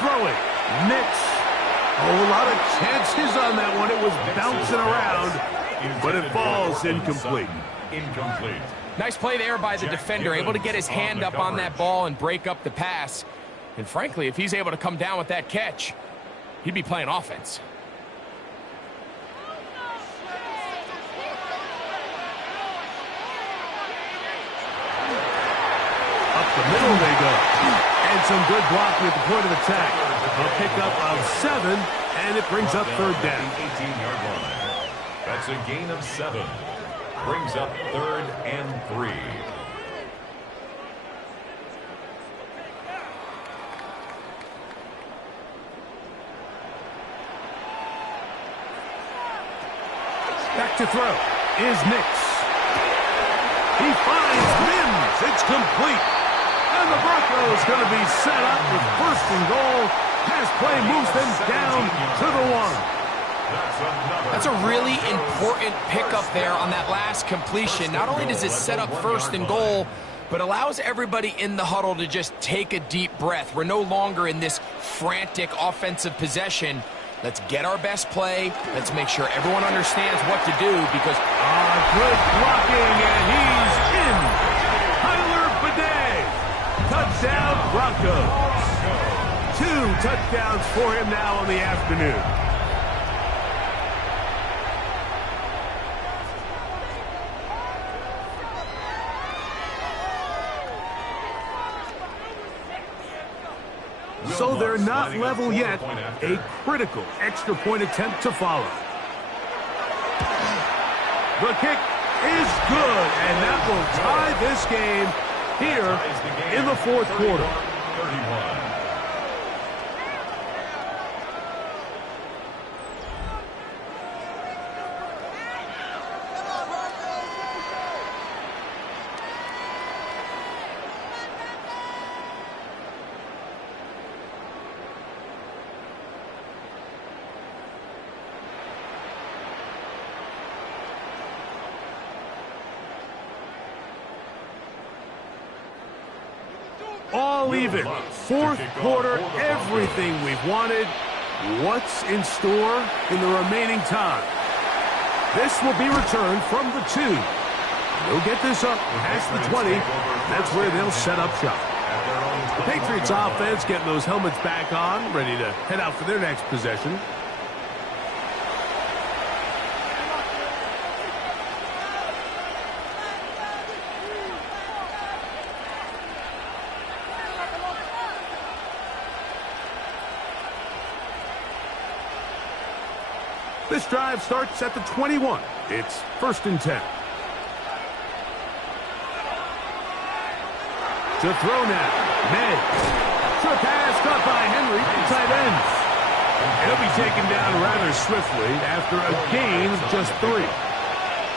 Throwing. Nix. Oh, a lot of chances on that one. It was bouncing around, but it falls incomplete. Incomplete. Nice play there by the defender, able to get his hand up on that ball and break up the pass. And frankly, if he's able to come down with that catch, he'd be playing offense. Up the middle they go. And some good blocking at the point of attack. A pickup of 7, and it brings up 3rd down. 18-yard line. That's a gain of 7. Brings up 3rd and 3. Back to throw is Nix. He finds Mims. It's complete. And the Broncos going to be set up with 1st and goal. Pass play moves them down to the 1. That's a really important pickup there on that last completion. Not only does it set up first and goal, but allows everybody in the huddle to just take a deep breath. We're no longer in this frantic offensive possession. Let's get our best play. Let's make sure everyone understands what to do because... good blocking, and he's in. Tyler Bidet. Touchdown, Broncos. 2 touchdowns for him now on the afternoon. So they're not level yet. A critical extra point attempt to follow. The kick is good, and that will tie this game here in the fourth quarter. 31. All even. Fourth quarter, everything we've wanted. What's in store in the remaining time? This will be returned from the 2. They'll get this up past the 20. That's where they'll set up shop. The Patriots offense getting those helmets back on, ready to head out for their next possession. This drive starts at the 21. It's 1st and 10. To throw now. May. Short pass caught by Henry. Tight ends. He'll be taken down rather swiftly after a gain of just 3.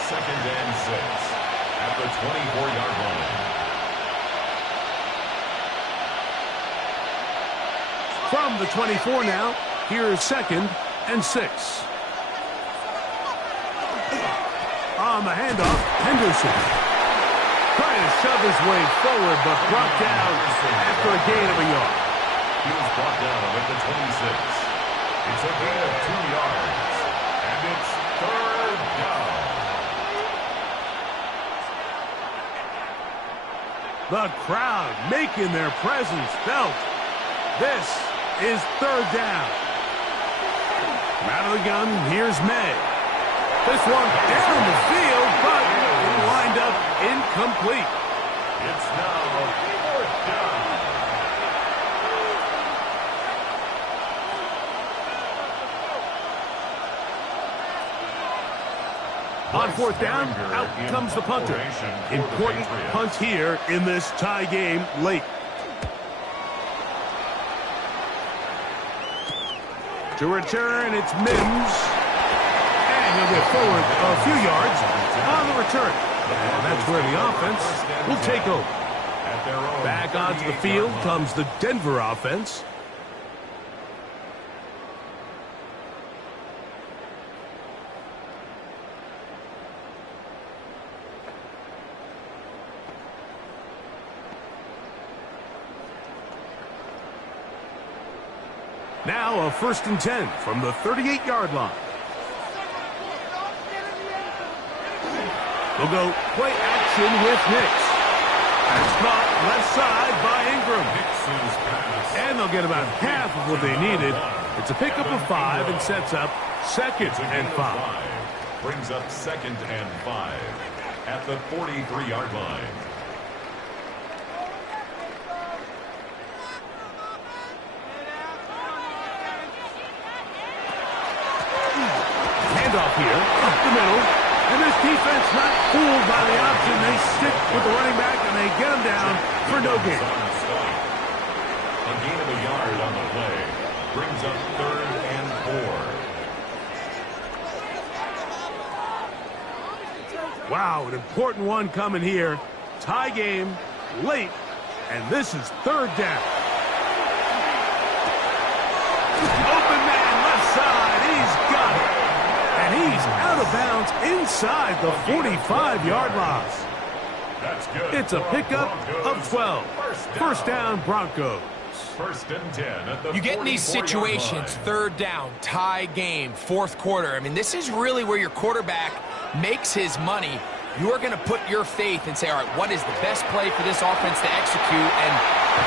2nd and 6 at the 24-yard line. From the 24 now, here's 2nd and 6. On the handoff, Henderson. Trying to shove his way forward, but brought down after a gain of a yard. He was brought down at the 26. It's a gain of 2 yards, and it's 3rd down. The crowd making their presence felt. This is 3rd down. Out of the gun, here's May. This one down the field, but it lined up incomplete. It's now 4th down. On 4th down, out comes the punter. Important punt here in this tie game late. To return, it's Mims. And he'll get forward a few yards on the return. And that's where the offense will take over. Back onto the field comes the Denver offense. Now a 1st and 10 from the 38-yard line. We'll go play action with Nix. That's caught left side by Ingram. And they'll get about half of what they needed. It's a pickup of 5 and sets up 2nd and 5. Brings up 2nd and 5 at the 43-yard line. Handoff here, up the middle. And this defense not fooled by the option. They stick with the running back, and they get him down for no gain. A gain of a yard on the play. Brings up 3rd and 4. Wow, an important one coming here. Tie game, late, and this is 3rd down. Open man, left side, he's got it. of bounds inside the 45-yard line. That's good. It's a pickup of 12. First down, Broncos. First and 10 at the You get in these 44-yard situations, line. third down, tie game, fourth quarter. I mean, this is really where your quarterback makes his money. You're going to put your faith and say, all right, what is the best play for this offense to execute? And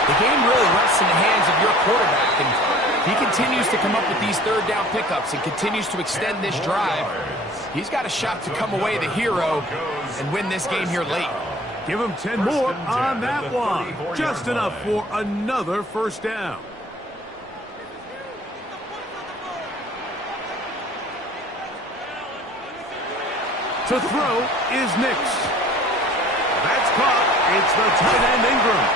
the game really rests in the hands of your quarterback. And he continues to come up with these third down pickups and continues to extend this drive. He's got a shot to come away the hero and win this game here late. Give him 10 more on that one. Just enough for another first down. To throw is Nix. That's caught. It's the tight end Ingram.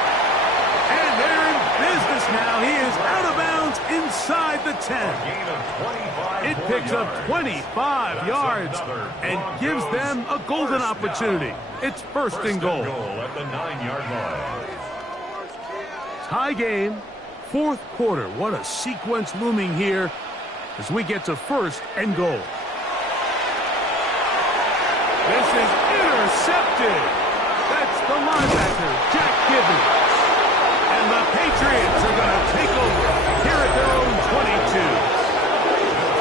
And they're in business now. He is out of bounds inside the 10. It picks up 25 yards and gives them a golden opportunity. It's first and goal. At the 9-yard line. Tie game, fourth quarter. What a sequence looming here as we get to first and goal. This is intercepted. That's the linebacker, Jack Gibbons. And the Patriots are going to take over here at their own 22.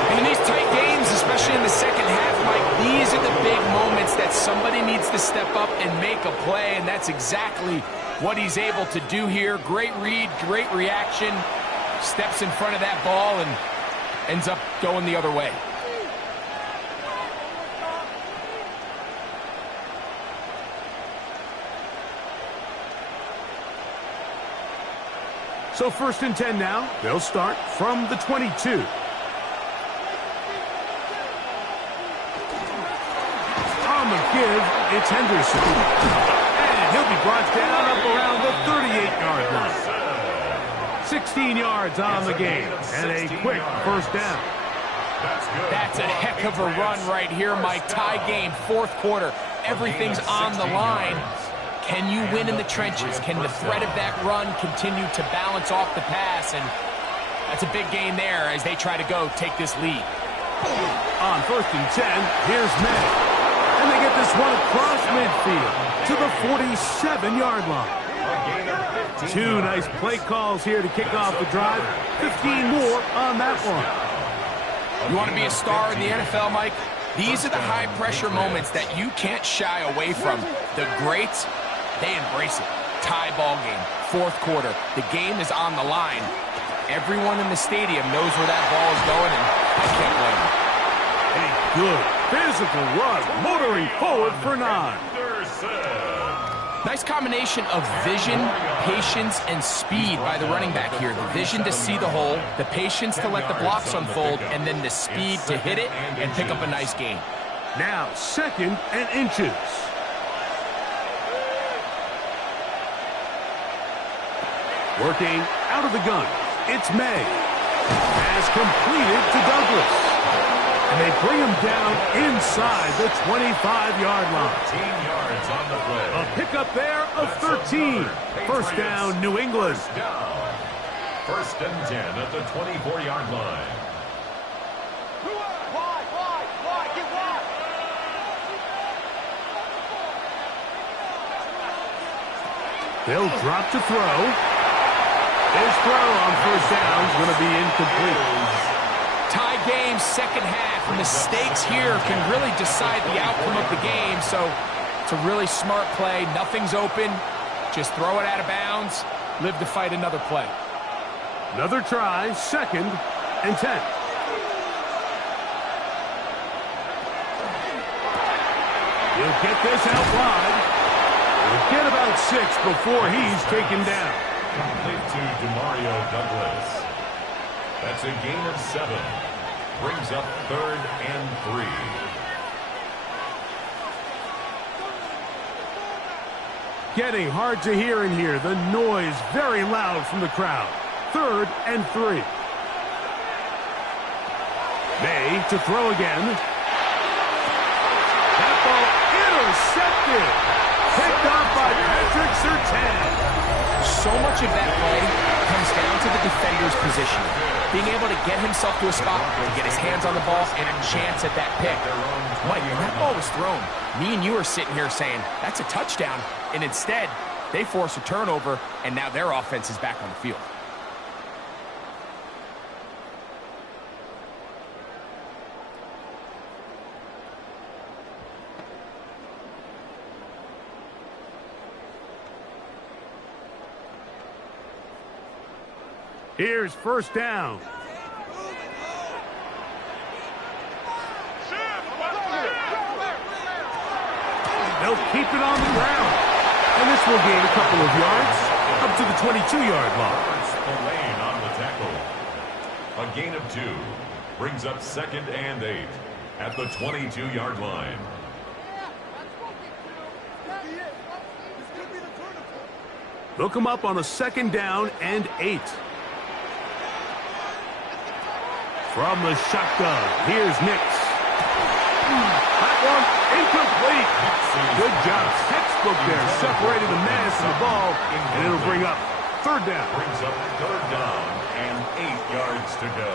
And in these tight games, especially in the second half, Mike, these are the big moments that somebody needs to step up and make a play, and that's exactly what he's able to do here. Great read, great reaction, steps in front of that ball and ends up going the other way. So first and 10 now. They'll start from the 22. On the give, it's Henderson. And he'll be brought down up around the 38-yard line. 16 yards on the game. And a quick first down. That's a heck of a run right here, Mike. Tie game, fourth quarter. Everything's on the line. Can you win in the trenches? Can the threat of that run continue to balance off the pass? And that's a big gain there as they try to go take this lead. On first and 10, here's May. And they get this one across midfield to the 47-yard line. Two nice play calls here to kick off the drive. 15 more on that one. You want to be a star in the NFL, Mike? These are the high-pressure moments that you can't shy away from. The greats, they embrace it. Tie ball game, fourth quarter. The game is on the line. Everyone in the stadium knows where that ball is going, and I can't blame them. A good physical run, motoring forward for 9. Nice combination of vision, patience, and speed by the running back here. The vision to see the hole, the patience to let the blocks unfold, and then the speed to hit it and pick up a nice gain. Now second and inches. Working out of the gun, it's May. Pass completed to Douglas. And they bring him down inside the 25-yard line. 15 yards on the play. A pickup there of 13. First down, New England. First and 10 at the 24-yard line. They'll drop to throw. His throw on first down is going to be incomplete. Tie game, second half. Mistakes here can really decide the outcome of the game, so it's a really smart play. Nothing's open. Just throw it out of bounds. Live to fight another play. Another try, second and 10. He'll get this out wide. He'll get about 6 before he's taken down. Complete to Demario Douglas. That's a gain of 7. Brings up third and 3. Getting hard to hear in here. The noise very loud from the crowd. Third and 3. May to throw again. That ball intercepted. Picked off by Patrick Surtain. So much of that play comes down to to the defender's position. Being able to get himself to a spot, to get his hands on the ball, and a chance at that pick. Mike, when that ball was thrown, me and you are sitting here saying, that's a touchdown. And instead, they force a turnover, and now their offense is back on the field. Here's first down. They'll keep it on the ground. And this will gain a couple of yards up to the 22-yard line. The lane on the tackle. A gain of 2 brings up 2nd and 8 at the 22-yard line. They'll come up on a 2nd down and 8. From the shotgun, here's Nix. That one incomplete. Good job. Textbook there, separating the man from the ball, and it'll bring up 3rd down. Brings up 3rd down and 8 yards to go.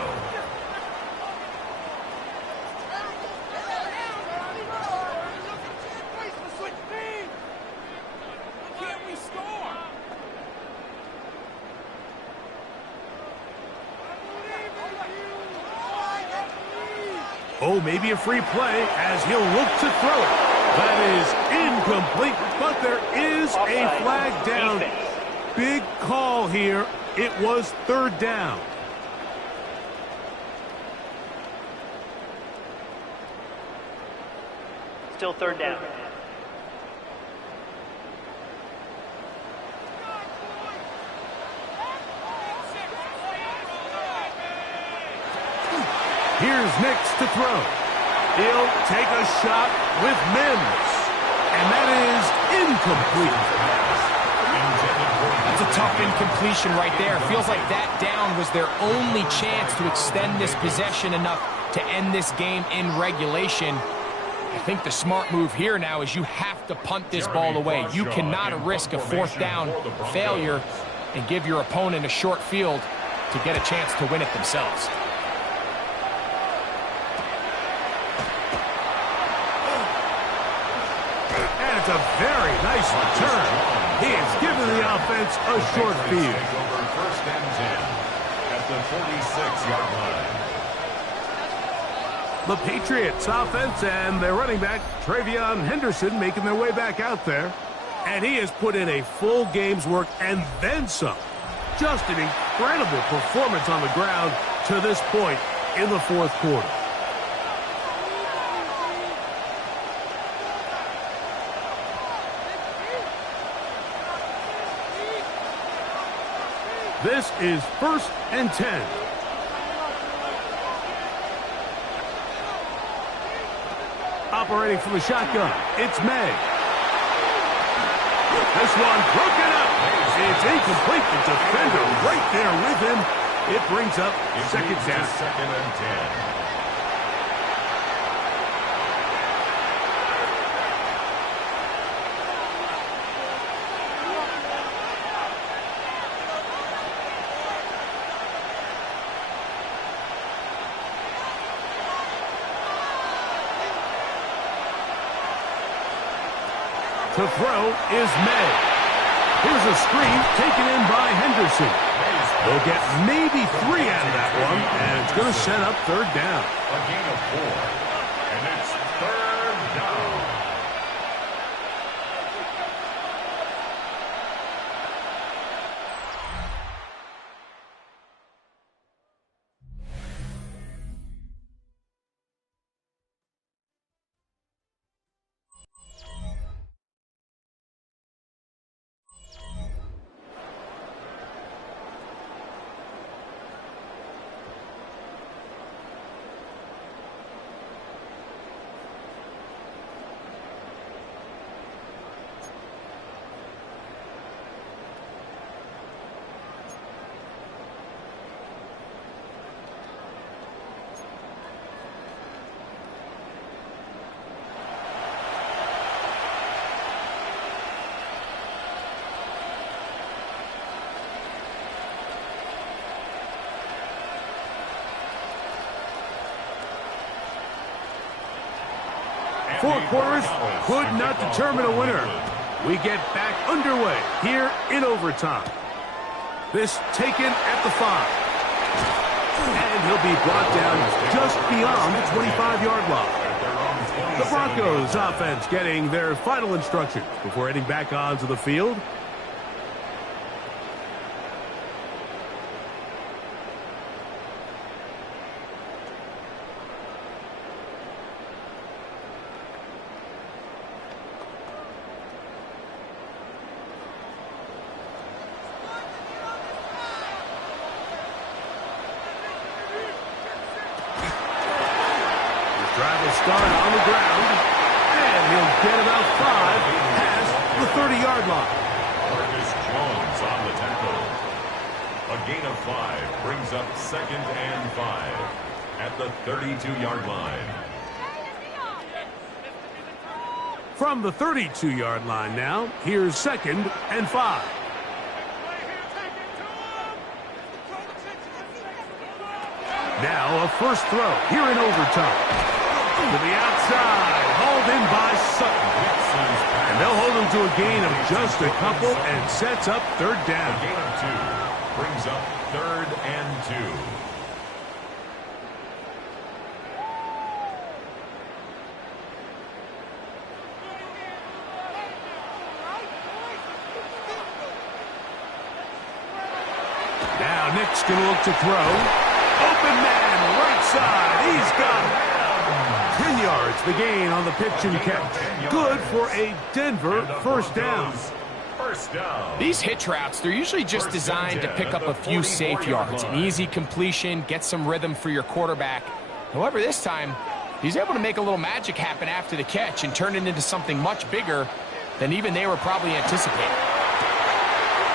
Oh, maybe a free play as he'll look to throw it. That is incomplete, but there is a flag down. Big call here. It was 3rd down. Still 3rd down. Here's Nix to throw. He'll take a shot with Mims. And that is incomplete. That's a tough incompletion right there. Feels like that down was their only chance to extend this possession enough to end this game in regulation. I think the smart move here now is you have to punt this ball away. You cannot risk a 4th down failure and give your opponent a short field to get a chance to win it themselves. It's a very nice return. He has given the offense a short field. Over 1st and 10 at the 46-yard line. The Patriots offense and their running back, Travion Henderson, making their way back out there. And he has put in a full game's work and then some. Just an incredible performance on the ground to this point in the 4th quarter. This is 1st and 10. Operating from the shotgun, it's May. This one broken up. It's incomplete. The defender right there with him. It brings up 2nd down. 2nd and 10. To throw is May. Here's a screen taken in by Henderson. They'll get maybe 3 out of that one, and it's going to set up 3rd down. A gain of 4, and it's 3rd down. Four quarters could not determine a winner. We get back underway here in overtime. This taken at the 5. And he'll be brought down just beyond the 25-yard line. The Broncos offense getting their final instructions before heading back onto the field. Drive will start on the ground, and he'll get about 5 past the 30-yard line. Marcus Jones on the tackle. A gain of 5 brings up 2nd and 5 at the 32-yard line. From the 32-yard line now, here's 2nd and 5. Now a first throw here in overtime. To the outside, hauled in by Sutton. And they'll hold him to a gain of just a couple and sets up 3rd down. A gain of 2 brings up 3rd and 2. Now Nick's going to look to throw. Open man, right side. He's got it. 10 yards, the gain on the pitch and catch. Good for a Denver first down. These hitch routes, they're usually just designed to pick up a few safe yards. An easy completion, get some rhythm for your quarterback. However, this time, he's able to make a little magic happen after the catch and turn it into something much bigger than even they were probably anticipating.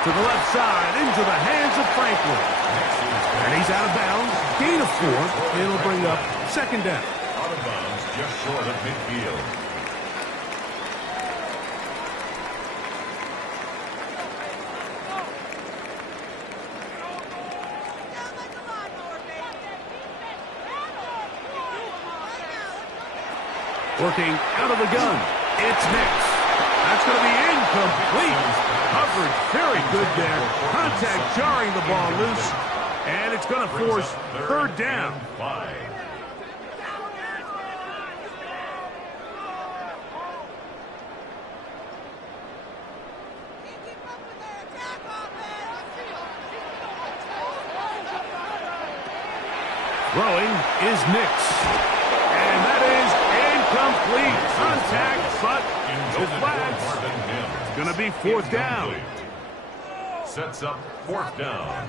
To the left side, into the hands of Franklin. And he's out of bounds. Gain of 4. It'll bring up 2nd down. Out of bounds, just short of midfield. Working out of the gun. It's Nix. That's going to be incomplete. Coverage very good there. Contact jarring the ball loose. And it's going to force 3rd down. 5. Throwing is Nix. And that is incomplete. Contact, but no flags. It's going to be 4th down. Sets up 4th down.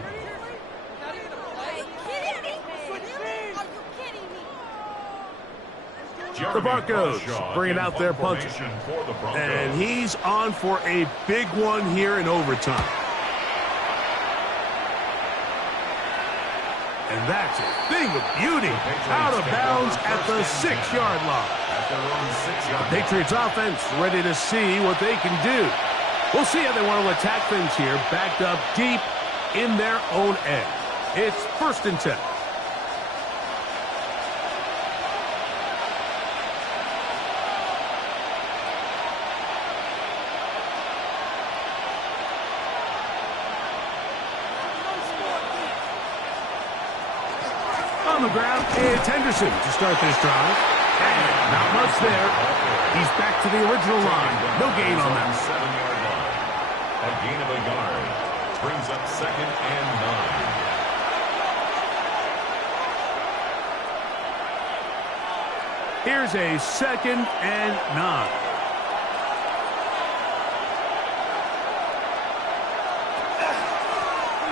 The Broncos bringing out their puncher. And he's on for a big one here in overtime. And that's a thing of beauty. Out of bounds at the 6-yard line. The Patriots offense ready to see what they can do. We'll see how they want to attack things here. Backed up deep in their own end. It's 1st and 10. On the ground, it's Henderson to start this drive. And not much there. He's back to the original line. No gain on that. 7-yard line. A gain of a yard. Brings up 2nd and 9. Here's a 2nd and 9.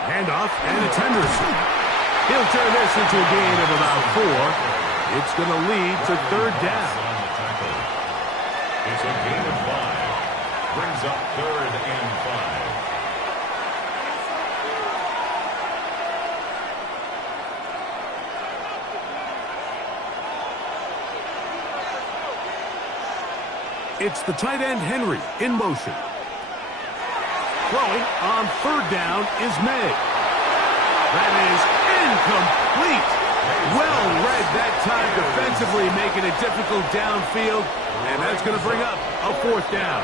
Handoff, and it's Henderson. He'll turn this into a gain of about 4. It's going to lead to 3rd down. It's a gain of 5. Brings up 3rd and 5. It's the tight end Henry in motion. Throwing on 3rd down is May. That is incomplete. Well read that time defensively, making it difficult downfield, and that's going to bring up a 4th down.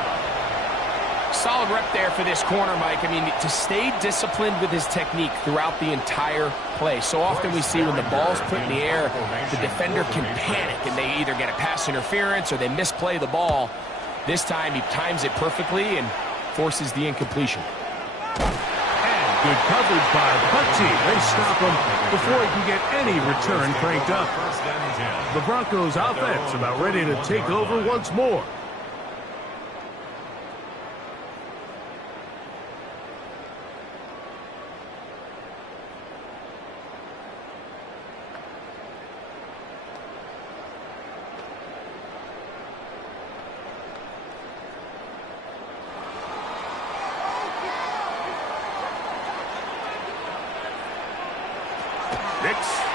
Solid rep there for this corner, Mike. I mean, to stay disciplined with his technique throughout the entire play. So often we see when the ball's put in the air, the defender can panic, and they either get a pass interference or they misplay the ball. This time, he times it perfectly and forces the incompletion. And good coverage by the punt team. They stop him before he can get any return cranked up. The Broncos offense about ready to take over once more.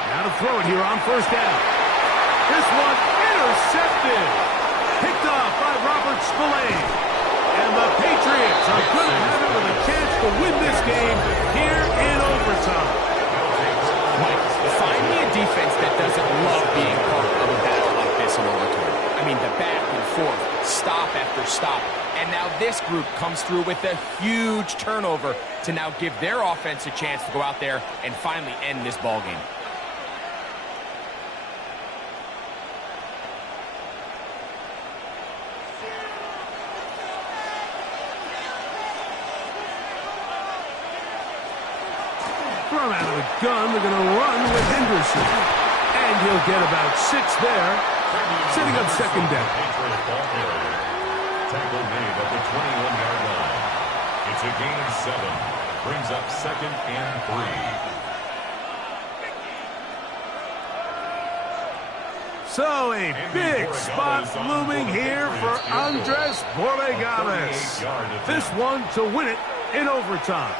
Now to throw it here on 1st down. This one intercepted. Picked off by Robert Spillane. And the Patriots are going to have it with a chance to win this game here in overtime. Mike, find me a defense that doesn't love being part of a battle like this in overtime. I mean, the back and forth, stop after stop. And now this group comes through with a huge turnover to now give their offense a chance to go out there and finally end this ball game. Thrown out of the gun, they're going to run with Henderson. And he'll get about 6 there, setting up 2nd down. Tackle made at the 21-yard line. It's a gain of 7. Brings up 2nd and 3. So a big spot looming here for Andres Borregales. This one to win it in overtime.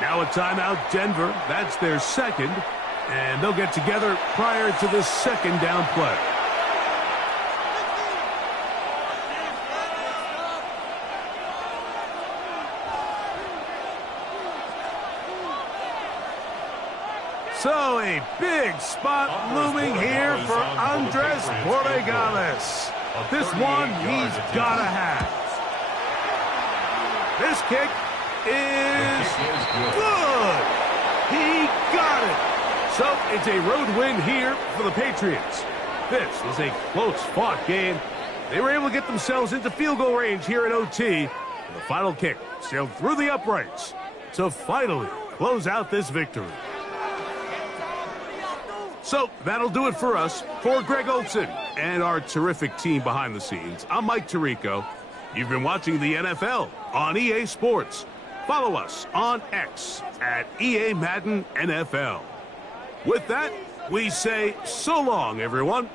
Now a timeout, Denver. That's their 2nd. And they'll get together prior to this 2nd down play. So a big spot looming here for Andres Borregales. This one he's got to have. This kick is good. He got it. So it's a road win here for the Patriots. This was a close-fought game. They were able to get themselves into field goal range here in OT. And the final kick sailed through the uprights to finally close out this victory. So that'll do it for us. For Greg Olson and our terrific team behind the scenes, I'm Mike Tirico. You've been watching the NFL on EA Sports. Follow us on X at EA Madden NFL. With that, we say so long, everyone.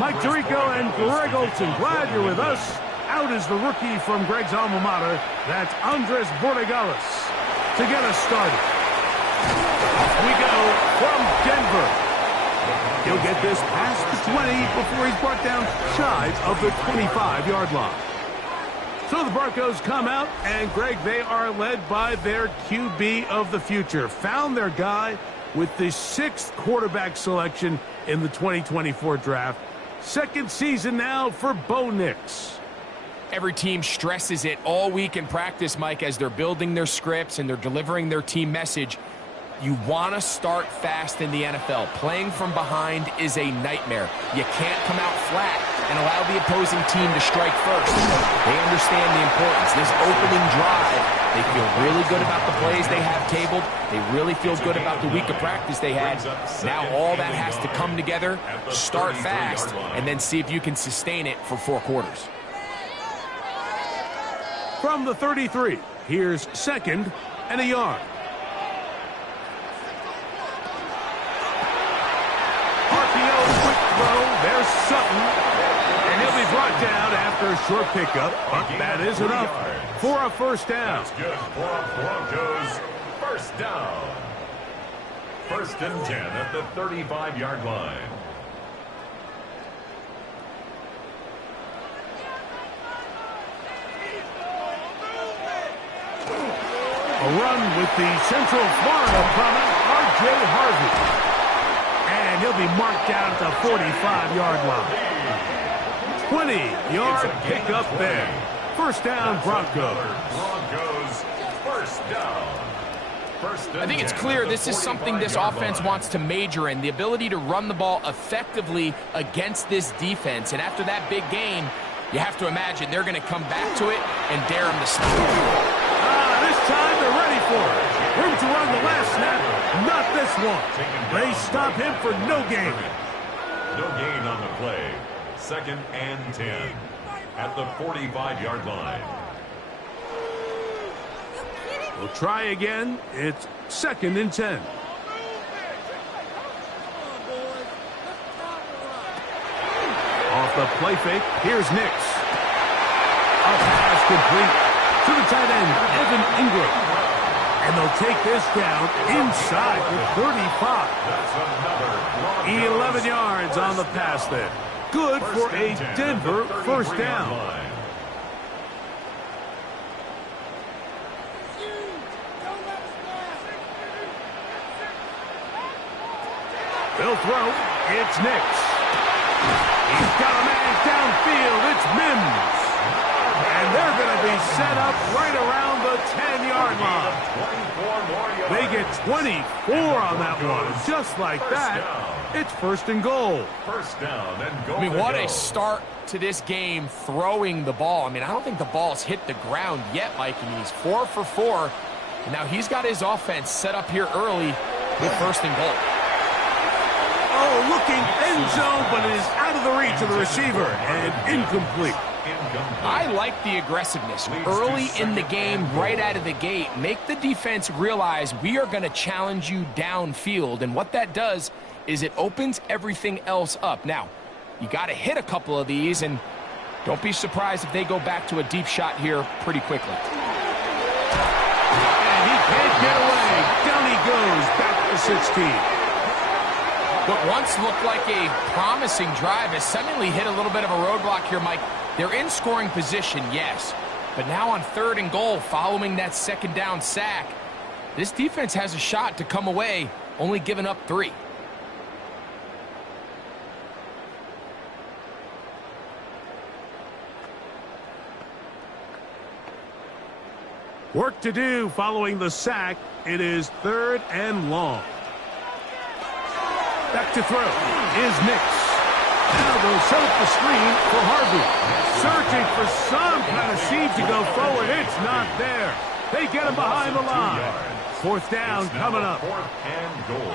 Mike Tirico and Greg Olson, glad you're with us. Out is the rookie from Greg's alma mater. That's Andres Borregales to get us started. Off we go from Denver. He'll get this past the 20 before he's brought down shy of the 25-yard line. So the Broncos come out, and Greg, they are led by their QB of the future. Found their guy with the 6th quarterback selection in the 2024 draft. Second season now for Bo Nix. Every team stresses it all week in practice, Mike, as they're building their scripts and they're delivering their team message. You want to start fast in the NFL. Playing from behind is a nightmare. You can't come out flat and allow the opposing team to strike first. They understand the importance. This opening drive, they feel really good about the plays they have tabled. They really feel good about the week of practice they had. Now all that has to come together, start fast, and then see if you can sustain it for 4 quarters. From the 33, here's 2nd and a yard. RPO, quick throw, there's Sutton. And he'll be brought down after a short pickup. But that is enough for a first down. That's good for a Broncos first down. 1st and 10 at the 35-yard line. A run with the Central Florida prominent, R.J. Harvey. And he'll be marked down at the 45-yard line. 20-yard pickup there. First down, Broncos. Broncos first down. I think it's clear this is something this offense wants to major in, the ability to run the ball effectively against this defense. And after that big game, you have to imagine they're going to come back to it and dare him to stop. This time they're ready for it. Room to run the last snap, not this one. They stop him for no gain. No gain on the play. 2nd and 10 at the 45-yard line. We'll try again. It's 2nd and 10. Off the play fake, here's Nix. A pass complete to the tight end, Evan Ingram. And they'll take this down inside the 35. 11 yards on the pass there. Good for a Denver first down. They'll throw. It's Nix. He's got a man downfield. It's Mims. And they're going to be set up right around the 10-yard line. They get 24 on that one. Just like that, it's 1st and goal. First down and goal. I mean, what a start to this game throwing the ball. I mean, I don't think the ball's hit the ground yet, Mike. I mean, he's 4 for 4. And now he's got his offense set up here early with 1st and goal. Oh, looking end zone, but it is out of the reach of the receiver and incomplete. I like the aggressiveness early in the game, right out of the gate. Make the defense realize we are going to challenge you downfield. And what that does is it opens everything else up. Now, you got to hit a couple of these, and don't be surprised if they go back to a deep shot here pretty quickly. And he can't get away. Down he goes, back to 16. What once looked like a promising drive has suddenly hit a little bit of a roadblock here, Mike. They're in scoring position, yes. But now on 3rd and goal, following that 2nd down sack, this defense has a shot to come away, only giving up 3. Work to do following the sack. It is 3rd and long. Back to throw is Nix. Now they'll set up the screen for Harvey. Searching for some kind of seed to go forward. It's not there. They get him behind the line. 4th down coming up. 4th and goal.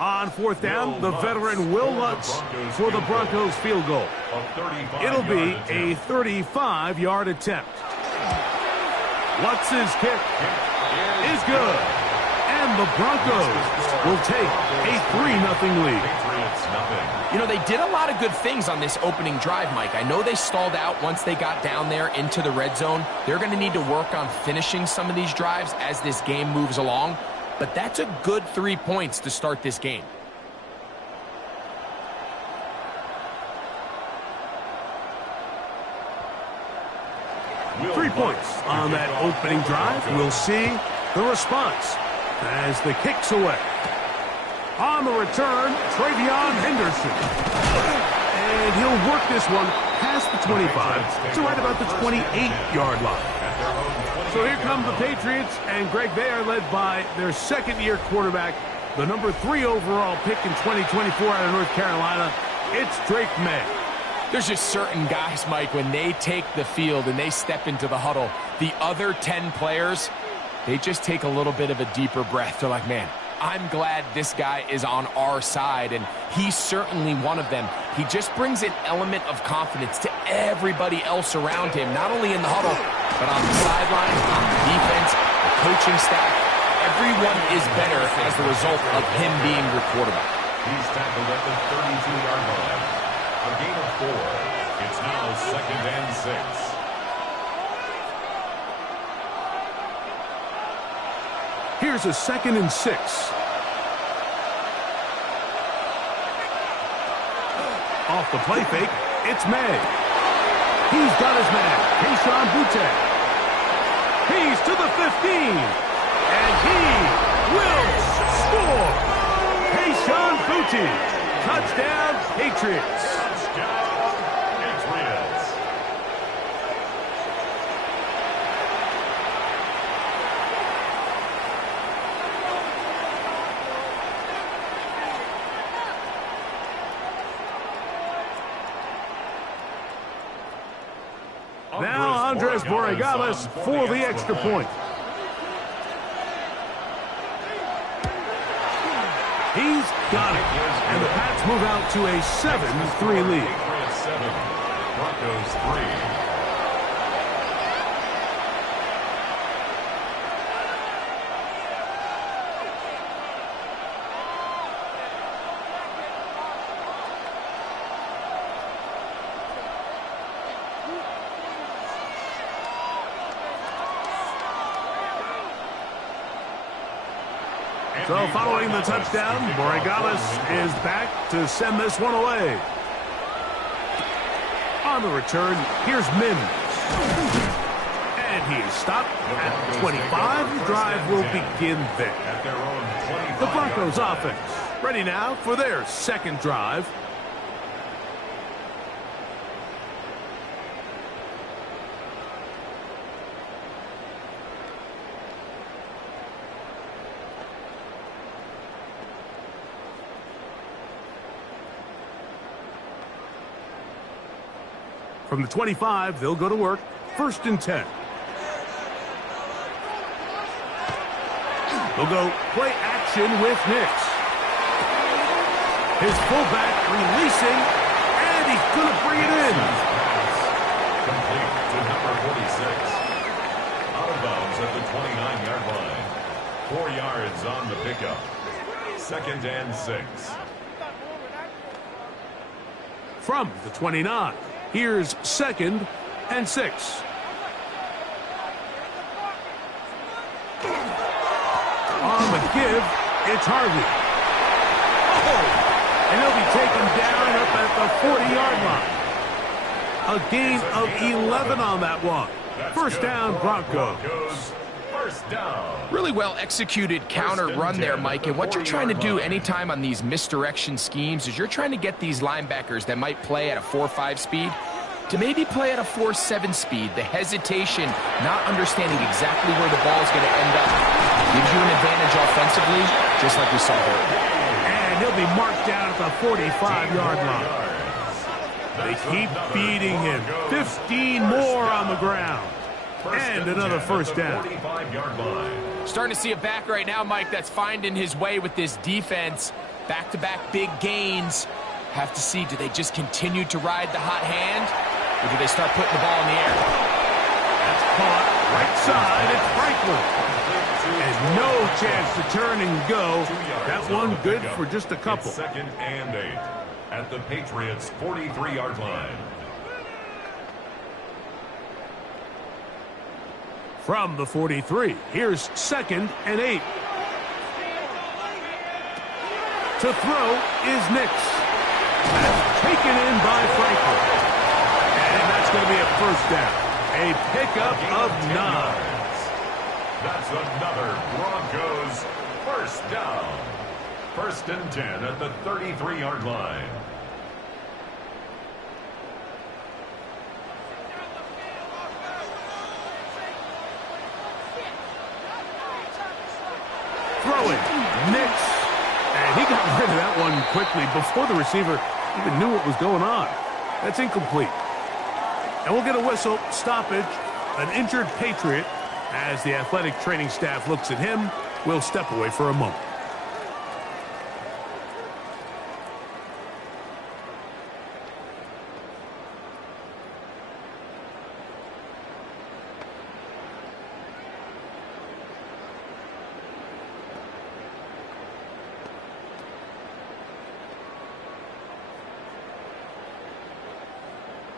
On 4th down, the veteran Will Lutz for the Broncos field goal. It'll be a 35-yard attempt. Lutz's kick is good. And And the Broncos will take a 3-0 lead. Patriots nothing. You know, they did a lot of good things on this opening drive, Mike. I know they stalled out once they got down there into the red zone. They're going to need to work on finishing some of these drives as this game moves along. But that's a good 3 points to start this game. 3 points on that opening drive. We'll see the response as the kick's away. On the return, Travion Henderson. And he'll work this one past the 25 to right about the 28-yard line. So here come the Patriots, and Greg, they are led by their second-year quarterback, the number 3 overall pick in 2024 out of North Carolina. It's Drake May. There's just certain guys, Mike, when they take the field and they step into the huddle, the other 10 players, they just take a little bit of a deeper breath. They're like, man, I'm glad this guy is on our side, and he's certainly one of them. He just brings an element of confidence to everybody else around him, not only in the huddle, but on the sideline, on the defense, the coaching staff. Everyone is better as the result of him being your quarterback. He's tackled at the 32-yard line. A gain of 4. It's now 2nd and 6. Here's a 2nd and 6. Off the play fake, it's May. He's got his man, Kayshon Boutte. He's to the 15, and he will score. Kayshon Boutte, touchdown Patriots. Now Andres Borregales for the extra point. He's got it. And the Pats move out to a 7-3 lead. Patriots 7, Broncos 3. So following the touchdown, Borregales is back to send this one away. On the return, here's Mims. And he is stopped at 25. The drive will begin there. The Broncos offense ready now for their second drive. From the 25, they'll go to work. 1st and 10. They'll go play action with Nix. His fullback releasing, and he's going to bring it in. Complete to number 46. Out of bounds at the 29-yard line. 4 yards on the pickup. 2nd and 6. From the 29. Here's 2nd and 6. On the give, it's Harvey. Oh, and he'll be taken down up at the 40-yard line. A gain of 11 on that one. First down, Broncos. First down. Really well executed counter run there, Mike. And what you're trying to do anytime on these misdirection schemes is you're trying to get these linebackers that might play at a 4.5 speed to maybe play at a 4.7 speed. The hesitation, not understanding exactly where the ball is going to end up, gives you an advantage offensively, just like we saw here. And he'll be marked down at the 45-yard line. They keep beating him. 15 more on the ground. And another first down. Starting to see a back right now, Mike, that's finding his way with this defense. Back-to-back big gains. Have to see, do they just continue to ride the hot hand, or do they start putting the ball in the air? caught. Right side, it's Franklin. And no chance to turn and go. That one good for just a couple. It's 2nd and 8 at the Patriots' 43-yard line. From the 43, here's 2nd and 8. To throw is Nix. That's taken in by Franklin. And that's going to be a first down. A pickup of 9. That's another Broncos first down. 1st and 10 at the 33-yard line. Throwing, Nix. And he got rid of that one quickly before the receiver even knew what was going on. That's incomplete. And we'll get a whistle, stoppage, an injured Patriot. As the athletic training staff looks at him, we'll step away for a moment.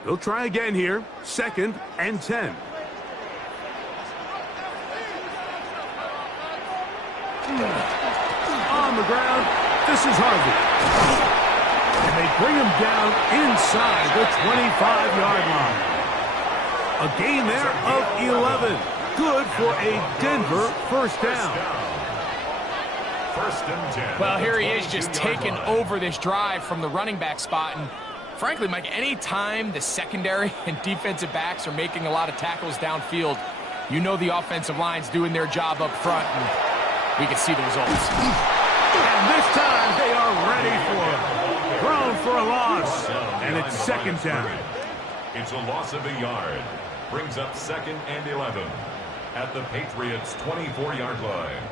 They'll try again here. 2nd and 10. On the ground, this is Harvey. And they bring him down inside the 25-yard line. A gain there of 11. Good for a Denver first down. 1st and 10. Well, here he is just taking over this drive from the running back spot. And frankly, Mike, any time the secondary and defensive backs are making a lot of tackles downfield, you know the offensive line's doing their job up front, and we can see the results. And this time they are ready for it. Thrown for a loss. And it's 2nd down. It's a loss of a yard. Brings up 2nd and 11 at the Patriots' 24-yard line.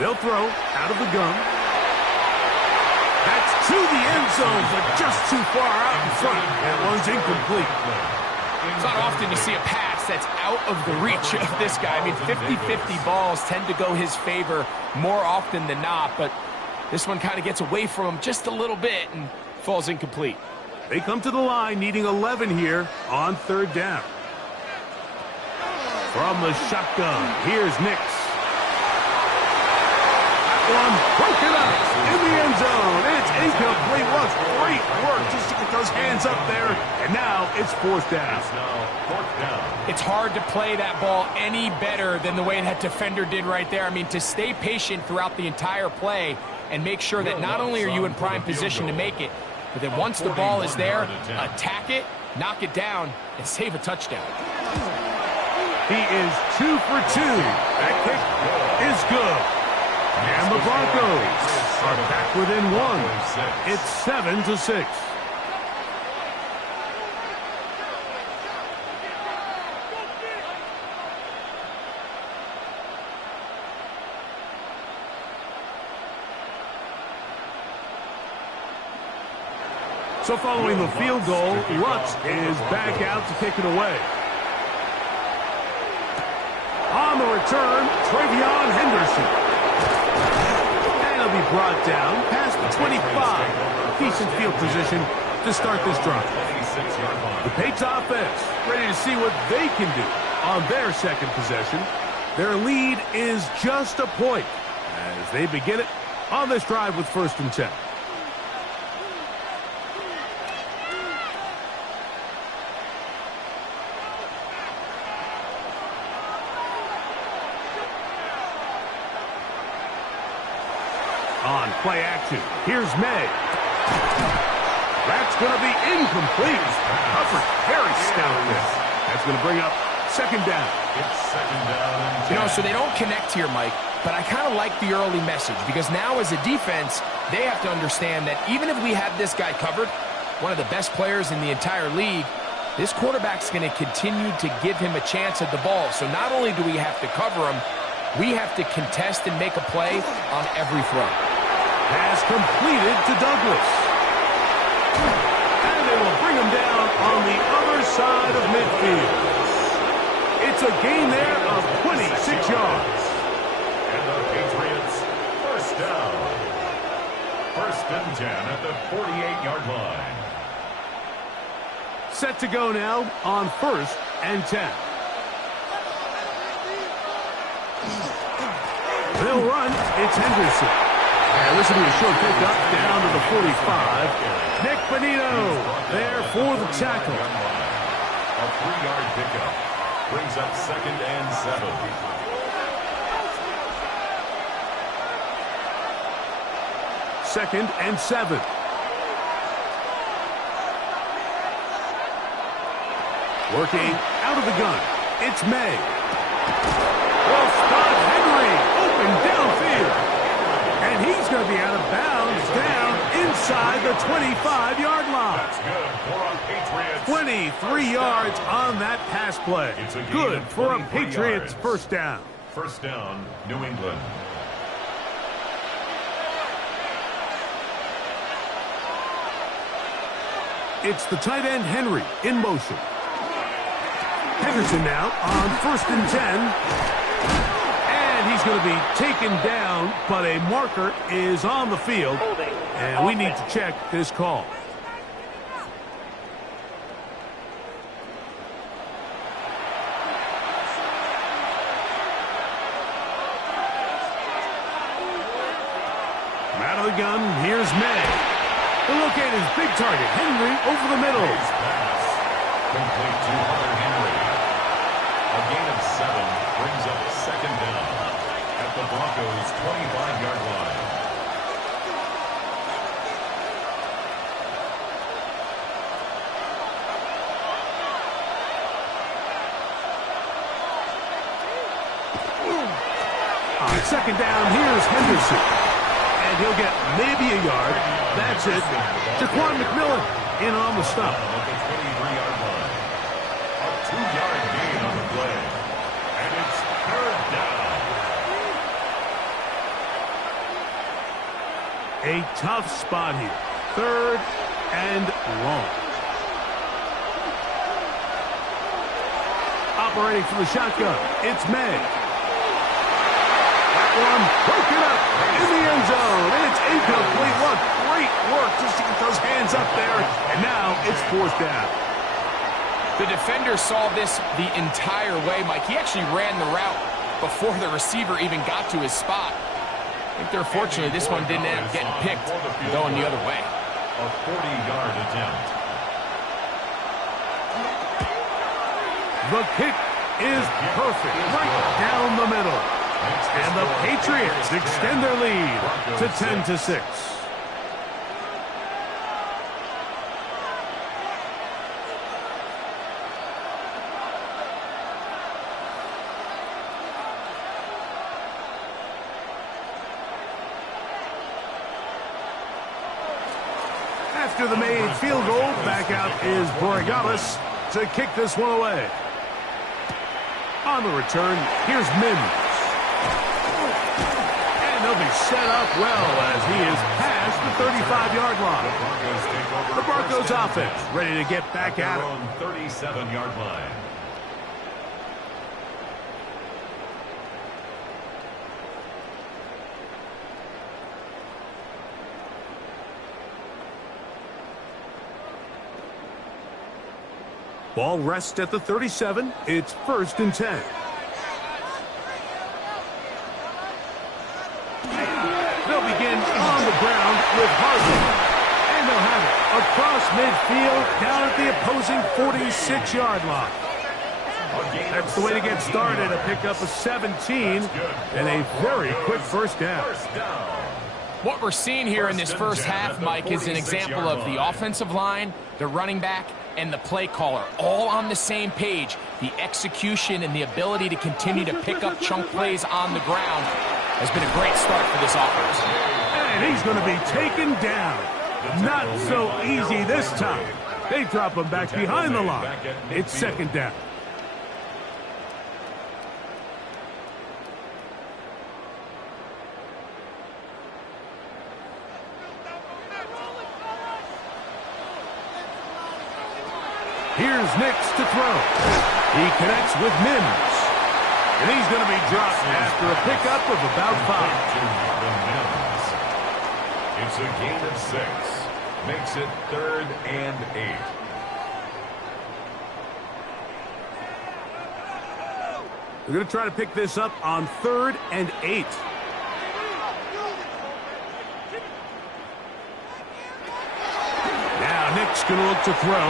They'll throw out of the gun. That's to the end zone, but just too far out in front. That one's incomplete. It's not often you see a pass that's out of the reach of this guy. I mean, 50-50 balls tend to go his favor more often than not, but this one kind of gets away from him just a little bit and falls incomplete. They come to the line needing 11 here on 3rd down. From the shotgun, here's Nix. One broken up in the end zone. It's incomplete. What great work just to get those hands up there. And now it's 4th down. It's now 4th down. It's hard to play that ball any better than the way that defender did right there. I mean, to stay patient throughout the entire play and make sure that not only are you in prime position to make it, but then once the ball is there, attack it, knock it down, and save a touchdown. He is 2 for 2. That kick is good. And the Broncos are back within 1. It's 7-6. So following the field goal, Lutz is back out to kick it away. On the return, Travion Henderson. And he'll be brought down past the 25. Decent field position to start this drive. The Patriots offense ready to see what they can do on their 2nd possession. Their lead is just a point as they begin it on this drive with 1st and 10. On play action, here's May. That's going to be incomplete. Covered very stoutly. That's going to bring up 2nd down. It's 2nd down and 10. You know, so they don't connect here, Mike, but I kind of like the early message because now as a defense, they have to understand that even if we have this guy covered, one of the best players in the entire league, this quarterback's going to continue to give him a chance at the ball. So not only do we have to cover him, we have to contest and make a play on every throw. Pass completed to Douglas. And they will bring him down on the other side of midfield. It's a gain there of 26 yards. And the Patriots, first down. First and 10 at the 48-yard line. Set to go now on first and 10. They'll run. It's Henderson. And this will be a short pickup down to the 45. Nick Bonito there for the tackle. A 3-yard pickup brings up second and 7. Second and 7. Working out of the gun. It's May. Well, spot Henry open downfield. And he's going to be out of bounds down inside the 25-yard line. That's good for a Patriots. 23 yards on that pass play. It's a gain Good of for a 23 Patriots yards. first down. First down, New England. It's the tight end Henry in motion. Henderson now on first and 10. And he's going to be taken down, but a marker is on the field. And we need to check this call. From out of the gun, here's May. To locate his big target, Henry over the middle. Pass. Complete to Hunter Henry. A gain of 7 brings up second down at the Broncos' 25-yard line. On second down, here's Henderson. And he'll get maybe a yard. That's it. Jaquan McMillan in on the stop. At the 23-yard line. A 2-yard gain on the play. And it's third down. A tough spot here. Third and long. Operating from the shotgun, it's May. That one broken up in the end zone. And it's incomplete. What great work just to get those hands up there. And now it's fourth down. The defender saw this the entire way, Mike. He actually ran the route before the receiver even got to his spot. I think they're fortunate this one didn't end up getting picked and going the other way. A 40-yard attempt. The kick is perfect. Right down the middle. And the Patriots extend their lead to 10-6. After the made field goal, back out is Borregales to kick this one away. On the return, here's Mims. And they'll be set up well as he is past the 35-yard line. The Broncos offense ready to get back at it. On 37-yard line. Ball rests at the 37. It's first and 10. They'll begin on the ground with Harvey. And they'll have it across midfield down at the opposing 46-yard line. That's the way to get started. A pickup of 17 and a very quick first down. What we're seeing here in this first half, Mike, is an example of the offensive line, the running back, and the play caller all on the same page. The execution and the ability to continue to pick up chunk plays on the ground has been a great start for this offense. And he's going to be taken down. Not so easy this time. They drop him back behind the line. It's second down. Here's Nix to throw. He connects with Mims. And he's going to be dropped after a pickup of about 5. It's a gain of 6. Makes it 3rd and 8. They're going to try to pick this up on 3rd and 8. Now Nick's going to look to throw.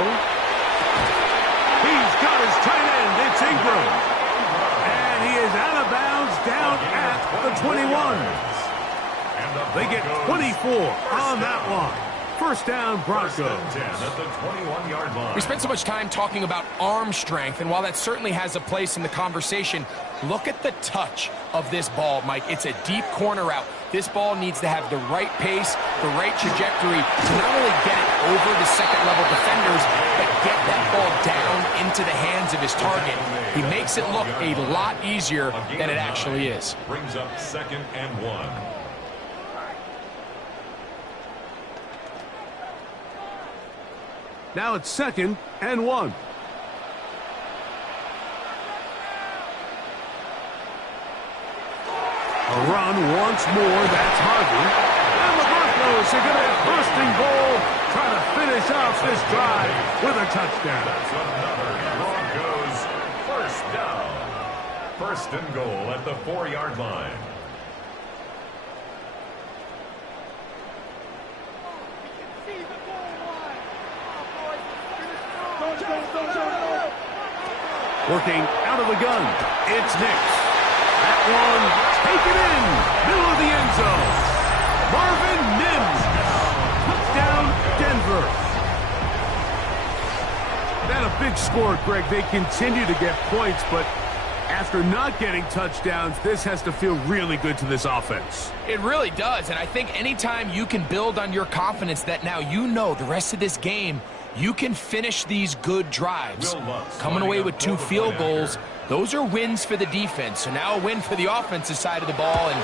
He's got his tight end. It's Ingram. And he is out of bounds down at the 21. They get 24 on that one. First down, Broncos. 10 at the 21-yard line. We spent so much time talking about arm strength, and while that certainly has a place in the conversation, look at the touch of this ball, Mike. It's a deep corner route. This ball needs to have the right pace, the right trajectory to not only get it over the second-level defenders, but get that ball down into the hands of his target. He makes it look a lot easier than it actually is. Brings up 2nd and 1. Now it's 2nd and 1. A run once more. That's Harvey. And the Broncos are going to have first and goal, trying to finish off this drive with a touchdown. That's another Broncos first down. First and goal at the 4-yard line. Working out of the gun, it's Nix. That one, taken in, middle of the end zone. Marvin Mims, touchdown Denver. That a big score, Greg. They continue to get points, but after not getting touchdowns, this has to feel really good to this offense. It really does, and I think anytime you can build on your confidence that now you know the rest of this game, you can finish these good drives. Coming away with 2 field goals, those are wins for the defense. So now a win for the offensive side of the ball, and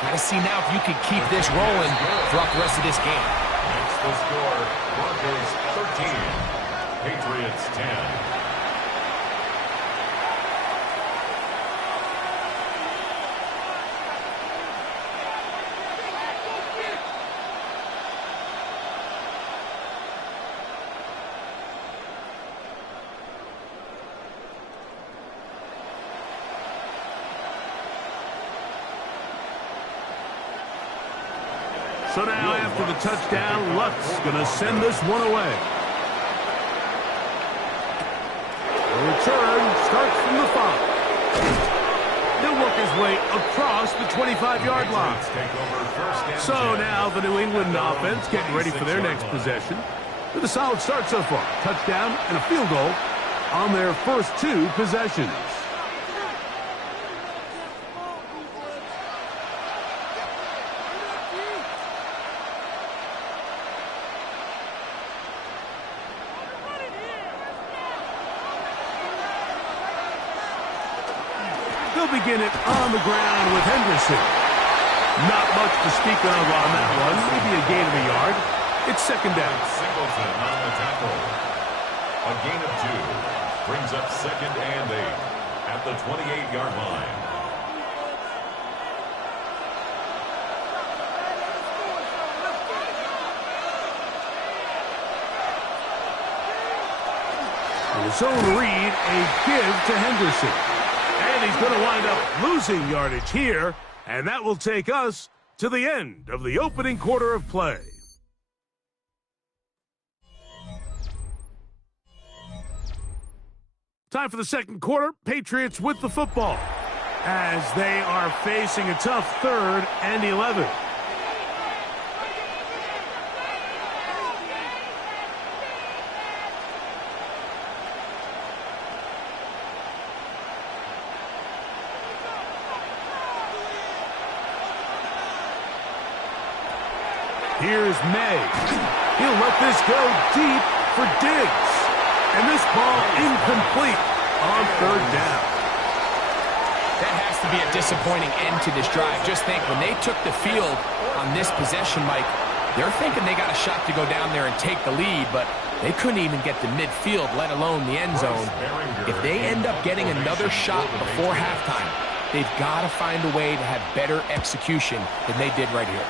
got to see now if you can keep this rolling throughout the rest of this game. That's the score. Broncos 13, Patriots 10. So now after the touchdown, Luck's going to send this one away. The return starts from the 5. He'll work his way across the 25-yard line. So now the New England offense getting ready for their next possession with a solid start so far. Touchdown and a field goal on their first 2 possessions. They'll begin it on the ground with Henderson. Not much to speak of on that one. Maybe a gain of a yard. It's 2nd down. Singleton on the tackle. A gain of 2. Brings up 2nd and 8 at the 28-yard line. In his own read, a give to Henderson. And he's going to wind up losing yardage here, and that will take us to the end of the opening quarter of play. Time for the second quarter. Patriots with the football as they are facing a tough 3rd and 11. Here's May. He'll let this go deep for Diggs. And this ball incomplete on 3rd down. That has to be a disappointing end to this drive. Just think, when they took the field on this possession, Mike, they're thinking they got a shot to go down there and take the lead, but They couldn't even get to midfield, let alone the end zone. If they end up getting another shot before halftime, they've got to find a way to have better execution than they did right here.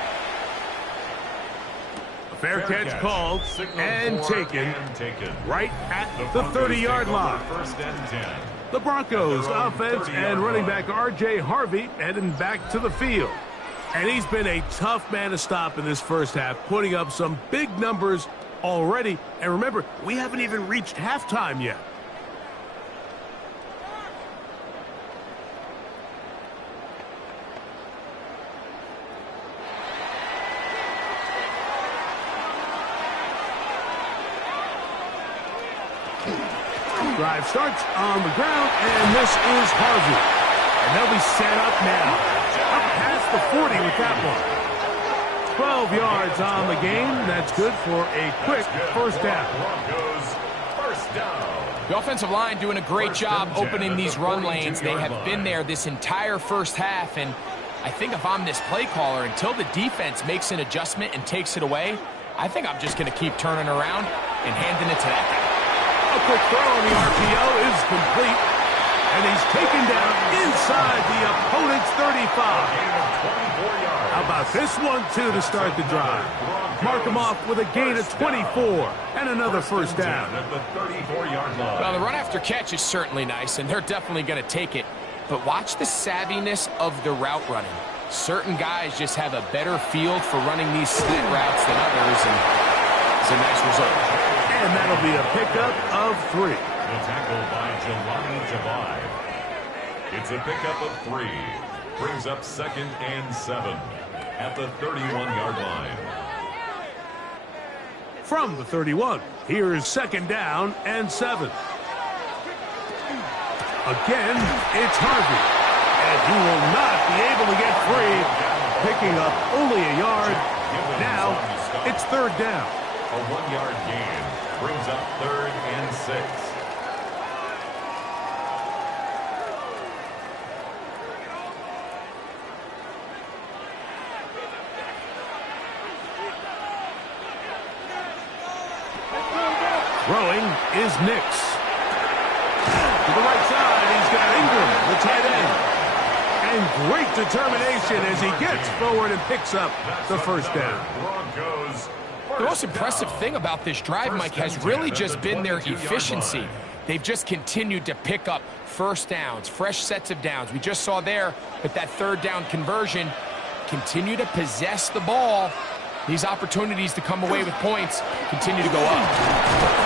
A fair catch called and taken right at the 30-yard line. First and 10. The Broncos offense and running back R.J. Harvey heading back to the field. And he's been a tough man to stop in this first half, putting up some big numbers already. And remember, we haven't even reached halftime yet. Drive starts on the ground, and this is Harvey. And they'll be set up now. Up past the 40 with that one. 12 yards on the game. That's good for a quick first down. Broncos first down. The offensive line doing a great job opening these run lanes. They have been there this entire first half, and I think if I'm this play caller, until the defense makes an adjustment and takes it away, I think I'm just going to keep turning around and handing it to that guy. A quick throw on the RPO is complete, and he's taken down inside the opponent's 35. How about this one, too, to start the drive? Mark him off with a gain of 24 and another first down. At the 34-yard line. Well, the run after catch is certainly nice, and they're definitely going to take it. But watch the savviness of the route running. Certain guys just have a better field for running these slant routes than others, and it's a nice result. And that'll be a pickup of 3. The tackle by Jelani Tavai. It's a pickup of 3. Brings up 2nd and 7 at the 31-yard line. From the 31, here's 2nd down and 7. Again, it's Harvey. And he will not be able to get free, picking up only a yard. Now, it's 3rd down. A 1-yard gain brings up 3rd and 6. Throwing is Nix. To the right side, he's got Ingram, the tight end. And great determination as he gets forward and picks up the first down. Broncos. The most impressive thing about this drive, Mike, has really just been their efficiency. They've just continued to pick up first downs, fresh sets of downs. We just saw there with that 3rd down conversion, continue to possess the ball. These opportunities to come away with points continue to go up.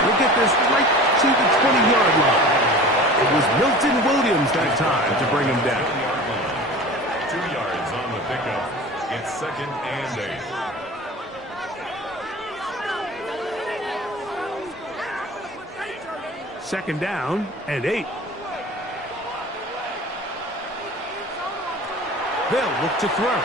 We'll get this right to the 20-yard line. It was Milton Williams that time to bring him down. 2 yards on the pickup. It's 2nd and 8. 2nd down and 8. They'll look to throw.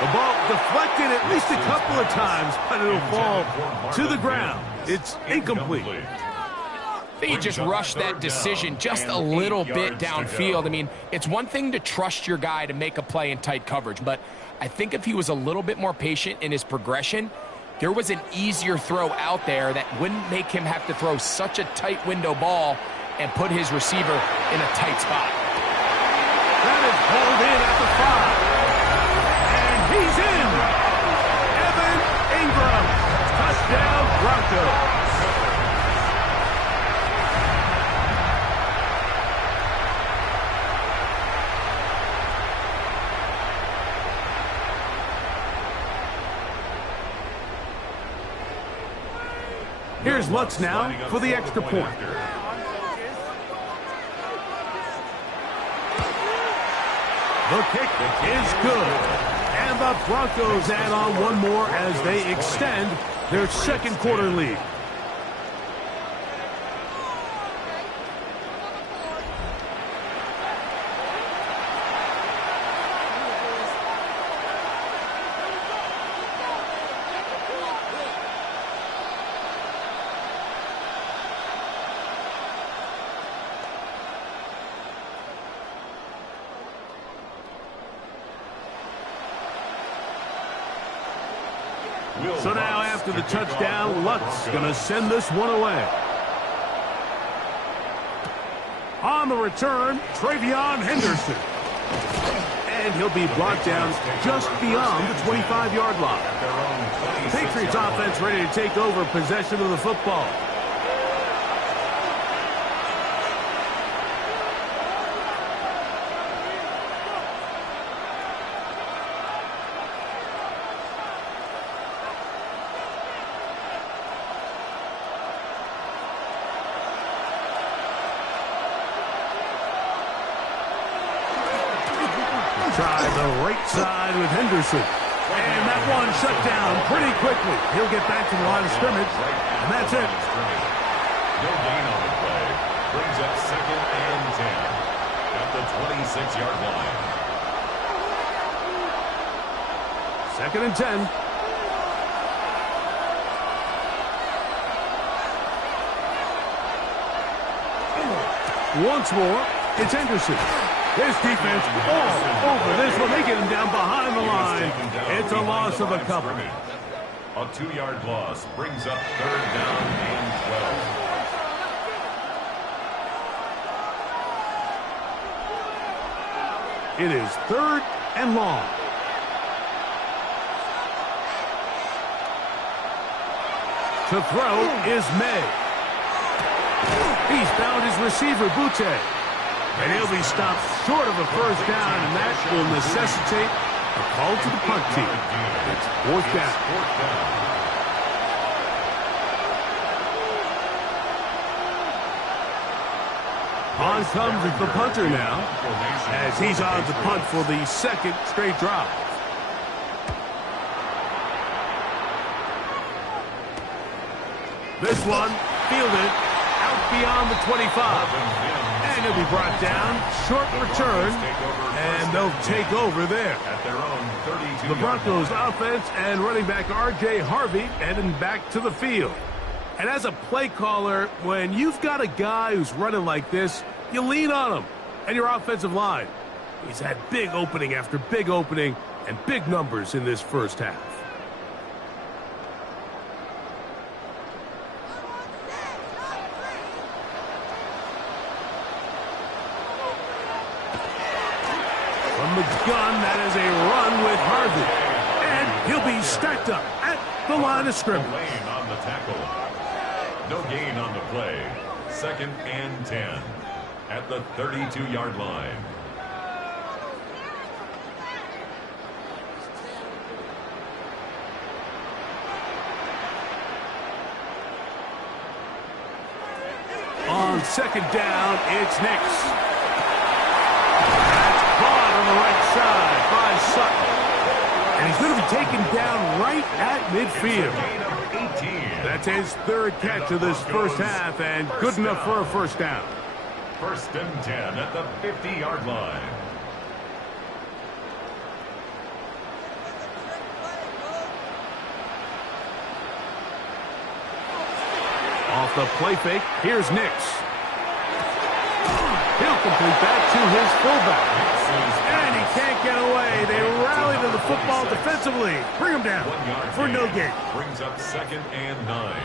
The ball deflected at least a couple of times, but it'll fall to the ground. It's incomplete. I think he just rushed that decision just a little bit downfield. I mean, it's one thing to trust your guy to make a play in tight coverage, but I think if he was a little bit more patient in his progression, there was an easier throw out there that wouldn't make him have to throw such a tight window ball and put his receiver in a tight spot. That is pulled in at the 5. And he's in. Evan Ingram. Touchdown, Broncos. Here's Lutz now for the extra point. The kick is good. And the Broncos add on one more as they extend their 2nd quarter lead. So now after the touchdown, Lutz going to send this one away. On the return, Travion Henderson. And he'll be brought down just beyond the 25-yard line. Patriots offense ready to take over possession of the football. Try the right side with Henderson. And that one shut down pretty quickly. He'll get back to the line of scrimmage, and that's it. No gain on the play. Brings up 2nd and 10 at the 26-yard line. 2nd and 10. Once more, it's Henderson. This defense all over this one. They get him down behind the line. It's a loss of a couple. A 2-yard loss brings up 3rd down and 12. It is 3rd and long. To throw is May. He's found his receiver, Butte. And he'll be stopped short of a first down, and that will necessitate a call to the punt team. It's 4th down. On comes the punter now, as he's on to punt for the 2nd straight drive. This one fielded out beyond the 25. And he'll be brought down, short return, and they'll take over there. At their own 32. The Broncos offense and running back R.J. Harvey heading back to the field. And as a play caller, when you've got a guy who's running like this, you lean on him and your offensive line. He's had big opening after big opening and big numbers in this first half. From the gun, that is a run with Harvey. And he'll be stacked up at the line of scrimmage. Lane on the tackle. No gain on the play. 2nd and 10 at the 32-yard line. On 2nd down, it's Nix. Caught on the right side by Sutton. And he's going to be taken down right at midfield. That's his 3rd catch of this first half, and good enough for a first down. 1st and 10 at the 50-yard line. Off the play fake, here's Nix. He'll complete that to his fullback. And he can't get away. They rally to the football defensively. Bring him down for no gain. Brings up 2nd and 9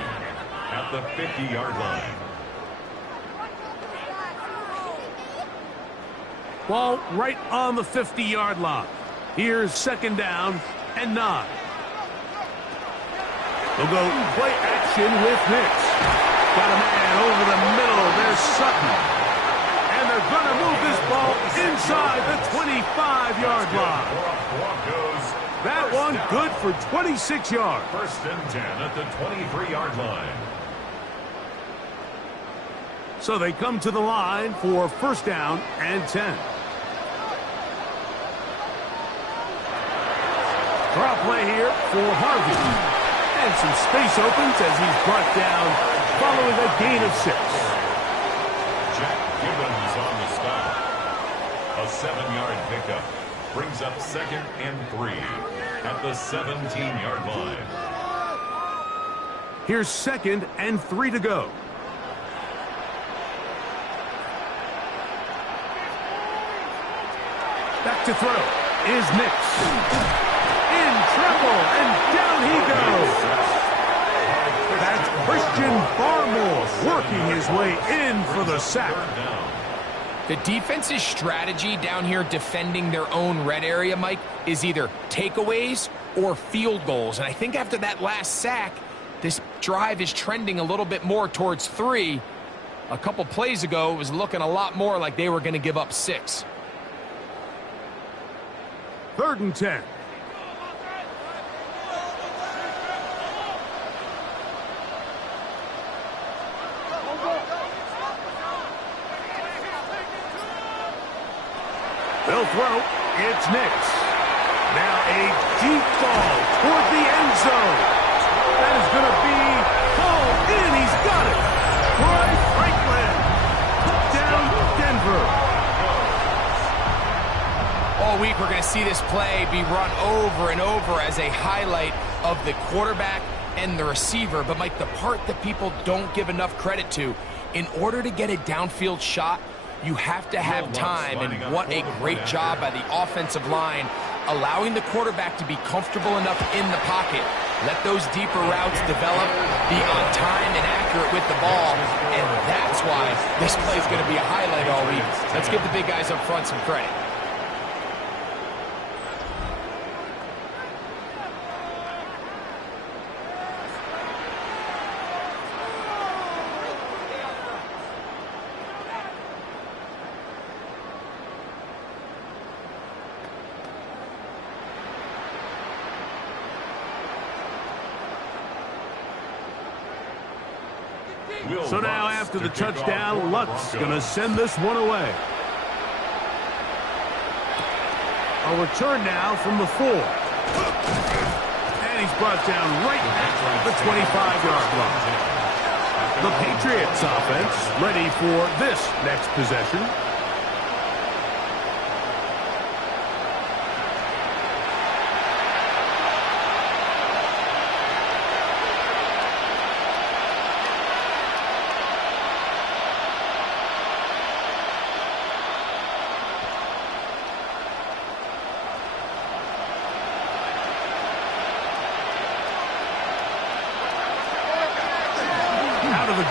at the 50-yard line. Ball right on the 50-yard line. Here's 2nd down and 9. They'll go play action with Nix. Got a man over the middle. There's Sutton. And they're going to move this ball inside the 25-yard line. That one good for 26 yards. 1st and 10 at the 23-yard line. So they come to the line for 1st down and 10. Draw play here for Harvey. And some space opens as he's brought down following a gain of 6. Jack Gibbons on the stop. A 7-yard pickup. Brings up 2nd and 3 at the 17-yard line. Here's 2nd and 3 to go. Back to throw is Nix. In trouble, and down he goes. Christian Barmore working his way in for the sack. The defense's strategy down here defending their own red area, Mike, is either takeaways or field goals. And I think after that last sack, this drive is trending a little bit more towards 3. A couple plays ago, it was looking a lot more like they were going to give up 6. 3rd and 10. They'll throw. It's Nix. Now a deep ball toward the end zone. That is going to be hauled in. He's got it. Troy Franklin. Touchdown, Denver. All week we're going to see this play be run over and over as a highlight of the quarterback and the receiver. But, Mike, the part that people don't give enough credit to, in order to get a downfield shot, you have to have time, and what a great job by the offensive line, allowing the quarterback to be comfortable enough in the pocket. Let those deeper routes develop, be on time and accurate with the ball, and that's why this play is going to be a highlight all week. Let's give the big guys up front some credit. So now after the touchdown, Lutz going to send this one away. A return now from the 4. And he's brought down right at the 25-yard line. The Patriots offense ready for this next possession.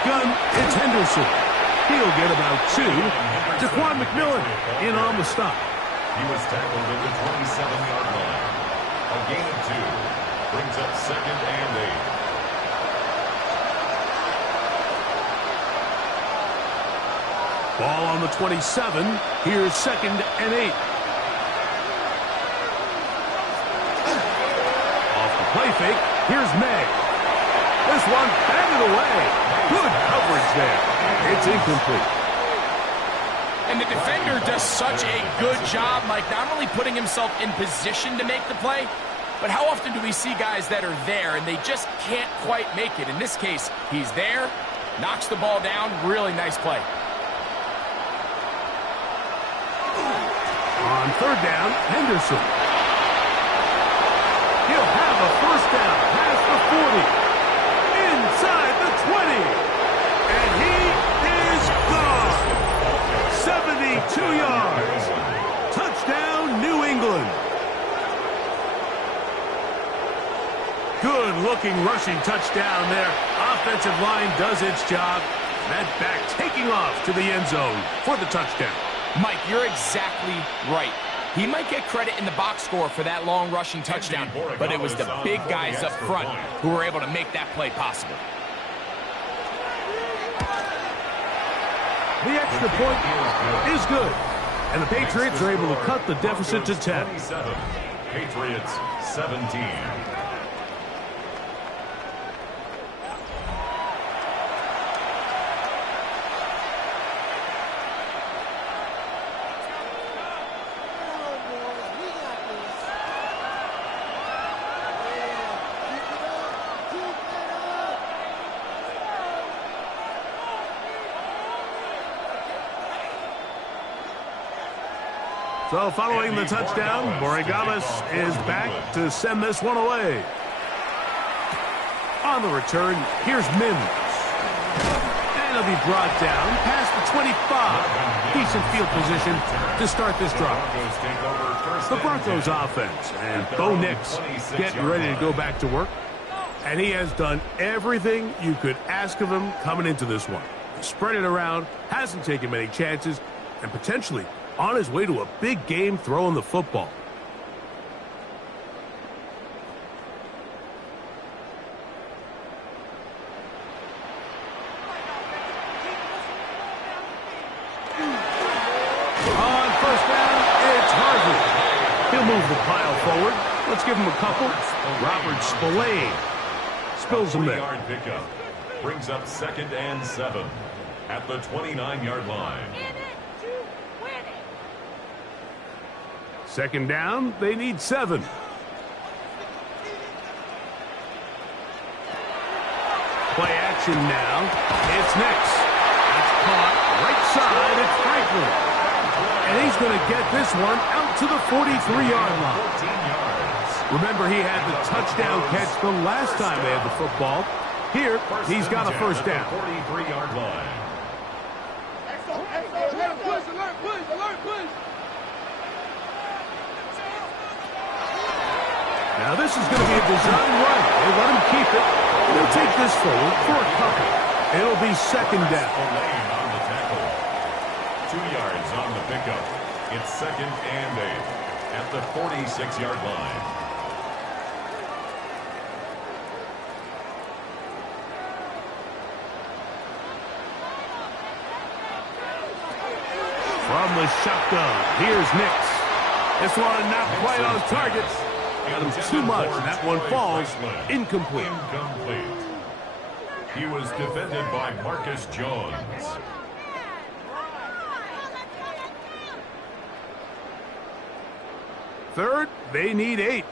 Gun, it's Henderson. He'll get about 2. Jaquan McMillan in on the stop. He was tackled at the 27-yard line. A gain of 2 brings up 2nd and 8. Ball on the 27. Here's 2nd and 8. Off the play fake. Here's May. This one batted away. Good coverage there. It's incomplete. And the defender does such a good job, Mike, not only putting himself in position to make the play, but how often do we see guys that are there and they just can't quite make it? In this case, he's there, knocks the ball down. Really nice play. On 3rd down, Henderson. He'll have a 1st down past the 40. Inside the 20. And he is gone. 72 yards. Touchdown, New England. Good-looking rushing touchdown there. Offensive line does its job. That back taking off to the end zone for the touchdown. Mike, you're exactly right. He might get credit in the box score for that long rushing touchdown, but it was the big guys up front who were able to make that play possible. The extra point is good, and the Patriots are able to cut the deficit to 10. Patriots 17. So following the touchdown, Borregalis is back to send this one away. On the return, here's Mims. And he'll be brought down past the 25. Decent field position to start this drive. The Broncos offense and Bo Nix getting ready to go back to work. And he has done everything you could ask of him coming into this one. He spread it around, hasn't taken many chances, and potentially on his way to a big game throwing the football. On first down, it's Harvey. He'll move the pile forward. Let's give him a couple. Robert Spillane spills them there. 3-yard pickup brings up 2nd and 7 at the 29-yard line. 2nd down, they need 7. Play action now. It's Nix. That's caught right side. It's Franklin. And he's going to get this one out to the 43-yard line. 14 yards. Remember, he had the touchdown catch the last time they had the football. Here, he's got a first down. 43-yard line. Now this is going to be a design run. They let him keep it. They'll take this forward for a couple. It'll be 2nd down. Spillane on the tackle. 2 yards on the pickup. It's 2nd and 8 at the 46-yard line. From the shotgun, here's Nix. This one not quite on target. Got him too much, and that one falls incomplete. He was defended by Marcus Jones. Third, they need 8.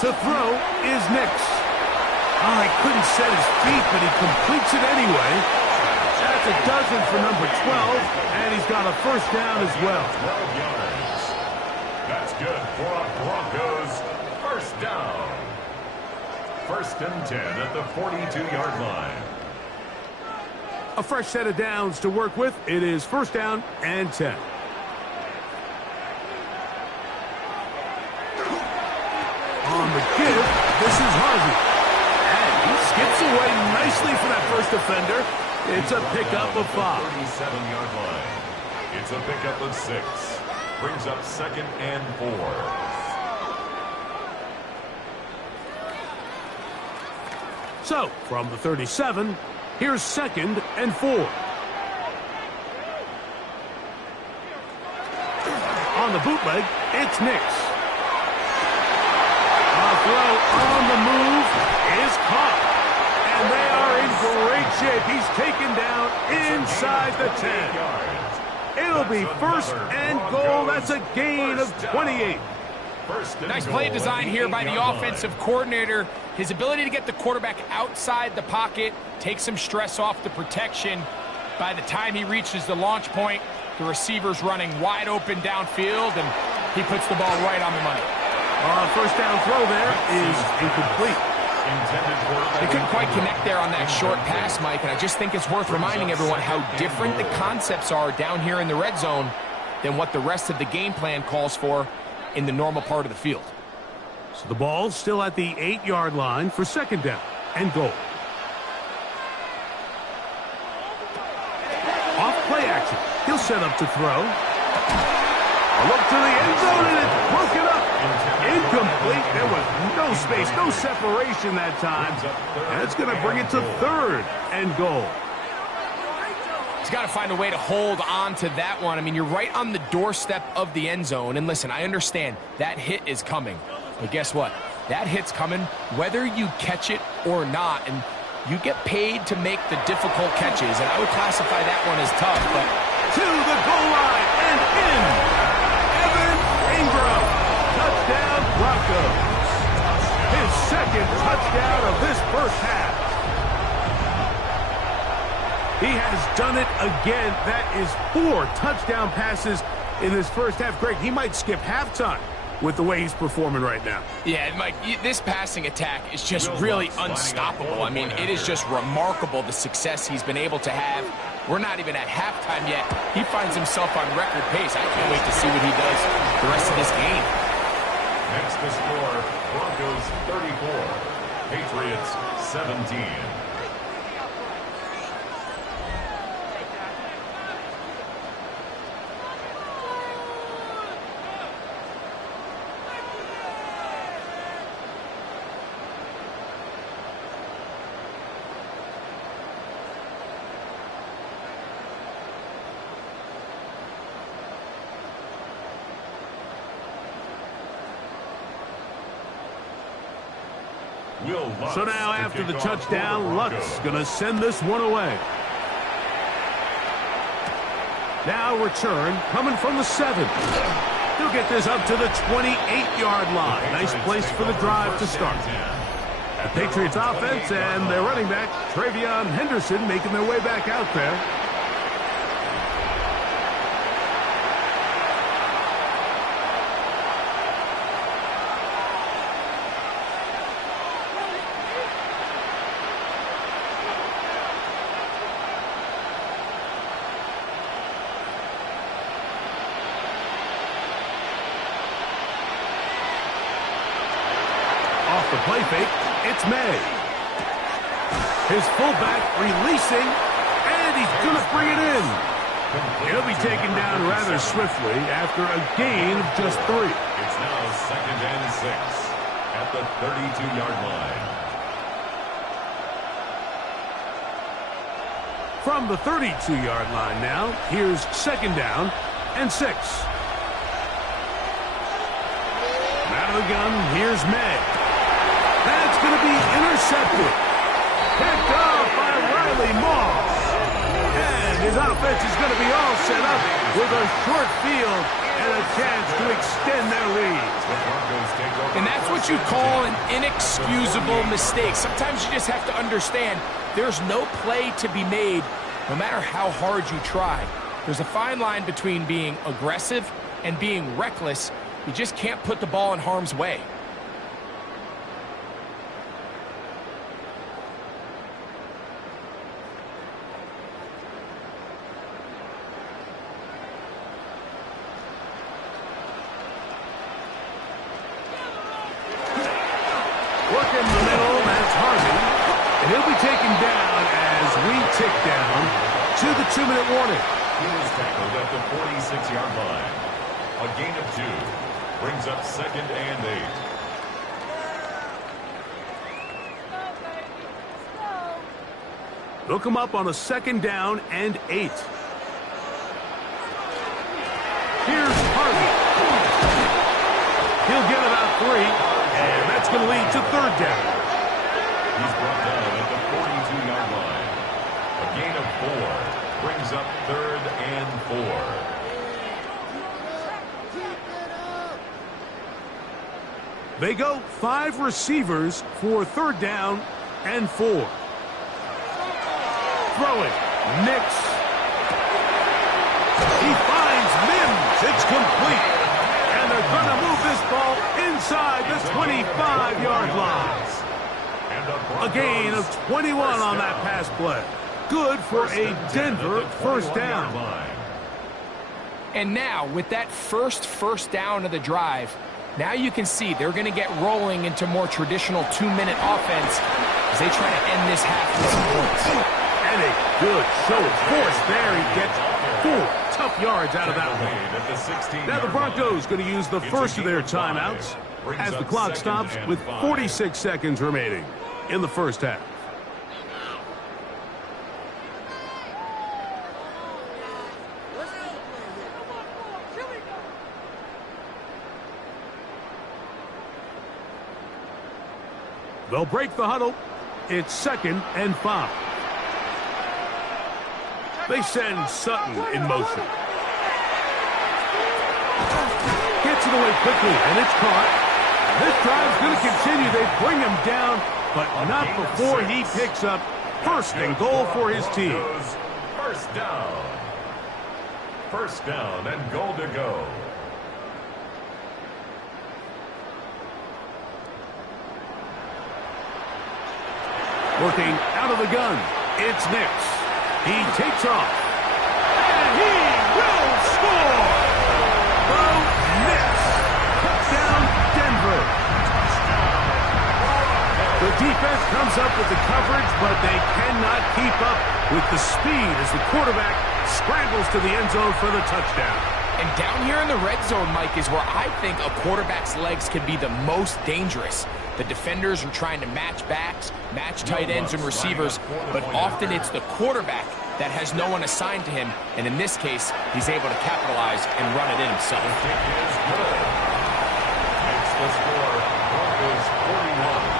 To throw is Nix. Oh, he couldn't set his feet, but he completes it anyway. That's a dozen for number 12, and he's got a first down as well. 12 yards. That's good for a Broncos first down. 1st and 10 at the 42-yard line. A fresh set of downs to work with. It is 1st down and 10. On the give, this is Harvey. And he skips away nicely for that first defender. It's a pickup of 5. 37-yard line. It's a pickup of 6. Brings up 2nd and 4. So, from the 37, here's 2nd and 4. On the bootleg, it's Nix. A throw on the move is caught. And they are in great shape. He's taken down inside the 10. It'll be 1st and goal. That's a gain of 28. Nice play design here by the offensive coordinator. His ability to get the quarterback outside the pocket, take some stress off the protection. By the time he reaches the launch point, the receiver's running wide open downfield, and he puts the ball right on the money. First down throw there is incomplete. They couldn't quite connect there on that short pass, Mike, and I just think it's worth reminding everyone how different the concepts are down here in the red zone than what the rest of the game plan calls for in the normal part of the field. So the ball's still at the 8-yard line for 2nd down and goal. Off play action. He'll set up to throw. A look to the end zone, and it's broken up. Incomplete. There was no space, no separation that time. And it's going to bring it to 3rd and goal. He's got to find a way to hold on to that one. I mean, you're right on the doorstep of the end zone. And listen, I understand that hit is coming. But guess what? That hit's coming whether you catch it or not. And you get paid to make the difficult catches. And I would classify that one as tough. But to the goal line and in. Evan Ingram. Touchdown Broncos. His 2nd touchdown of this first half. He has done it again. That is 4 touchdown passes in this first half. Greg, he might skip halftime with the way he's performing right now. Yeah, Mike, this passing attack is just really unstoppable. I mean, it is just remarkable the success he's been able to have. We're not even at halftime yet. He finds himself on record pace. I can't wait to see what he does the rest of this game. Next to score, Broncos 34, Patriots 17. So now after the touchdown, Luck's going to send this one away. Now return coming from the 7. He'll get this up to the 28-yard line. Nice place for the drive to start. The Patriots offense and their running back, Travion Henderson, making their way back out there. The play fake, it's May. His fullback releasing, and he's going to bring it in. He'll be taken down rather swiftly after a gain of just 3. It's now 2nd and 6 at the 32-yard line. From the 32-yard line now, here's 2nd down and 6. Out of the gun, here's May. That's going to be intercepted. Picked off by Riley Moss. And his offense is going to be all set up with a short field and a chance to extend their lead. And that's what you call an inexcusable mistake. Sometimes you just have to understand there's no play to be made no matter how hard you try. There's a fine line between being aggressive and being reckless. You just can't put the ball in harm's way. Working the middle, that's Harvey. And he'll be taken down as we tick down to the 2-minute warning. He was tackled at the 46-yard line. A gain of 2 brings up 2nd and 8. They'll come up on a 2nd down and 8. Here's Harvey. He'll get about 3. And that's going to lead to 3rd down. He's brought down at the 42-yard line. A gain of 4 brings up 3rd and 4. They go 5 receivers for 3rd down and 4. Throwing. Nix. He finds Mims. It's complete. And they're going to move this ball inside the 25-yard line. A gain of 21 on that pass play. Good for a Denver 1st down. And now, with that first down of the drive, now you can see they're going to get rolling into more traditional 2-minute offense as they try to end this half with some points. And a good show of force there. He gets 4 tough yards out of that one. Now the Broncos going to use the first of their timeouts as the clock stops with 46 seconds remaining in the first half. They'll break the huddle. It's 2nd and 5. They send Sutton in motion. Gets it away quickly, and it's caught. This drive's going to continue. They bring him down, but not before he picks up 1st and goal for his team. 1st down. 1st down and goal to go. Working out of the gun, it's Nix. He takes off, and he will score! Bo Nix. Touchdown, Denver. defense comes up with the coverage, but they cannot keep up with the speed as the quarterback scrambles to the end zone for the touchdown. And down here in the red zone, Mike, is where I think a quarterback's legs can be the most dangerous. The defenders are trying to match backs, match tight ends and receivers, but often it's the quarterback that has no one assigned to him, and in this case, he's able to capitalize and run it in himself. The kick is good. Makes the score Broncos 41,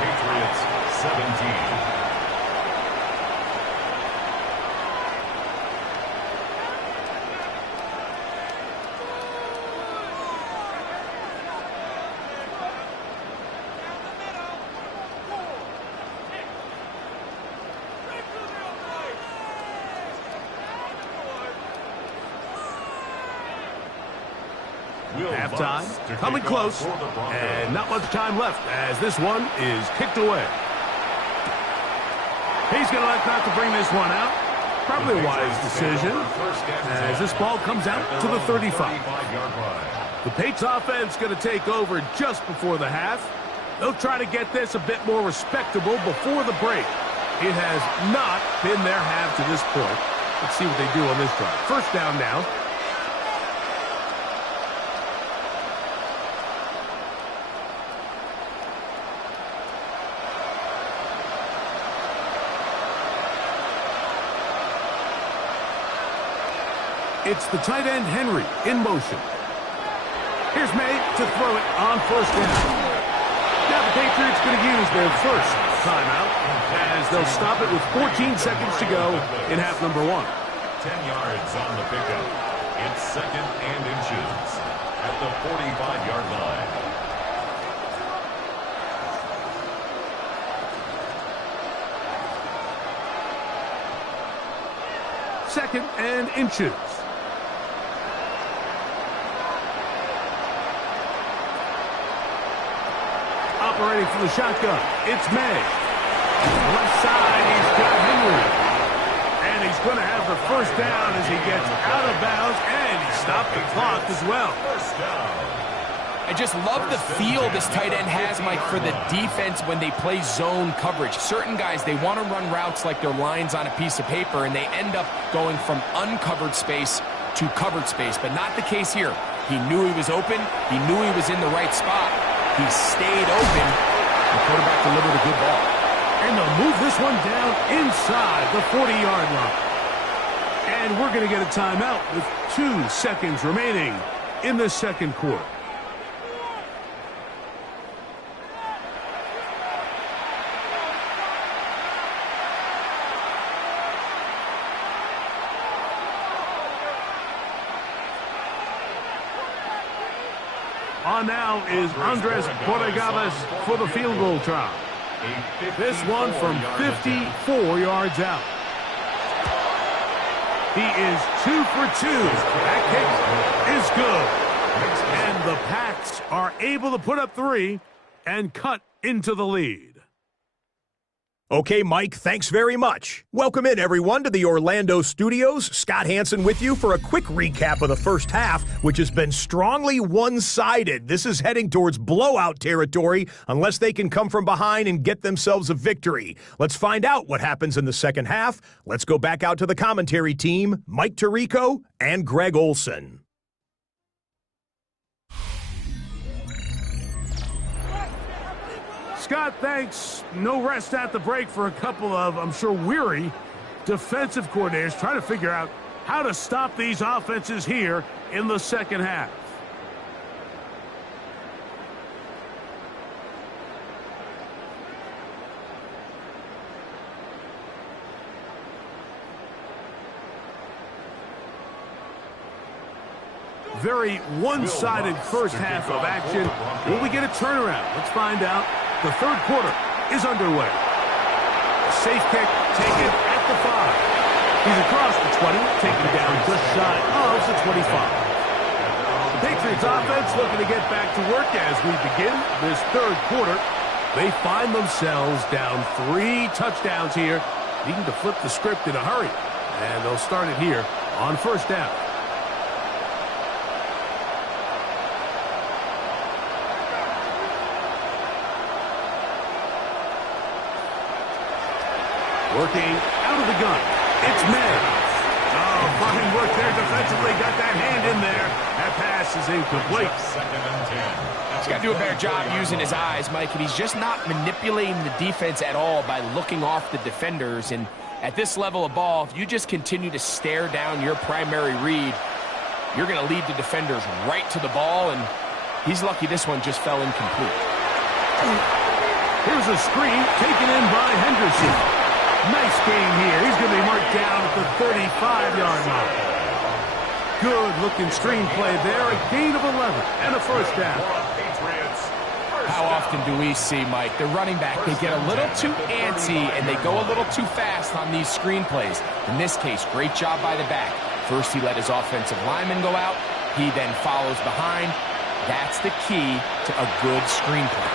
Patriots 17. Halftime, coming close, and not much time left as this one is kicked away. He's going to elect not to bring this one out. Probably a wise decision as this ball comes out to the 35. The Patriots offense going to take over just before the half. They'll try to get this a bit more respectable before the break. It has not been their half to this point. Let's see what they do on this drive. First down now. It's the tight end, Henry, in motion. Here's May to throw it on first down. Now the Patriots going to use their first timeout as they'll stop it with 14 seconds to go in half number 1. 10 yards on the pickup. It's second and inches at the 45-yard line. Second and inches. Operating from the shotgun, it's May. Left side, he's got Henry. And he's going to have the first down as he gets out of bounds, and he stopped the clock as well. First down. I just love the feel this tight end has, Mike, for the defense when they play zone coverage. Certain guys, they want to run routes like they're lines on a piece of paper, and they end up going from uncovered space to covered space, but not the case here. He knew he was open. He knew he was in the right spot. He stayed open. The quarterback delivered a good ball. And they'll move this one down inside the 40-yard line. And we're going to get a timeout with 2 seconds remaining in the second quarter. On now is Andres Borregales for the field goal try. This one from 54 yards out. He is 2 for 2. That kick is good. And the Pats are able to put up 3 and cut into the lead. Okay, Mike, thanks very much. Welcome in, everyone, to the Orlando studios. Scott Hansen with you for a quick recap of the first half, which has been strongly one-sided. This is heading towards blowout territory unless they can come from behind and get themselves a victory. Let's find out what happens in the second half. Let's go back out to the commentary team, Mike Tirico and Greg Olson. Scott, thanks. No rest at the break for a couple of, I'm sure, weary defensive coordinators trying to figure out how to stop these offenses here in the second half. Very one-sided first half of action. Will we get a turnaround? Let's find out. The third quarter is underway. A safe kick taken at the 5. He's across the 20, taken down just shy of the 25. The Patriots offense looking to get back to work as we begin this third quarter. They find themselves down 3 touchdowns here, needing to flip the script in a hurry. And they'll start it here on first down. Working out of the gun. It's May. Oh, fine work there defensively. Got that hand in there. That pass is incomplete. Second and 10. He's got to do a better job using his eyes, Mike, and he's just not manipulating the defense at all by looking off the defenders. And at this level of ball, if you just continue to stare down your primary read, you're going to lead the defenders right to the ball, and he's lucky this one just fell incomplete. Here's a screen taken in by Henderson. Nice game here. He's going to be marked down at the 35-yard line. Good-looking screen play there. A gain of 11 and a first down. How often do we see, Mike, the running back, they get a little too antsy and they go a little too fast on these screen plays. In this case, great job by the back. First, he let his offensive lineman go out. He then follows behind. That's the key to a good screen play.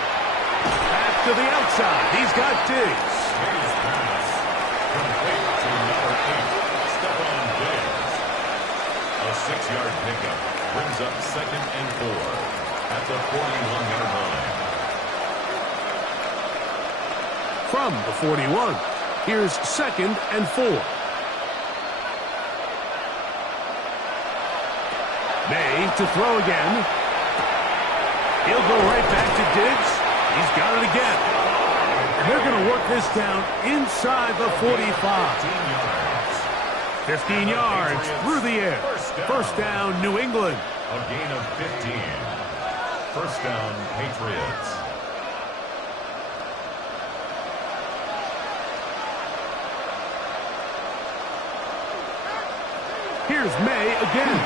Back to the outside. He's got Diggs. His pass complete to number 8, Stephon Diggs. A 6-yard pickup brings up second and 4 at the 41-yard line. From the 41, here's second and 4. May to throw again. He'll go right back to Diggs. He's got it again. And they're going to work this down inside the 45. 15 yards through the air. First down, New England. A gain of 15. First down, Patriots. Here's May again.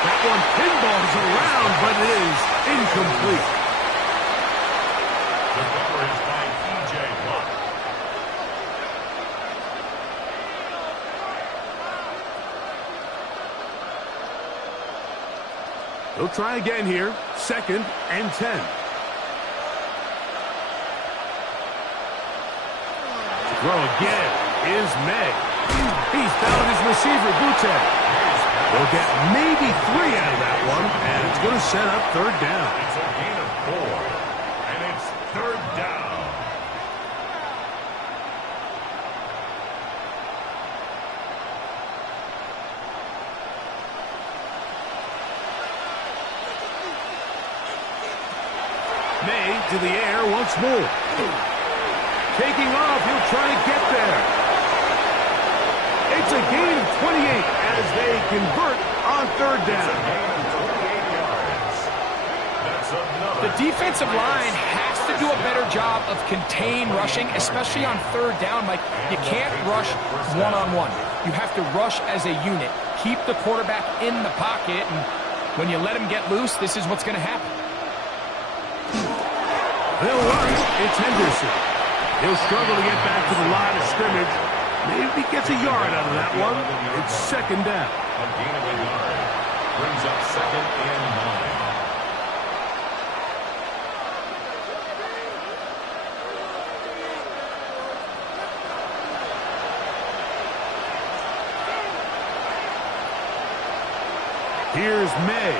That one pinballs around, but it is incomplete. The coverage by P.J. Watt. They'll try again here. Second and 10. To throw again is May. He's found his receiver, Boutte. They'll get maybe 3 out of that one, and it's going to set up third down. It's a gain of 4, and it's third down. May to the air once more. Taking off, he'll try to get there. It's a gain of 28 as they convert on third down. The defensive line has to do a better job of contain rushing, especially on third down. Like, you can't rush one-on-one. You have to rush as a unit. Keep the quarterback in the pocket, and when you let him get loose, this is what's going to happen. They'll run. It's Henderson. He'll struggle to get back to the line of scrimmage. Maybe gets a yard out of that one. It's second down. A gain of a yard brings up second and 9. Here's May.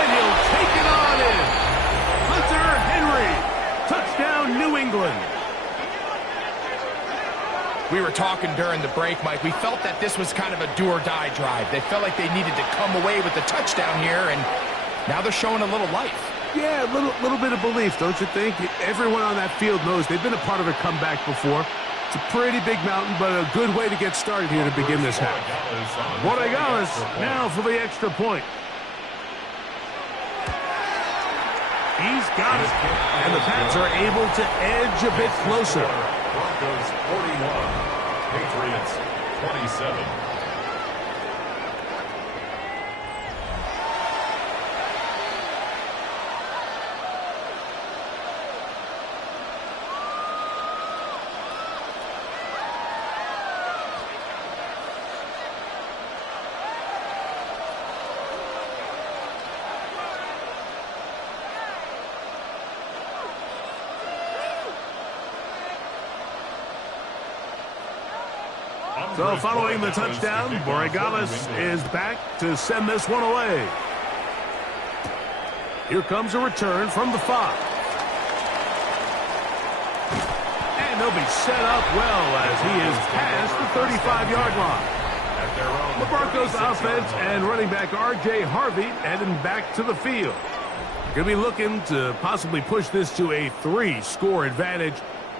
And he'll take it on in. Hunter Henry. Touchdown, New England. We were talking during the break, Mike. We felt that this was kind of a do-or-die drive. They felt like they needed to come away with the touchdown here, and now they're showing a little life. Yeah, a little bit of belief, don't you think? Everyone on that field knows they've been a part of a comeback before. It's a pretty big mountain, but a good way to get started here to begin this half. Borregales now for the extra point. He's got it, and the Pats are able to edge a bit closer. Broncos 41, Patriots 27. So following the touchdown, Borregales is back to send this one away. Here comes a return from the 5. And they'll be set up well as he is past the 35-yard line. The Broncos offense and running back R.J. Harvey heading back to the field. Going to be looking to possibly push this to a 3-score advantage.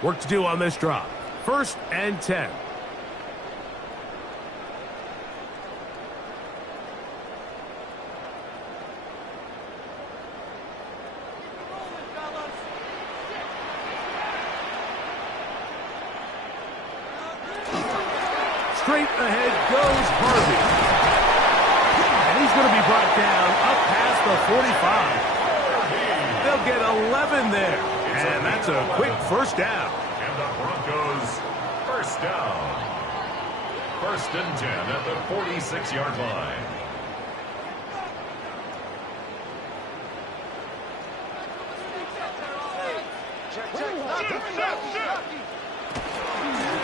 Work to do on this drive. 1st and 10. Straight ahead goes Harvey. And he's going to be brought down up past the 45. They'll get 11 there. And that's a quick first down. And the Broncos first down. 1st and 10 at the 46-yard line.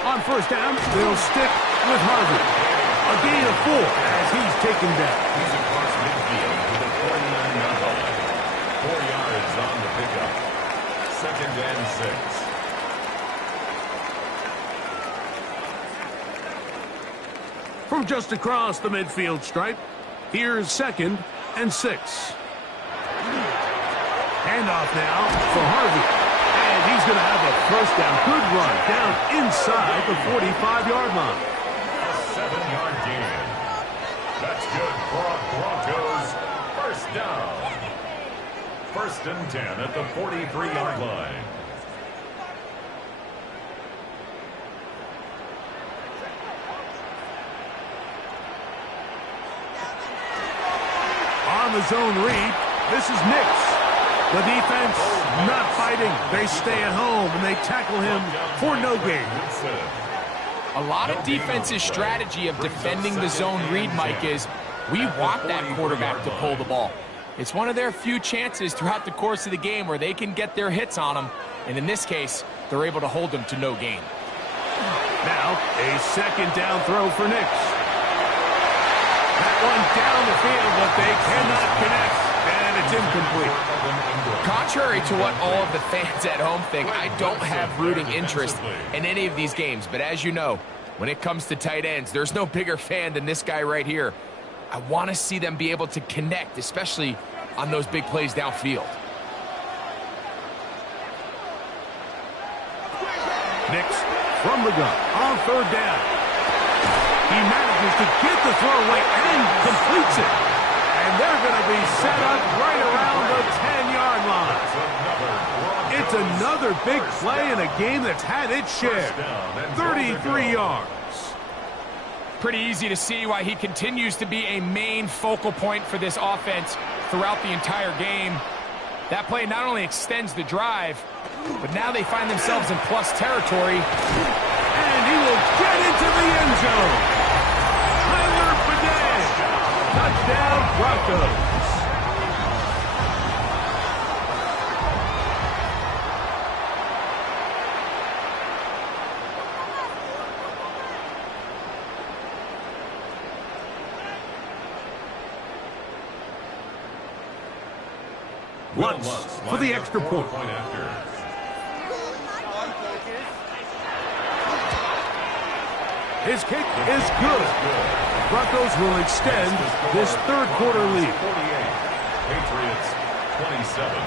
On first down, they'll stick with Harvey. A gain of 4 as he's taken down. He's across midfield to the 49-yard line. 4 yards on the pickup. 2nd and 6. From just across the midfield stripe, here's 2nd and 6. Handoff now for Harvey. And he's going to have a first down. Good run down inside the 45-yard line. A 7-yard gain. That's good for a Broncos first down. 1st and 10 at the 43-yard line. On the zone read, this is Nix. The defense not fighting. They stay at home, and they tackle him for no gain. A lot of defense's strategy of defending the zone read, Mike, is we want that quarterback to pull the ball. It's one of their few chances throughout the course of the game where they can get their hits on them, and in this case, they're able to hold them to no gain. Now, a 2nd down throw for Nix. That one down the field, but they cannot connect, and it's incomplete. Contrary to what all of the fans at home think, I don't have rooting interest in any of these games. But as you know, when it comes to tight ends, there's no bigger fan than this guy right here. I want to see them be able to connect, especially on those big plays downfield. Nix from the gun on 3rd down. He manages to get the throw away and completes it. And they're going to be set up right around the 10-yard line. It's another big play in a game that's had its share. 33 yards. Pretty easy to see why he continues to be a main focal point for this offense throughout the entire game. That play not only extends the drive, but now they find themselves in plus territory. And he will get into the end zone. Touchdown, Broncos. Lutz for the extra point. His kick is good. Broncos will extend this 3rd quarter lead. 48. Patriots 27.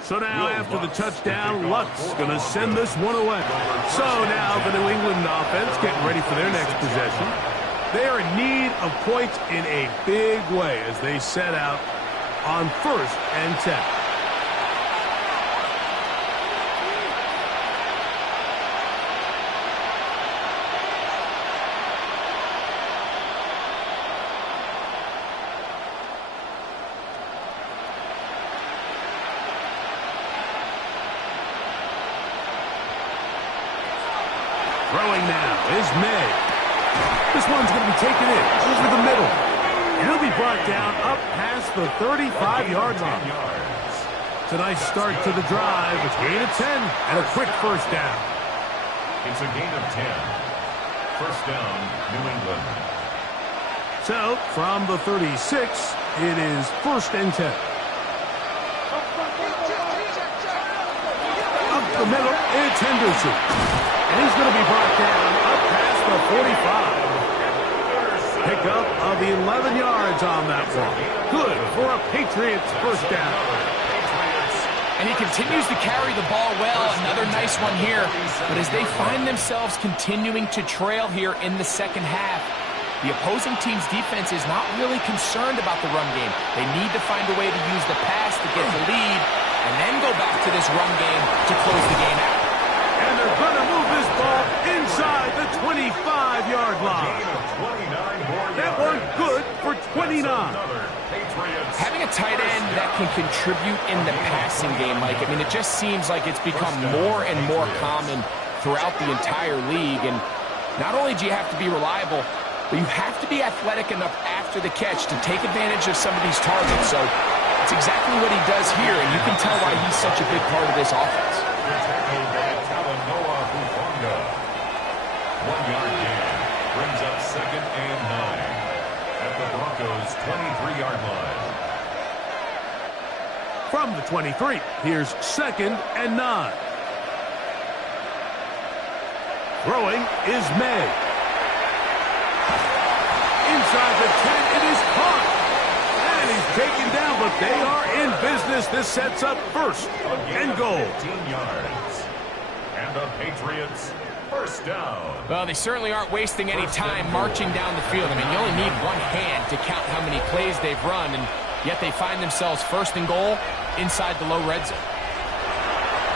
So now, after the touchdown, Lutz going to send this one away. So now the New England offense getting ready for their next possession. They are in need of points in a big way as they set out on 1st and 10. Throwing now is May. This one's going to be taken in over the middle. And he'll be brought down up past the 35-yard line. It's a nice start to the drive. A gain of 10 and a quick first down. It's a gain of 10. First down, New England. So, from the 36, it is first and 10. Up the middle, it's Henderson. And he's going to be brought down up past the 45. Pickup of 11 yards on that one. Good for a Patriots first down. And he continues to carry the ball well. Another nice one here. But as they find themselves continuing to trail here in the second half, the opposing team's defense is not really concerned about the run game. They need to find a way to use the pass to get the lead and then go back to this run game to close the game out. And they're going to move this ball inside the 25-yard line. That one good for 29. Having a tight end that can contribute in the passing game, Mike, I mean, it just seems like it's become more and more common throughout the entire league. And not only do you have to be reliable, but you have to be athletic enough after the catch to take advantage of some of these targets. So it's exactly what he does here, and you can tell why he's such a big part of this offense. 1 yard gain brings up second and 9 at the Broncos' 23-yard line. From the 23, here's second and 9. Throwing is May. Inside the 10, it is caught. And he's taken down, but they are in business. This sets up first and goal. 15 yards. And the Patriots first down. Well, they certainly aren't wasting any time marching down the field. I mean, you only need one hand to count how many plays they've run, and yet they find themselves first and goal inside the low red zone.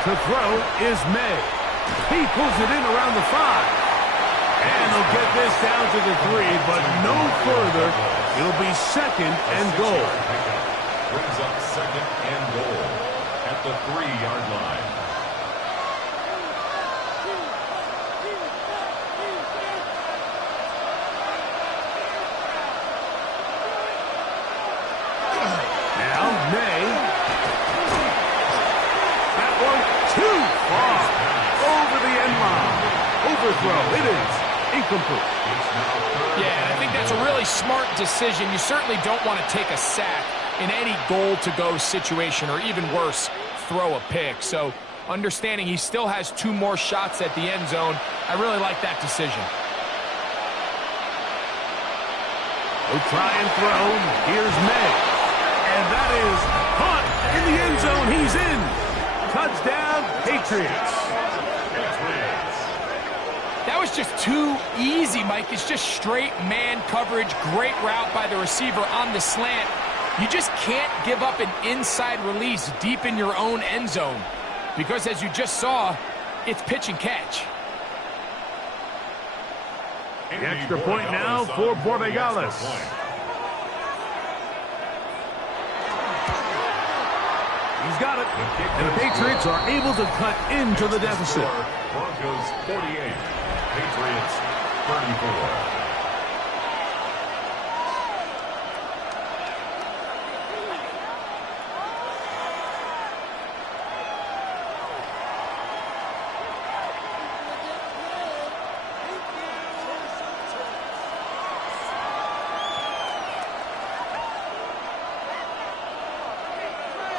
To throw is May. He pulls it in around the 5. And they'll get this down to the 3, but no further. It'll be second and goal. Brings up second and goal at the 3-yard line. Now May. That one too far. Over the end line. Overthrow. It is incomplete. Yeah, I think that's a really smart decision. You certainly don't want to take a sack in any goal-to-go situation, or even worse, throw a pick. So understanding he still has 2 more shots at the end zone, I really like that decision. We'll try and throw. Here's May. And that is caught in the end zone. He's in. Touchdown, Patriots. That was just too easy, Mike. It's just straight man coverage. Great route by the receiver on the slant. You just can't give up an inside release deep in your own end zone, because as you just saw, it's pitch and catch. The extra point now for Borregales. He's got it. And the Patriots are able to cut into the deficit. Broncos 48, Patriots 34.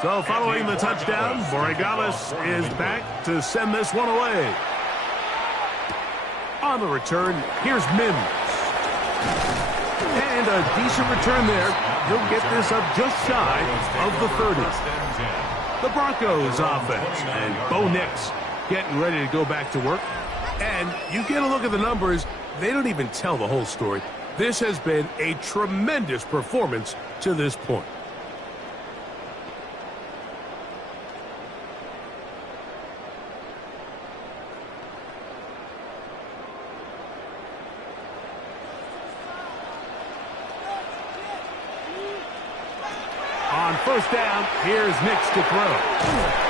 So following the touchdown, Borregales is back to send this one away. On the return, here's Mims. And a decent return there. He'll get this up just shy of the 30. The Broncos offense, and Bo Nix getting ready to go back to work. And you get a look at the numbers, they don't even tell the whole story. This has been a tremendous performance to this point. On first down, here's Nix to throw.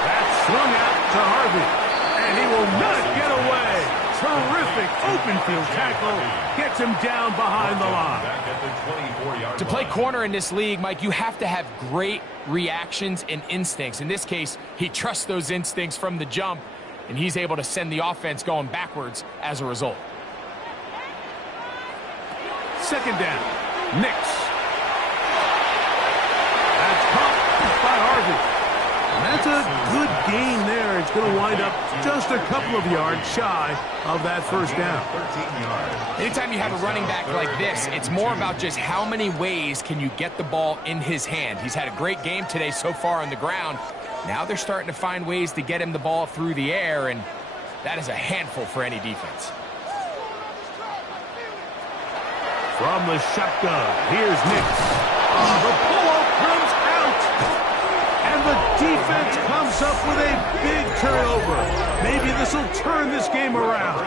That's swung out to Harvey. And he will not get away. terrific open field tackle gets him down behind the line. Back at the 24-yard To play line. corner in this league, Mike, you have to have great reactions and instincts. In this case, he trusts those instincts from the jump, and he's able to send the offense going backwards as a result. Second down. Nix. That's caught by Harvey. And that's a good gain there. It's going to wind up just a couple of yards shy of that first down. 13 yards. Anytime you have a running back like this, it's more about just how many ways can you get the ball in his hand. He's had a great game today so far on the ground. Now they're starting to find ways to get him the ball through the air, and that is a handful for any defense. From the shotgun, here's Nix. The pull-up comes out. And the defense comes up with a big turnover. Maybe this will turn this game around.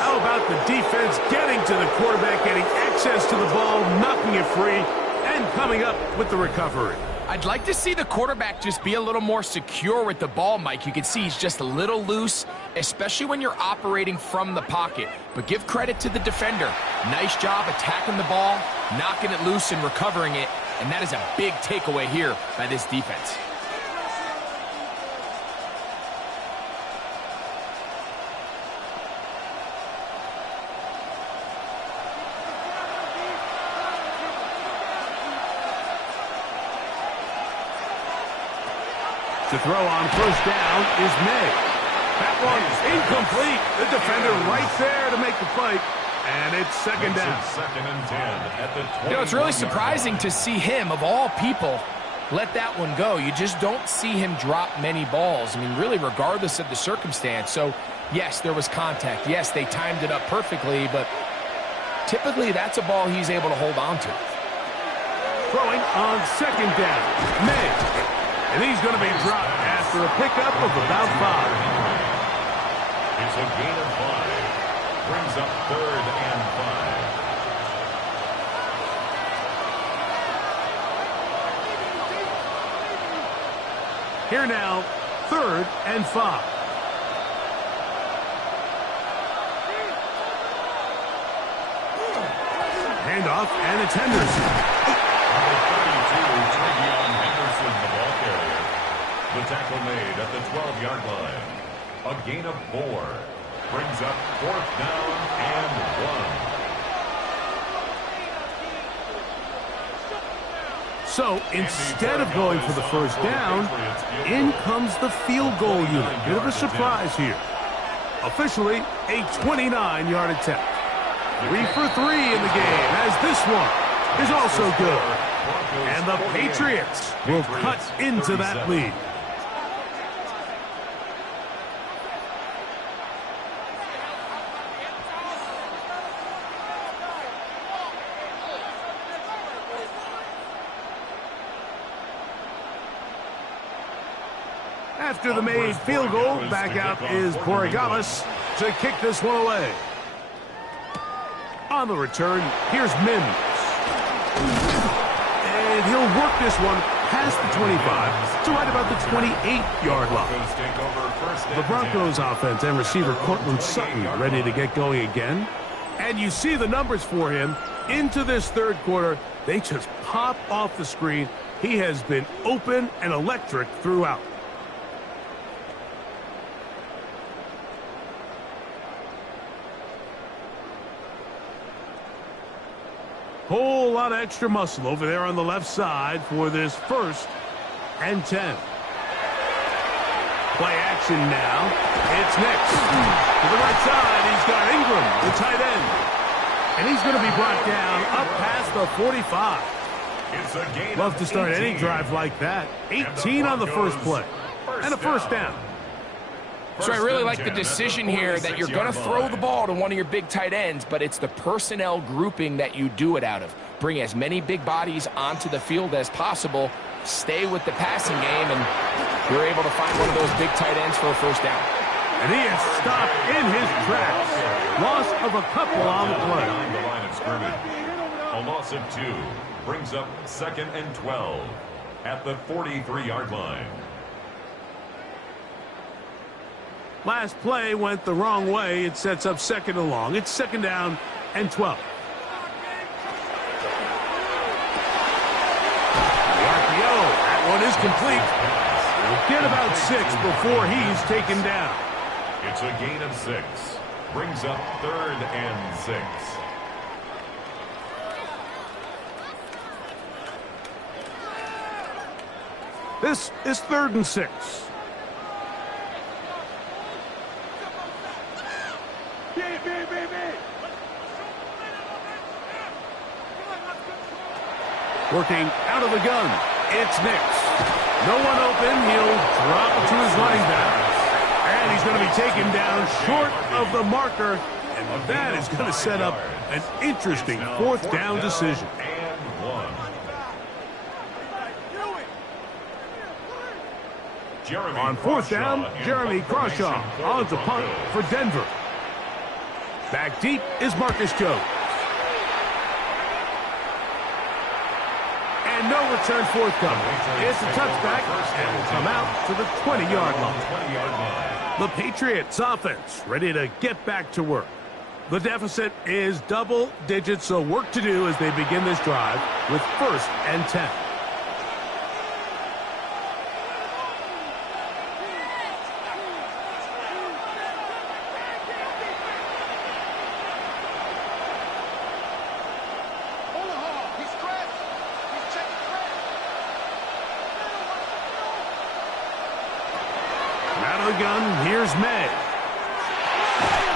How about the defense getting to the quarterback, getting access to the ball, knocking it free, and coming up with the recovery? I'd like to see the quarterback just be a little more secure with the ball, Mike. You can see he's just a little loose, especially when you're operating from the pocket. But give credit to the defender. Nice job attacking the ball, knocking it loose and recovering it. And that is a big takeaway here by this defense. To throw on first down is May. That one's incomplete. The defender right there to make the fight. And it's second down. Second and 10 at the 20. You know, it's really surprising to see him, of all people, let that one go. You just don't see him drop many balls. I mean, really, regardless of the circumstance. So, yes, there was contact. Yes, they timed it up perfectly, but typically that's a ball he's able to hold on to. Throwing on second down. May. And he's going to be dropped after a pickup of about 5. It's a gain of 5. Brings up third and 5. Here now, third and 5. Handoff, and it's Henderson. Number 32, Travion Henderson, the ball carrier. The tackle made at the 12-yard line. A gain of 4. Brings up fourth down and 1. So instead of going for the first down, in comes the field goal unit. Bit of a surprise here. Officially, a 29-yard attempt. 3 for 3 in the game, as this one is also good. And the Patriots will cut into that lead. After the made field goal, back out is Borregales to kick this one away. On the return, here's Mims. And he'll work this one past the 25 to right about the 28-yard line. The Broncos offense and receiver Cortland Sutton ready to get going again. And you see the numbers for him into this third quarter. They just pop off the screen. He has been open and electric throughout. Whole lot of extra muscle over there on the left side for this first and 10. Play action now. It's Nix. To the right side, he's got Ingram, the tight end. And he's going to be brought down up past the 45. It's a gain Love of to start 18. any drive like that. 18 on the first play. And a first down. So I really like the decision here that you're going to throw the ball to one of your big tight ends, but it's the personnel grouping that you do it out of. Bring as many big bodies onto the field as possible, stay with the passing game, and you're able to find one of those big tight ends for a first down. And he is stopped in his tracks. Loss of a couple on the play. On the line of scrimmage. A loss of 2 brings up second and 12 at the 43-yard line. Last play went the wrong way. It sets up second and long. It's second down and 12. The RPO. That one is complete. He'll get about 6 before he's taken down. It's a gain of 6. Brings up 3rd and 6. This is 3rd and 6. Working out of the gun. It's Nix. No one open. He'll drop it to his running back. And he's going to be taken down short of the marker. And that is going to set up an interesting 4th down decision. On 4th down, Jeremy Crawshaw on to punt for Denver. Back deep is Marcus Jones. And no return forthcoming. It's a touchback and will come out to the 20-yard line. The Patriots offense ready to get back to work. The deficit is double digits, so work to do as they begin this drive with 1st and 10. Out of the gun, here's May.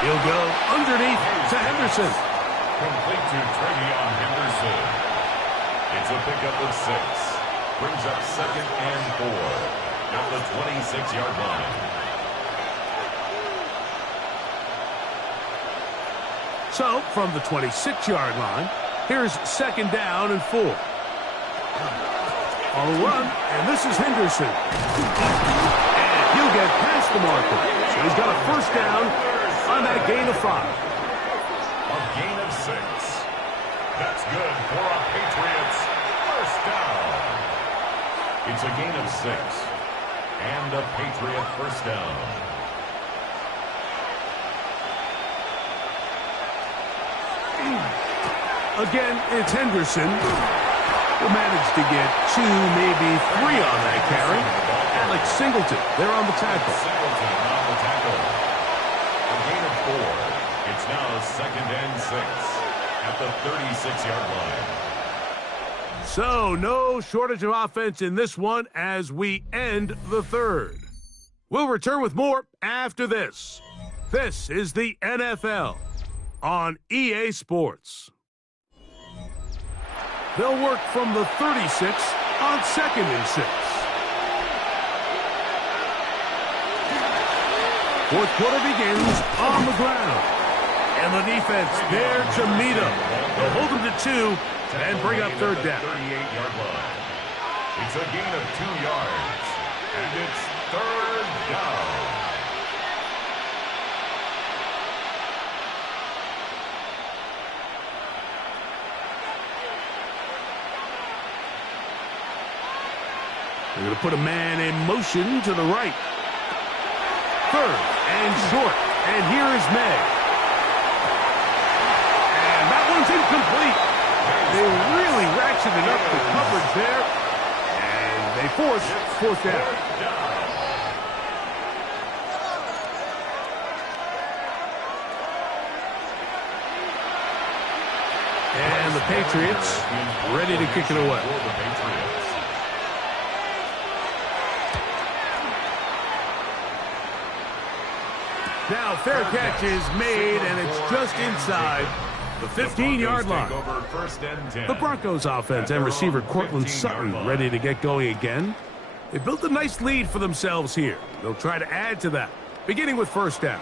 He'll go underneath to Henderson. Complete to Travion Henderson. It's a pickup of 6. Brings up 2nd and 4 at the 26-yard line. So, from the 26-yard line, here's 2nd down and 4. On the run, and this is Henderson. He'll get past the marker. So he's got a 1st down on that gain of 5. A gain of 6. That's good for a Patriots 1st down. It's a gain of 6. And a Patriot 1st down. Again, it's Henderson. Will manage to get 2, maybe 3 on that carry. Alex Singleton, they're on the tackle. Singleton on the tackle. A gain of 4. It's now 2nd and 6 at the 36-yard line. So, no shortage of offense in this one as we end the 3rd. We'll return with more after this. This is the NFL on EA Sports. They'll work from the 36 on 2nd and 6. 4th quarter begins on the ground. And the defense there to meet him. They'll hold him to 2 and bring up 3rd down. 38-yard line. It's a gain of 2 yards. And it's 3rd down. They're going to put a man in motion to the right. 3rd and short. And here is May. And that one's incomplete. They really ratcheted up the coverage there. And they force 4th down. And the Patriots ready to kick it away. Now, fair catch is made, and it's just inside the 15-yard line. The Broncos offense and receiver Cortland Sutton ready to get going again. They built a nice lead for themselves here. They'll try to add to that, beginning with 1st down.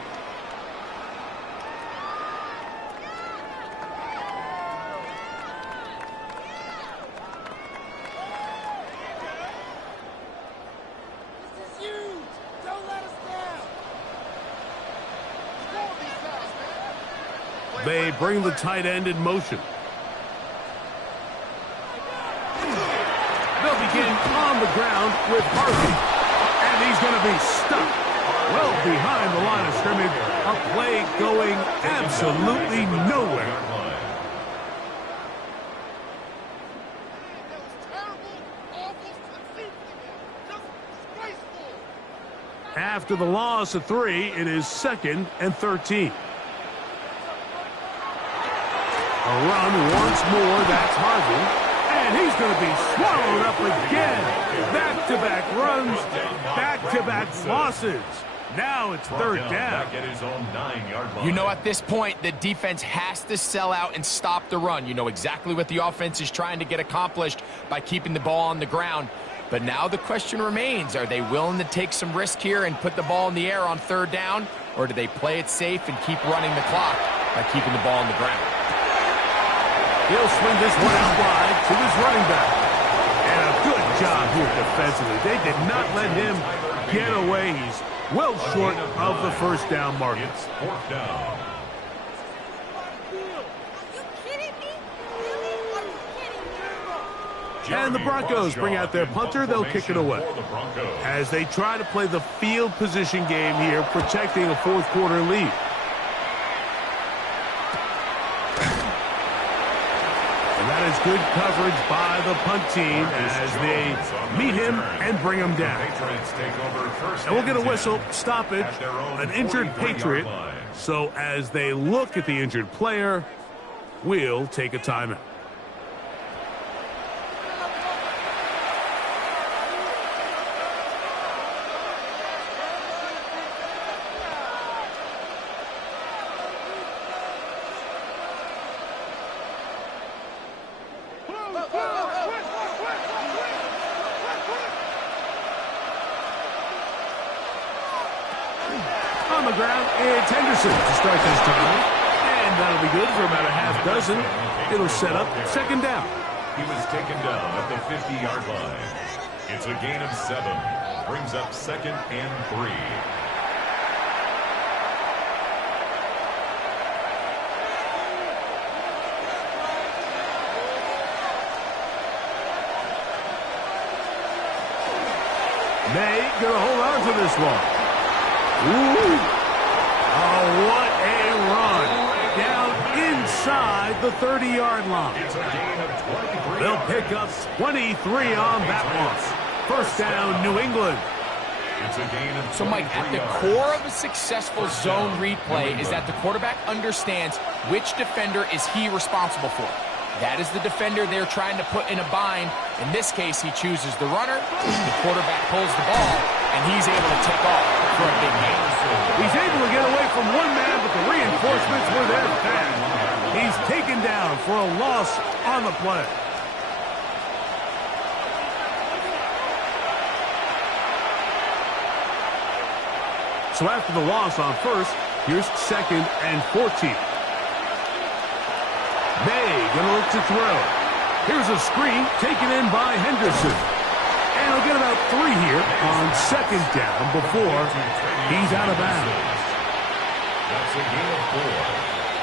They bring the tight end in motion. They'll begin on the ground with Harvey. And he's going to be stuck. well behind the line of scrimmage. A play going absolutely nowhere. After the loss of 3, it is 2nd and 13. A run once more, that's Harvey. And he's going to be swallowed up again. Back-to-back runs, back-to-back losses. Now it's 3rd down. You know, at this point, the defense has to sell out and stop the run. You know exactly what the offense is trying to get accomplished by keeping the ball on the ground. But now the question remains, are they willing to take some risk here and put the ball in the air on 3rd down? Or do they play it safe and keep running the clock by keeping the ball on the ground? He'll swing this one out wide to his running back. And a good job here defensively. They did not let him get away. He's well short of the 1st down mark. It's 4th down. And the Broncos bring out their punter. They'll kick it away. As they try to play the field position game here, protecting a 4th quarter lead. And that is good coverage by the punt team as they meet him and bring him down. And we'll get a whistle, stoppage, an injured Patriot. So as they look at the injured player, we'll take a timeout. On the ground, it's Henderson to start this time. And that'll be good for about a half dozen. It'll set up 2nd down. He was taken down at the 50-yard line. It's a gain of 7. Brings up 2nd and 3. May gonna hold on to this one. Ooh. Oh, what a run. Down inside the 30-yard line. It's a gain of 23. They'll pick up 23 on that one. 1st down, New England. It's a gain of 23. So, Mike, at the core of a successful zone replay is that the quarterback understands which defender is he responsible for. That is the defender they're trying to put in a bind. In this case, he chooses the runner. The quarterback pulls the ball, and he's able to take off for a big gain. He's able to get away from one man, but the reinforcements were there fast. He's taken down for a loss on the play. So after the loss on 1st, here's 2nd and 14. May gonna look to throw. Here's a screen taken in by Henderson. And he'll get about 3 here on 2nd down before he's out of bounds. That's a gain of 4.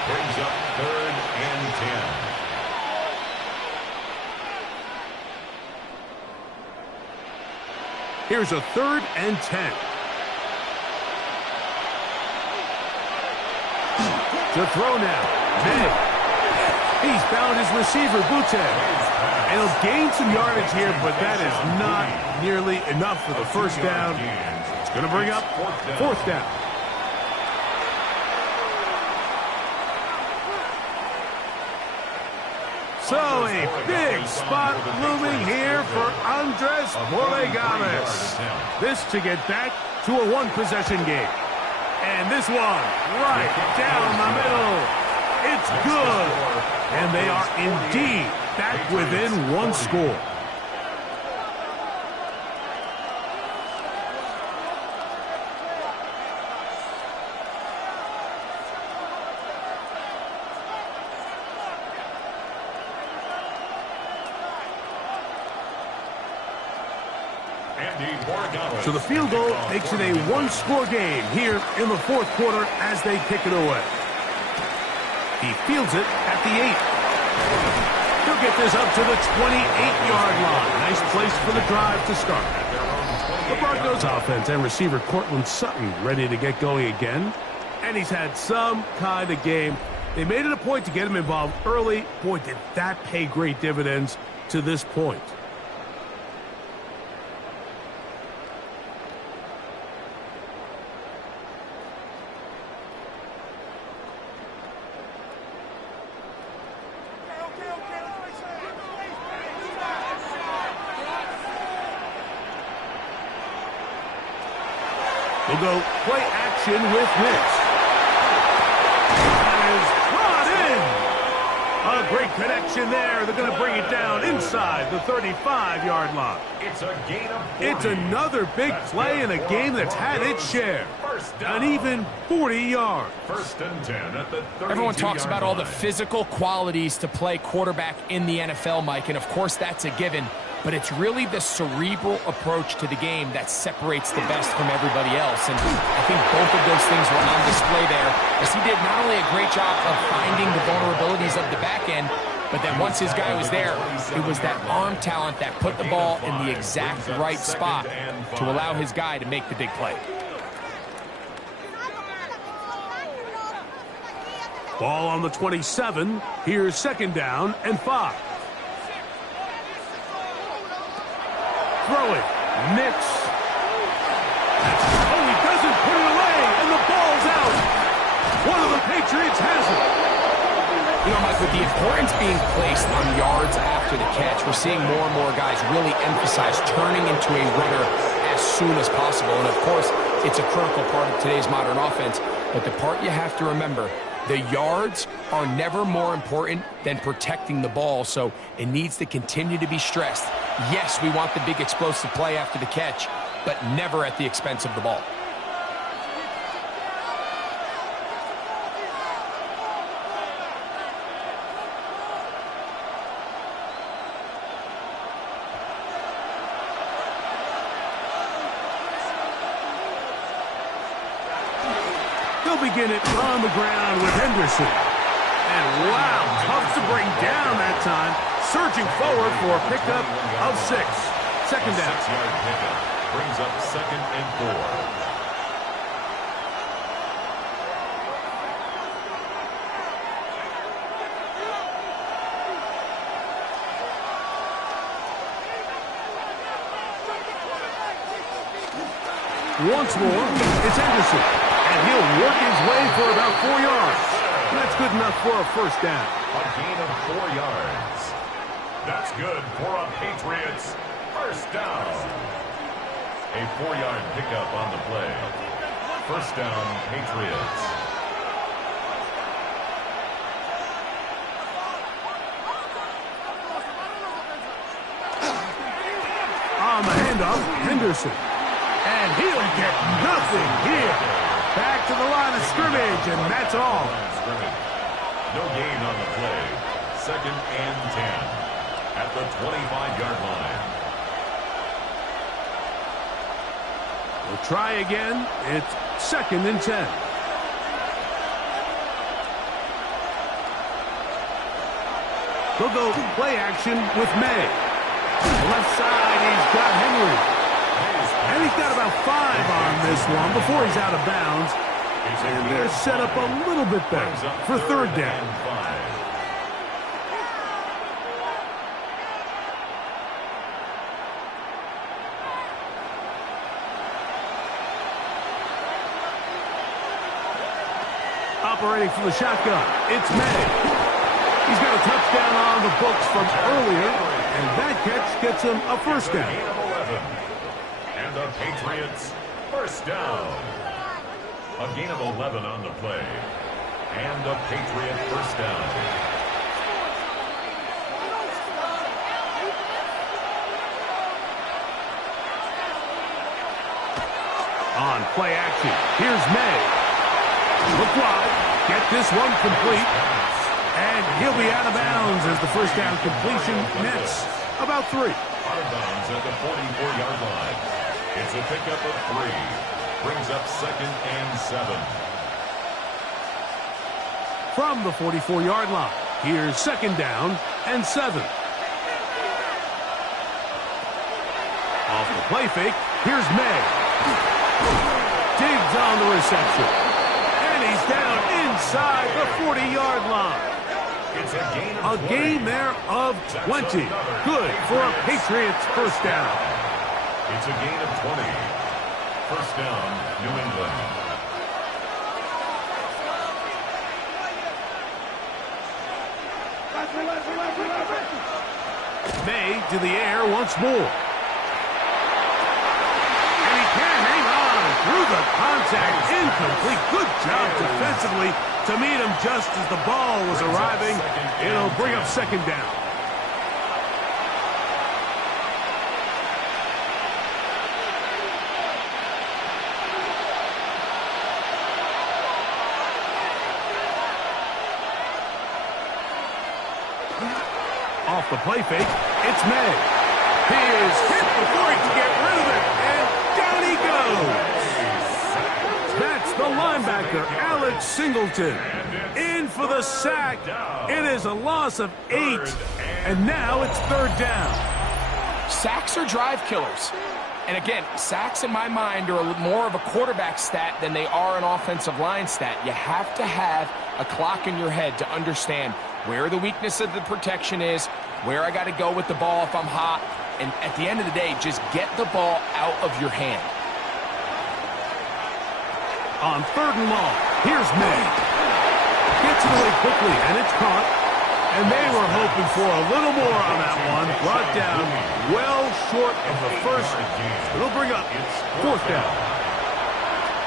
Brings up 3rd and 10. Here's a 3rd and 10. To throw now. May. He's found his receiver, Butte. And he'll gain some yardage here, but that is not nearly enough for the 1st down. It's going to bring up 4th down. So a big spot looming here for Andres Borregames. This to get back to a 1-possession game. And this one right down the middle. It's good. And they are indeed back within 1 score. So the field goal makes it a 1-score game here in the 4th quarter as they kick it away. He fields it at the 8. He'll get this up to the 28-yard line. Nice place for the drive to start. At their own The Broncos offense and receiver Cortland Sutton ready to get going again. And he's had some kind of game. They made it a point to get him involved early. Boy, did that pay great dividends to this point. We'll go play action with Mitch. That is brought in. A great connection there. They're going to bring it down inside the 35-yard line. It's a gain of 40. It's another big play in a game that's had its share. An even 40 yards. First and 10 at the 32-yard Everyone talks about all the line. physical qualities to play quarterback in the NFL, Mike, and of course that's a given. But it's really the cerebral approach to the game that separates the best from everybody else. And I think both of those things were on display there, as he did not only a great job of finding the vulnerabilities of the back end, but then once his guy was there, it was that arm talent that put the ball in the exact right spot to allow his guy to make the big play. Ball on the 27. Here's second down and 5. Throwing. Nix. Oh, he doesn't put it away, and the ball's out. One of the Patriots has it. You know, Mike, with the importance being placed on yards after the catch, we're seeing more and more guys really emphasize turning into a runner as soon as possible. And, of course, it's a critical part of today's modern offense. But the part you have to remember, the yards are never more important than protecting the ball, so it needs to continue to be stressed. Yes, we want the big explosive play after the catch, but never at the expense of the ball. They'll begin it on the ground with Henderson. And wow, tough to bring down that time. Surging forward for a pickup of 6. Second down. 6-yard pickup brings up second and 4. Once more, it's Henderson. And he'll work his way for about 4 yards. That's good enough for a first down. A gain of 4 yards. That's good for a Patriots first down. A 4-yard pickup on the play. First down, Patriots. On the handoff, Henderson. And he'll get nothing here. Back to the line of scrimmage, and that's all. No gain on the play. Second and 10 at the 25-yard line. We'll try again. It's second and 10. They'll go play action with May. Left side, he's got Henry. And he's got about 5 on this one before he's out of bounds. And they're set up a little bit better for third down. Operating from the shotgun, it's May. He's got a touchdown on the books from earlier, and that catch gets him a first down. And the Patriots first down. A gain of 11 on the play. And a Patriot first down. On play action, here's May. Look wide, get this one complete. And he'll be out of bounds as the first down completion nets about 3. Out of bounds at the 44-yard line. It's a pickup of 3. Brings up second and 7. From the 44-yard line, here's second down and 7. Off the play fake, here's May. Digs on the reception. And he's down inside the 40-yard line. It's A gain there of 20. Good for a Patriots first down. It's a gain of 20. First down, New England. May to the air once more. And he can hang on through the contact. Incomplete. Good job defensively to meet him just as the ball was arriving. It'll bring up second down. Off the play fake, it's May. He is hit before he can get rid of it, and down he goes. That's the linebacker, Alex Singleton. In for the sack. It is a loss of 8, and now it's third down. Sacks are drive killers. And again, sacks in my mind are more of a quarterback stat than they are an offensive line stat. You have to have a clock in your head to understand where the weakness of the protection is, where I got to go with the ball if I'm hot, and at the end of the day, just get the ball out of your hand. On third and long, here's May. Gets it away quickly, and it's caught. And they were hoping for a little more on that one. Brought down well short of the first. It'll bring up fourth down.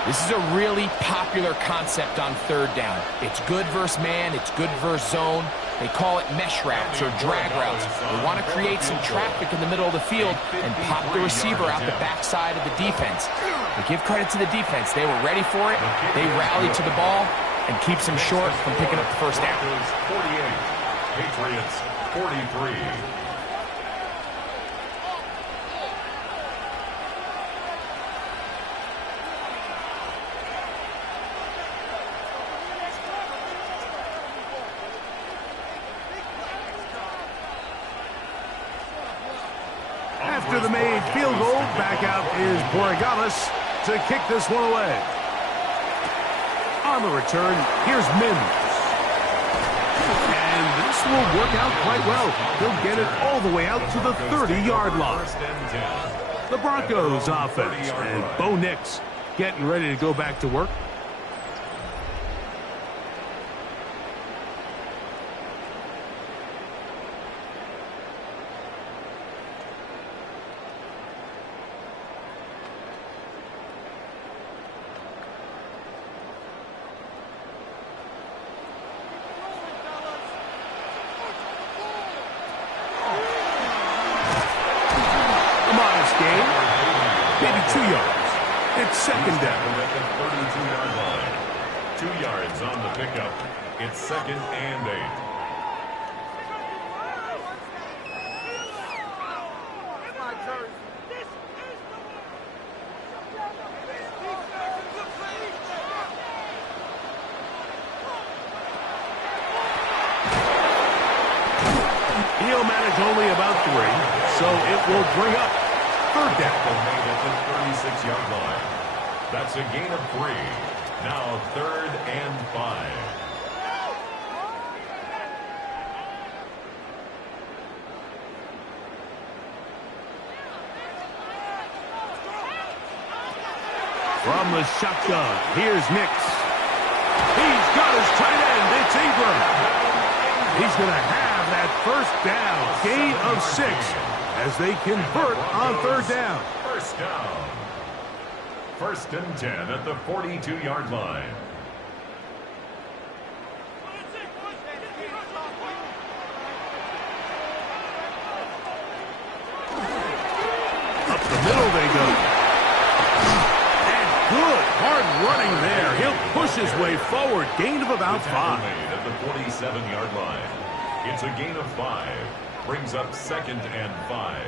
This is a really popular concept on third down. It's good versus man. It's good versus zone. They call it mesh routes or drag routes. They want to create some traffic in the middle of the field and pop the receiver out the backside of the defense. But give credit to the defense. They were ready for it. They rallied to the ball and keeps them short from picking up the first down. 48, Patriots 43. After the made field goal, back out is Borregalis to kick this one away. On the return, here's Mims. And this will work out quite well. He'll get it all the way out to the 30-yard line. The Broncos offense, and Bo Nix getting ready to go back to work. Maybe 2 yards. It's second down. At the 32-yard line. 2 yards on the pickup. It's second and 8. He'll manage only about 3, so it will bring up third down. Made at the 36-yard line. That's a gain of 3. Now third and 5. From the shotgun, here's Nix. He's got his tight end. It's Ingram. He's going to have that first down. Gain of 6 as they convert on third down. First down. First and 10 at the 42-yard line. Up the middle they go. And good hard running there. He'll push his way forward. Gain of about 5. At the 47-yard line. It's a gain of 5. Brings up second and 5.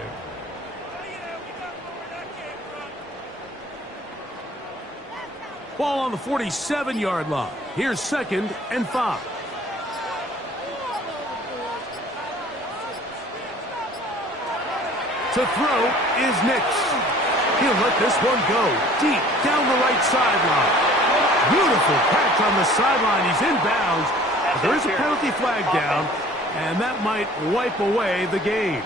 Ball on the 47-yard line. Here's second and 5. To throw is Nix. He'll let this one go deep down the right sideline. Beautiful catch on the sideline. He's in bounds. But there is a penalty flag down, and that might wipe away the game.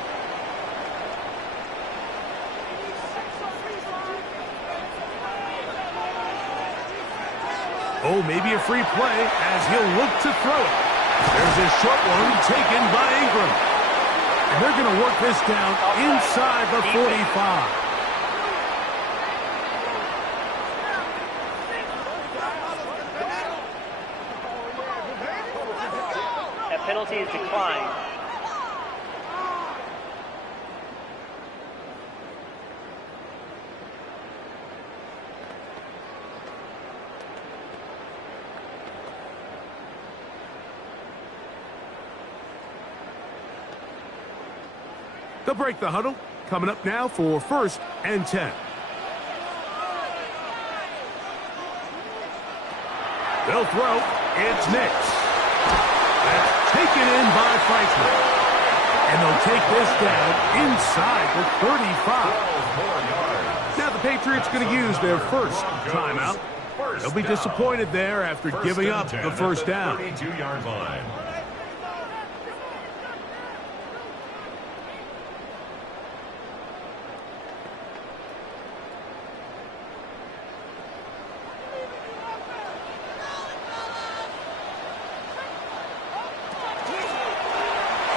Oh, maybe a free play as he'll look to throw it. There's a short one taken by Ingram. And they're going to work this down inside the 45. That penalty is declined. They'll break the huddle. Coming up now for 1st and 10. They'll throw. It's Nix. That's taken in by Franklin. And they'll take this down inside the 35. Now the Patriots going to use their first timeout. They'll be disappointed there after giving up the first down. 32-yard line.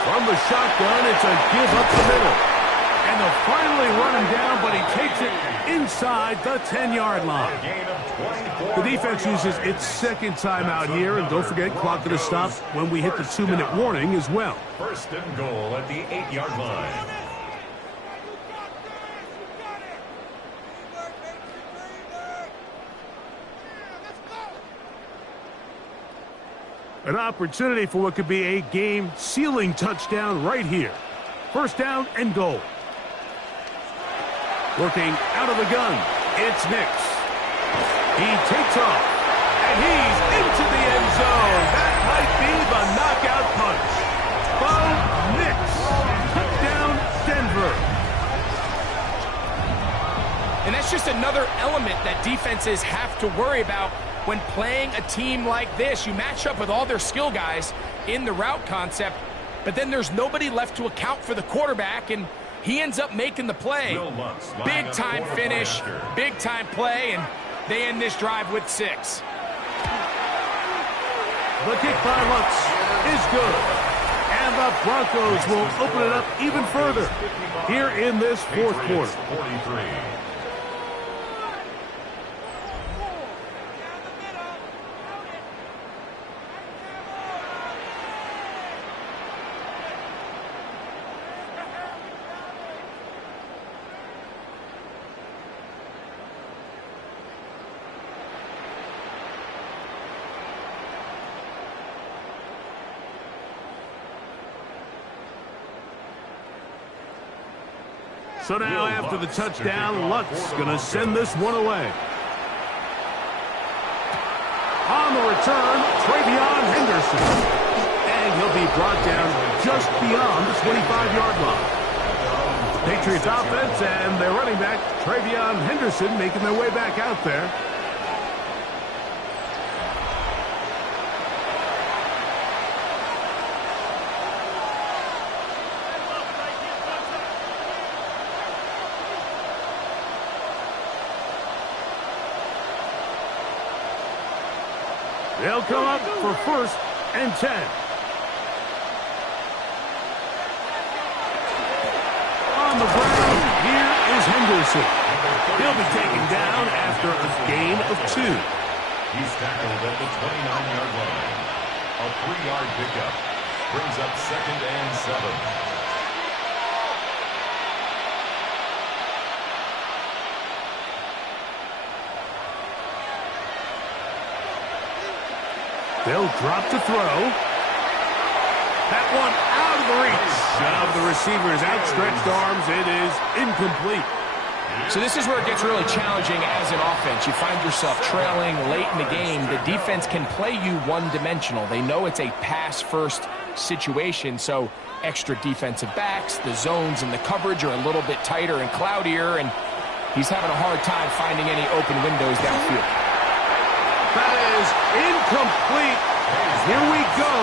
From the shotgun, it's a give up the middle. And they'll finally run him down, but he takes it inside the 10-yard line. The defense uses its second timeout here, and don't forget, clock going to stop when we hit the 2-minute warning as well. 1st and goal at the 8-yard line. An opportunity for what could be a game-sealing touchdown right here. 1st down and goal. Working out of the gun, it's Nix. He takes off, and he's into the end zone. That might be the knockout punch. Bo Nix. Touchdown, Denver. And that's just another element that defenses have to worry about when playing a team like this. You match up with all their skill guys in the route concept, but then there's nobody left to account for the quarterback, and he ends up making the play. Big-time finish, big-time play, and they end this drive with 6. The kick by Lutz is good. And the Broncos will open it up even further here in this 4th quarter. 43. So now after the touchdown, Lutz going to send this one away. On the return, Travion Henderson. And he'll be brought down just beyond the 25-yard line. Patriots offense and their running back, Travion Henderson, making their way back out there. They'll come up for 1st and 10. On the ground, here is Henderson. He'll be taken down after a gain of 2. He's tackled at the 29-yard line. A 3-yard pickup brings up 2nd and 7. They'll drop to throw. That one out of the reach of the receiver's outstretched arms. It is incomplete. So this is where it gets really challenging as an offense. You find yourself trailing late in the game. The defense can play you one-dimensional. They know it's a pass-first situation, so extra defensive backs, the zones and the coverage are a little bit tighter and cloudier, and he's having a hard time finding any open windows downfield. That is incomplete. Here we go.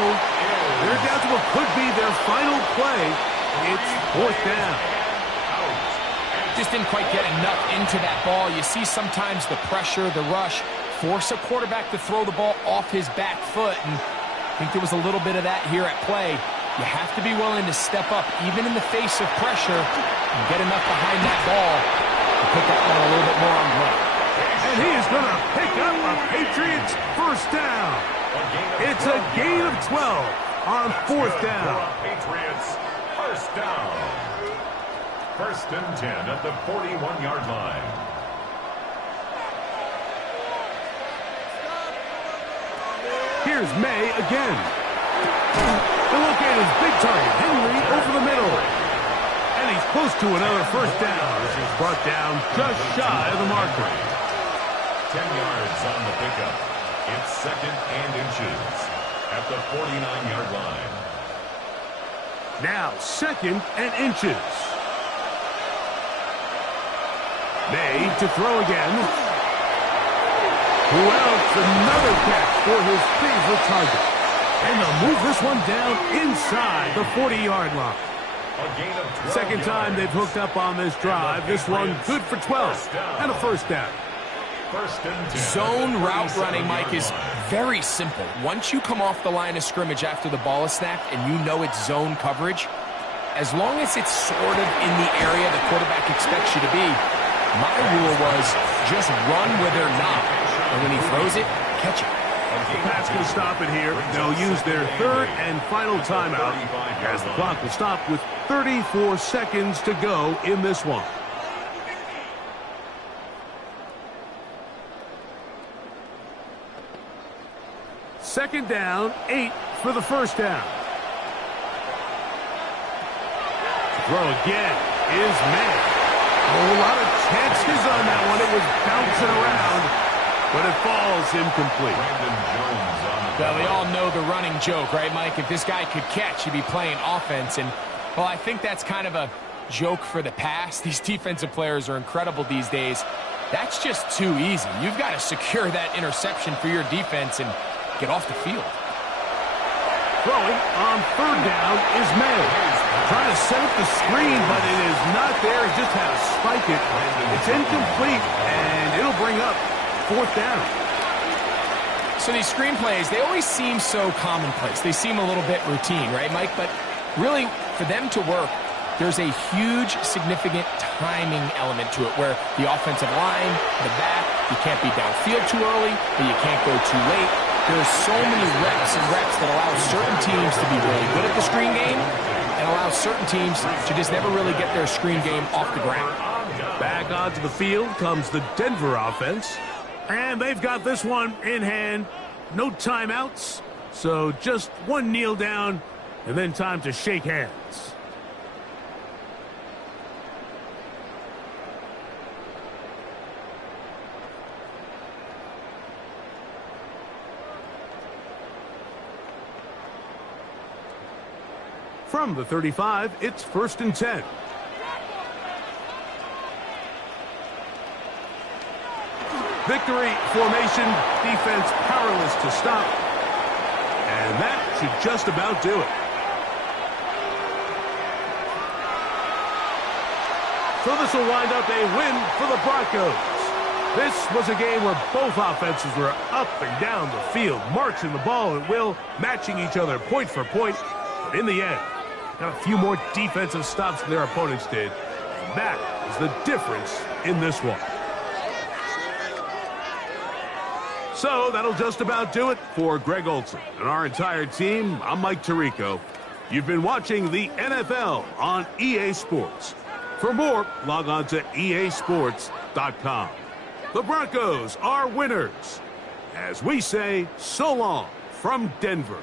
They're down to what could be their final play. It's 4th down. Just didn't quite get enough into that ball. You see sometimes the pressure, the rush, force a quarterback to throw the ball off his back foot, and I think there was a little bit of that here at play. You have to be willing to step up, even in the face of pressure, and get enough behind that ball to put that one a little bit more on play. And he is going to pick up a Patriots first down. It's a gain of 12 on 4th down. Patriots first down. 1st and 10 at the 41-yard line. Here's May again. The look at his big target, Henry, over the middle. And he's close to another first down. He's brought down just shy of the marker. 10 yards on the pickup. It's 2nd and inches at the 49-yard line. Now 2nd and inches. May to throw again. Who else? Another catch for his favorite target. And they'll move this one down inside the 40-yard line. Second time they've hooked up on this drive. This one good for 12 and a first down. Zone route running, Mike, is very simple. Once you come off the line of scrimmage after the ball is snapped and you know it's zone coverage, as long as it's sort of in the area the quarterback expects you to be, my rule was just run where they're not. And when he throws it, catch it. The Pats can stop it here. They'll use their 3rd and final timeout as the clock will stop with 34 seconds to go in this one. Second down, 8 for the first down. Throw again is May. A lot of chances on that one. It was bouncing around, but it falls incomplete. Well, we all know the running joke, right, Mike? If this guy could catch, he'd be playing offense. And, well, I think that's kind of a joke for the past. These defensive players are incredible these days. That's just too easy. You've got to secure that interception for your defense and get off the field. Throwing on 3rd down is May. Trying to set up the screen, but it is not there. He just had to spike it. It's incomplete, and it'll bring up 4th down. So these screenplays, they always seem so commonplace. They seem a little bit routine, right, Mike? But really, for them to work, there's a huge, significant timing element to it where the offensive line, the back, you can't be downfield too early, but you can't go too late. There's so many reps and reps that allow certain teams to be really good at the screen game and allow certain teams to just never really get their screen game off the ground. Back onto the field comes the Denver offense. And they've got this one in hand. No timeouts. So just one kneel down and then time to shake hands. From the 35, it's 1st and 10. Victory formation, defense powerless to stop. And that should just about do it. So this will wind up a win for the Broncos. This was a game where both offenses were up and down the field, marching the ball at will, matching each other point for point. But in the end, got a few more defensive stops than their opponents did. And that is the difference in this one. So that'll just about do it for Greg Olson and our entire team. I'm Mike Tirico. You've been watching the NFL on EA Sports. For more, log on to easports.com. The Broncos are winners. As we say, so long from Denver.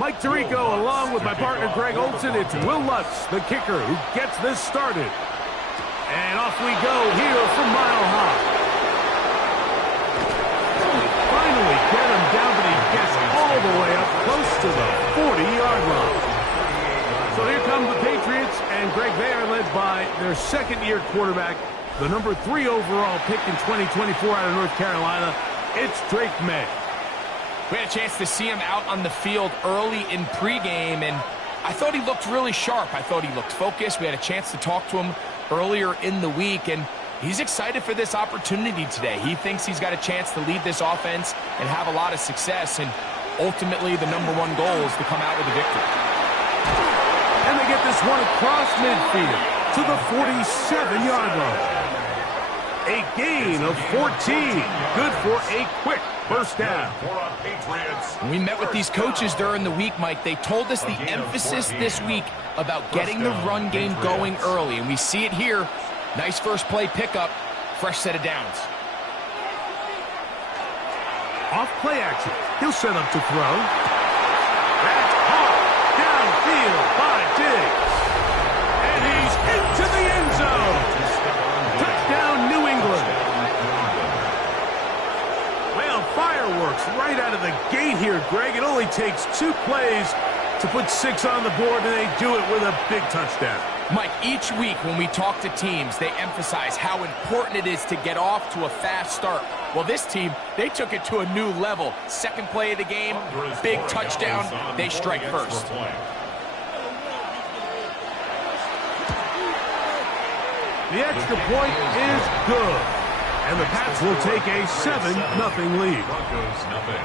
Mike Tirico along with my partner Greg Olson. It's Will Lutz, the kicker, who gets this started. And off we go here from Mile High. Finally get him down, but he gets all the way up close to the 40-yard line. So here come the Patriots, and Greg, they are led by their second-year quarterback, the number 3 overall pick in 2024 out of North Carolina. It's Drake May. We had a chance to see him out on the field early in pregame, and I thought he looked really sharp. I thought he looked focused. We had a chance to talk to him earlier in the week, and he's excited for this opportunity today. He thinks he's got a chance to lead this offense and have a lot of success, and ultimately the number 1 goal is to come out with a victory. And they get this one across midfield to the 47-yard line. A gain of 14. Good for a quick first down. We met with these coaches during the week, Mike. They told us the emphasis this week about getting the run game going early, and we see it here. Nice first play pickup, fresh set of downs. Off play action. He'll set up to throw. That's caught downfield by Diggs. And he's into the end zone. Touchdown, New England. Well, fireworks right out of the gate here, Greg. It only takes 2 plays to put 6 on the board, and they do it with a big touchdown. Mike, each week when we talk to teams, they emphasize how important it is to get off to a fast start. Well, this team, they took it to a new level. Second play of the game, big touchdown, they strike first. The extra point is good, and the Pats will take a 7-0 lead. Broncos nothing.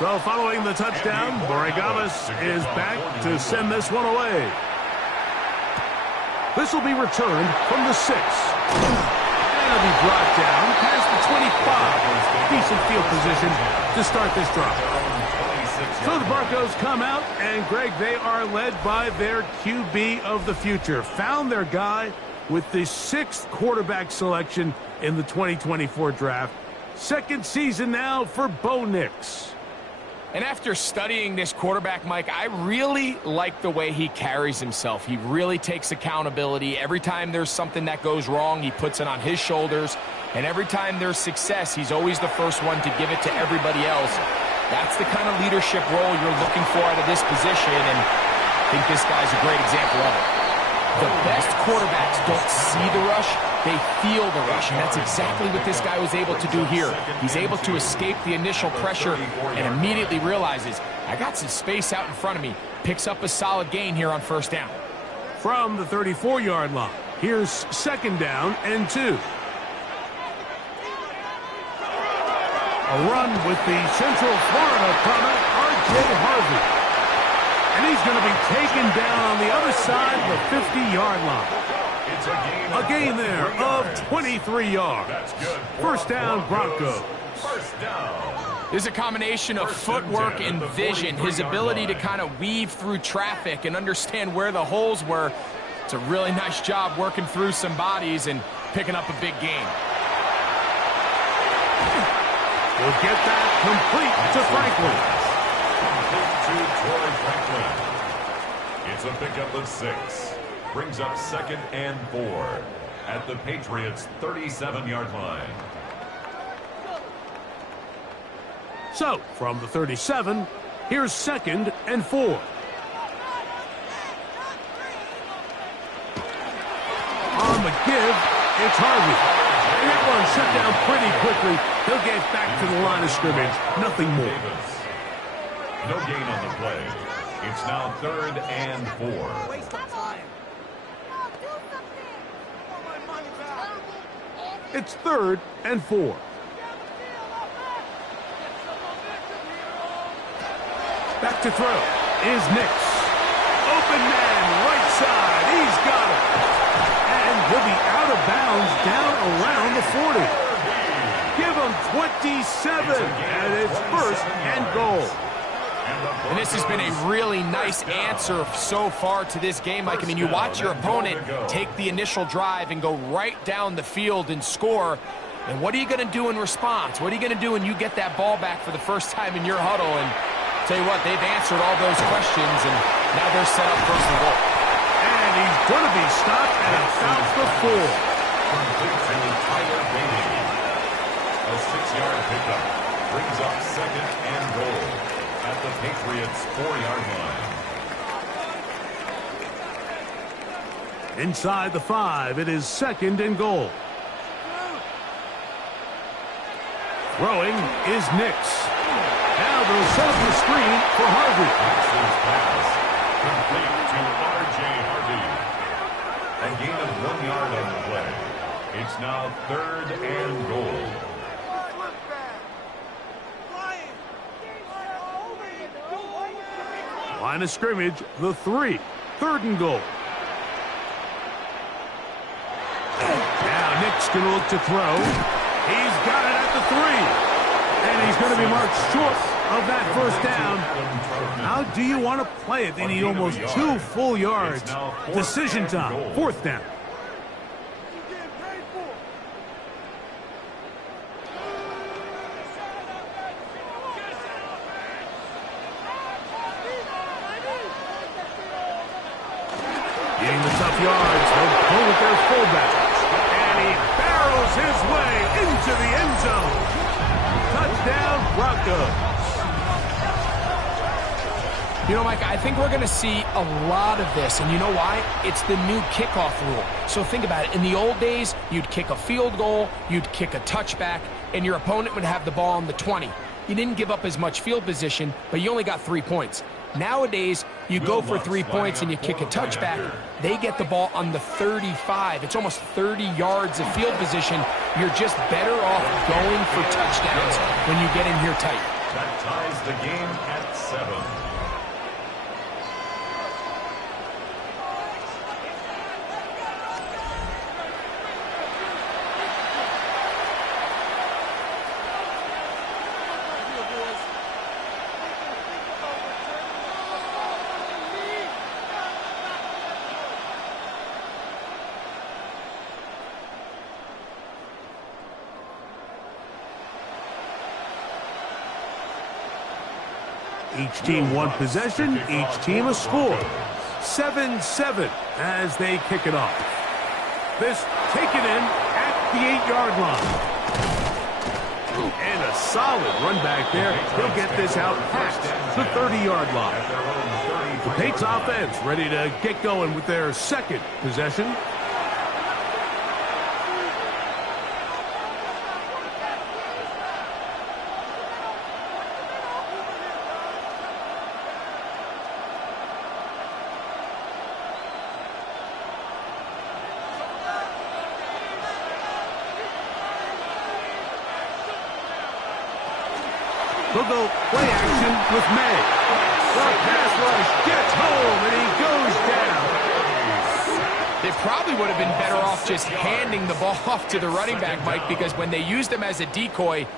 So following the touchdown, Borregales is back to send this one away. This will be returned from the 6. And it'll be brought down past the 25. Decent field position to start this drive. So the Broncos come out, and Greg, they are led by their QB of the future. Found their guy with the 6th quarterback selection in the 2024 draft. Second season now for Bo Nix. And after studying this quarterback, Mike, I really like the way he carries himself. He really takes accountability. Every time there's something that goes wrong, he puts it on his shoulders. And every time there's success, he's always the first one to give it to everybody else. That's the kind of leadership role you're looking for out of this position, and I think this guy's a great example of it. The best quarterbacks don't see the rush, they feel the rush, and that's exactly what this guy was able to do here. He's able to escape the initial pressure and immediately realizes, I got some space out in front of me. Picks up a solid gain here on first down. From the 34-yard line, here's second down and 2. A run with the Central Florida product, R.J. Harvey. And he's going to be taken down on the other side of the 50-yard line. It's A gain there of 23 yards. First down, Broncos. First down. There's a combination of footwork and vision, his ability to kind of weave through traffic and understand where the holes were. It's a really nice job working through some bodies and picking up a big gain. We'll get that complete to Franklin. Complete to Troy Franklin. It's a pickup of 6. Brings up 2nd and 4 at the Patriots' 37-yard line. So, from the 37, here's 2nd and 4. On the give, it's Harvey. And that one shut down pretty quickly. He'll get back to the line of scrimmage. Nothing more. Davis. No gain on the play. It's now 3rd and 4. Waste of time. It's 3rd and 4. Back to throw is Nix. Open man, right side. 40. Give them 27, and it's first and goal. And this has been a really nice answer so far to this game, Mike. I mean, you watch your opponent take the initial drive and go right down the field and score. And what are you going to do in response? What are you going to do when you get that ball back for the first time in your huddle? And tell you what, they've answered all those questions, and now they're set up first and goal. And he's going to be stopped at about the 4. Complete to Tyler Beatty. A 6-yard pickup brings up second and goal at the Patriots' 4-yard line. Inside the 5, it is second and goal. Throwing is Nix. Now they'll set up the screen for Harvey. Pass complete to R.J. Harvey. A gain of 1 yard on the play. It's now third and goal. Line of scrimmage, the 3. Third and goal. Now Nix going to look to throw. He's got it at the 3. And he's going to be marked short of that first down. How do you want to play it? They need almost 2 full yards. Decision time. Fourth down. Getting the tough yards. They'll pull with their fullback. And he barrels his way into the end zone. Touchdown, Broncos. You know, Mike, I think we're going to see a lot of this, and you know why? It's the new kickoff rule. So think about it. In the old days, you'd kick a field goal, you'd kick a touchback, and your opponent would have the ball on the 20. You didn't give up as much field position, but you only got 3 points. Nowadays, you go for 3 points and you kick a touchback. They get the ball on the 35. It's almost 30 yards of field position. You're just better off going for touchdowns when you get in here tight. That ties the game at 7. Each team one possession, each team a score. 7-7 as they kick it off. This taken in at the 8-yard line. And a solid run back there. He'll get this out past the 30-yard line. The Patriots offense ready to get going with their second possession. They'll go play action with May. The pass rush gets home, and he goes down. They probably would have been better off just handing the ball off to the running back, Mike, because when they used him as a decoy,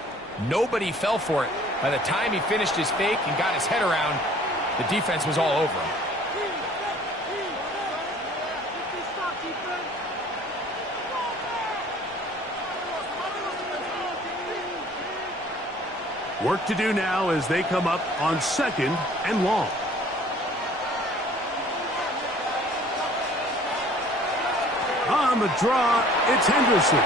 nobody fell for it. By the time he finished his fake and got his head around, the defense was all over him. Work to do now as they come up on second and long. On the draw, it's Henderson.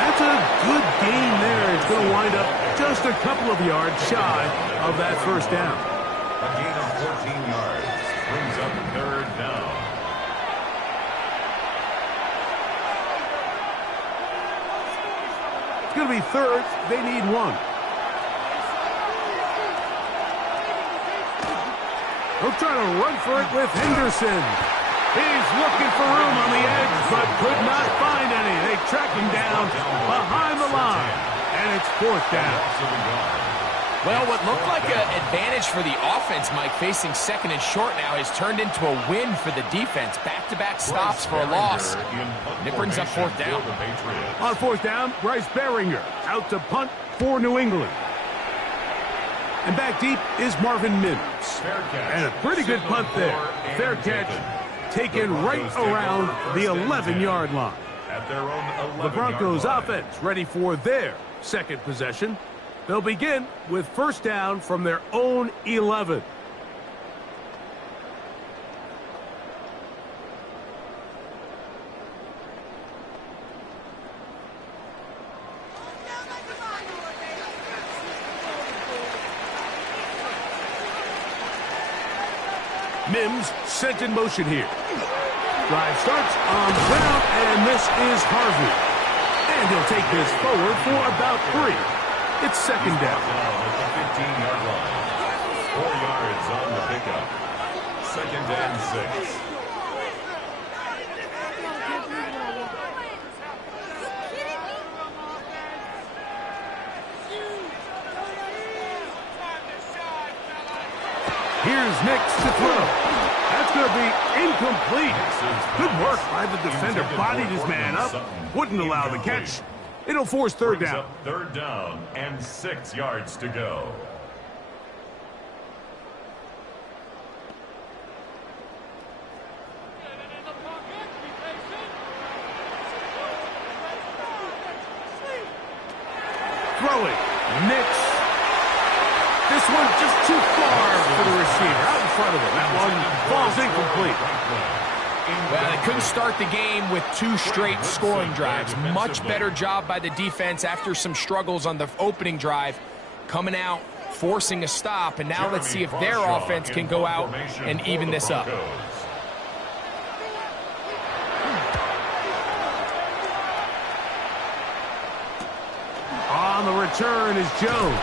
That's a good gain there. It's going to wind up just a couple of yards shy of that first down. A gain of 14 yards brings up third down. It's going to be third. They need 1. They'll try to run for it with Henderson. He's looking for room on the edge, but could not find any. They track him down behind the line, and it's fourth down. Well, what looked like an advantage for the offense, Mike, facing second and short now, has turned into a win for the defense. Back-to-back stops for a loss. And it brings up fourth down. On fourth down, Bryce Behringer out to punt for New England. And back deep is Marvin Mims. And a pretty good punt there. Fair catch, taken right around the 11-yard line. The Broncos offense ready for their second possession. They'll begin with first down from their own 11. Mims sent in motion here. Drive starts on the ground, and this is Harvey. And he'll take this forward for about 3. It's second down. At the 15-yard line. 4 yards on the pickup. Second and 6. Here's Nix to throw. That's going to be incomplete. Good work by the defender. Bodied his man up. Wouldn't allow the catch. It'll force third down. Third down and 6 yards to go. Throwing. Nix. This one just too far for the receiver. Out in front of him. That one falls incomplete. Well, they couldn't start the game with 2 straight scoring drives. Much better job by the defense after some struggles on the opening drive. Coming out, forcing a stop, and now let's see if their offense can go out and even this up. On the return is Jones.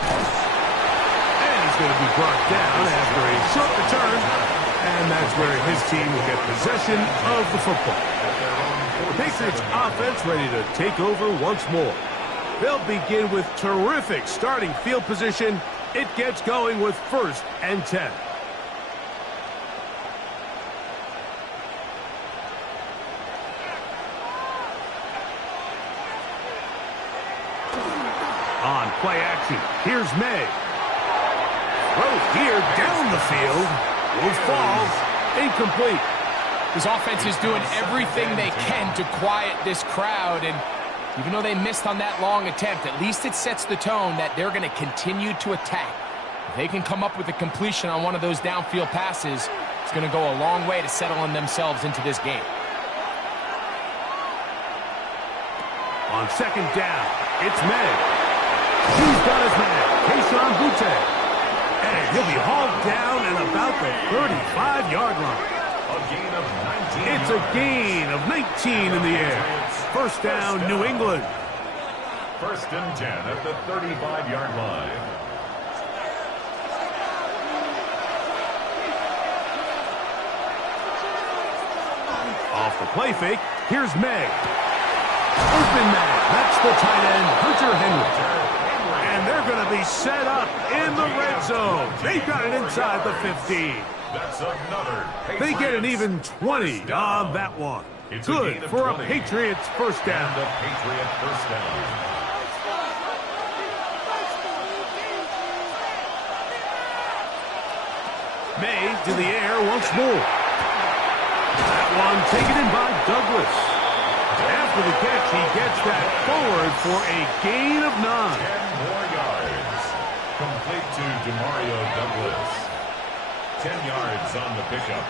And he's going to be brought down after a short return. And that's where his team will get possession of the football. Patriots offense ready to take over once more. They'll begin with terrific starting field position. It gets going with first and 10. On play action, here's May. Throw here down the field. Will fall. Incomplete. This offense is doing everything they can to quiet this crowd, and even though they missed on that long attempt, at least it sets the tone that they're going to continue to attack. If they can come up with a completion on one of those downfield passes, it's going to go a long way to settling themselves into this game. On second down, it's May. He's got his man, Kayshon Boutte. And he'll be hauled down at about the 35-yard line. A gain of 19. It's a gain of 19 in the air. First down, New England. First and 10 at the 35-yard line. Off the play fake, here's May. Open man, that's the tight end, Hunter Henry. And they're going to be set up in the red zone. They've got it inside the 15. That's another. They get an even 20 on that one. Good for a Patriots first down. And a Patriot first down. May to the air once more. That one taken in by Douglas. After the catch, he gets that forward for a gain of 9. 10 more yards. Complete to Demario Douglas. 10 yards on the pickup.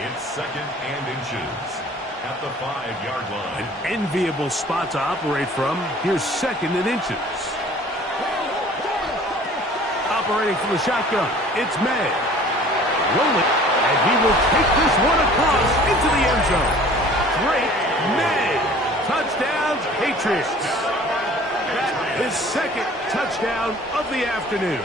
It's second and inches at the 5-yard line. An enviable spot to operate from. Here's second and inches. Operating from the shotgun, it's May. Rolling, and he will take this one across into the end zone. Great May. Touchdown, Patriots. That is second touchdown of the afternoon.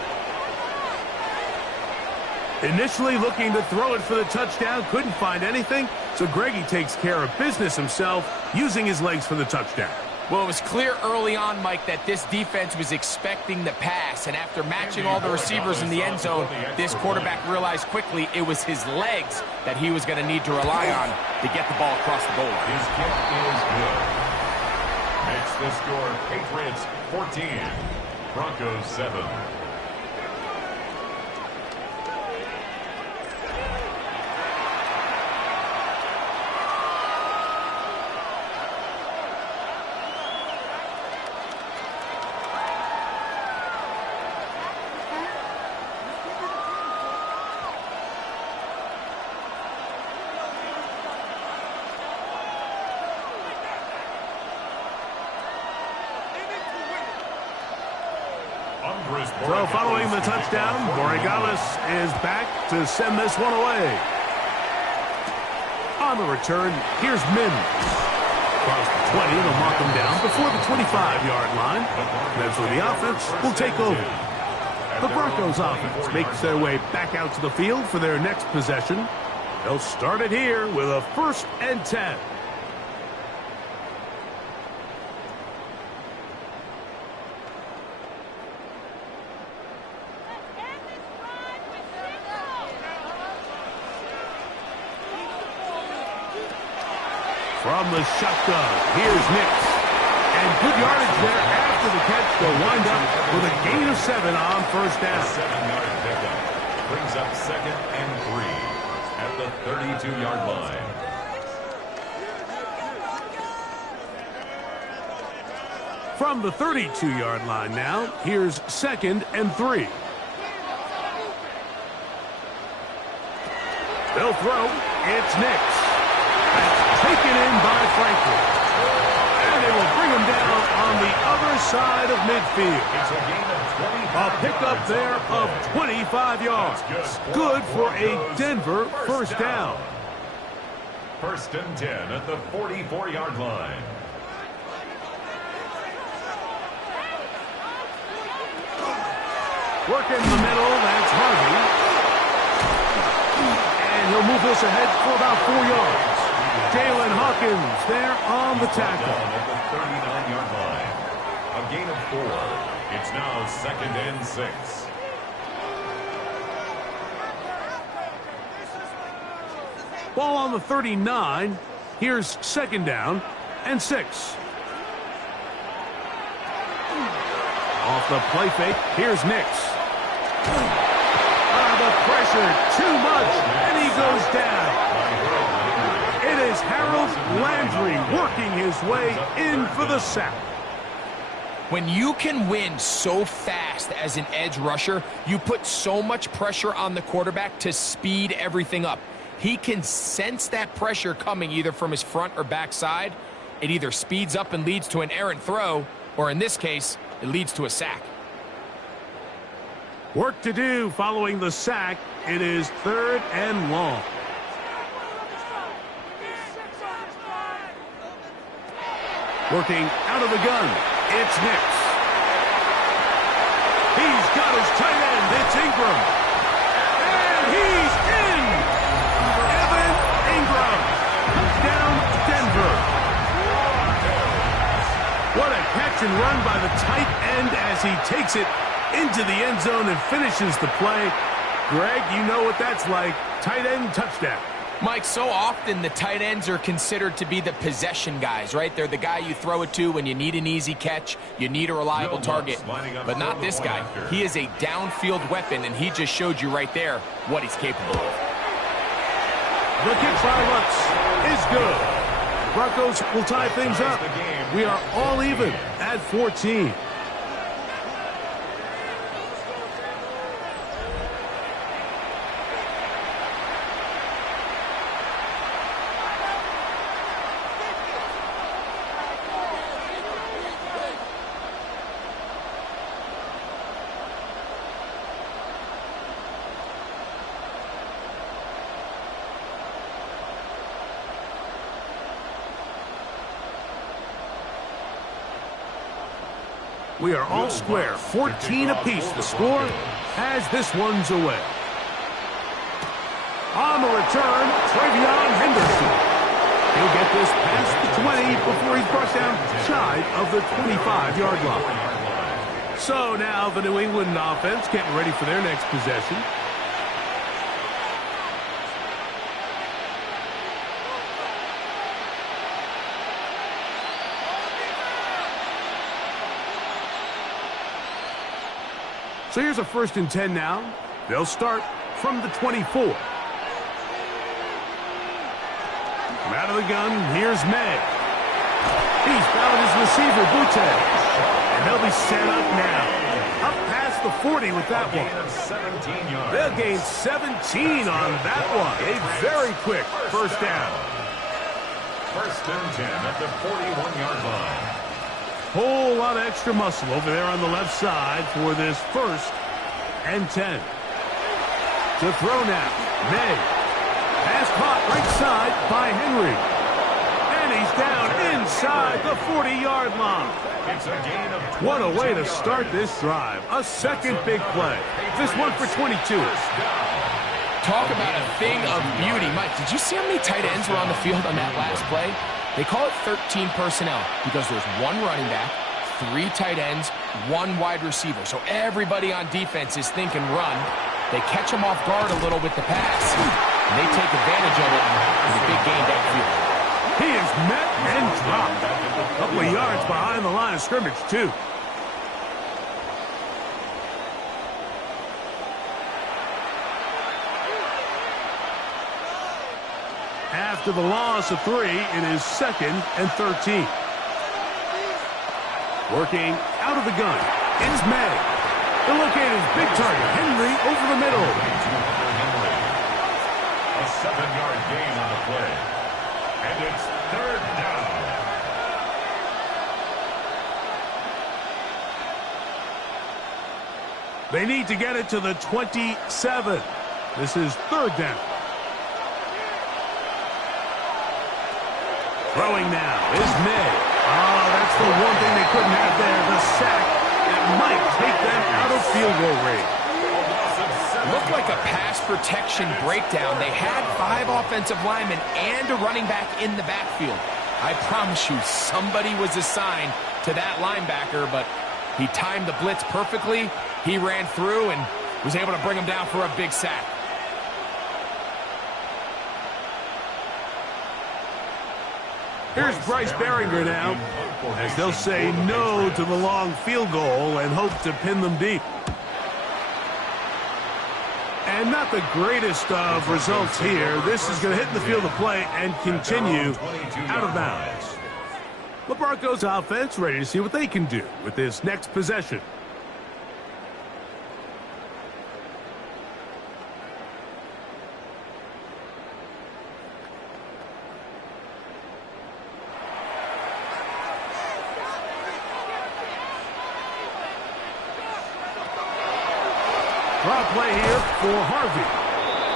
Initially looking to throw it for the touchdown, couldn't find anything, so Greggy takes care of business himself, using his legs for the touchdown. Well, it was clear early on, Mike, that this defense was expecting the pass, and after matching all the receivers in the end zone, this quarterback realized quickly it was his legs that he was going to need to rely on to get the ball across the goal line. His kick is good. Makes the score Patriots 14, Broncos 7. So following the touchdown, Borregales is back to send this one away. On the return, here's Mims. Across the 20, they'll mark him down before the 25-yard line. That's where the offense will take over. The Broncos offense makes their way back out to the field for their next possession. They'll start it here with a 1st and 10. From the shotgun, here's Nix. And good yardage there after the catch. They'll wind up with a gain of 7 on 1st down. 7-yard pickup brings up 2nd and 3 at the 32-yard line. From the 32-yard line now, here's 2nd and 3. They'll throw. It's Nix. Taken in by Franklin. And they will bring him down on the other side of midfield. It's a gain of 25 A pickup there of 25 yards. Good for a Denver 1st down. 1st and 10 at the 44-yard line. Work in the middle, that's Harvey. And he'll move this ahead for about 4 yards. Jalen Hawkins there on the tackle. At the 39-yard line. A gain of 4. It's now 2nd and 6. Ball on the 39. Here's 2nd down and 6. Off the play fake, here's Nix. The pressure, too much, and he goes down. It is Harold Landry working his way in for the sack. When you can win so fast as an edge rusher, you put so much pressure on the quarterback to speed everything up. He can sense that pressure coming either from his front or back side. It either speeds up and leads to an errant throw, or in this case, it leads to a sack. Work to do following the sack. It is 3rd and long. Working out of the gun, it's Nix. He's got his tight end, it's Ingram. And he's in! Evan Ingram. Touchdown, Denver. What a catch and run by the tight end as he takes it into the end zone and finishes the play. Greg, you know what that's like. Tight end touchdown. Mike, so often the tight ends are considered to be the possession guys, right? They're the guy you throw it to when you need an easy catch, you need a reliable target. But not this guy. He is a downfield weapon, and he just showed you right there what he's capable of. The kick by Lutz is good. Broncos will tie things up. We are all even at 14. We are all square. 14 apiece the score as this one's away. On the return, Travion Henderson. He'll get get this past the 20 before he's brought down shy of the 25-yard line. So now the New England offense getting ready for their next possession. So here's a 1st and 10 now. They'll start from the 24. Out of the gun, here's May. He's found his receiver, Butte. And they'll be set up now. Up past the 40 with that one. They'll gain 17 on that one. A very quick 1st down. 1st and 10 at the 41-yard line. Whole lot of extra muscle over there on the left side for this 1st and 10. To throw now, May. Pass caught right side by Henry. And he's down inside the 40-yard line. It's a gain of 22. What a way to start this drive. A second big play. This one for 22. Talk about a thing of beauty. Mike, did you see how many tight ends were on the field on that last play? They call it 13 personnel because there's 1 running back, 3 tight ends, 1 wide receiver. So everybody on defense is thinking run. They catch them off guard a little with the pass. And they take advantage of it with a big gain downfield. He is met and dropped. A couple of yards behind the line of scrimmage, too. After the loss of 3, it is 2nd and 13. Working out of the gun is May. They'll locate his big target, Henry, over the middle. A 7-yard gain on the play. And it's 3rd down. They need to get it to the 27. This is 3rd down. Throwing now is May. Oh, that's the one thing they couldn't have there, the sack that might take them out of field goal range. Looked like a pass protection breakdown. They had 5 offensive linemen and a running back in the backfield. I promise you, somebody was assigned to that linebacker, but he timed the blitz perfectly. He ran through and was able to bring him down for a big sack. Here's Bryce Behringer now, as they'll say no to the long field goal and hope to pin them deep. And not the greatest of results here. This is going to hit the field of play and continue out of bounds. The Broncos offense ready to see what they can do with this next possession. Draw play here for Harvey.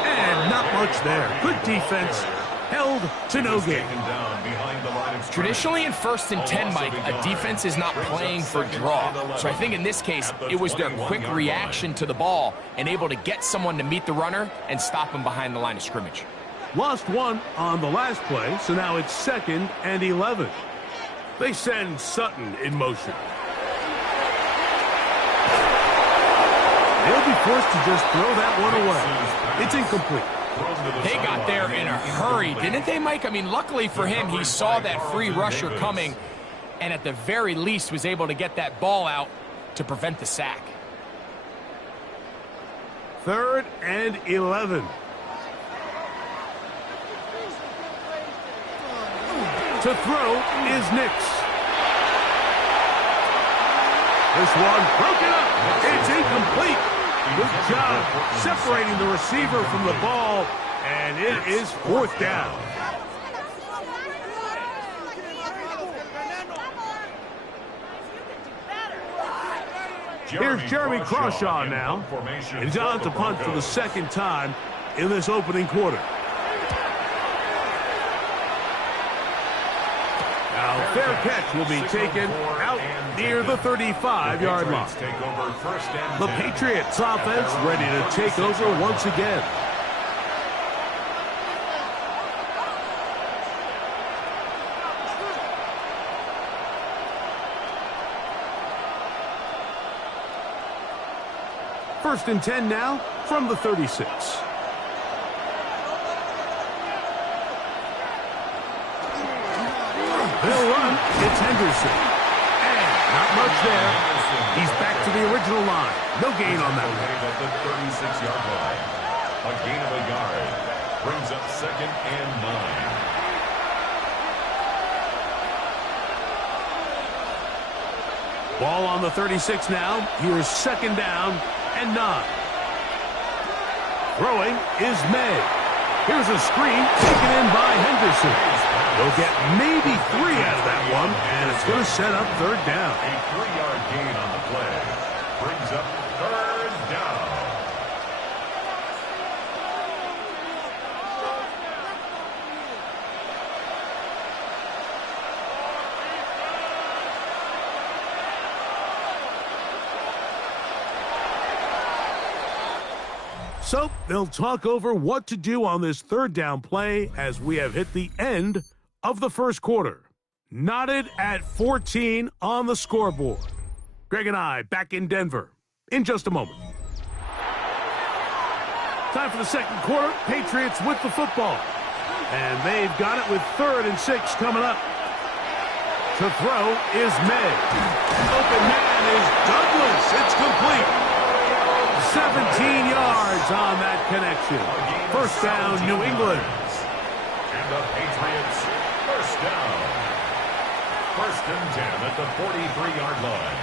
And not much there. Good defense. Held to no gain. Traditionally in 1st and 10, Mike, a defense is not playing for draw. So I think in this case, it was their quick reaction to the ball and able to get someone to meet the runner and stop him behind the line of scrimmage. Lost 1 on the last play, so now it's 2nd and 11. They send Sutton in motion. They'll be forced to just throw that one away. It's incomplete. They got there in a hurry, didn't they, Mike? I mean, luckily for him, he saw that free rusher coming and at the very least was able to get that ball out to prevent the sack. 3rd and 11. To throw is Nix. This one broken up. It's incomplete. Good job separating the receiver from the ball, and it is 4th down. Here's Jeremy Crawshaw now. He's on to punt for the 2nd time in this opening quarter. Now, fair catch will be taken out near the 35-yard line. The Patriots offense ready to take over once again. First and 10 now from the 36. They'll run. It's Henderson. And not much there. He's back to the original line. No gain on that one. At the 36-yard line. A gain of a yard. Brings up second and 9. Ball on the 36 now. Here's second down and 9. Throwing is May. Here's a screen taken in by Henderson. They'll get maybe 3 out of that one, and it's going to set up third down. A 3-yard gain on the play. Brings up third down. So they'll talk over what to do on this third down play as we have hit the end of the first quarter. Knotted at 14 on the scoreboard. Greg and I back in Denver in just a moment. Time for the second quarter. Patriots with the football. And they've got it with 3rd and 6 coming up. To throw is May. Open man is Douglas. It's complete. 17 yards on that connection. First down, New England. And the Patriots, first down. First and 10 at the 43-yard line.